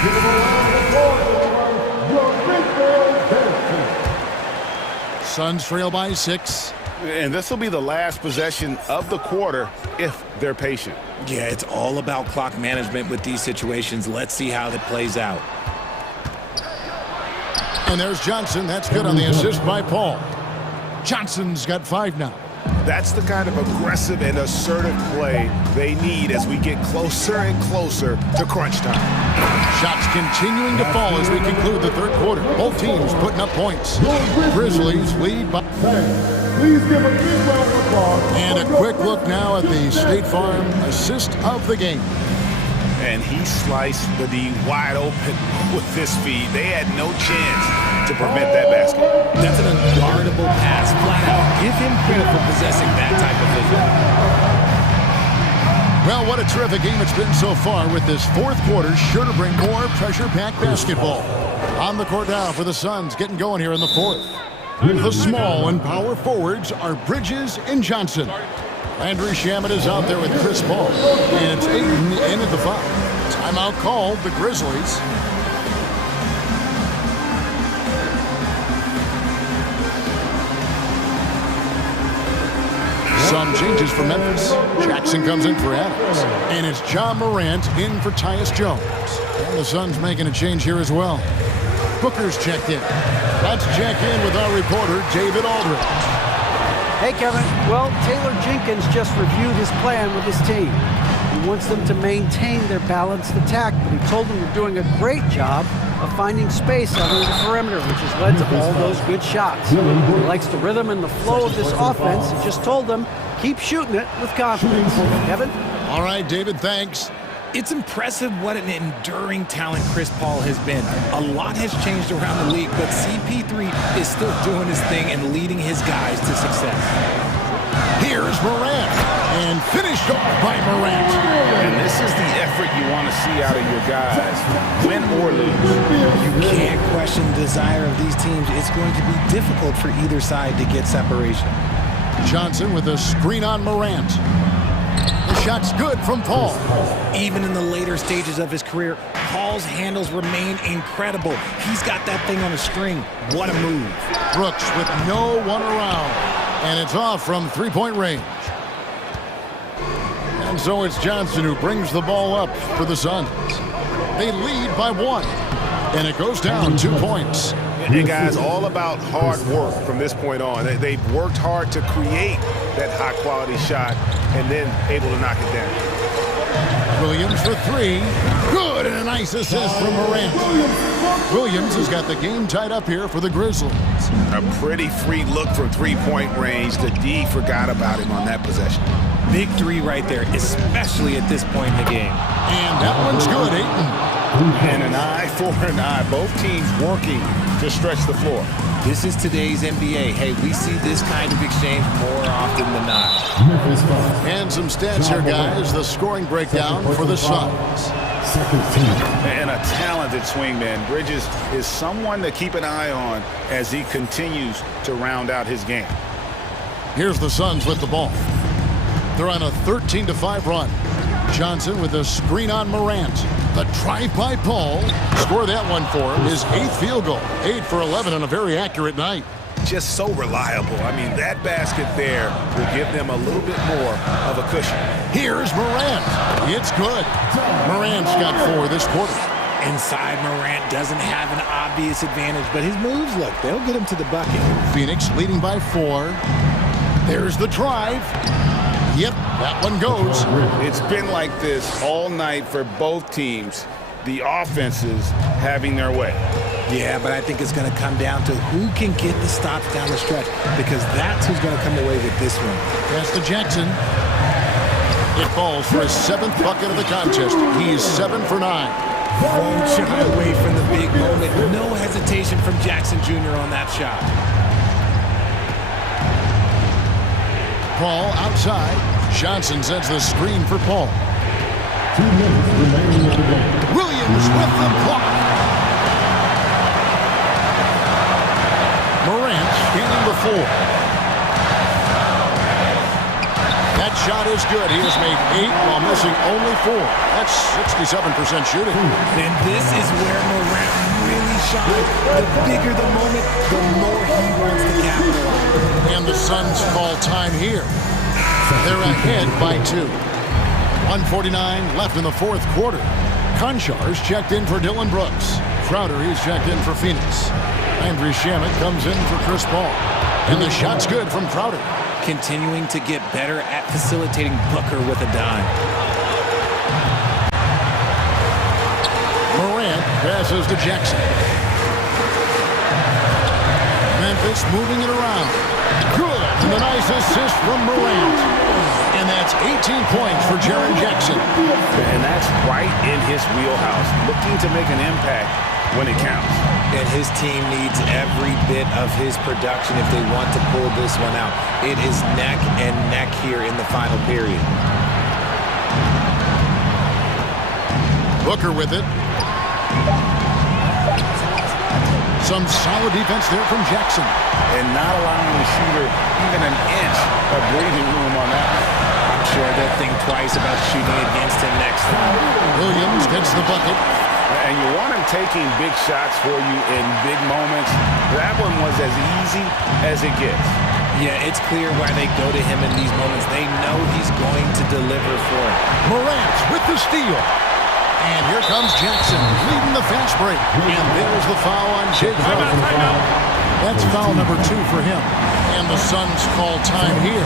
Give them a round of applause, your Brixton. Suns trail by 6. And this will be the last possession of the quarter if they're patient. Yeah, it's all about clock management with these situations. Let's see how that plays out. And there's Johnson. That's good on the assist by Paul. Johnson's got 5 now. That's the kind of aggressive and assertive play they need as we get closer and closer to crunch time. Shots continuing to fall as we conclude the third quarter. Both teams putting up points. Grizzlies lead by... Please give a big round of applause. And a quick look now at the State Farm assist of the game. And he sliced the D wide open with this feed. They had no chance to prevent that basket. That's an unguardable pass, flat out. Give him credit for possessing that type of vision. Well, what a terrific game it's been so far, with this fourth quarter sure to bring more pressure-packed basketball. On the court now for the Suns, getting going here in the fourth. The small and power forwards are Bridges and Johnson. Landry Shamet is out there with Chris Paul. And it's Ayton in at the foul. Timeout called, the Grizzlies. Some changes for Memphis. Jackson comes in for Adams. And it's John Morant in for Tyus Jones. And the Suns making a change here as well. Booker's checked in. Let's check in with our reporter, David Aldridge. Hey, Kevin. Well, Taylor Jenkins just reviewed his plan with his team. He wants them to maintain their balanced attack, but he told them they're doing a great job of finding space out on the perimeter, which has led to all those good shots. He likes the rhythm and the flow of this offense. He just told them, keep shooting it with confidence. Kevin? All right, David, thanks. It's impressive what an enduring talent Chris Paul has been. A lot has changed around the league, but CP3 is still doing his thing and leading his guys to success. Here's Morant, and finished off by Morant. And this is the effort you want to see out of your guys, win or lose. You can't question the desire of these teams. It's going to be difficult for either side to get separation. Johnson with a screen on Morant. The shot's good from Paul. Even in the later stages of his career, Paul's handles remain incredible. He's got that thing on a string. What a move. Brooks with no one around. And it's off from three-point range. And so it's Johnson who brings the ball up for the Suns. They lead by 1. And it goes down 2 points. And guys, all about hard work from this point on. They've worked hard to create that high-quality shot and then able to knock it down. Williams for 3. Good, and a nice assist from Morant. Williams has got the game tied up here for the Grizzlies. A pretty free look from three-point range. The D forgot about him on that possession. Big 3 right there, especially at this point in the game. And that one's good, Ayton. And an eye for an eye. Both teams working to stretch the floor. This is today's NBA. Hey, we see this kind of exchange more often than not. And some stats here, guys. The scoring breakdown for the Suns. And a talented swingman. Bridges is someone to keep an eye on as he continues to round out his game. Here's the Suns with the ball. They're on a 13-5 run. Johnson with a screen on Morant. The drive by Paul. Score that one for him. His 8th field goal. 8 for 11 on a very accurate night. Just so reliable. I mean, that basket there will give them a little bit more of a cushion. Here's Morant. It's good. Morant's got 4 this quarter. Inside, Morant doesn't have an obvious advantage, but his moves, look, they'll get him to the bucket. Phoenix leading by 4. There's the drive. Yep, that one goes. It's been like this all night for both teams. The offenses having their way. Yeah, but I think it's going to come down to who can get the stops down the stretch, because that's who's going to come away with this one. Pass to Jackson. It falls for his 7th bucket of the contest. He is 7 for 9. Won't shy away from the big moment. No hesitation from Jackson Jr. on that shot. Paul outside. Johnson sends the screen for Paul. 2 minutes remaining in the game. Williams with the block. Morant standing before. That shot is good. He has made 8 while missing only 4. That's 67% shooting. And this is where Morant really shines. The bigger the moment, the more he wants to capitalize. And the Suns call time here. They're ahead by 2. 1:49 left in the fourth quarter. Konchar's checked in for Dylan Brooks. Crowder, he's checked in for Phoenix. Andrew Shamet comes in for Chris Paul. And the shot's good from Crowder. Continuing to get better at facilitating Booker with a dime. Morant passes to Jackson. Memphis moving it around. Good. And the nice assist from Morant. And that's 18 points for Jaren Jackson. And that's right in his wheelhouse, looking to make an impact when it counts. And his team needs every bit of his production if they want to pull this one out. It is neck and neck here in the final period. Booker with it. Some solid defense there from Jackson. And not allowing the shooter even an inch of breathing room on that one. I'm sure they'll think twice about shooting against him next time. Williams gets the bucket. And you want him taking big shots for you in big moments. That one was as easy as it gets. Yeah, it's clear why they go to him in these moments. They know he's going to deliver for it. Morant with the steal. And here comes Jackson leading the fast break. And there's the foul on Jake. That's foul number 2 for him. And the Suns call time here.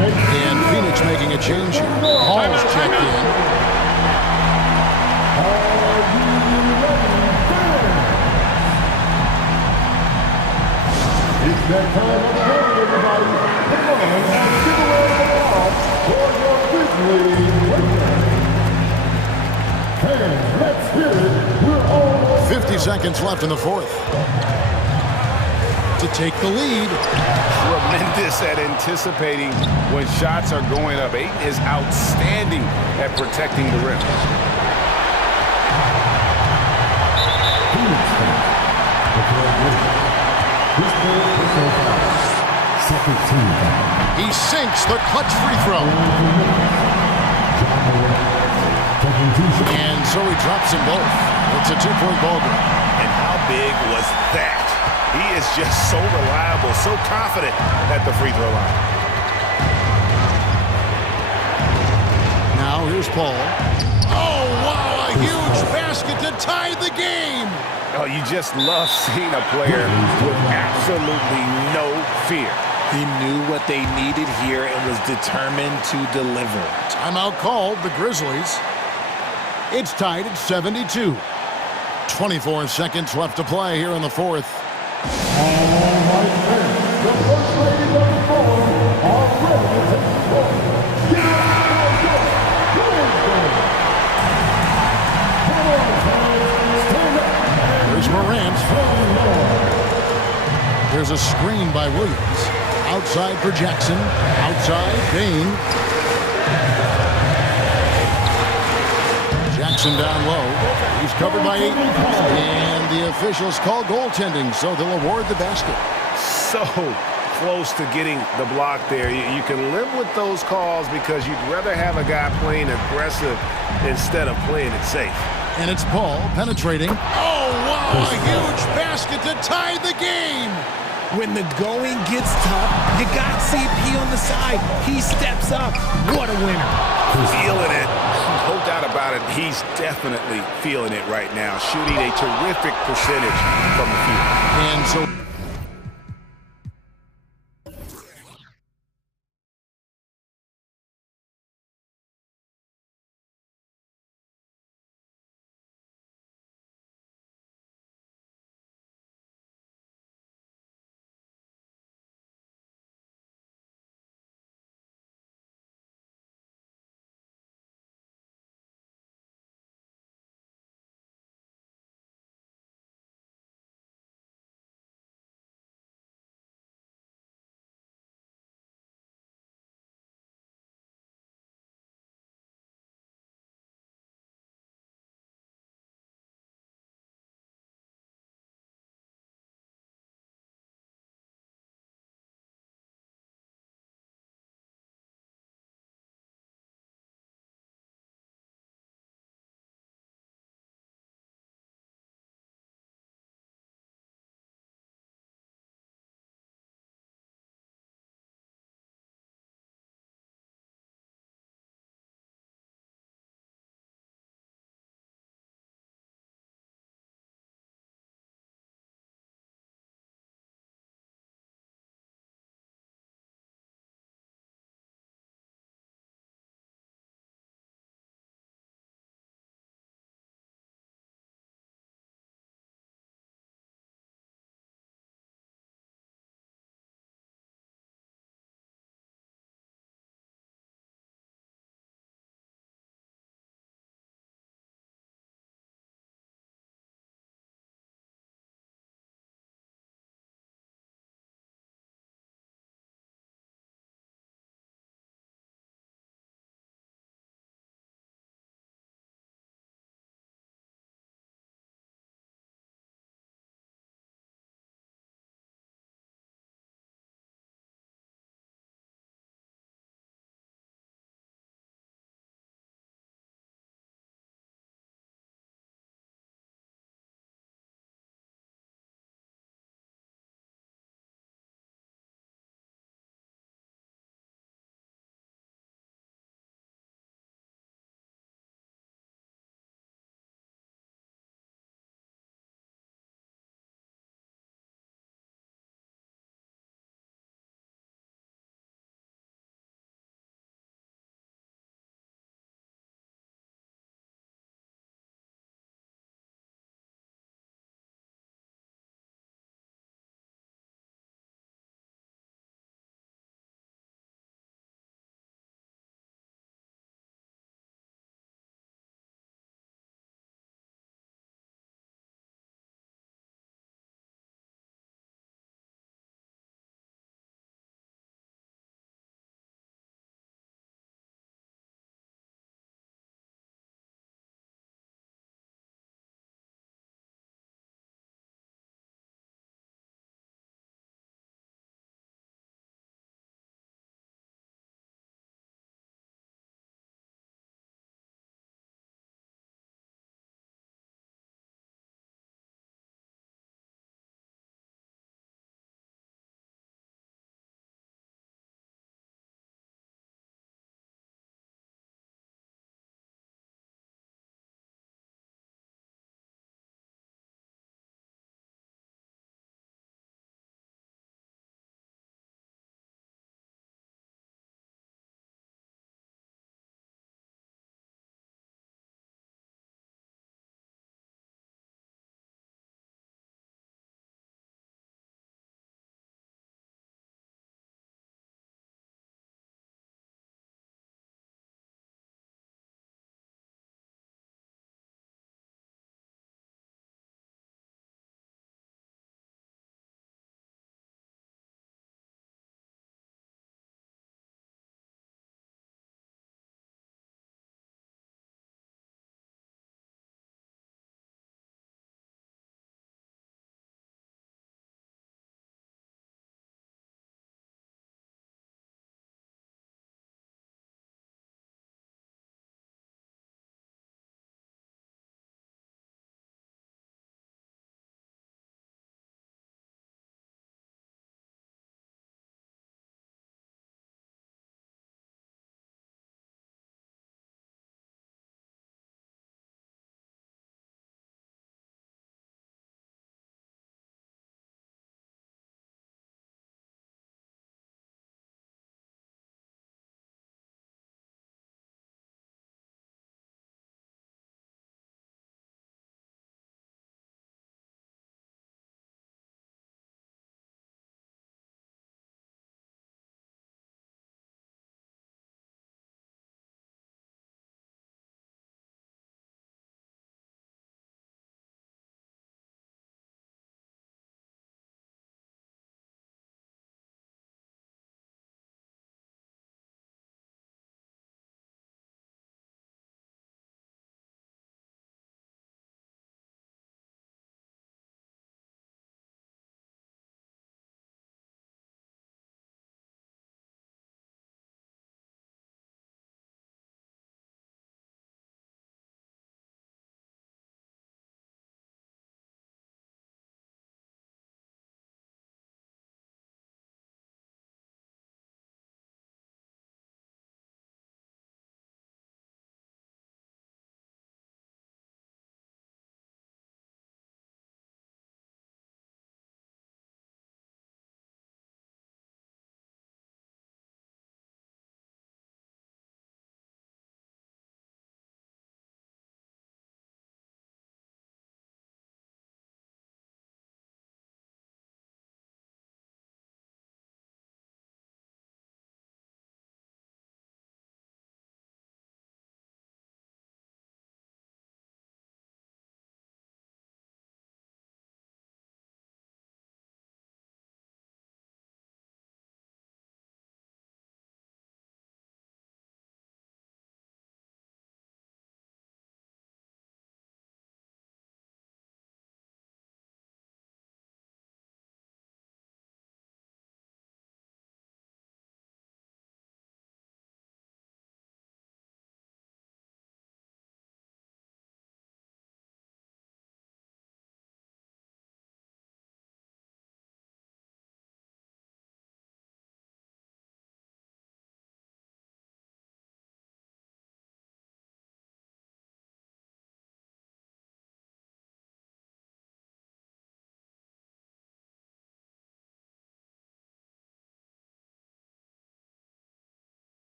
And Phoenix making a change here. Hall's checked in. It's that time of the day, everybody. Come on, give away the ball for your Grizzlies. Hey, let's hear it. We're all 50 seconds left in the fourth. To take the lead. Tremendous at anticipating when shots are going up. Ayton is outstanding at protecting the rim. He sinks the clutch free throw. And so he drops them both. It's a 2-point ball game. And how big was that? He is just so reliable, so confident at the free throw line. Now here's Paul. Oh, wow, a huge basket to tie the game. Oh, you just love seeing a player with absolutely no fear. He knew what they needed here and was determined to deliver. Timeout called, the Grizzlies. It's tied at 72. 24 seconds left to play here in the fourth. There's Morant. There's a screen by Williams. Outside for Jackson. Outside, Bain. Jackson down low. He's covered by Ayton. And the officials call goaltending, so they'll award the basket. So close to getting the block there. You can live with those calls because you'd rather have a guy playing aggressive instead of playing it safe. And it's Paul penetrating. Oh, wow, a huge basket to tie the game. When the going gets tough, you got CP on the side. He steps up. What a winner. Feeling it. No doubt about it. He's definitely feeling it right now. Shooting a terrific percentage from the field. And so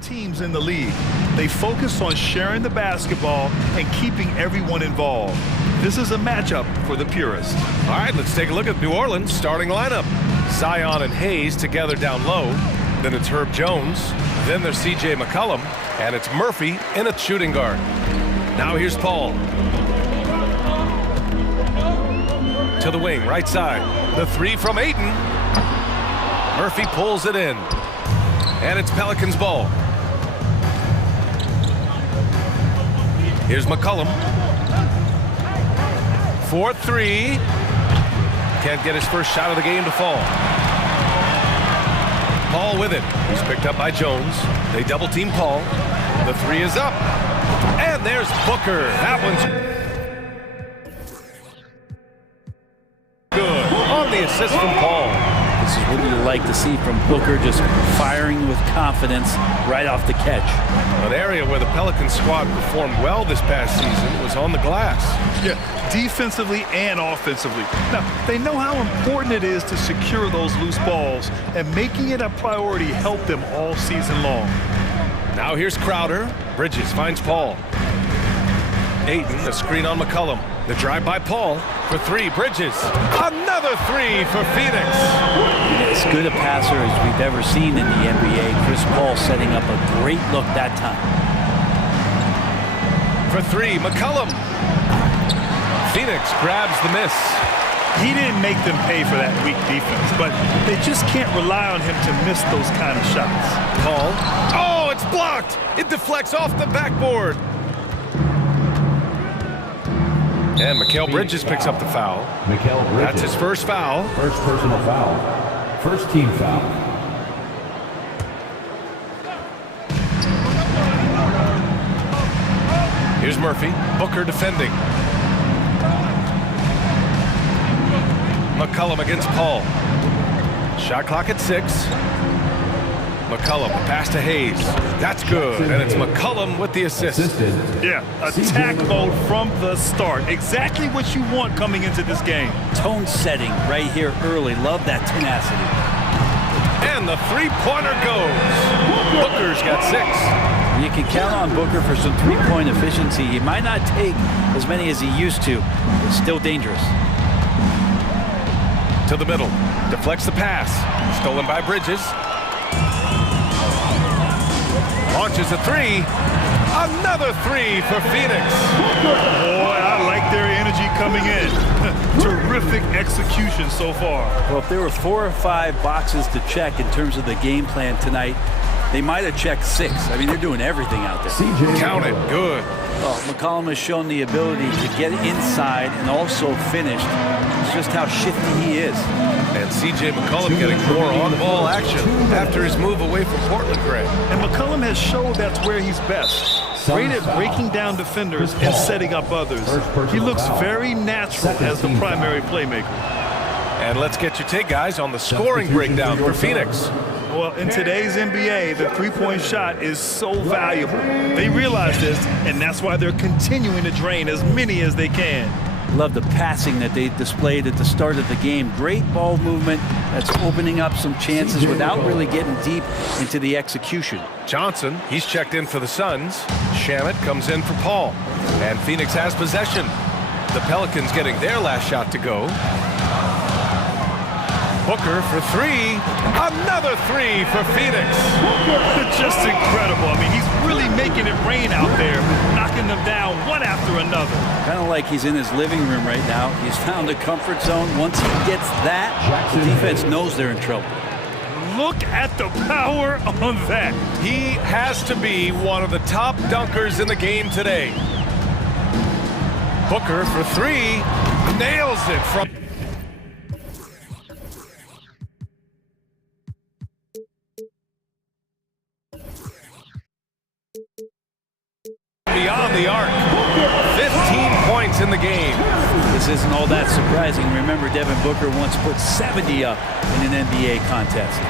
Teams in the league. They focus on sharing the basketball and keeping everyone involved. This is a matchup for the purists. All right, let's take a look at New Orleans' starting lineup. Zion and Hayes together down low. Then it's Herb Jones. Then there's C.J. McCollum. And it's Murphy in at shooting guard. Now here's Paul. To the wing, right side. The three from Ayton. Murphy pulls it in. And it's Pelicans ball. Here's McCollum. 4-3. Can't get his first shot of the game to fall. Paul with it. He's picked up by Jones. They double team Paul. The three is up. And there's Booker. That one's good. On the assist from Paul. This is what you like to see from Booker, just firing with confidence right off the catch. An area where the Pelicans squad performed well this past season was on the glass. Yeah, defensively and offensively. Now, they know how important it is to secure those loose balls, and making it a priority helped them all season long. Now here's Crowder. Bridges finds Paul. Ayton, the screen on McCollum. The drive by Paul for three. Bridges. Another three for Phoenix. As good a passer as we've ever seen in the NBA. Chris Paul setting up a great look that time. For three, McCollum. Phoenix grabs the miss. He didn't make them pay for that weak defense, but they just can't rely on him to miss those kind of shots. Paul. Oh, it's blocked. It deflects off the backboard. And Mikal Bridges picks up the foul. Mikal Bridges. That's his first foul. First personal foul. First team foul. Here's Murphy. Booker defending. McCollum against Paul. Shot clock at 6. McCollum, pass to Hayes. That's good. And it's McCollum with the assist. Yeah, attack mode from the start. Exactly what you want coming into this game. Tone setting right here early. Love that tenacity. And the three-pointer goes. Booker's got 6. You can count on Booker for some three-point efficiency. He might not take as many as he used to, but still dangerous. To the middle. Deflects the pass. Stolen by Bridges. Launches a three. Another three for Phoenix. Boy, I like their energy coming in. Terrific execution so far. Well, if there were 4 or 5 boxes to check in terms of the game plan tonight, they might have checked 6. I mean, they're doing everything out there. Count it. Good. Well, McCollum has shown the ability to get inside and also finish. It's just how shifty he is. And C.J. McCollum getting more on-ball action after his move away from Portland, Greg. And McCollum has showed that's where he's best. Great at breaking down defenders and setting up others. He looks very natural as the primary playmaker. And let's get your take, guys, on the scoring breakdown for Phoenix. Well, in today's NBA, the three-point shot is so valuable. They realize this, and that's why they're continuing to drain as many as they can. Love the passing that they displayed at the start of the game. Great ball movement that's opening up some chances without really getting deep into the execution. Johnson, he's checked in for the Suns. Shamet comes in for Paul. And Phoenix has possession. The Pelicans getting their last shot to go. Booker for three. Another three for Phoenix. Just incredible. I mean, he's really making it rain out there, knocking them down one after another. Kind of like he's in his living room right now. He's found a comfort zone. Once he gets that, the defense knows they're in trouble. Look at the power on that. He has to be one of the top dunkers in the game today. Booker for three. Nails it from... beyond the arc. 15 points in the game. This isn't all that surprising. Remember, Devin Booker once put 70 up in an NBA contest.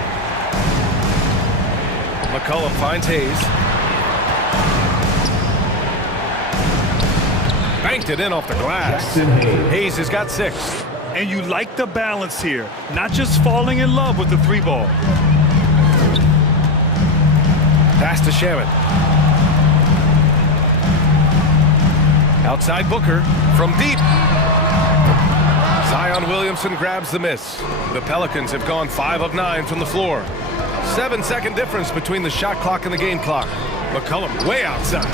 McCollum finds Hayes. Banked it in off the glass. Hayes has got 6. And you like the balance here. Not just falling in love with the three ball. Pass to Shaman. Outside Booker from deep. Zion Williamson grabs the miss. The Pelicans have gone 5 of 9 from the floor. 7-second difference between the shot clock and the game clock. McCollum way outside.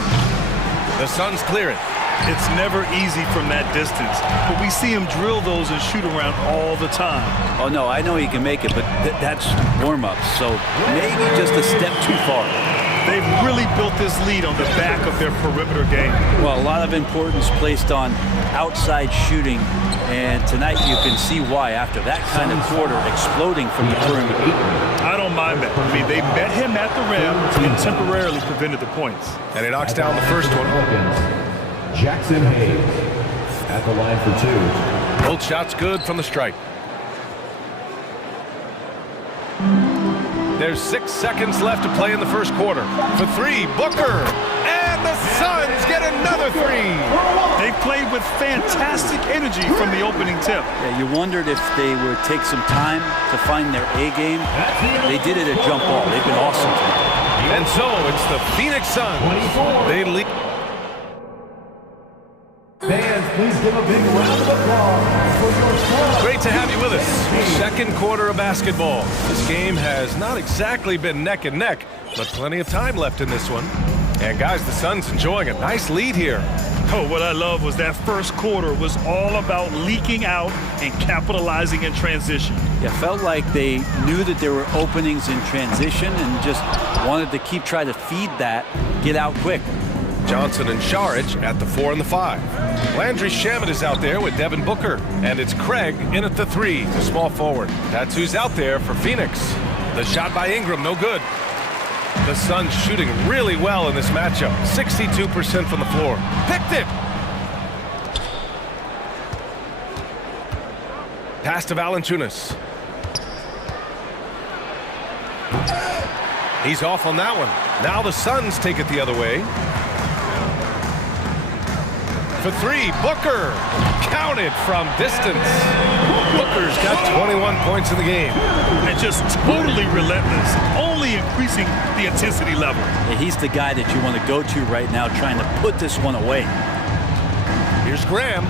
The Suns clear it. It's never easy from that distance, but we see him drill those and shoot around all the time. Oh, no, I know he can make it, but that's warm-up, so maybe just a step too far. They've really built this lead on the back of their perimeter game. Well, a lot of importance placed on outside shooting, and tonight you can see why after that kind of quarter exploding from the perimeter. I don't mind that. I mean, they met him at the rim and temporarily prevented the points. And he knocks down the first one. Jackson Hayes at the line for 2. Both shots good from the strike. There's 6 seconds left to play in the first quarter. For 3, Booker! And the Suns get another 3! They played with fantastic energy from the opening tip. Yeah, you wondered if they would take some time to find their A game. They did it at jump ball. They've been awesome tonight. And so it's the Phoenix Suns. They lead. Fans, please give a big round of applause for your Suns. Great to have you with us. Second quarter of basketball. This game has not exactly been neck and neck, but plenty of time left in this one. And guys, the Suns enjoying a nice lead here. Oh, what I love was that first quarter was all about leaking out and capitalizing in transition. It felt like they knew that there were openings in transition and just wanted to keep trying to feed that, get out quick. Johnson and Saric at the 4 and the 5. Landry Shamet is out there with Devin Booker. And it's Craig in at the 3, the small forward. That's who's out there for Phoenix. The shot by Ingram, no good. The Suns shooting really well in this matchup. 62% from the floor. Picked it! Pass to Valanciunas. He's off on that one. Now the Suns take it the other way. For 3, Booker. Counted from distance. Booker's got 21 points in the game. And just totally relentless, only increasing the intensity level. Yeah, he's the guy that you want to go to right now trying to put this one away. Here's Graham.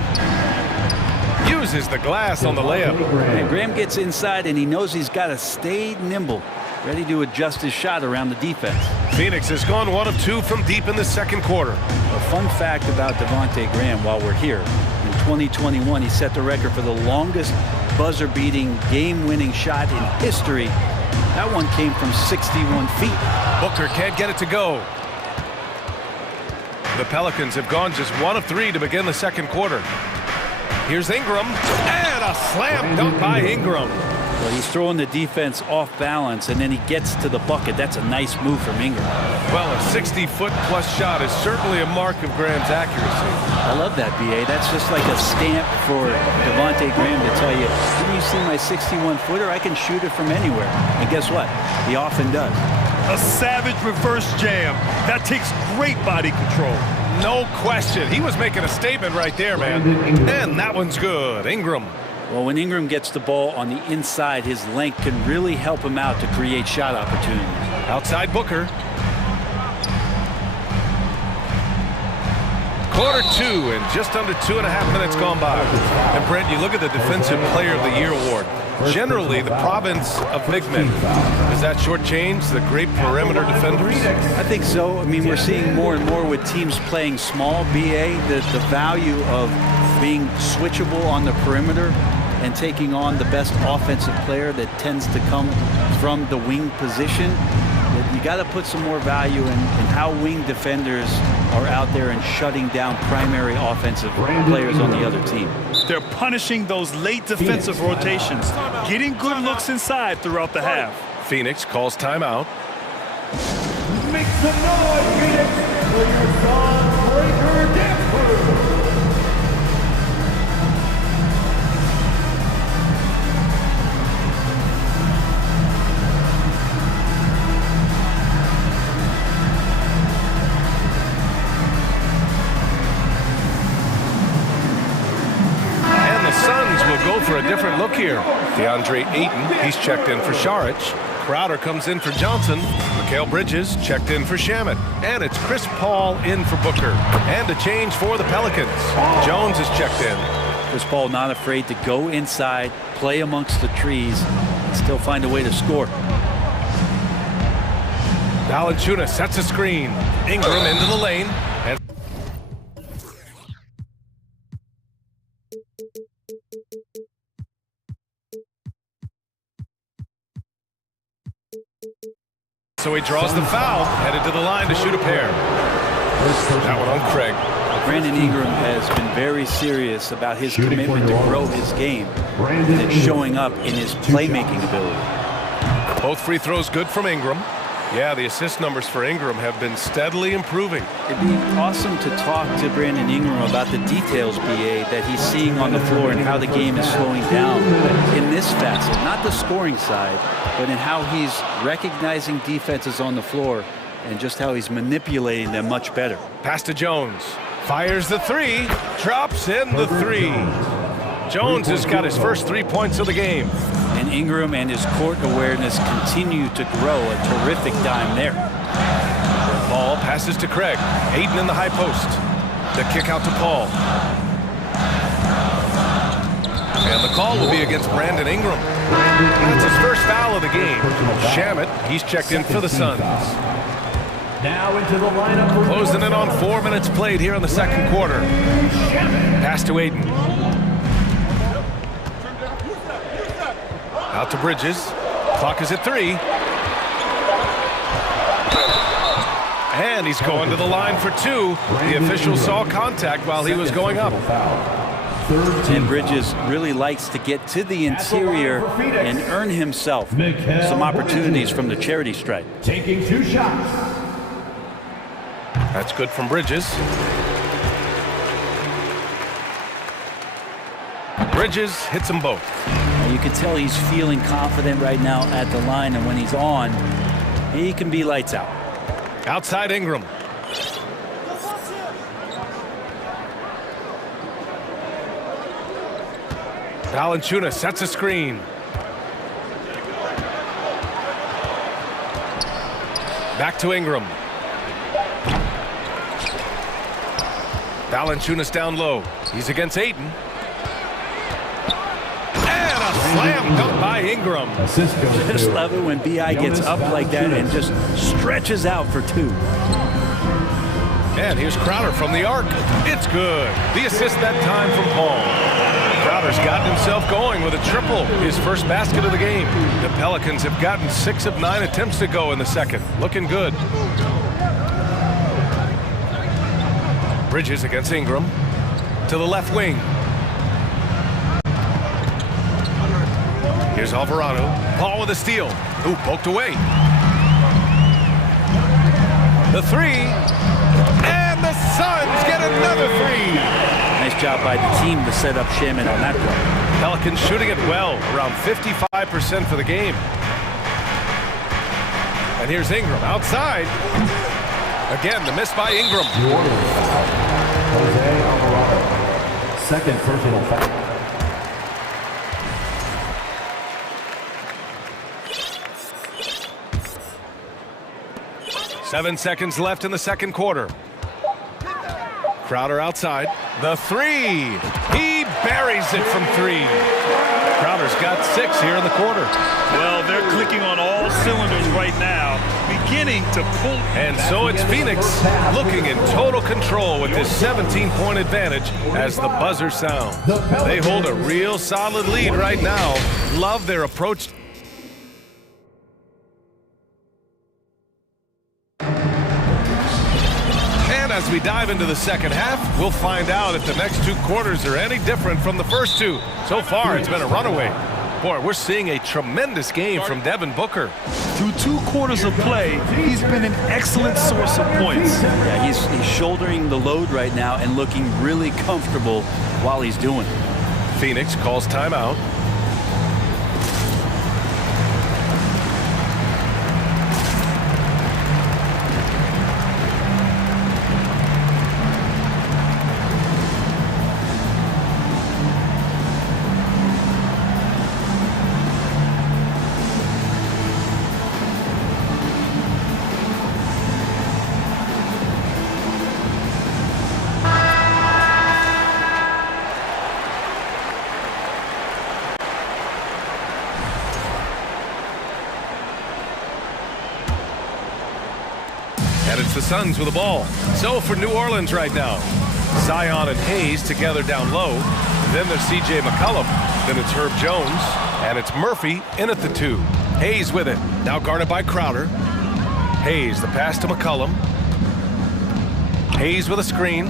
Uses the glass on the layup. And Graham gets inside and he knows he's got to stay nimble, ready to adjust his shot around the defense. Phoenix has gone 1 of 2 from deep in the second quarter. A fun fact about Devontae Graham while we're here. In 2021, he set the record for the longest buzzer-beating, game-winning shot in history. That one came from 61 feet. Booker can't get it to go. The Pelicans have gone just 1 of 3 to begin the second quarter. Here's Ingram, and a slam dunk by Ingram. Well, he's throwing the defense off balance, and then he gets to the bucket. That's a nice move from Ingram. Well, a 60-foot-plus shot is certainly a mark of Graham's accuracy. I love that, B.A. That's just like a stamp for Devontae Graham to tell you, didn't you see my 61-footer? I can shoot it from anywhere. And guess what? He often does. A savage reverse jam. That takes great body control. No question. He was making a statement right there, man. And that one's good. Ingram. Well, when Ingram gets the ball on the inside, his length can really help him out to create shot opportunities. Outside Booker. Quarter 2 and just under 2.5 minutes gone by. And Brent, you look at the Defensive Player of the Year award. Generally, the province of big men. Does that shortchange the great perimeter defenders? I think so. I mean, we're seeing more and more with teams playing small, BA, the value of being switchable on the perimeter and taking on the best offensive player that tends to come from the wing position. You got to put some more value in how wing defenders are out there and shutting down primary offensive players on the other team. They're punishing those late defensive rotations, getting good looks inside throughout the half. Phoenix calls timeout. Make some noise, Phoenix, for your Dawnbreaker dance crew. Go for a different look here. DeAndre Ayton, he's checked in for Saric. Crowder comes in for Johnson. Mikal Bridges checked in for Shamet. And it's Chris Paul in for Booker. And a change for the Pelicans. Jones is checked in. Chris Paul not afraid to go inside, play amongst the trees, and still find a way to score. Valanciunas sets a screen. Ingram into the lane. And so he draws the foul, headed to the line to shoot a pair. That one on Craig. Brandon Ingram has been very serious about his commitment to grow his game, and it's showing up in his playmaking ability. Both free throws good from Ingram. Yeah, the assist numbers for Ingram have been steadily improving. It'd be awesome to talk to Brandon Ingram about the details, BA, that he's seeing on the floor and how the game is slowing down in this facet, not the scoring side, but in how he's recognizing defenses on the floor and just how he's manipulating them much better. Pass to Jones. Fires the three. Drops in the three. Jones has got his first 3 points of the game. And Ingram and his court awareness continue to grow. A terrific dime there. Ball passes to Craig. Ayton in the high post. The kick out to Paul. And the call will be against Brandon Ingram. That's his first foul of the game. Shamet, he's checked in for the Suns. Now into the lineup. Closing in on 4 minutes played here in the second quarter. Pass to Ayton. Out to Bridges. Clock is at 3. And he's going to the line for 2. The official saw contact while he was going up. And Bridges really likes to get to the interior and earn himself some opportunities from the charity stripe. Taking 2 shots. That's good from Bridges. Bridges hits them both. You can tell he's feeling confident right now at the line, and when he's on, he can be lights out. Outside Ingram. Valanciunas sets a screen. Back to Ingram. Valanciunas down low. He's against Ayton. And a slam dunk by Ingram. Just love it when BI gets up like that and just stretches out for 2. And here's Crowder from the arc. It's good. The assist that time from Paul. Crowder's gotten himself going with a triple, his first basket of the game. The Pelicans have gotten 6 of 9 attempts to go in the second. Looking good. Bridges against Ingram. To the left wing. Here's Alvarado. Paul with a steal. Ooh, poked away. The 3. And the Suns get another 3. Nice job by the team to set up Shamet on that play. Pelicans shooting it well, around 55% for the game. And here's Ingram outside. Again, the miss by Ingram. Jose Alvarado. Second personal foul. Seven seconds left in the second quarter. Crowder outside. The 3. He buries it from 3. Crowder's got 6 here in the quarter. Well, they're clicking on all cylinders right now, beginning to pull. And so it's Phoenix looking in total control with this 17-point advantage as the buzzer sounds. They hold a real solid lead right now. Love their approach. As we dive into the second half, we'll find out if the next 2 quarters are any different from the first 2. So far, it's been a runaway. Boy, we're seeing a tremendous game from Devin Booker. Through 2 quarters of play, he's been an excellent source of points. Yeah, he's shouldering the load right now and looking really comfortable while he's doing it. Phoenix calls timeout. And it's the Suns with the ball. So for New Orleans right now, Zion and Hayes together down low. Then there's C.J. McCollum. Then it's Herb Jones. And it's Murphy in at the 2. Hayes with it. Now guarded by Crowder. Hayes, the pass to McCollum. Hayes with a screen.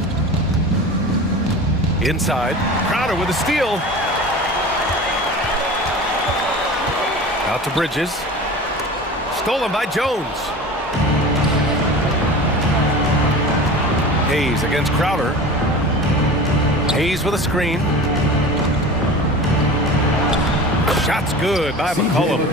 Inside. Crowder with a steal. Out to Bridges. Stolen by Jones. Hayes against Crowder. Hayes with a screen. Shot's good by McCollum.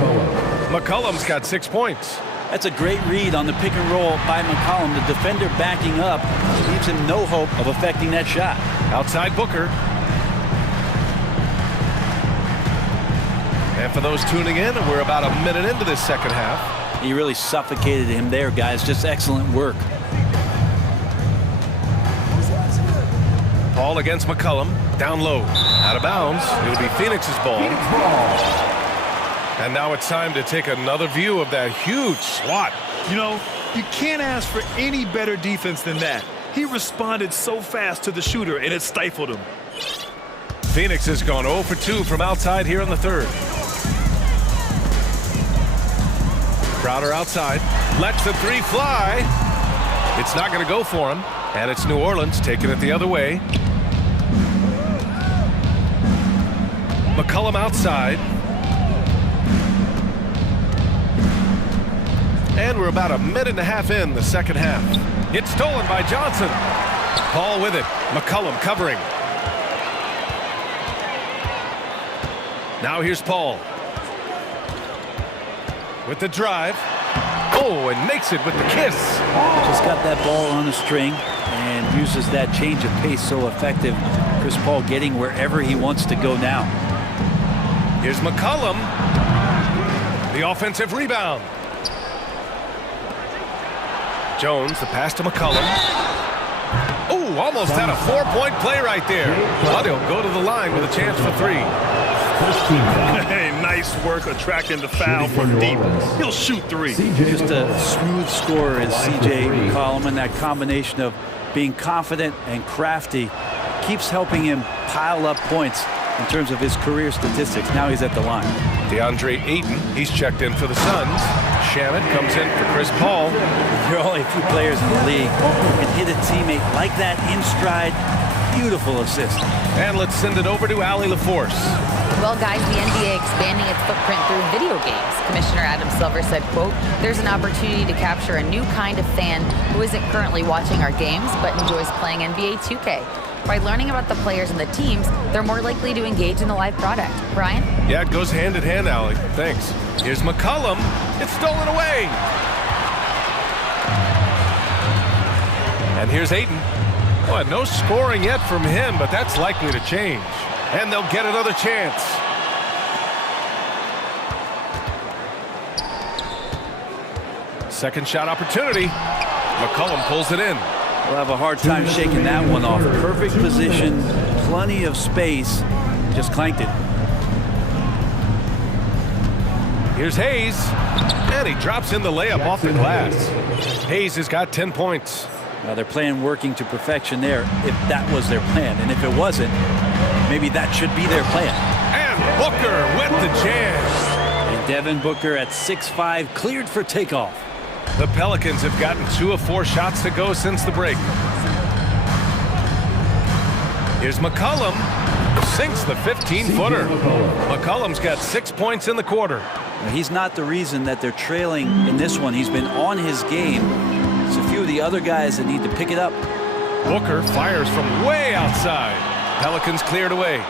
McCollum's got 6 points. That's a great read on the pick and roll by McCollum. The defender backing up leaves him no hope of affecting that shot. Outside Booker. And for those tuning in, we're about a minute into this second half. He really suffocated him there, guys. Just excellent work. Paul against McCollum. Down low. Out of bounds. It'll be Phoenix's ball. And now it's time to take another view of that huge swat. You know, you can't ask for any better defense than that. He responded so fast to the shooter, and it stifled him. Phoenix has gone 0 for 2 from outside here in the third. Crowder outside. Lets the 3 fly. It's not going to go for him. And it's New Orleans taking it the other way. McCollum outside. And we're about a minute and a half in the second half. It's stolen by Johnson. Paul with it. McCollum covering. Now here's Paul. With the drive. Oh, and makes it with the kiss. Just got that ball on a string and uses that change of pace so effective. Chris Paul getting wherever he wants to go now. Here's McCollum. The offensive rebound. Jones, the pass to McCollum. Oh, almost had a 4-point play right there. But he'll go to the line with a chance for 3. Hey, nice work attracting the foul from deep. He'll shoot 3. Just a smooth scorer is C.J. McCollum, and that combination of being confident and crafty keeps helping him pile up points in terms of his career statistics. Now he's at the line. DeAndre Ayton, he's checked in for the Suns. Shannon comes in for Chris Paul. There are only a few players in the league who can hit a teammate like that in stride. Beautiful assist. And let's send it over to Allie LaForce. Well, guys, the NBA expanding its footprint through video games. Commissioner Adam Silver said, quote, "There's an opportunity to capture a new kind of fan who isn't currently watching our games but enjoys playing NBA 2K. By learning about the players and the teams, they're more likely to engage in the live product." Brian? Yeah, it goes hand in hand, Allie. Thanks. Here's McCollum. It's stolen away. And here's Ayton. Well, no scoring yet from him, but that's likely to change. And they'll get another chance. Second shot opportunity. McCollum pulls it in. We'll have a hard time shaking that one off. Perfect position, plenty of space. Just clanked it. Here's Hayes. And he drops in the layup off the glass. Hayes has got 10 points. They're playing working to perfection there, if that was their plan. And if it wasn't, maybe that should be their plan. And Booker with the jam. And Devin Booker at 6'5", cleared for takeoff. The Pelicans have gotten 2 of 4 shots to go since the break. Here's McCollum. Sinks the 15-footer. McCollum's got 6 points in the quarter. He's not the reason that they're trailing in this one. He's been on his game. There's a few of the other guys that need to pick it up. Booker fires from way outside. Pelicans cleared away.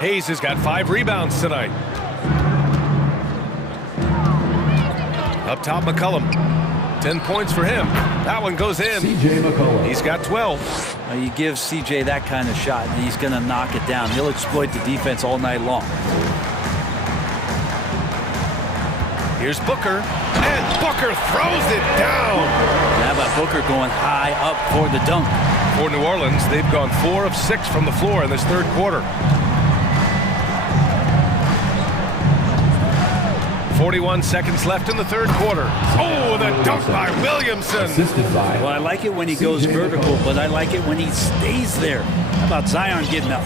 Hayes has got 5 rebounds tonight. Up top, McCollum. 10 points for him. That one goes in. C.J. McCollum. He's got 12. You give C.J. that kind of shot, and he's going to knock it down. He'll exploit the defense all night long. Here's Booker, and Booker throws it down. How about Booker going high up for the dunk? For New Orleans, they've gone 4 of 6 from the floor in this third quarter. 41 seconds left in the third quarter. Oh, the dunk by Williamson. Well, I like it when he goes vertical, but I like it when he stays there. How about Zion getting up?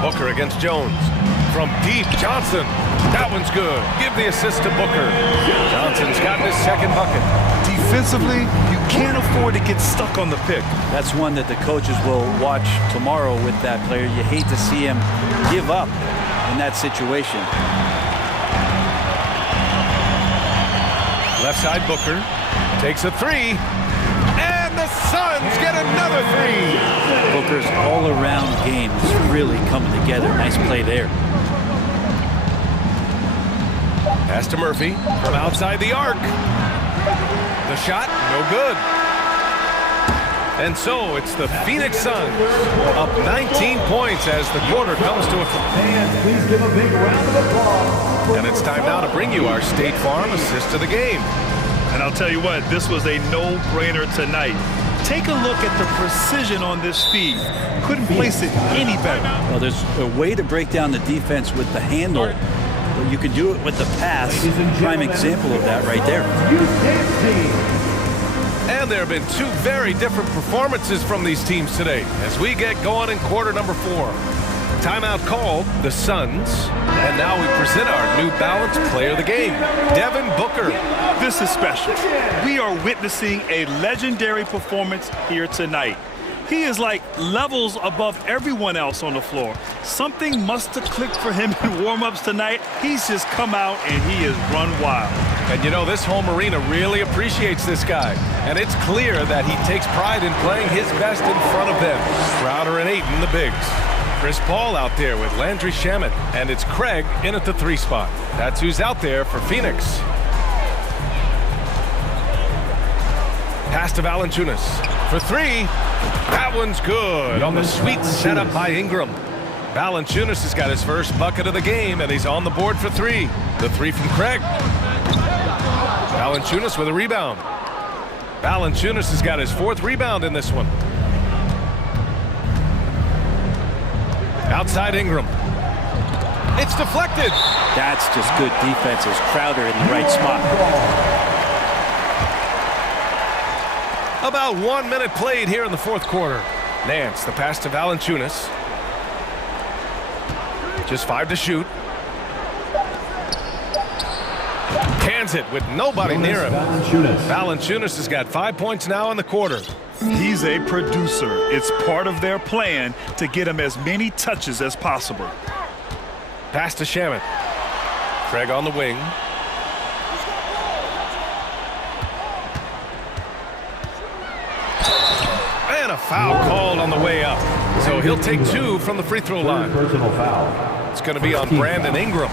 Booker against Jones. From deep, Johnson. That one's good. Give the assist to Booker. Johnson's got his second bucket. Defensively, you can't afford to get stuck on the pick. That's one that the coaches will watch tomorrow with that player. You hate to see him give up in that situation. Left side, Booker takes a three. And the Suns get another three. Booker's all-around game is really coming together. Nice play there. Pass to Murphy from outside the arc. The shot, no good. And so it's the Phoenix Suns up 19 points as the quarter comes to a close. Please give a big round of applause. And it's time now to bring you our State Farm assist of the game. And I'll tell you what, this was a no-brainer tonight. Take a look at the precision on this feed. Couldn't place it any better. Well, there's a way to break down the defense with the handle, but you can do it with the pass. Prime example of that right there. And there have been two very different performances from these teams today as we get going in quarter number 4. Timeout called, the Suns. And now we present our New Balance player of the game, Devin Booker. This is special. We are witnessing a legendary performance here tonight. He is like levels above everyone else on the floor. Something must have clicked for him in warm-ups tonight. He's just come out and he has run wild. And you know, this home arena really appreciates this guy. And it's clear that he takes pride in playing his best in front of them. Crowder and Ayton, the bigs. Chris Paul out there with Landry Shamet. And it's Craig in at the 3 spot. That's who's out there for Phoenix. Pass to Valanciunas for 3. That one's good on the sweet setup by Ingram. Valanciunas has got his first bucket of the game, and he's on the board for 3. The 3 from Craig. Valanciunas with a rebound. Valanciunas has got his 4th rebound in this one. Outside Ingram. It's deflected. That's just good defense as Crowder in the right spot. About 1 minute played here in the 4th quarter. Nance, the pass to Valanciunas. Just 5 to shoot. Cans it with nobody near him. Valanciunas has got 5 points now in the quarter. He's a producer. It's part of their plan to get him as many touches as possible. Pass to Shamet. Craig on the wing. And a foul called on the way up. So he'll take 2 from the free throw line. Personal foul. It's going to be on Brandon Ingram.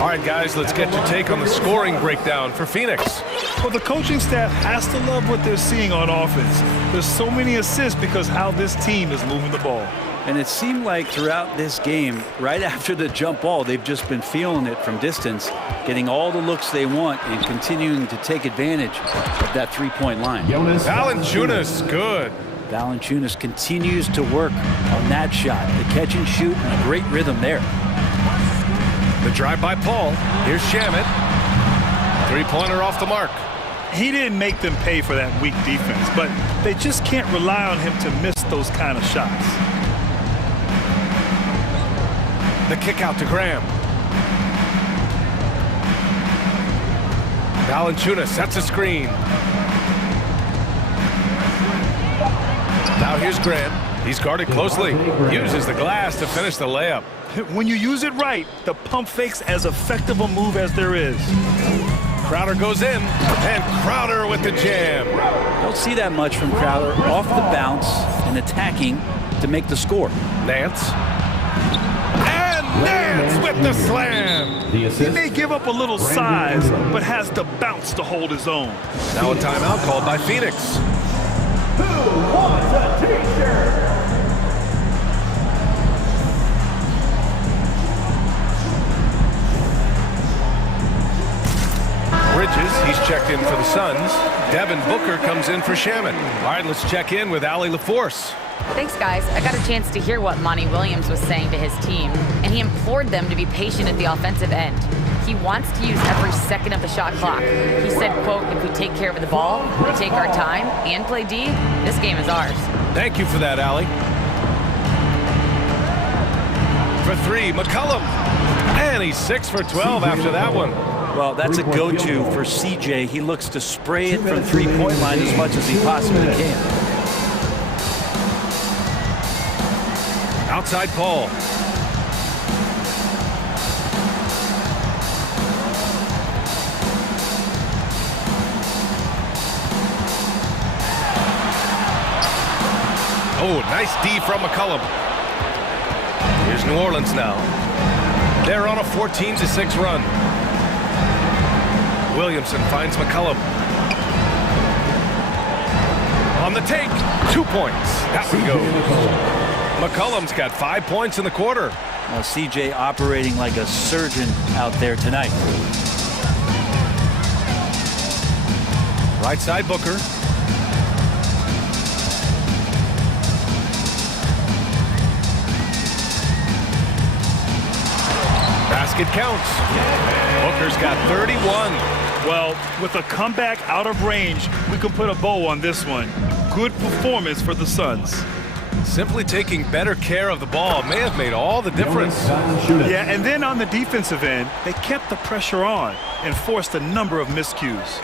All right, guys, let's get your take on the scoring breakdown for Phoenix. Well, the coaching staff has to love what they're seeing on offense. There's so many assists because how this team is moving the ball. And it seemed like throughout this game, right after the jump ball, they've just been feeling it from distance, getting all the looks they want and continuing to take advantage of that 3-point line. Valanciunas, good. Valanciunas continues to work on that shot. The catch and shoot and a great rhythm there. The drive by Paul. Here's Shamet. 3-pointer off the mark. He didn't make them pay for that weak defense, but they just can't rely on him to miss those kind of shots. The kick out to Graham. Valanciunas sets a screen. Now here's Grant. He's guarded closely. Uses the glass to finish the layup. When you use it right, the pump fake's as effective a move as there is. Crowder goes in, and Crowder with the jam. Don't see that much from Crowder. Off the bounce and attacking to make the score. Nance. And Nance with the slam. He may give up a little size, but has the bounce to hold his own. Now a timeout called by Phoenix. Who wants a t-shirt? Bridges He's checked in for the Suns. Devin Booker comes in for Shaman. All right, let's check in with Allie LaForce. Thanks, guys. I got a chance to hear what Monty Williams was saying to his team, and he implored them to be patient at the offensive end. He wants to use every second of the shot clock. He said, quote, if we take care of the ball, we take our time, and play D, this game is ours. Thank you for that, Allie. For three, McCollum. And he's 6 for 12 after that one. Well, that's a go-to for CJ. He looks to spray it from three-point line as much as he possibly can. Outside Paul. Oh, nice D from McCollum. Here's New Orleans now. They're on a 14-6 run. Williamson finds McCollum. On the take, 2 points. That one goes. McCollum's got 5 points in the quarter. Well, CJ operating like a surgeon out there tonight. Right side Booker. Basket counts. Booker's got 31. Well, with a comeback out of range, we can put a bow on this one. Good performance for the Suns. Simply taking better care of the ball may have made all the difference. Yeah, and then on the defensive end, they kept the pressure on and forced a number of miscues.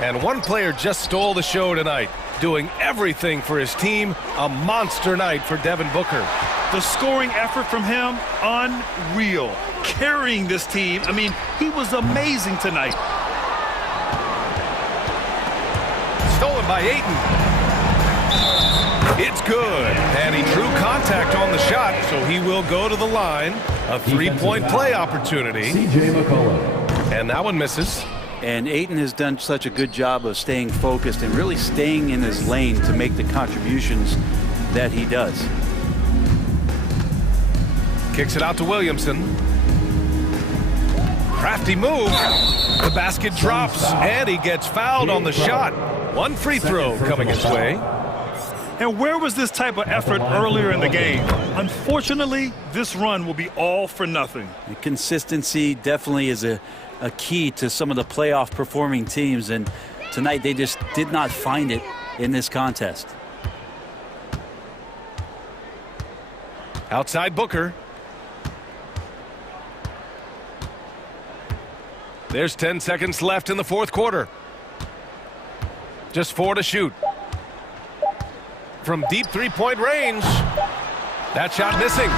And one player just stole the show tonight, doing everything for his team. A monster night for Devin Booker. The scoring effort from him, unreal. Carrying this team, I mean, he was amazing tonight. Stolen by Ayton. It's good, and he drew contact on the shot, so he will go to the line. A three-point play opportunity. CJ McCollum. And that one misses. And Ayton has done such a good job of staying focused and really staying in his lane to make the contributions that he does. Kicks it out to Williamson. Crafty move. The basket drops, and he gets fouled on the shot. One free throw coming his way. And where was this type of effort earlier in the game? Unfortunately, this run will be all for nothing. The consistency definitely is a key to some of the playoff performing teams, and tonight they just did not find it in this contest. Outside Booker. There's 10 seconds left in the fourth quarter. Just 4 to shoot. From deep three-point range. That shot missing.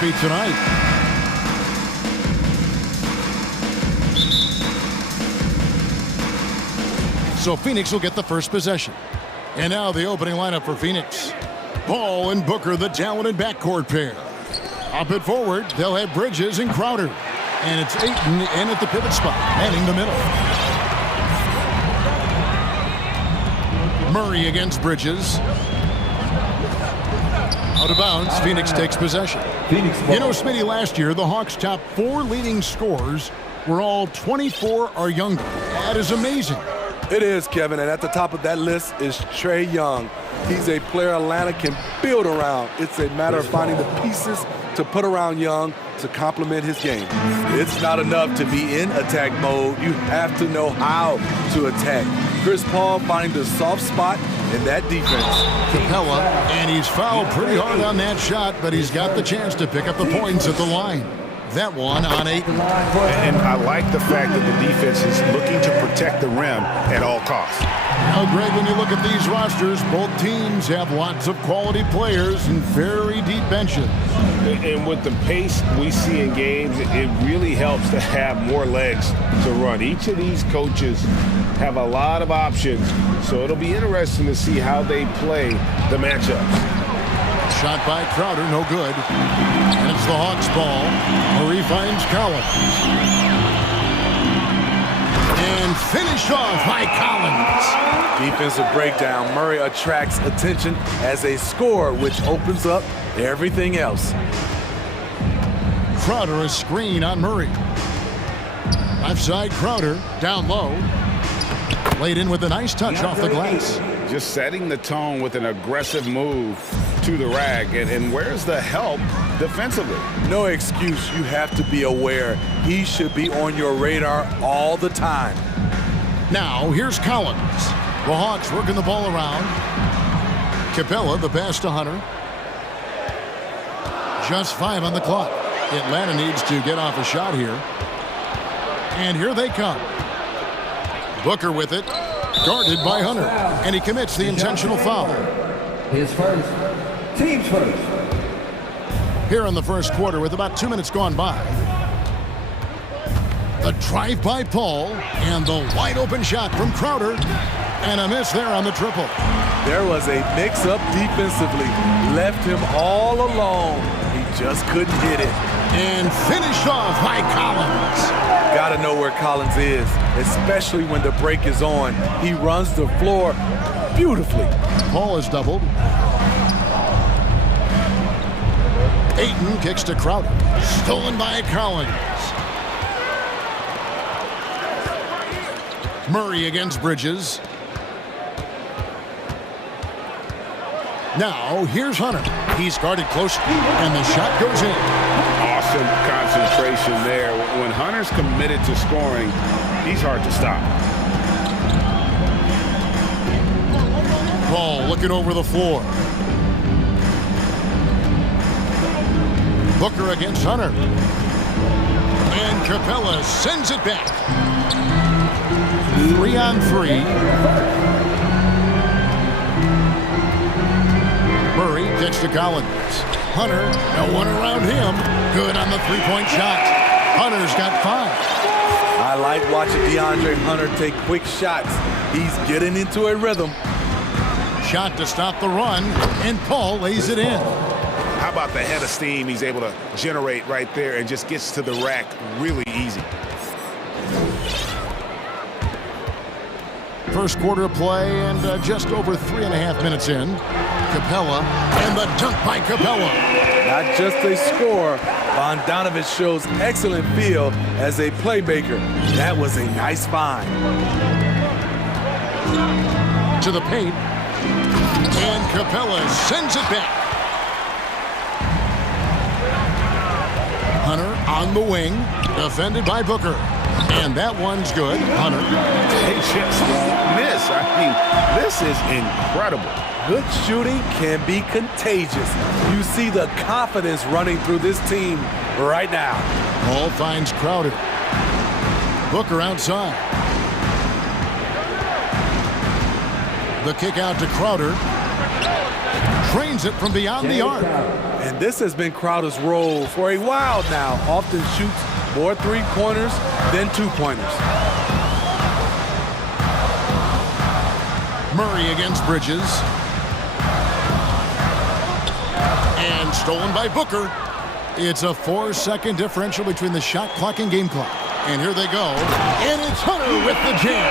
tonight. So Phoenix will get the first possession. And now the opening lineup for Phoenix. Paul and Booker, the talented backcourt pair. Up and forward, they'll have Bridges and Crowder. And it's Ayton in at the pivot spot, manning the middle. Murray against Bridges. Out of bounds, Phoenix takes possession. You know, Smitty, last year, the Hawks' top 4 leading scorers were all 24 or younger. That is amazing. It is, Kevin, and at the top of that list is Trae Young. He's a player Atlanta can build around. It's a matter of finding the pieces to put around Young to complement his game. It's not enough to be in attack mode. You have to know how to attack. Chris Paul finding the soft spot in that defense. Capella, and he's fouled pretty hard on that shot, but he's got the chance to pick up the points at the line. That one on Ayton. And I like the fact that the defense is looking to protect the rim at all costs. Now, Greg, when you look at these rosters, both teams have lots of quality players and very deep benches. And with the pace we see in games, it really helps to have more legs to run. Each of these coaches have a lot of options, so it'll be interesting to see how they play the matchups. Shot by Crowder, no good. And it's the Hawks' ball. Murray finds Collins. And finished off by Collins. Defensive breakdown. Murray attracts attention as a scorer, which opens up everything else. Crowder, a screen on Murray. Left side, Crowder, down low. Laid in with a nice touch off the glass. Just setting the tone with an aggressive move to the rack. And where's the help defensively? No excuse. You have to be aware. He should be on your radar all the time. Now, here's Collins. The Hawks working the ball around. Capella, the pass to Hunter. Just 5 on the clock. Atlanta needs to get off a shot here. And here they come. Booker with it. Guarded by Hunter. And he commits the intentional foul. His first. Team's first. Here in the first quarter with about 2 minutes gone by. The drive by Paul and the wide open shot from Crowder. And a miss there on the triple. There was a mix-up defensively. Left him all alone. He just couldn't hit it. And finished off by Collins. Gotta know where Collins is, especially when the break is on. He runs the floor beautifully. Paul is doubled. Ayton kicks to Crowder. Stolen by Collins. Murray against Bridges. Now, here's Hunter. He's guarded close, and the shot goes in. Awesome concentration there. When Hunter's committed to scoring, he's hard to stop. Paul looking over the floor. Booker against Hunter. And Capella sends it back. 3 on 3. Murray gets to Collins. Hunter, no one around him. Good on the three-point shot. Hunter's got 5. I like watching DeAndre Hunter take quick shots. He's getting into a rhythm. Shot to stop the run, and Paul lays it in. How about the head of steam he's able to generate right there and just gets to the rack really easy. First quarter of play and just over 3.5 minutes in. Capella and the dunk by Capella. Not just a scorer, Bogdanovich shows excellent feel as a playmaker. That was a nice find. To the paint. And Capella sends it back. Hunter on the wing, defended by Booker. And that one's good. Hunter. They just won't miss. I mean, this is incredible. Good shooting can be contagious. You see the confidence running through this team right now. Paul finds Crowder. Booker outside. The kick out to Crowder. Drains it from beyond the arc. And this has been Crowder's role for a while now. Often shoots more three-pointers than two-pointers. Murray against Bridges. And stolen by Booker. It's a 4-second differential between the shot clock and game clock. And here they go. And it's Hunter with the jam.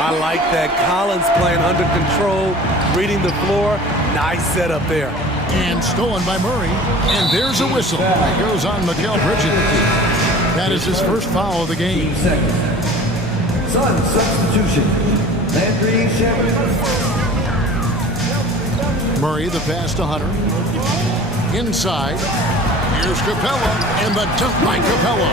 I like that. Collins playing under control, reading the floor. Nice setup there. And stolen by Murray. And there's a whistle. That goes on Mikal Bridges. That is his first foul of the game. Sun substitution. Landry Shamet. Murray, the pass to Hunter. Inside. Here's Capella. And the dunk by Capella.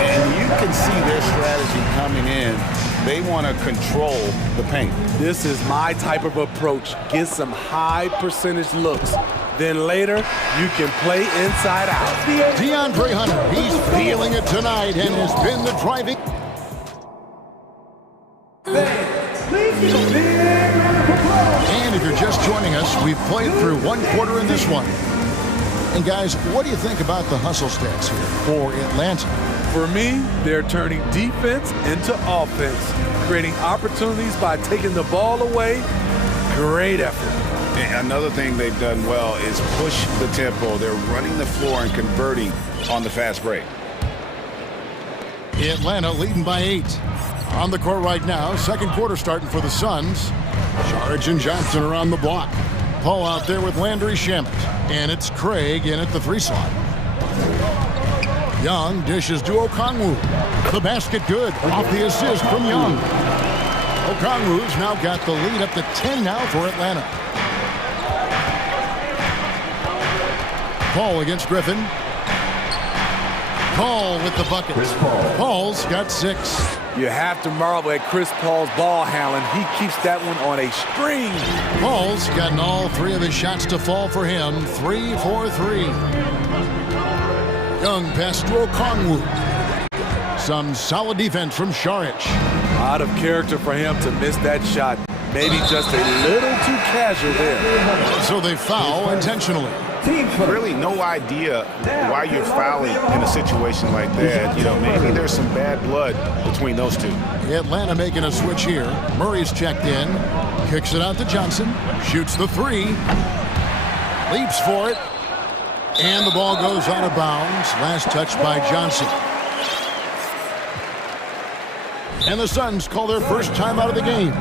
And you can see their strategy coming in. They want to control the paint. This is my type of approach. Get some high percentage looks. Then later, you can play inside out. DeAndre Hunter, he's feeling it tonight and has been the driving. And if you're just joining us, we've played through one quarter in this one. And guys, what do you think about the hustle stats here for Atlanta? For me, they're turning defense into offense, creating opportunities by taking the ball away. Great effort. And another thing they've done well is push the tempo. They're running the floor and converting on the fast break. Atlanta leading by 8. On the court right now, second quarter starting for the Suns. Saric and Johnson are on the block. Paul out there with Landry Shamet. And it's Craig in at the 3 slot. Young dishes to Okongwu. The basket good. Off the assist from Young. Okongwu's now got the lead up to 10 now for Atlanta. Paul against Griffin. Paul with the bucket. Paul's got 6. You have to marvel at Chris Paul's ball handling. He keeps that one on a string. Paul's gotten all 3 of his shots to fall for him. 3 for 3. Young pass to Okongwu. Some solid defense from Saric. Out of character for him to miss that shot. Maybe just a little too casual there. So they foul intentionally. Really no idea why you're fouling in a situation like that. You know, maybe there's some bad blood between those two. Atlanta making a switch here. Murray's checked in. Kicks it out to Johnson. Shoots the 3. Leaps for it. And the ball goes out of bounds. Last touch by Johnson. And the Suns call their first time out of the game.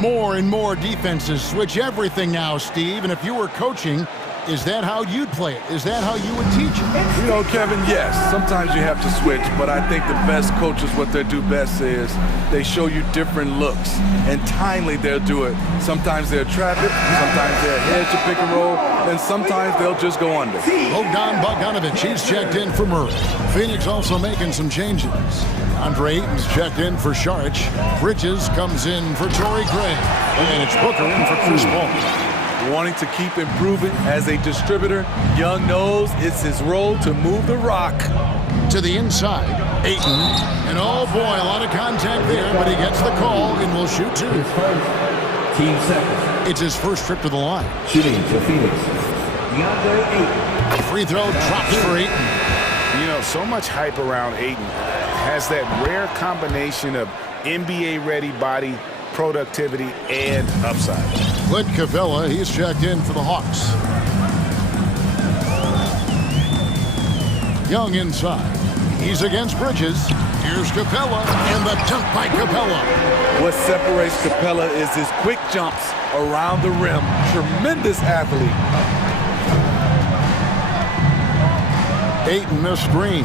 More and more defenses switch everything now, Steve. And if you were coaching, is that how you'd play it? Is that how you would teach it? You know, Kevin, yes. Sometimes you have to switch, but I think the best coaches, what they do best is they show you different looks. And timely, they'll do it. Sometimes they'll trap it, sometimes they'll hedge to pick and roll, and sometimes they'll just go under. Bogdan Bogdanovic, he's checked in for Murray. Phoenix also making some changes. Andre Ayton's checked in for Saric. Bridges comes in for Torrey Craig. And it's Booker in for Chris Paul. Wanting to keep improving as a distributor, Young knows it's his role to move the rock. To the inside, Ayton. And oh boy, a lot of contact there, but he gets the call and will shoot 2. Team second. It's his first trip to the line. Shooting for Phoenix. DeAndre Ayton. Free throw drops for Ayton. You know, so much hype around Ayton. Has that rare combination of NBA-ready body, productivity, and upside. Clint Capella, he's checked in for the Hawks. Young inside. He's against Bridges. Here's Capella, and the dunk by Capella. What separates Capella is his quick jumps around the rim. Tremendous athlete. Ayton a screen.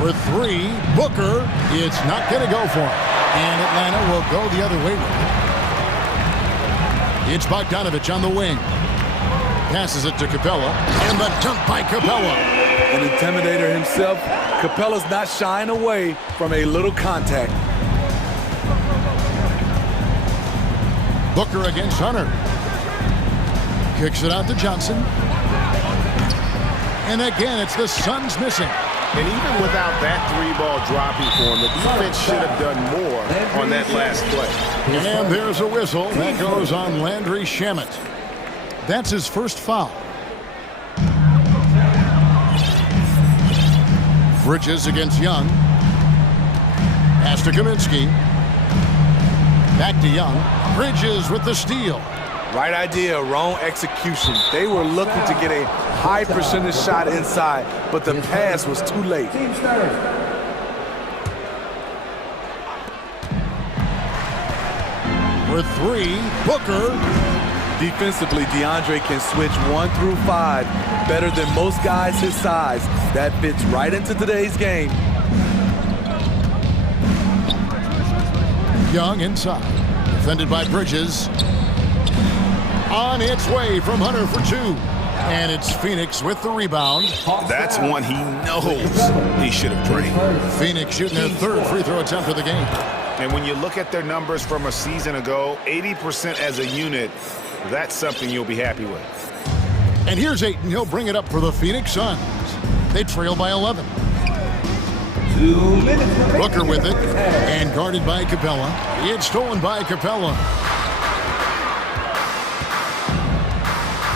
For 3, Booker, it's not going to go for him. And Atlanta will go the other way with it. It's Bogdanovic on the wing. Passes it to Capella, and the dunk by Capella. An intimidator himself, Capella's not shying away from a little contact. Booker against Hunter. Kicks it out to Johnson. And again, it's the Suns missing. And even without that 3-ball dropping for him, the defense should have done more on that last play. And there's a whistle. That goes on Landry Shamet. That's his first foul. Bridges against Young. Pass to Kaminsky. Back to Young. Bridges with the steal. Right idea, wrong execution. They were looking to get a high percentage shot inside, but the pass was too late. With 3, Booker. Defensively, DeAndre can switch 1 through 5 better than most guys his size. That fits right into today's game. Young inside. Defended by Bridges. On its way from Hunter for 2. And it's Phoenix with the rebound. That's one he knows he should have drained. Phoenix shooting their 3rd free throw attempt of the game. And when you look at their numbers from a season ago, 80% as a unit, that's something you'll be happy with. And here's Ayton. He'll bring it up for the Phoenix Suns. They trail by 11. 2 minutes. Booker with it. And guarded by Capella. It's stolen by Capella.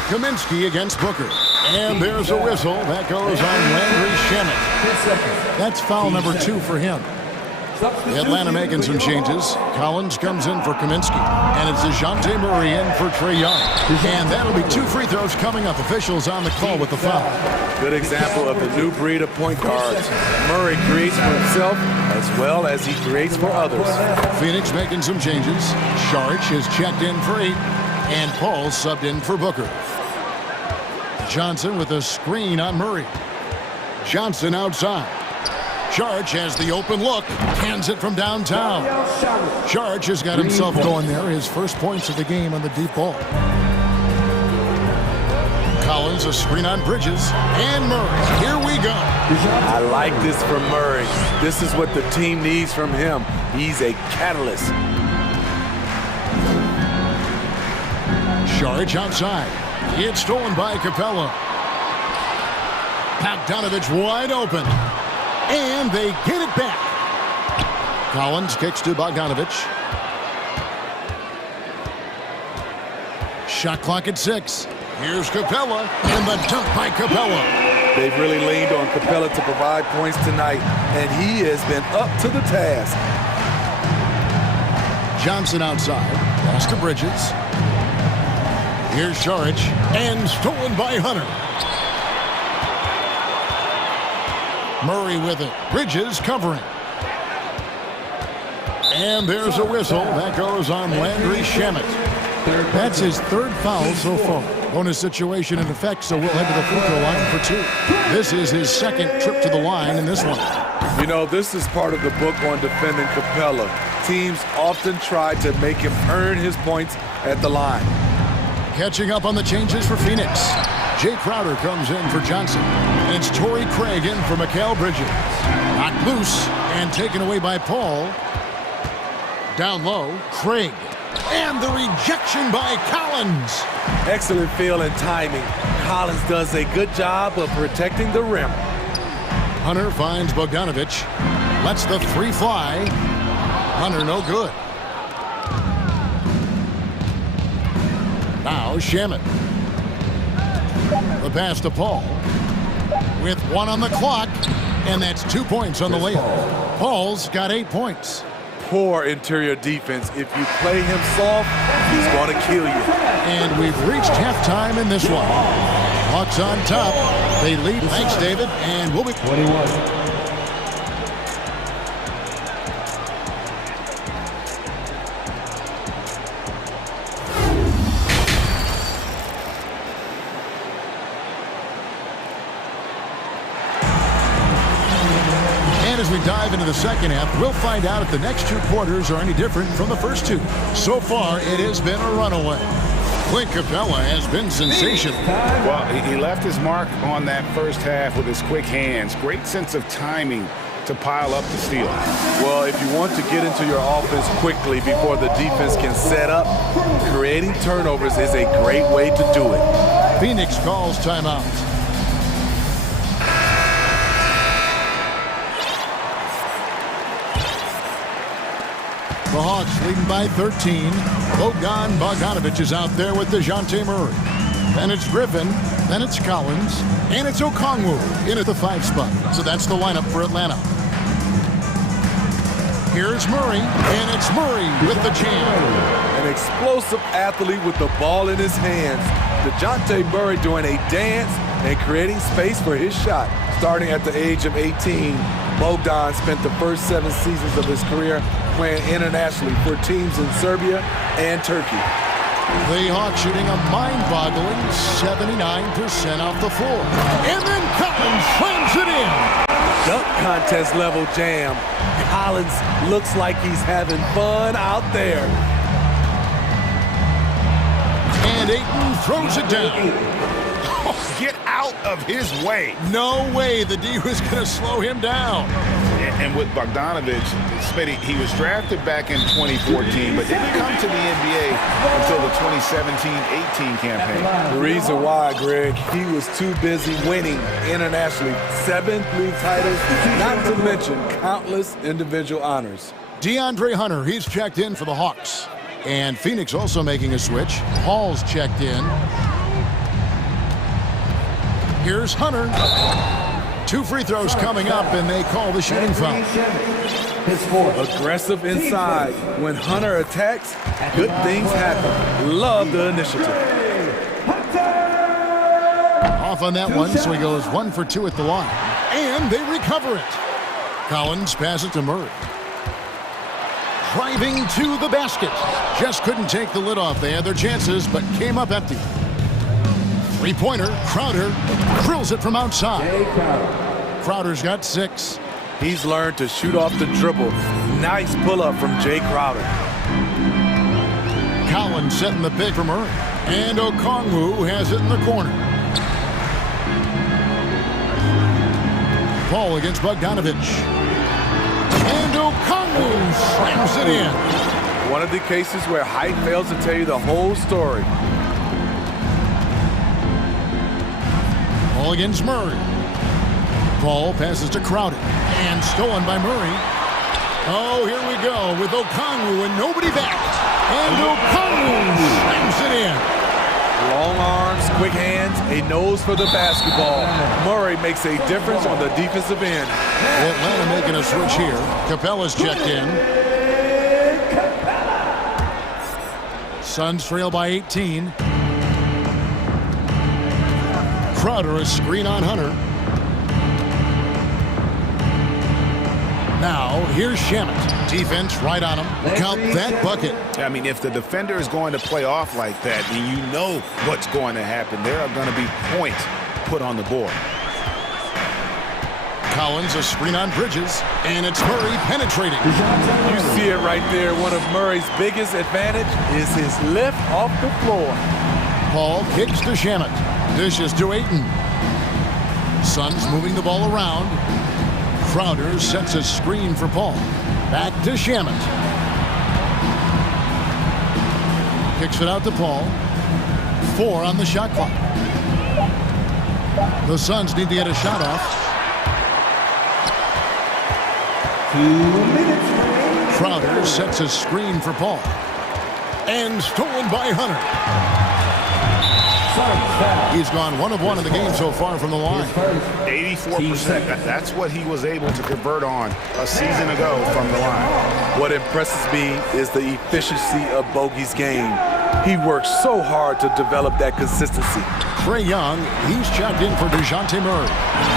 Kaminsky against Booker. And there's a whistle. That goes on Landry Shamet. That's foul number 2 for him. Atlanta making some changes. Collins comes in for Kaminsky. And it's DeJounte Murray in for Trae Young. And that'll be 2 free throws coming up. Officials on the call with the foul. Good example of the new breed of point guards. Murray creates for himself as well as he creates for others. Phoenix making some changes. Saric is checked in for 8. And Paul subbed in for Booker. Johnson with a screen on Murray. Johnson outside. Saric has the open look. Hands it from downtown. Saric has got himself going there. His first points of the game on the deep ball. Collins, a screen on Bridges. And Murray. Here we go. I like this from Murray. This is what the team needs from him. He's a catalyst. Saric outside. It's stolen by Capella. Bogdanovich wide open. And they get it back. Collins kicks to Bogdanovich. Shot clock at 6. Here's Capella. And the dunk by Capella. They've really leaned on Capella to provide points tonight, and he has been up to the task. Johnson outside. Pass to Bridges. Here's Saric. And stolen by Hunter. Murray with it. Bridges covering. And there's a whistle. That goes on Landry Shamet. That's his 3rd foul so far. Bonus situation in effect, so we'll head to the free throw line for 2. This is his 2nd trip to the line in this one. You know, this is part of the book on defending Capella. Teams often try to make him earn his points at the line. Catching up on the changes for Phoenix. Jay Crowder comes in for Johnson. And it's Torrey Craig in for Mikal Bridges. Knocked loose and taken away by Paul. Down low, Craig. And the rejection by Collins. Excellent feel and timing. Collins does a good job of protecting the rim. Hunter finds Bogdanovich. Lets the 3 fly. Hunter no good. Now Shamet. The pass to Paul. With 1 on the clock. And that's 2 points on the layup. Paul's got 8 points. Poor interior defense. If you play him soft, he's going to kill you. And we've reached halftime in this one. Hawks on top. They lead. Thanks, David. And we'll be 21. As we dive into the second half, we'll find out if the next 2 quarters are any different from the first 2. So far, it has been a runaway. Clint Capella has been sensational. Well, he left his mark on that first half with his quick hands. Great sense of timing to pile up the steal. Well, if you want to get into your offense quickly before the defense can set up, creating turnovers is a great way to do it. Phoenix calls timeout. The Hawks leading by 13. Bogdanovich is out there with DeJounte Murray. Then it's Griffin. Then it's Collins. And it's Okongwu in at the 5 spot. So that's the lineup for Atlanta. Here's Murray. And it's Murray with the jam. An explosive athlete with the ball in his hands. DeJounte Murray doing a dance and creating space for his shot. Starting at the age of 18, Bogdan spent the first 7 seasons of his career playing internationally for teams in Serbia and Turkey. The Hawks shooting a mind-boggling 79% off the floor. And then Collins slams it in. Dunk contest level jam. Collins looks like he's having fun out there. And Ayton throws it down. Get out of his way. No way the D was going to slow him down. And with Bogdanovich, Smitty, he was drafted back in 2014, but didn't come to the NBA until the 2017-18 campaign. The reason why, Greg, he was too busy winning internationally. 7 league titles, not to mention countless individual honors. DeAndre Hunter, he's checked in for the Hawks. And Phoenix also making a switch. Hall's checked in. Here's Hunter. 2 free throws coming up, and they call the shooting foul. Aggressive inside. When Hunter attacks, good things happen. Love the initiative. Off on that one, so he goes 1 for 2 at the line. And they recover it. Collins passes to Murray. Driving to the basket. Just couldn't take the lid off. They had their chances, but came up empty. Three-pointer, Crowder drills it from outside. Crowder's got 6. He's learned to shoot off the dribble. Nice pull-up from Jay Crowder. Collins setting the pick for Murray. And Okongwu has it in the corner. Paul against Bogdanovich. And Okongwu slams it in. One of the cases where height fails to tell you the whole story. Paul against Murray. Paul passes to Crowder. And stolen by Murray. Oh, here we go with Okongwu and nobody back. And Okongwu slams it in. Long arms, quick hands, a nose for the basketball. Murray makes a difference on the defensive end. Atlanta making a switch here. Capella's checked in. Suns trail by 18. Crowder, a screen on Hunter. Now, here's Shamet. Defense right on him. Count that bucket. I mean, if the defender is going to play off like that, then you know what's going to happen. There are going to be points put on the board. Collins, a screen on Bridges. And it's Murray penetrating. You see it right there. One of Murray's biggest advantage is his lift off the floor. Paul kicks to Shamet. Dishes to Ayton. Suns moving the ball around. Crowder sets a screen for Paul. Back to Shamet. Kicks it out to Paul. 4 on the shot clock. The Suns need to get a shot off. 2 minutes. Crowder sets a screen for Paul. And stolen by Hunter. He's gone 1 of 1 in the game so far from the line. 84%. That's what he was able to convert on a season ago from the line. What impresses me is the efficiency of Bogey's game. He works so hard to develop that consistency. Trae Young, he's checked in for DeJounte Murray.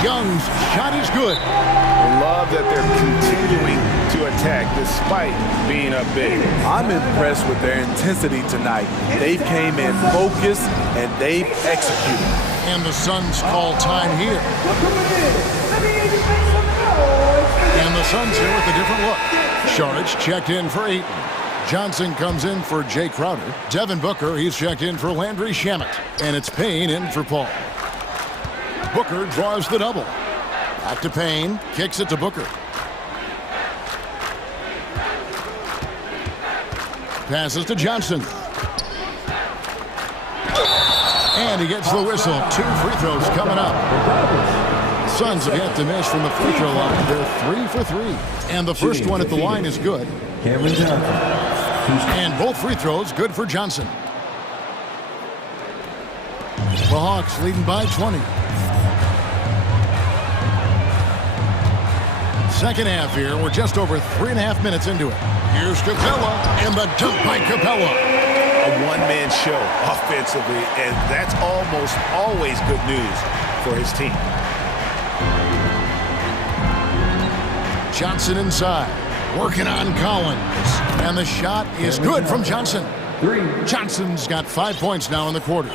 Young's shot is good. I love that they're continuing to attack despite being up big. I'm impressed with their intensity tonight. They came in focused and they've executed. And the Suns call time here. And the Suns here with a different look. Sharge checked in for 8. Johnson comes in for Jay Crowder. Devin Booker, he's checked in for Landry Shamet. And it's Payne in for Paul. Booker draws the double. Back to Payne, kicks it to Booker. Passes to Johnson. And he gets the whistle. 2 free throws coming up. Suns have yet to miss from the free throw line. They're 3 for 3. And the first one at the line is good. And both free throws good for Johnson. The Hawks leading by 20. Second half here. We're just over 3.5 minutes into it. Here's Capella, and the dunk by Capella. A one-man show offensively, and that's almost always good news for his team. Johnson inside, working on Collins. And the shot is good from Johnson. Johnson's got 5 points now in the quarter.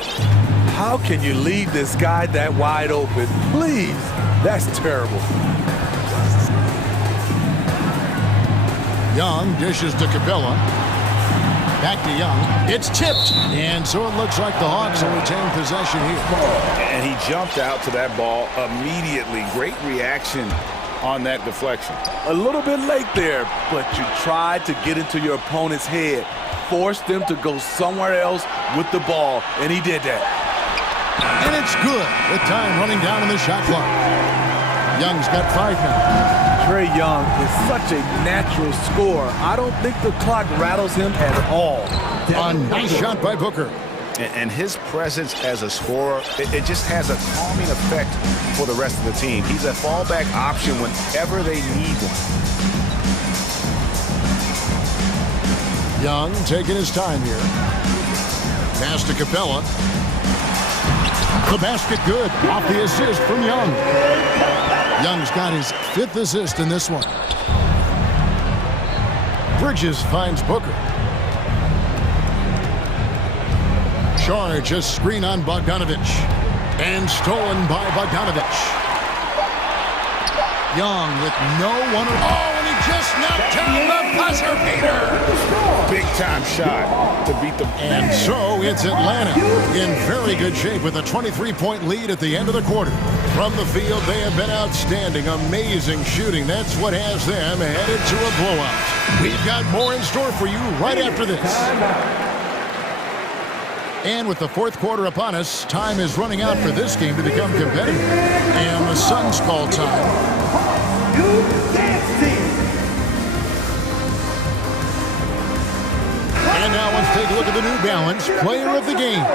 How can you leave this guy that wide open? Please, that's terrible. Young dishes to Capella. Back to Young. It's tipped. And so it looks like the Hawks will retain possession here. And he jumped out to that ball immediately. Great reaction on that deflection. A little bit late there, but you tried to get into your opponent's head. Force them to go somewhere else with the ball, and he did that. And it's good with time running down in the shot clock. Young's got 5 now. Trae Young is such a natural scorer. I don't think the clock rattles him at all. A nice shot by Booker. And his presence as a scorer, it just has a calming effect for the rest of the team. He's a fallback option whenever they need one. Young taking his time here. Pass to Capella. The basket good. Off the assist from Young. Young's got his 5th assist in this one. Bridges finds Booker. Charge a screen on Bogdanovich. And stolen by Bogdanovich. Young with no one. Oh, and he just knocked down the buzzer beater. Big time shot to beat the. And so it's Atlanta in very good shape with a 23-point lead at the end of the quarter. From the field, they have been outstanding. Amazing shooting. That's what has them headed to a blowout. We've got more in store for you right after this. And with the 4th quarter upon us, time is running out for this game to become competitive. And the Suns call time. And now let's take a look at the New Balance player of the game,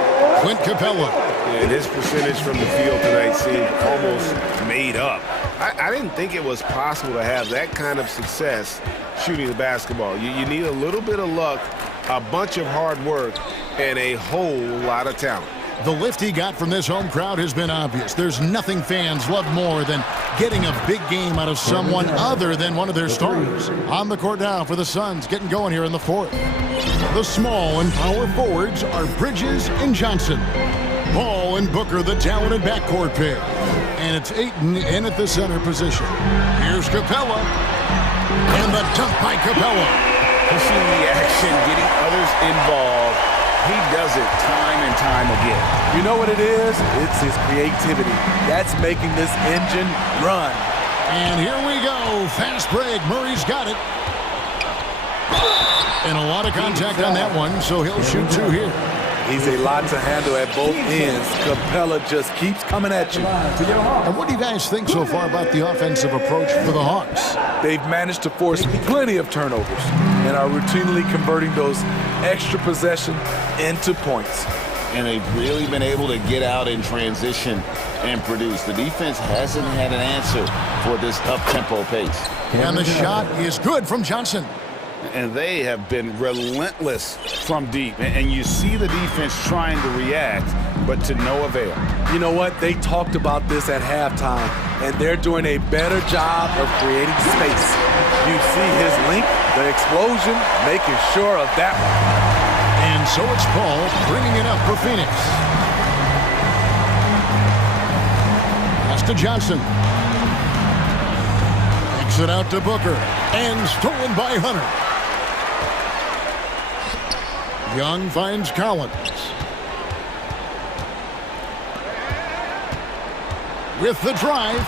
Clint Capella. And his percentage from the field tonight seemed almost made up. I didn't think it was possible to have that kind of success shooting the basketball. You need a little bit of luck, a bunch of hard work, and a whole lot of talent. The lift he got from this home crowd has been obvious. There's nothing fans love more than getting a big game out of someone other than one of their stars. On the court now for the Suns, getting going here in the 4th. The small and power forwards are Bridges and Johnson. Ball and Booker, the talented backcourt pair. And it's Ayton in at the center position. Here's Capella. And the dunk by Capella. Pushing the action, getting others involved. He does it time and time again. You know what it is? It's his creativity. That's making this engine run. And here we go. Fast break. Murray's got it. And a lot of contact on that one, so he'll shoot 2 here. He's a lot to handle at both ends. Capella just keeps coming at you. And what do you guys think so far about the offensive approach for the Hawks? They've managed to force plenty of turnovers and are routinely converting those extra possessions into points. And they've really been able to get out in transition and produce. The defense hasn't had an answer for this up-tempo pace. And the shot is good from Johnson. And they have been relentless from deep. And you see the defense trying to react, but to no avail. You know what? They talked about this at halftime, and they're doing a better job of creating space. You see his length, the explosion, making sure of that one. And so it's Paul bringing it up for Phoenix. Pass to Johnson. Exit out to Booker. And stolen by Hunter. Young finds Collins. With the drive.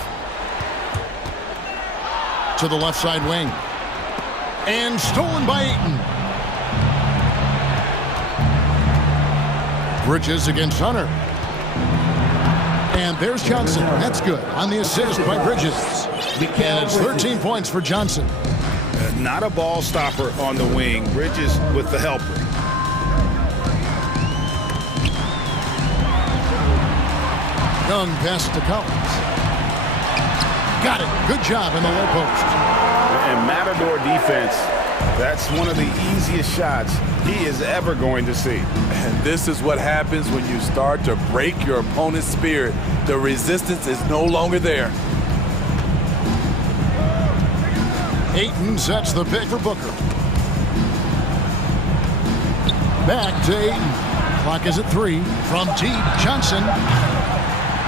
To the left side wing. And stolen by Ayton. Bridges against Hunter. And there's Johnson. That's good. On the assist by Bridges. And it's 13 points for Johnson. Not a ball stopper on the wing. Bridges with the helper. Young pass to Collins. Got it. Good job in the low post. And Matador defense, that's one of the easiest shots he is ever going to see. And this is what happens when you start to break your opponent's spirit. The resistance is no longer there. Ayton sets the pick for Booker. Back to Ayton. Clock is at 3. From deep, Johnson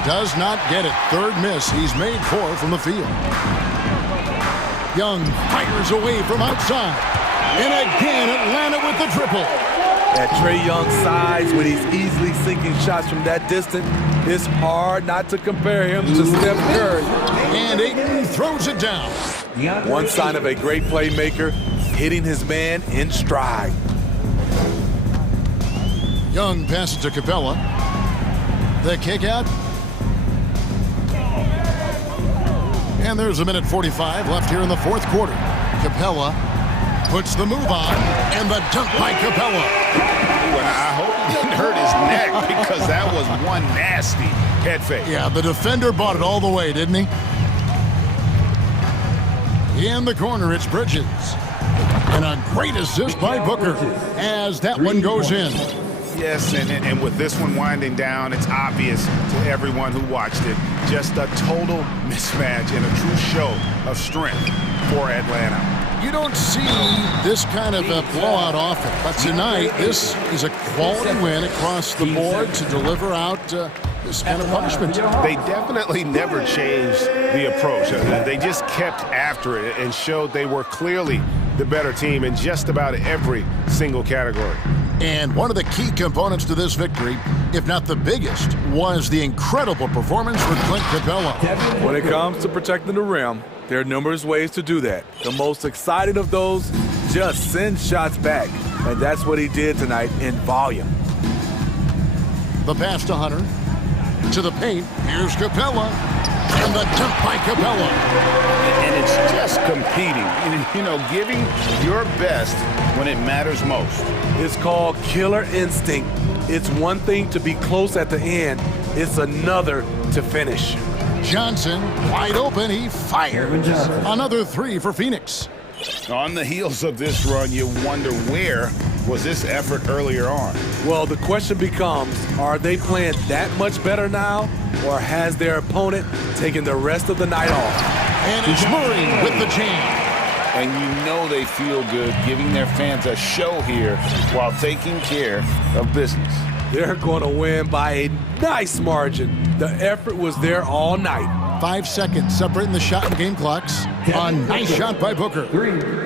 does not get it. Third miss. He's made 4 from the field. Young fires away from outside. And again, Atlanta with the triple. At Trae Young's size, when he's easily sinking shots from that distance, it's hard not to compare him to Steph Curry. And Ayton throws it down. One sign of a great playmaker, hitting his man in stride. Young passes to Capella. The kick out. And there's a minute 45 left here in the fourth quarter. Capella puts the move on, and the dunk by Capella. Ooh, and I hope he didn't hurt his neck because that was one nasty head fake. Yeah, the defender bought it all the way, didn't he? In the corner, it's Bridges. And a great assist by Booker as that one goes in. Yes, and with this one winding down, it's obvious to everyone who watched it. Just a total mismatch and a true show of strength for Atlanta. You don't see this kind of a blowout often, but tonight this is a quality win across the board to deliver out this kind of punishment. They definitely never changed the approach. They just kept after it and showed they were clearly the better team in just about every single category. And one of the key components to this victory, if not the biggest, was the incredible performance from Clint Capella. When it comes to protecting the rim, there are numerous ways to do that. The most exciting of those, just send shots back. And that's what he did tonight in volume. The pass to Hunter. To the paint. Here's Capella. And the dunk by Capella. And it's just competing. You know, giving your best when it matters most. It's called killer instinct. It's one thing to be close at the end. It's another to finish. Johnson, wide open, he fires. Another 3 for Phoenix. On the heels of this run, you wonder where was this effort earlier on? Well, the question becomes, are they playing that much better now, or has their opponent taken the rest of the night off? And it's Murray with the jam. And you know they feel good giving their fans a show here while taking care of business. They're going to win by a nice margin. The effort was there all night. 5 seconds separating the shot and game clocks. A nice shot by Booker.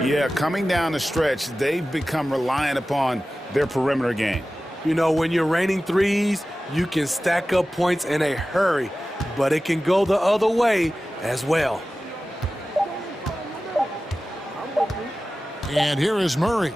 Yeah, coming down the stretch, they've become reliant upon their perimeter game. You know, when you're raining threes, you can stack up points in a hurry, but it can go the other way as well. And here is Murray.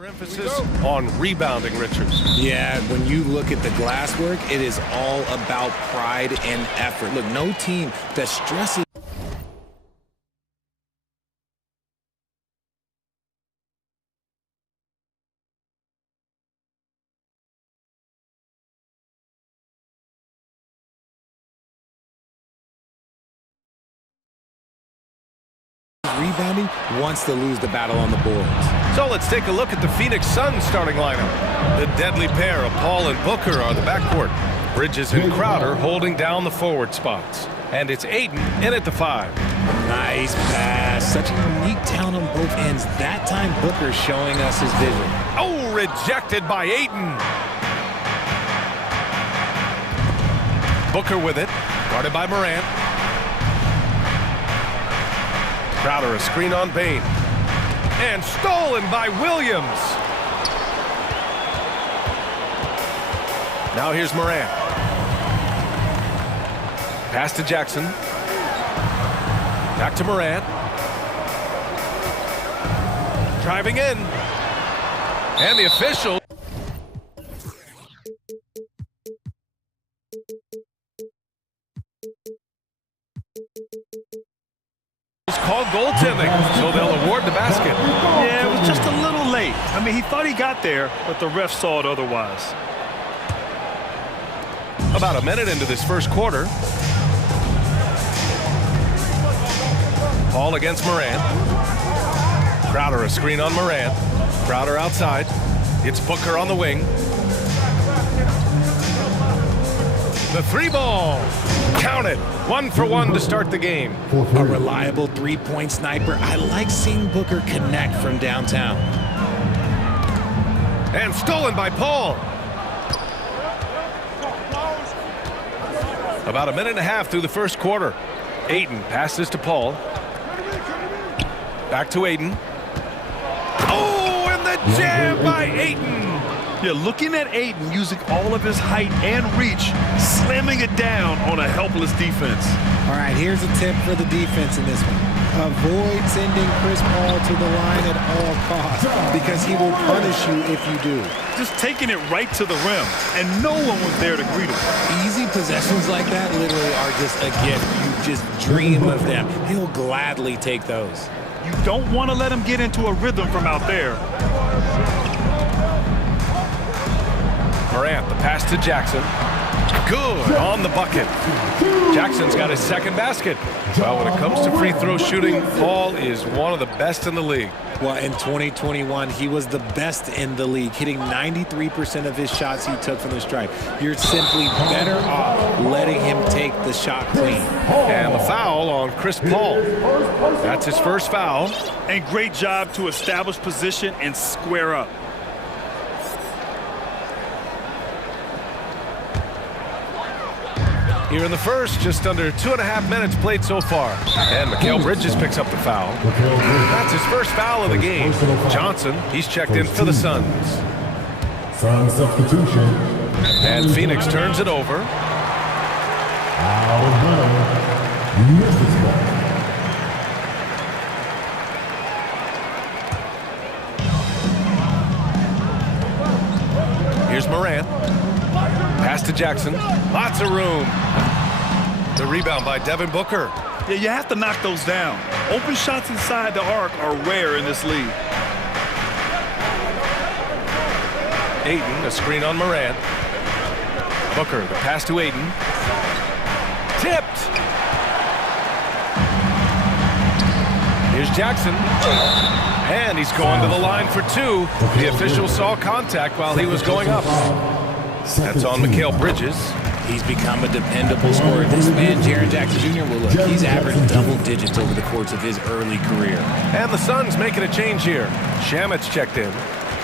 Your emphasis on rebounding, Richard. Yeah, when you look at the glass work, it is all about pride and effort. Look, no team that stresses rebounding wants to lose the battle on the boards. So let's take a look at the Phoenix Suns starting lineup. The deadly pair of Paul and Booker are the backcourt. Bridges and Crowder holding down the forward spots. And it's Ayton in at the 5. Nice pass. Such a unique talent on both ends. That time Booker showing us his vision. Oh, rejected by Ayton. Booker with it, guarded by Morant. Crowder a screen on Bain. And stolen by Williams. Now here's Morant. Pass to Jackson. Back to Morant. Driving in. And the official. It's called goaltending, so they'll award the basket. Yeah, it was just a little late. I mean, he thought he got there, but the ref saw it otherwise. About a minute into this first quarter. Paul against Morant. Crowder a screen on Morant. Crowder outside. It's Booker on the wing. The 3-ball. Count it. 1 for 1 to start the game. A reliable three-point sniper. I like seeing Booker connect from downtown. And stolen by Paul. About a minute and a half through the first quarter. Ayton passes to Paul. Back to Ayton. Oh, and the jam by Ayton. Yeah, looking at Ayton using all of his height and reach, slamming it down on a helpless defense. All right, here's a tip for the defense in this one. Avoid sending Chris Paul to the line at all costs because he will punish you if you do. Just taking it right to the rim, and no one was there to greet him. Easy possessions like that literally are just a gift. You just dream of them. He'll gladly take those. You don't want to let him get into a rhythm from out there. Morant, the pass to Jackson. Good on the bucket. Jackson's got his second basket. Well, when it comes to free throw shooting, Paul is one of the best in the league. Well, in 2021, he was the best in the league, hitting 93% of his shots he took from the stripe. You're simply better off letting him take the shot clean. And the foul on Chris Paul. That's his first foul. And great job to establish position and square up. Here in the first, just under 2.5 minutes played so far. And Mikal Bridges picks up the foul. That's his first foul of the game. Johnson, he's checked in for the Suns. Sun substitution. And Phoenix turns it over. Here's Morant. Pass to Jackson. Lots of room. The rebound by Devin Booker. Yeah, you have to knock those down. Open shots inside the arc are rare in this league. Ayton, a screen on Morant. Booker, the pass to Ayton. Tipped. Here's Jackson. And he's going to the line for 2. The official saw contact while he was going up. That's on Mikal Bridges. He's become a dependable scorer. This man, Jaren Jackson Jr., will look. He's averaged double digits over the course of his early career. And the Suns making a change here. Shamit's checked in.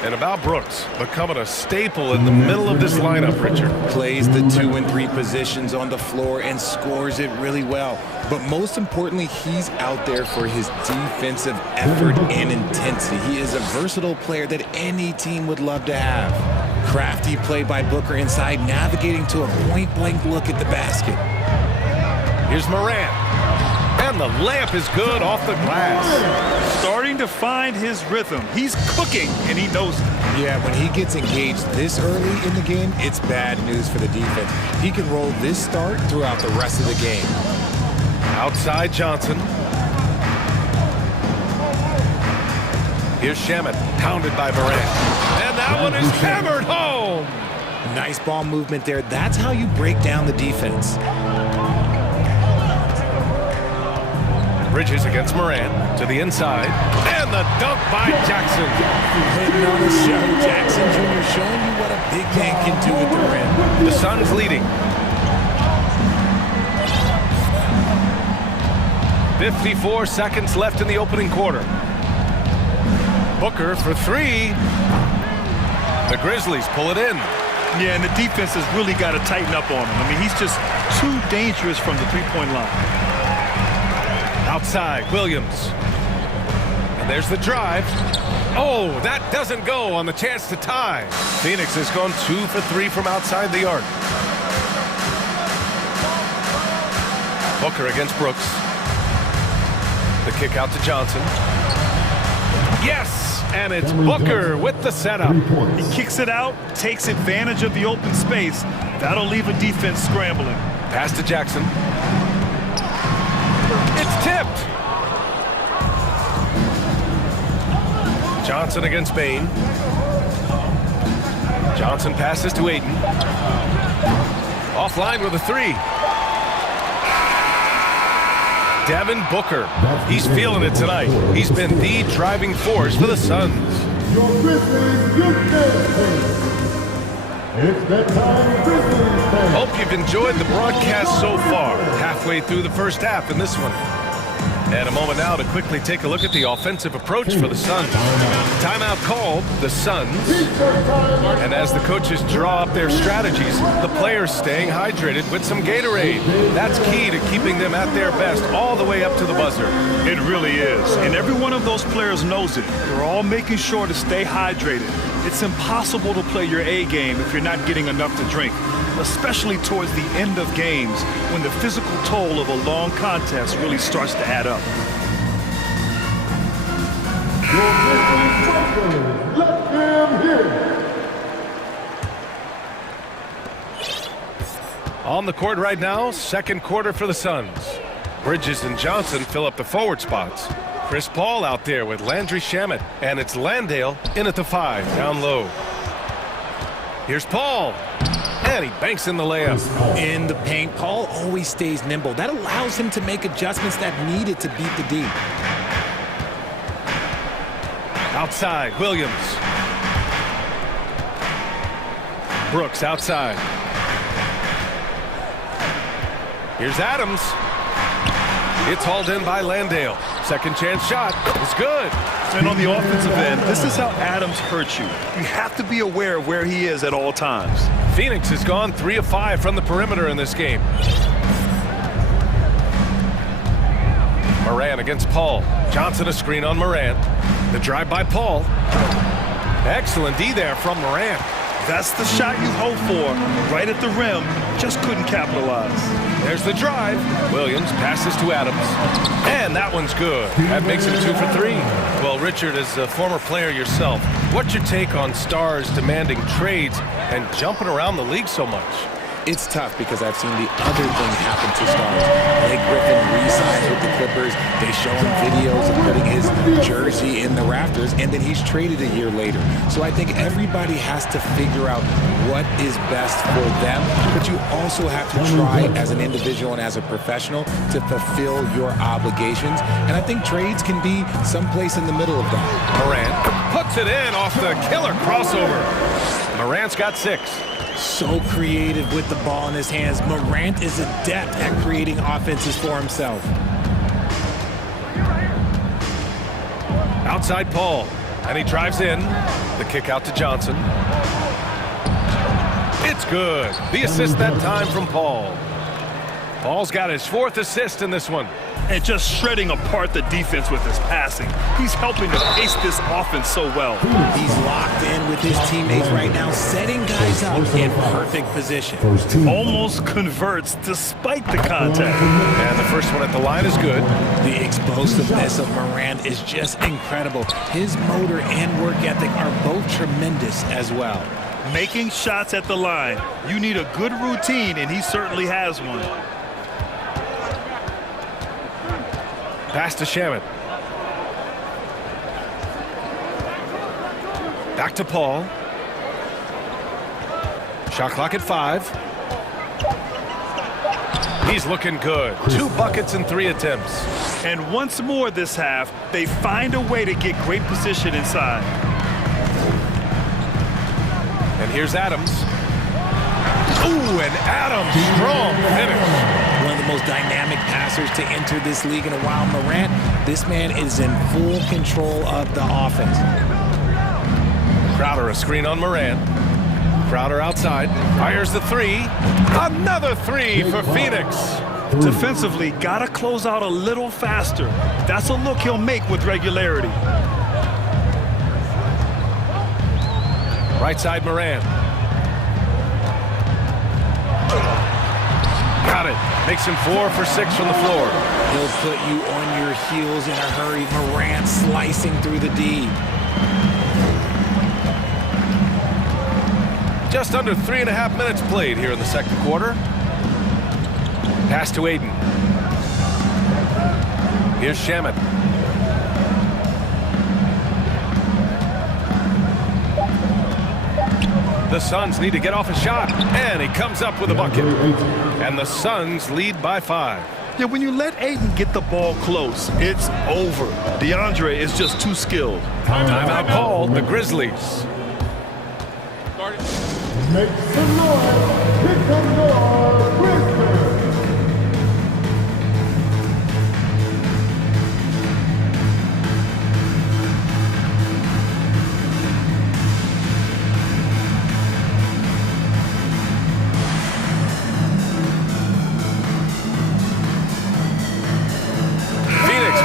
And about Brooks, becoming a staple in the middle of this lineup, Richard. Plays the 2 and 3 positions on the floor and scores it really well. But most importantly, he's out there for his defensive effort and intensity. He is a versatile player that any team would love to have. Crafty play by Booker inside, navigating to a point-blank look at the basket. Here's Morant. And the layup is good off the glass. Starting to find his rhythm. He's cooking, and he knows it. Yeah, when he gets engaged this early in the game, it's bad news for the defense. He can roll this start throughout the rest of the game. Outside Johnson. Here's Shamet, pounded by Morant. And that one is hammered home. Nice ball movement there. That's how you break down the defense. Bridges against Morant to the inside. And the dunk by Jackson. Hitting on the show. Jackson Jr. showing you what a big man can do at the rim. The Suns leading. 54 seconds left in the opening quarter. Booker for three. The Grizzlies pull it in. Yeah, and the defense has really got to tighten up on him. I mean, he's just too dangerous from the three-point line. Outside, Williams. And there's the drive. Oh, that doesn't go on the chance to tie. Phoenix has gone 2 for 3 from outside the arc. Booker against Brooks. The kick out to Johnson. Yes! And it's Booker with the setup. He kicks it out, takes advantage of the open space. That'll leave a defense scrambling. Pass to Jackson. It's tipped. Johnson against Bain. Johnson passes to Ayton. Offline with a three. Devin Booker. He's feeling it tonight. He's been the driving force for the Suns. Hope you've enjoyed the broadcast so far. Halfway through the first half in this one. And a moment now to quickly take a look at the offensive approach for the Suns. Timeout called, the Suns. And as the coaches draw up their strategies, the players staying hydrated with some Gatorade. That's key to keeping them at their best all the way up to the buzzer. It really is. And every one of those players knows it. They're all making sure to stay hydrated. It's impossible to play your A game if you're not getting enough to drink, especially towards the end of games when the physical toll of a long contest really starts to add up. Let them hear it. On the court right now, second quarter for the Suns. Bridges and Johnson fill up the forward spots. Chris Paul out there with Landry Shamet, and it's Landale in at the 5, down low. Here's Paul, and he banks in the layup. In the paint, Paul always stays nimble. That allows him to make adjustments that needed to beat the D. Outside, Williams. Brooks outside. Here's Adams. It's hauled in by Landale. Second chance shot is good. And on the offensive end, this is how Adams hurts you. You have to be aware of where he is at all times. Phoenix has gone 3 of 5 from the perimeter in this game. Morant against Paul. Johnson a screen on Morant. The drive by Paul. Excellent D there from Morant. That's the shot you hope for, right at the rim. Just couldn't capitalize. There's the drive. Williams passes to Adams. And that one's good. That makes it 2 for 3. Well, Richard, as a former player yourself, what's your take on stars demanding trades and jumping around the league so much? It's tough because I've seen the other thing happen to stars. Blake Griffin re-signs with the Clippers. They show him videos of putting his jersey in the rafters, and then he's traded a year later. So I think everybody has to figure out what is best for them, but you also have to try as an individual and as a professional to fulfill your obligations. And I think trades can be someplace in the middle of that. Morant puts it in off the killer crossover. Morant's got 6. So creative with the ball in his hands. Morant is adept at creating offenses for himself. Outside Paul, and he drives in. The kick out to Johnson. It's good. The assist that time from Paul. Paul's got his 4th assist in this one. And just shredding apart the defense with his passing. He's helping to pace this offense so well. He's locked in with his teammates right now, setting guys up in perfect position. Almost converts despite the contact. And the first one at the line is good. The explosiveness of Morant is just incredible. His motor and work ethic are both tremendous as well. Making shots at the line. You need a good routine, and he certainly has one. Pass to Shaman. Back to Paul. Shot clock at 5. He's looking good. 2 buckets and 3 attempts. And once more this half, they find a way to get great position inside. And here's Adams. Ooh, and Adams, strong finish. One of the most dynamic passers to enter this league in a while. Morant, this man is in full control of the offense. Crowder, a screen on Morant. Crowder outside, fires the 3. Another 3 for Phoenix. Defensively, gotta close out a little faster. That's a look he'll make with regularity. Right side, Morant. Got it. Makes him 4 for 6 from the floor. He'll put you on your heels in a hurry. Morant slicing through the D. Just under 3.5 minutes played here in the second quarter. Pass to Aiden. Here's Shaman. The Suns need to get off a shot, and he comes up with a bucket. And the Suns lead by 5. Yeah, when you let Aiden get the ball close, it's over. DeAndre is just too skilled. Timeout called, the Grizzlies. Make some noise. Here comes your Grizzlies.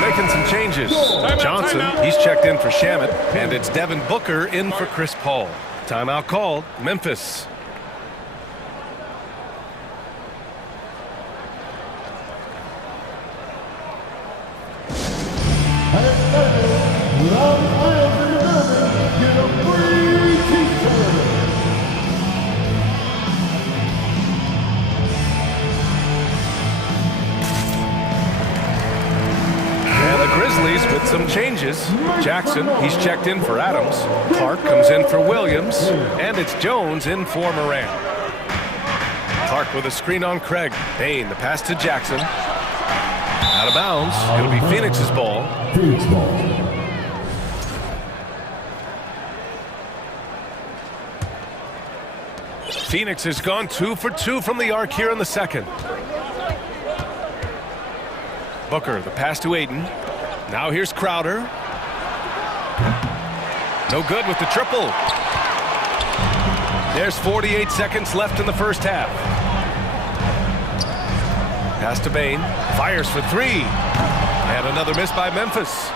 Making some changes. Johnson, he's checked in for Shaman, and it's Devin Booker in for Chris Paul. Timeout called, Memphis. With some changes. Jackson, he's checked in for Adams. Clark comes in for Williams. And it's Jones in for Morant. Clark with a screen on Craig. Payne, the pass to Jackson. Out of bounds. It'll be Phoenix's ball. Phoenix ball. Phoenix has gone 2 for 2 from the arc here in the second. Booker, the pass to Aiden. Now here's Crowder. No good with the triple. There's 48 seconds left in the first half. Pass to Bain. Fires for 3. And another miss by Memphis.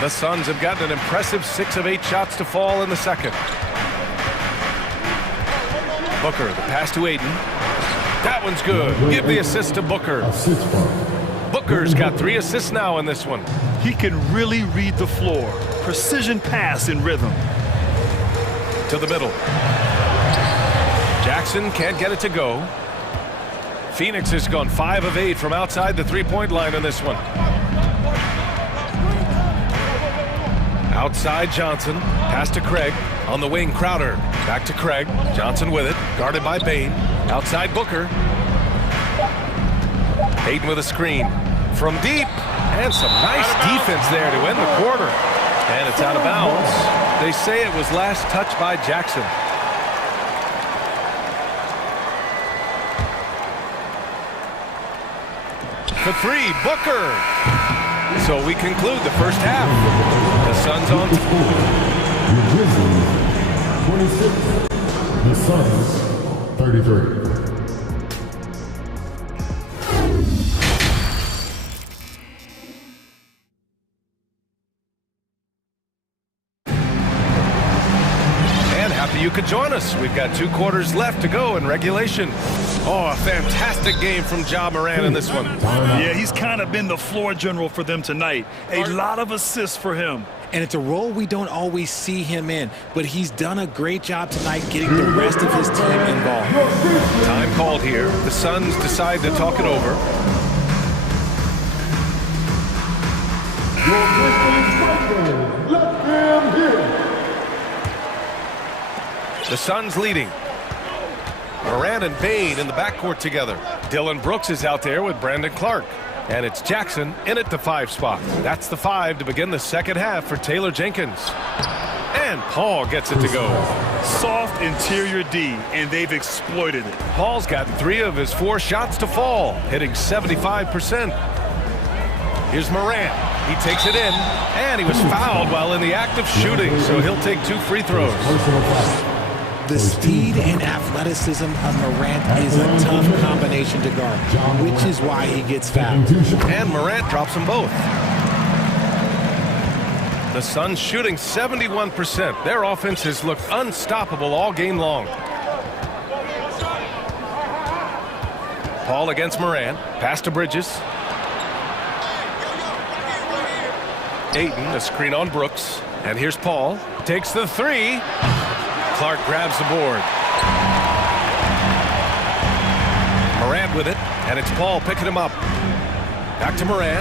The Suns have gotten an impressive 6 of 8 shots to fall in the second. Booker, the pass to Aiden. That one's good. Give the assist to Booker. Booker's got 3 assists now in this one. He can really read the floor. Precision pass in rhythm. To the middle. Jackson can't get it to go. Phoenix has gone 5 of 8 from outside the three-point line in this one. Outside Johnson. Pass to Craig. On the wing, Crowder. Back to Craig. Johnson with it. Guarded by Bain. Outside Booker. Aiden with a screen from deep, and some nice defense there to end the quarter. And it's out of bounds. They say it was last touched by Jackson. For 3, Booker. So we conclude the first half. The Suns on. The Grizzlies, 26. The Suns, 33. could join us. We've got 2 quarters left to go in regulation. Oh, a fantastic game from Ja Morant in this one. Yeah, he's kind of been the floor general for them tonight. A lot of assists for him. And it's a role we don't always see him in, but he's done a great job tonight getting the rest of his team involved. Time called here. The Suns decide to talk it over. The Suns leading. Morant and Bane in the backcourt together. Dillon Brooks is out there with Brandon Clark. And it's Jackson in at the 5 spot. That's the 5 to begin the second half for Taylor Jenkins. And Paul gets it to go. Soft interior D, and they've exploited it. Paul's got 3 of his 4 shots to fall, hitting 75%. Here's Morant. He takes it in, and he was fouled while in the act of shooting, so he'll take 2 free throws. The speed and athleticism of Morant is a tough combination to guard, which is why he gets fouled. And Morant drops them both. The Suns shooting 71%. Their offense has looked unstoppable all game long. Paul against Morant. Pass to Bridges. Ayton, a screen on Brooks. And here's Paul. Takes the 3. Clark grabs the board. Morant with it, and it's Paul picking him up. Back to Morant.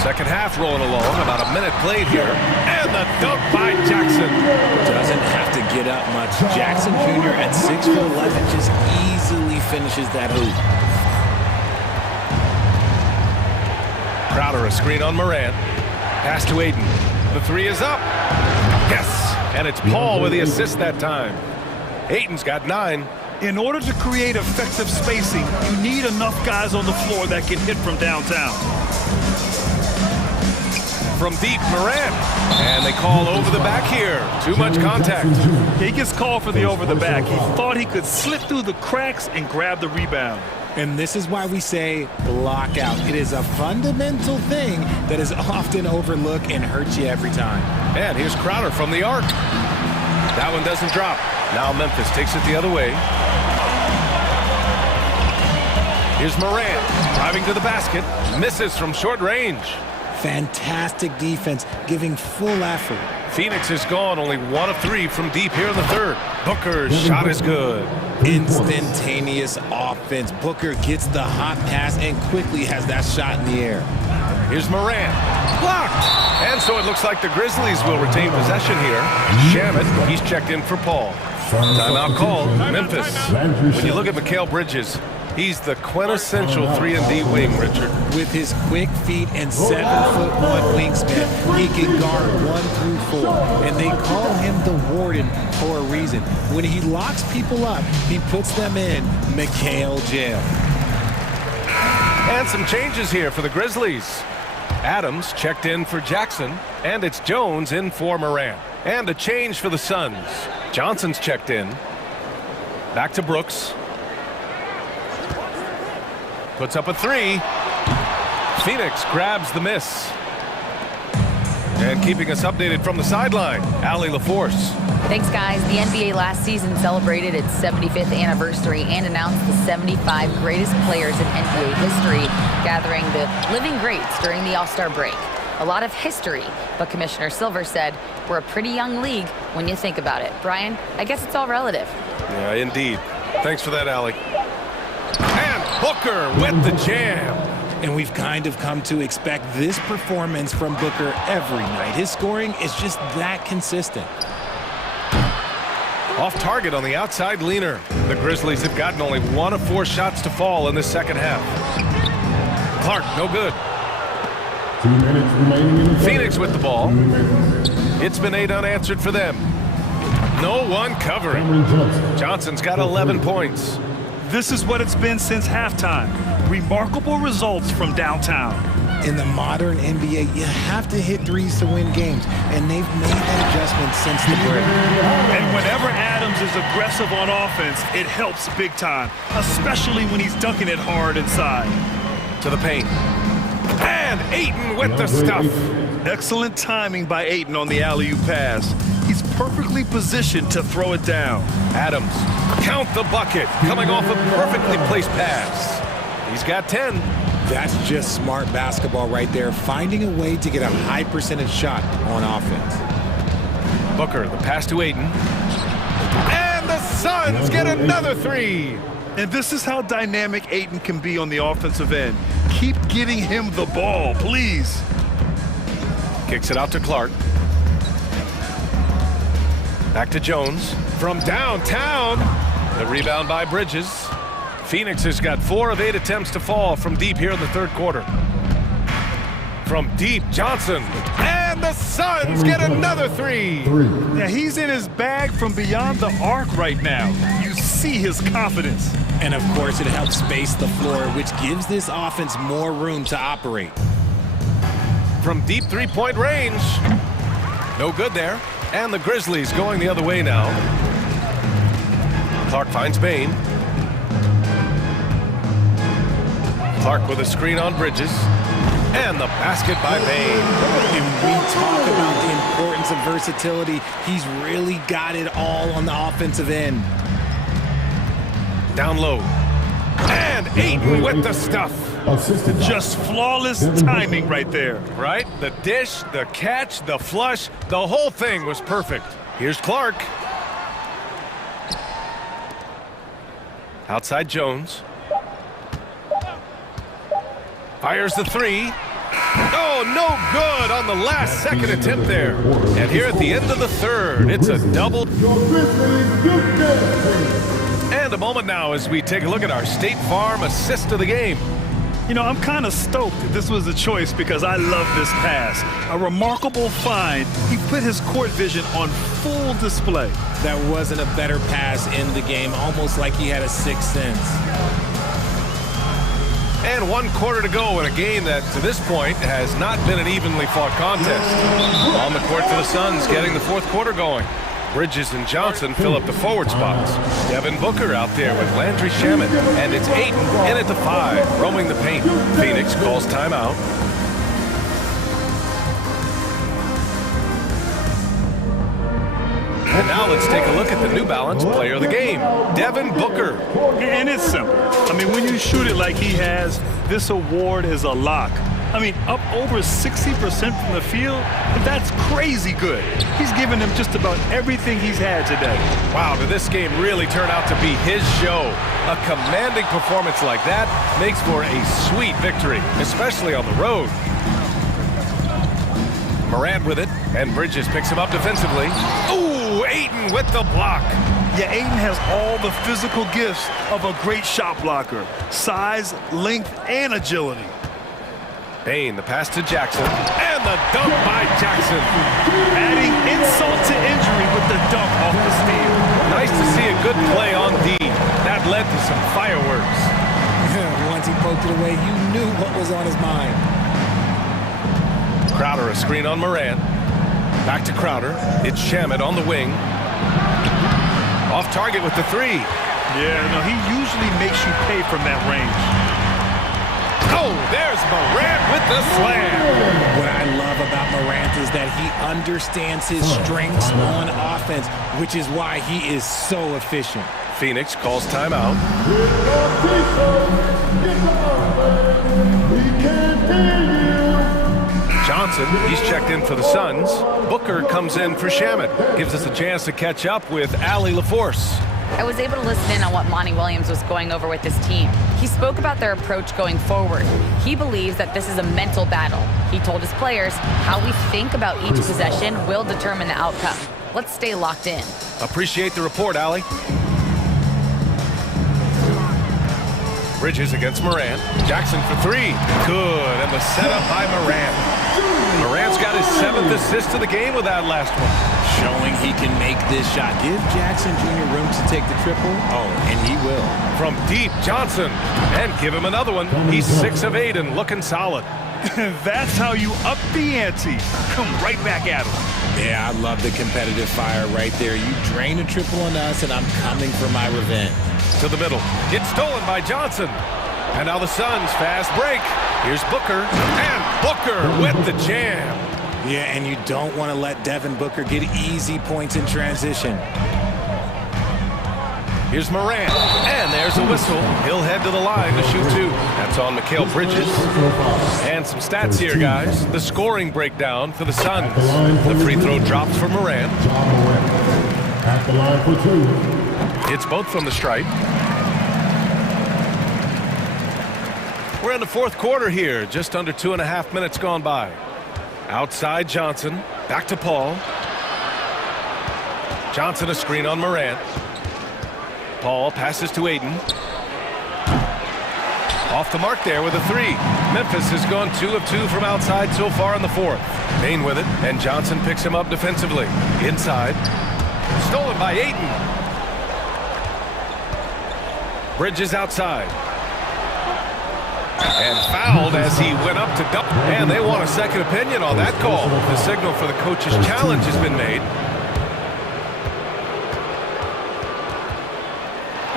Second half rolling along, about a minute played here. And the dunk by Jackson. Doesn't have to get up much. Jackson Jr. at 6'11" just easily finishes that hoop. Crowder, a screen on Morant. Pass to Ayton. The 3 is up. Yes. And it's Paul with the assist that time. Ayton's got 9. In order to create effective spacing, you need enough guys on the floor that can hit from downtown. From deep, Morant. And they call over the back here. Too much contact. He gets called for the over the back. He thought he could slip through the cracks and grab the rebound. And this is why we say block out. It is a fundamental thing that is often overlooked and hurts you every time. And here's Crowder from the arc. That one doesn't drop. Now Memphis takes it the other way. Here's Morant driving to the basket. Misses from short range. Fantastic defense, giving full effort. Phoenix is gone, only 1 of 3 from deep here in the third. Booker's shot is good. Instantaneous offense. Booker gets the hot pass and quickly has that shot in the air. Here's Morant. Blocked! And so it looks like the Grizzlies will retain possession here. Shamet, he's checked in for Paul. Timeout called, Memphis. When you look at Mikal Bridges, he's the quintessential 3-and-D wing, Richard. With his quick feet and 7'1" wingspan, he can guard 1 through 4. And they call him the Warden for a reason. When he locks people up, he puts them in Mikal jail. And some changes here for the Grizzlies. Adams checked in for Jackson, and it's Jones in for Morant. And a change for the Suns. Johnson's checked in. Back to Brooks. Puts up a 3. Phoenix grabs the miss. And keeping us updated from the sideline, Allie LaForce. Thanks, guys. The NBA last season celebrated its 75th anniversary and announced the 75 greatest players in NBA history, gathering the living greats during the All-Star break. A lot of history, but Commissioner Silver said, we're a pretty young league when you think about it. Brian, I guess it's all relative. Yeah, indeed. Thanks for that, Allie. And Booker with the jam. And we've kind of come to expect this performance from Booker every night. His scoring is just that consistent. Off target on the outside leaner. The Grizzlies have gotten only 1 of 4 shots to fall in the second half. Clark, no good. 2 minutes remaining in the Phoenix with the ball. It's been 8 unanswered for them. No one covering. Johnson's got 11 points. This is what it's been since halftime. Remarkable results from downtown. In the modern NBA, you have to hit threes to win games, and they've made that adjustment since the break. And whenever Adams is aggressive on offense, it helps big time, especially when he's dunking it hard inside. To the paint. And Ayton with the stuff. Excellent timing by Ayton on the alley-oop pass. He's perfectly positioned to throw it down. Adams, count the bucket, coming off a perfectly placed pass. He's got 10. That's just smart basketball right there, finding a way to get a high percentage shot on offense. Booker, the pass to Ayton. And the Suns get another three. And this is how dynamic Ayton can be on the offensive end. Keep getting him the ball, please. Kicks it out to Clark. Back to Jones. From downtown. The rebound by Bridges. Phoenix has got 4 of 8 attempts to fall from deep here in the third quarter. From deep, Johnson. And the Suns get another three. Yeah, he's in his bag from beyond the arc right now. You see his confidence. And of course, it helps space the floor, which gives this offense more room to operate. From deep three-point range. No good there. And the Grizzlies going the other way now. Clark finds Bain. Clark with a screen on Bridges. And the basket by Bain. And we talk about the importance of versatility. He's really got it all on the offensive end. Down low. And Ayton with the stuff. Just flawless timing right there. Right? The dish, the catch, the flush, the whole thing was perfect. Here's Clark. Outside Jones. Fires the three. Oh, no good on the last second attempt there. And here at the end of the third, it's a double. And a moment now as we take a look at our State Farm assist of the game. You know, I'm kind of stoked that this was a choice because I love this pass. A remarkable find. He put his court vision on full display. That wasn't a better pass in the game, almost like he had a sixth sense. And 1 quarter to go in a game that, to this point, has not been an evenly fought contest. On the court for the Suns, getting the fourth quarter going. Bridges and Johnson fill up the forward spots. Devin Booker out there with Landry Shamet. And it's Ayton in at the 5, roaming the paint. Phoenix calls timeout. And now let's take a look at the New Balance player of the game, Devin Booker. And it's simple. I mean, when you shoot it like he has, this award is a lock. I mean, up over 60% from the field, that's crazy good. He's given them just about everything he's had today. Wow, did this game really turn out to be his show? A commanding performance like that makes for a sweet victory, especially on the road. Morant with it, and Bridges picks him up defensively. Ooh, Ayton with the block. Yeah, Ayton has all the physical gifts of a great shot blocker. Size, length, and agility. Bain, the pass to Jackson, and the dunk by Jackson. Adding insult to injury with the dunk off the steal. Nice to see a good play on D. That led to some fireworks. Once he poked it away, you knew what was on his mind. Crowder, a screen on Morant. Back to Crowder. It's Shamet on the wing. Off target with the 3. Yeah, no, he usually makes you pay from that range. Oh, there's Morant with the slam. What I love about Morant is that he understands his strengths on offense, which is why he is so efficient. Phoenix calls timeout. Johnson, he's checked in for the Suns. Booker comes in for Shamet. Gives us a chance to catch up with Allie LaForce. I was able to listen in on what Monty Williams was going over with his team. He spoke about their approach going forward. He believes that this is a mental battle. He told his players how we think about each possession will determine the outcome. Let's stay locked in. Appreciate the report, Allie. Bridges against Morant. Jackson for 3. Good, and the setup by Morant. Morant's got his 7th assist of the game with that last one. Showing he can make this shot. Give Jackson Jr. room to take the triple. Oh, and he will. From deep, Johnson. And give him another one. He's 6 of 8 and looking solid. That's how you up the ante. Come right back at him. Yeah, I love the competitive fire right there. You drain a triple on us, and I'm coming for my revenge. To the middle. It's stolen by Johnson. And now the Suns fast break. Here's Booker. And Booker with the jam. Yeah, and you don't want to let Devin Booker get easy points in transition. Here's Morant, and there's a whistle. He'll head to the line to shoot two. That's on Mikal Bridges. And some stats here, guys. The scoring breakdown for the Suns. The free throw drops for Morant. At the line for two. It's both from the stripe. We're in the fourth quarter here. Just under 2.5 minutes gone by. Outside Johnson. Back to Paul. Johnson a screen on Morant. Paul passes to Aiden. Off the mark there with a three. Memphis has gone 2 of 2 from outside so far in the fourth. Bain with it, and Johnson picks him up defensively. Inside. Stolen by Aiden. Bridges outside. And fouled as he went up to dunk. And they want a second opinion on that call. The signal for the coach's challenge has been made.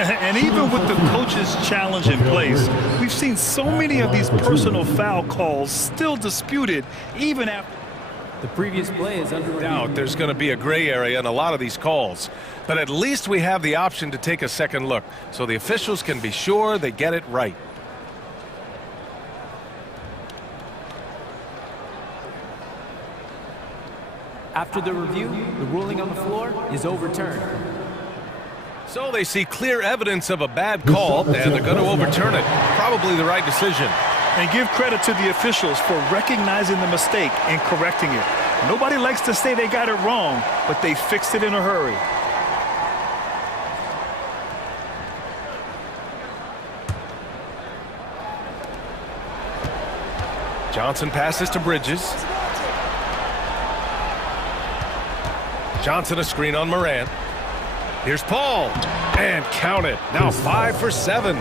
And even with the coach's challenge in place, we've seen so many of these personal foul calls still disputed even after. The previous play is under doubt there's going to be a gray area in a lot of these calls. But at least we have the option to take a second look, so the officials can be sure they get it right. After the review, the ruling on the floor is overturned. So they see clear evidence of a bad call, and they're going to overturn it. Probably the right decision. And give credit to the officials for recognizing the mistake and correcting it. Nobody likes to say they got it wrong, but they fixed it in a hurry. Johnson passes to Bridges. Johnson a screen on Morant. Here's Paul, and count it. Now 5 for 7.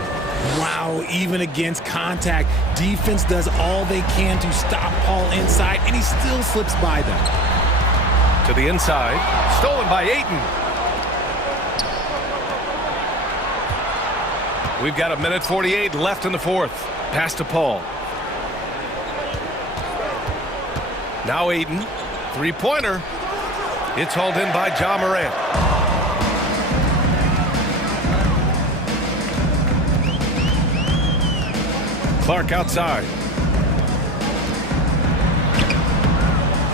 Wow, even against contact, defense does all they can to stop Paul inside, and he still slips by them. To the inside, stolen by Ayton. We've got 1:48 left in the fourth. Pass to Paul. Now Ayton, three-pointer. It's hauled in by Ja Morant. Clark outside.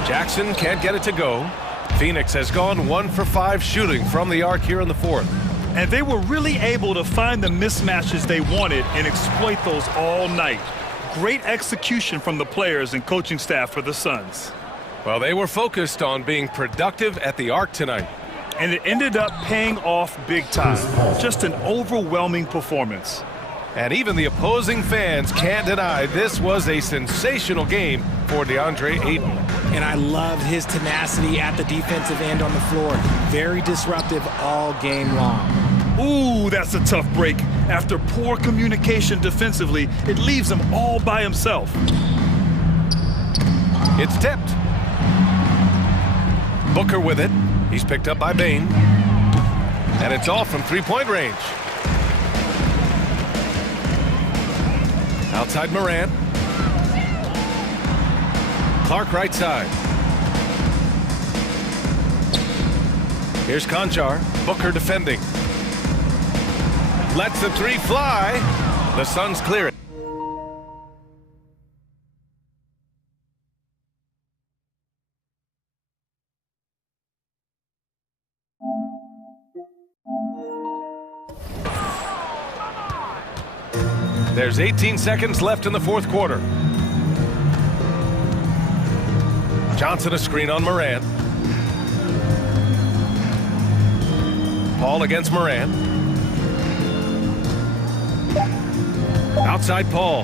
Jackson can't get it to go. Phoenix has gone 1 for 5 shooting from the arc here in the fourth. And they were really able to find the mismatches they wanted and exploit those all night. Great execution from the players and coaching staff for the Suns. Well, they were focused on being productive at the arc tonight. And it ended up paying off big time. Just an overwhelming performance. And even the opposing fans can't deny this was a sensational game for DeAndre Ayton. And I loved his tenacity at the defensive end on the floor. Very disruptive all game long. Ooh, that's a tough break. After poor communication defensively, it leaves him all by himself. It's tipped. Booker with it. He's picked up by Bain. And it's off from three-point range. Outside Morant. Clark right side. Here's Conjar. Booker defending. Lets the three fly. The Suns clear it. There's 18 seconds left in the fourth quarter. Johnson a screen on Morant. Paul against Morant. Outside Paul.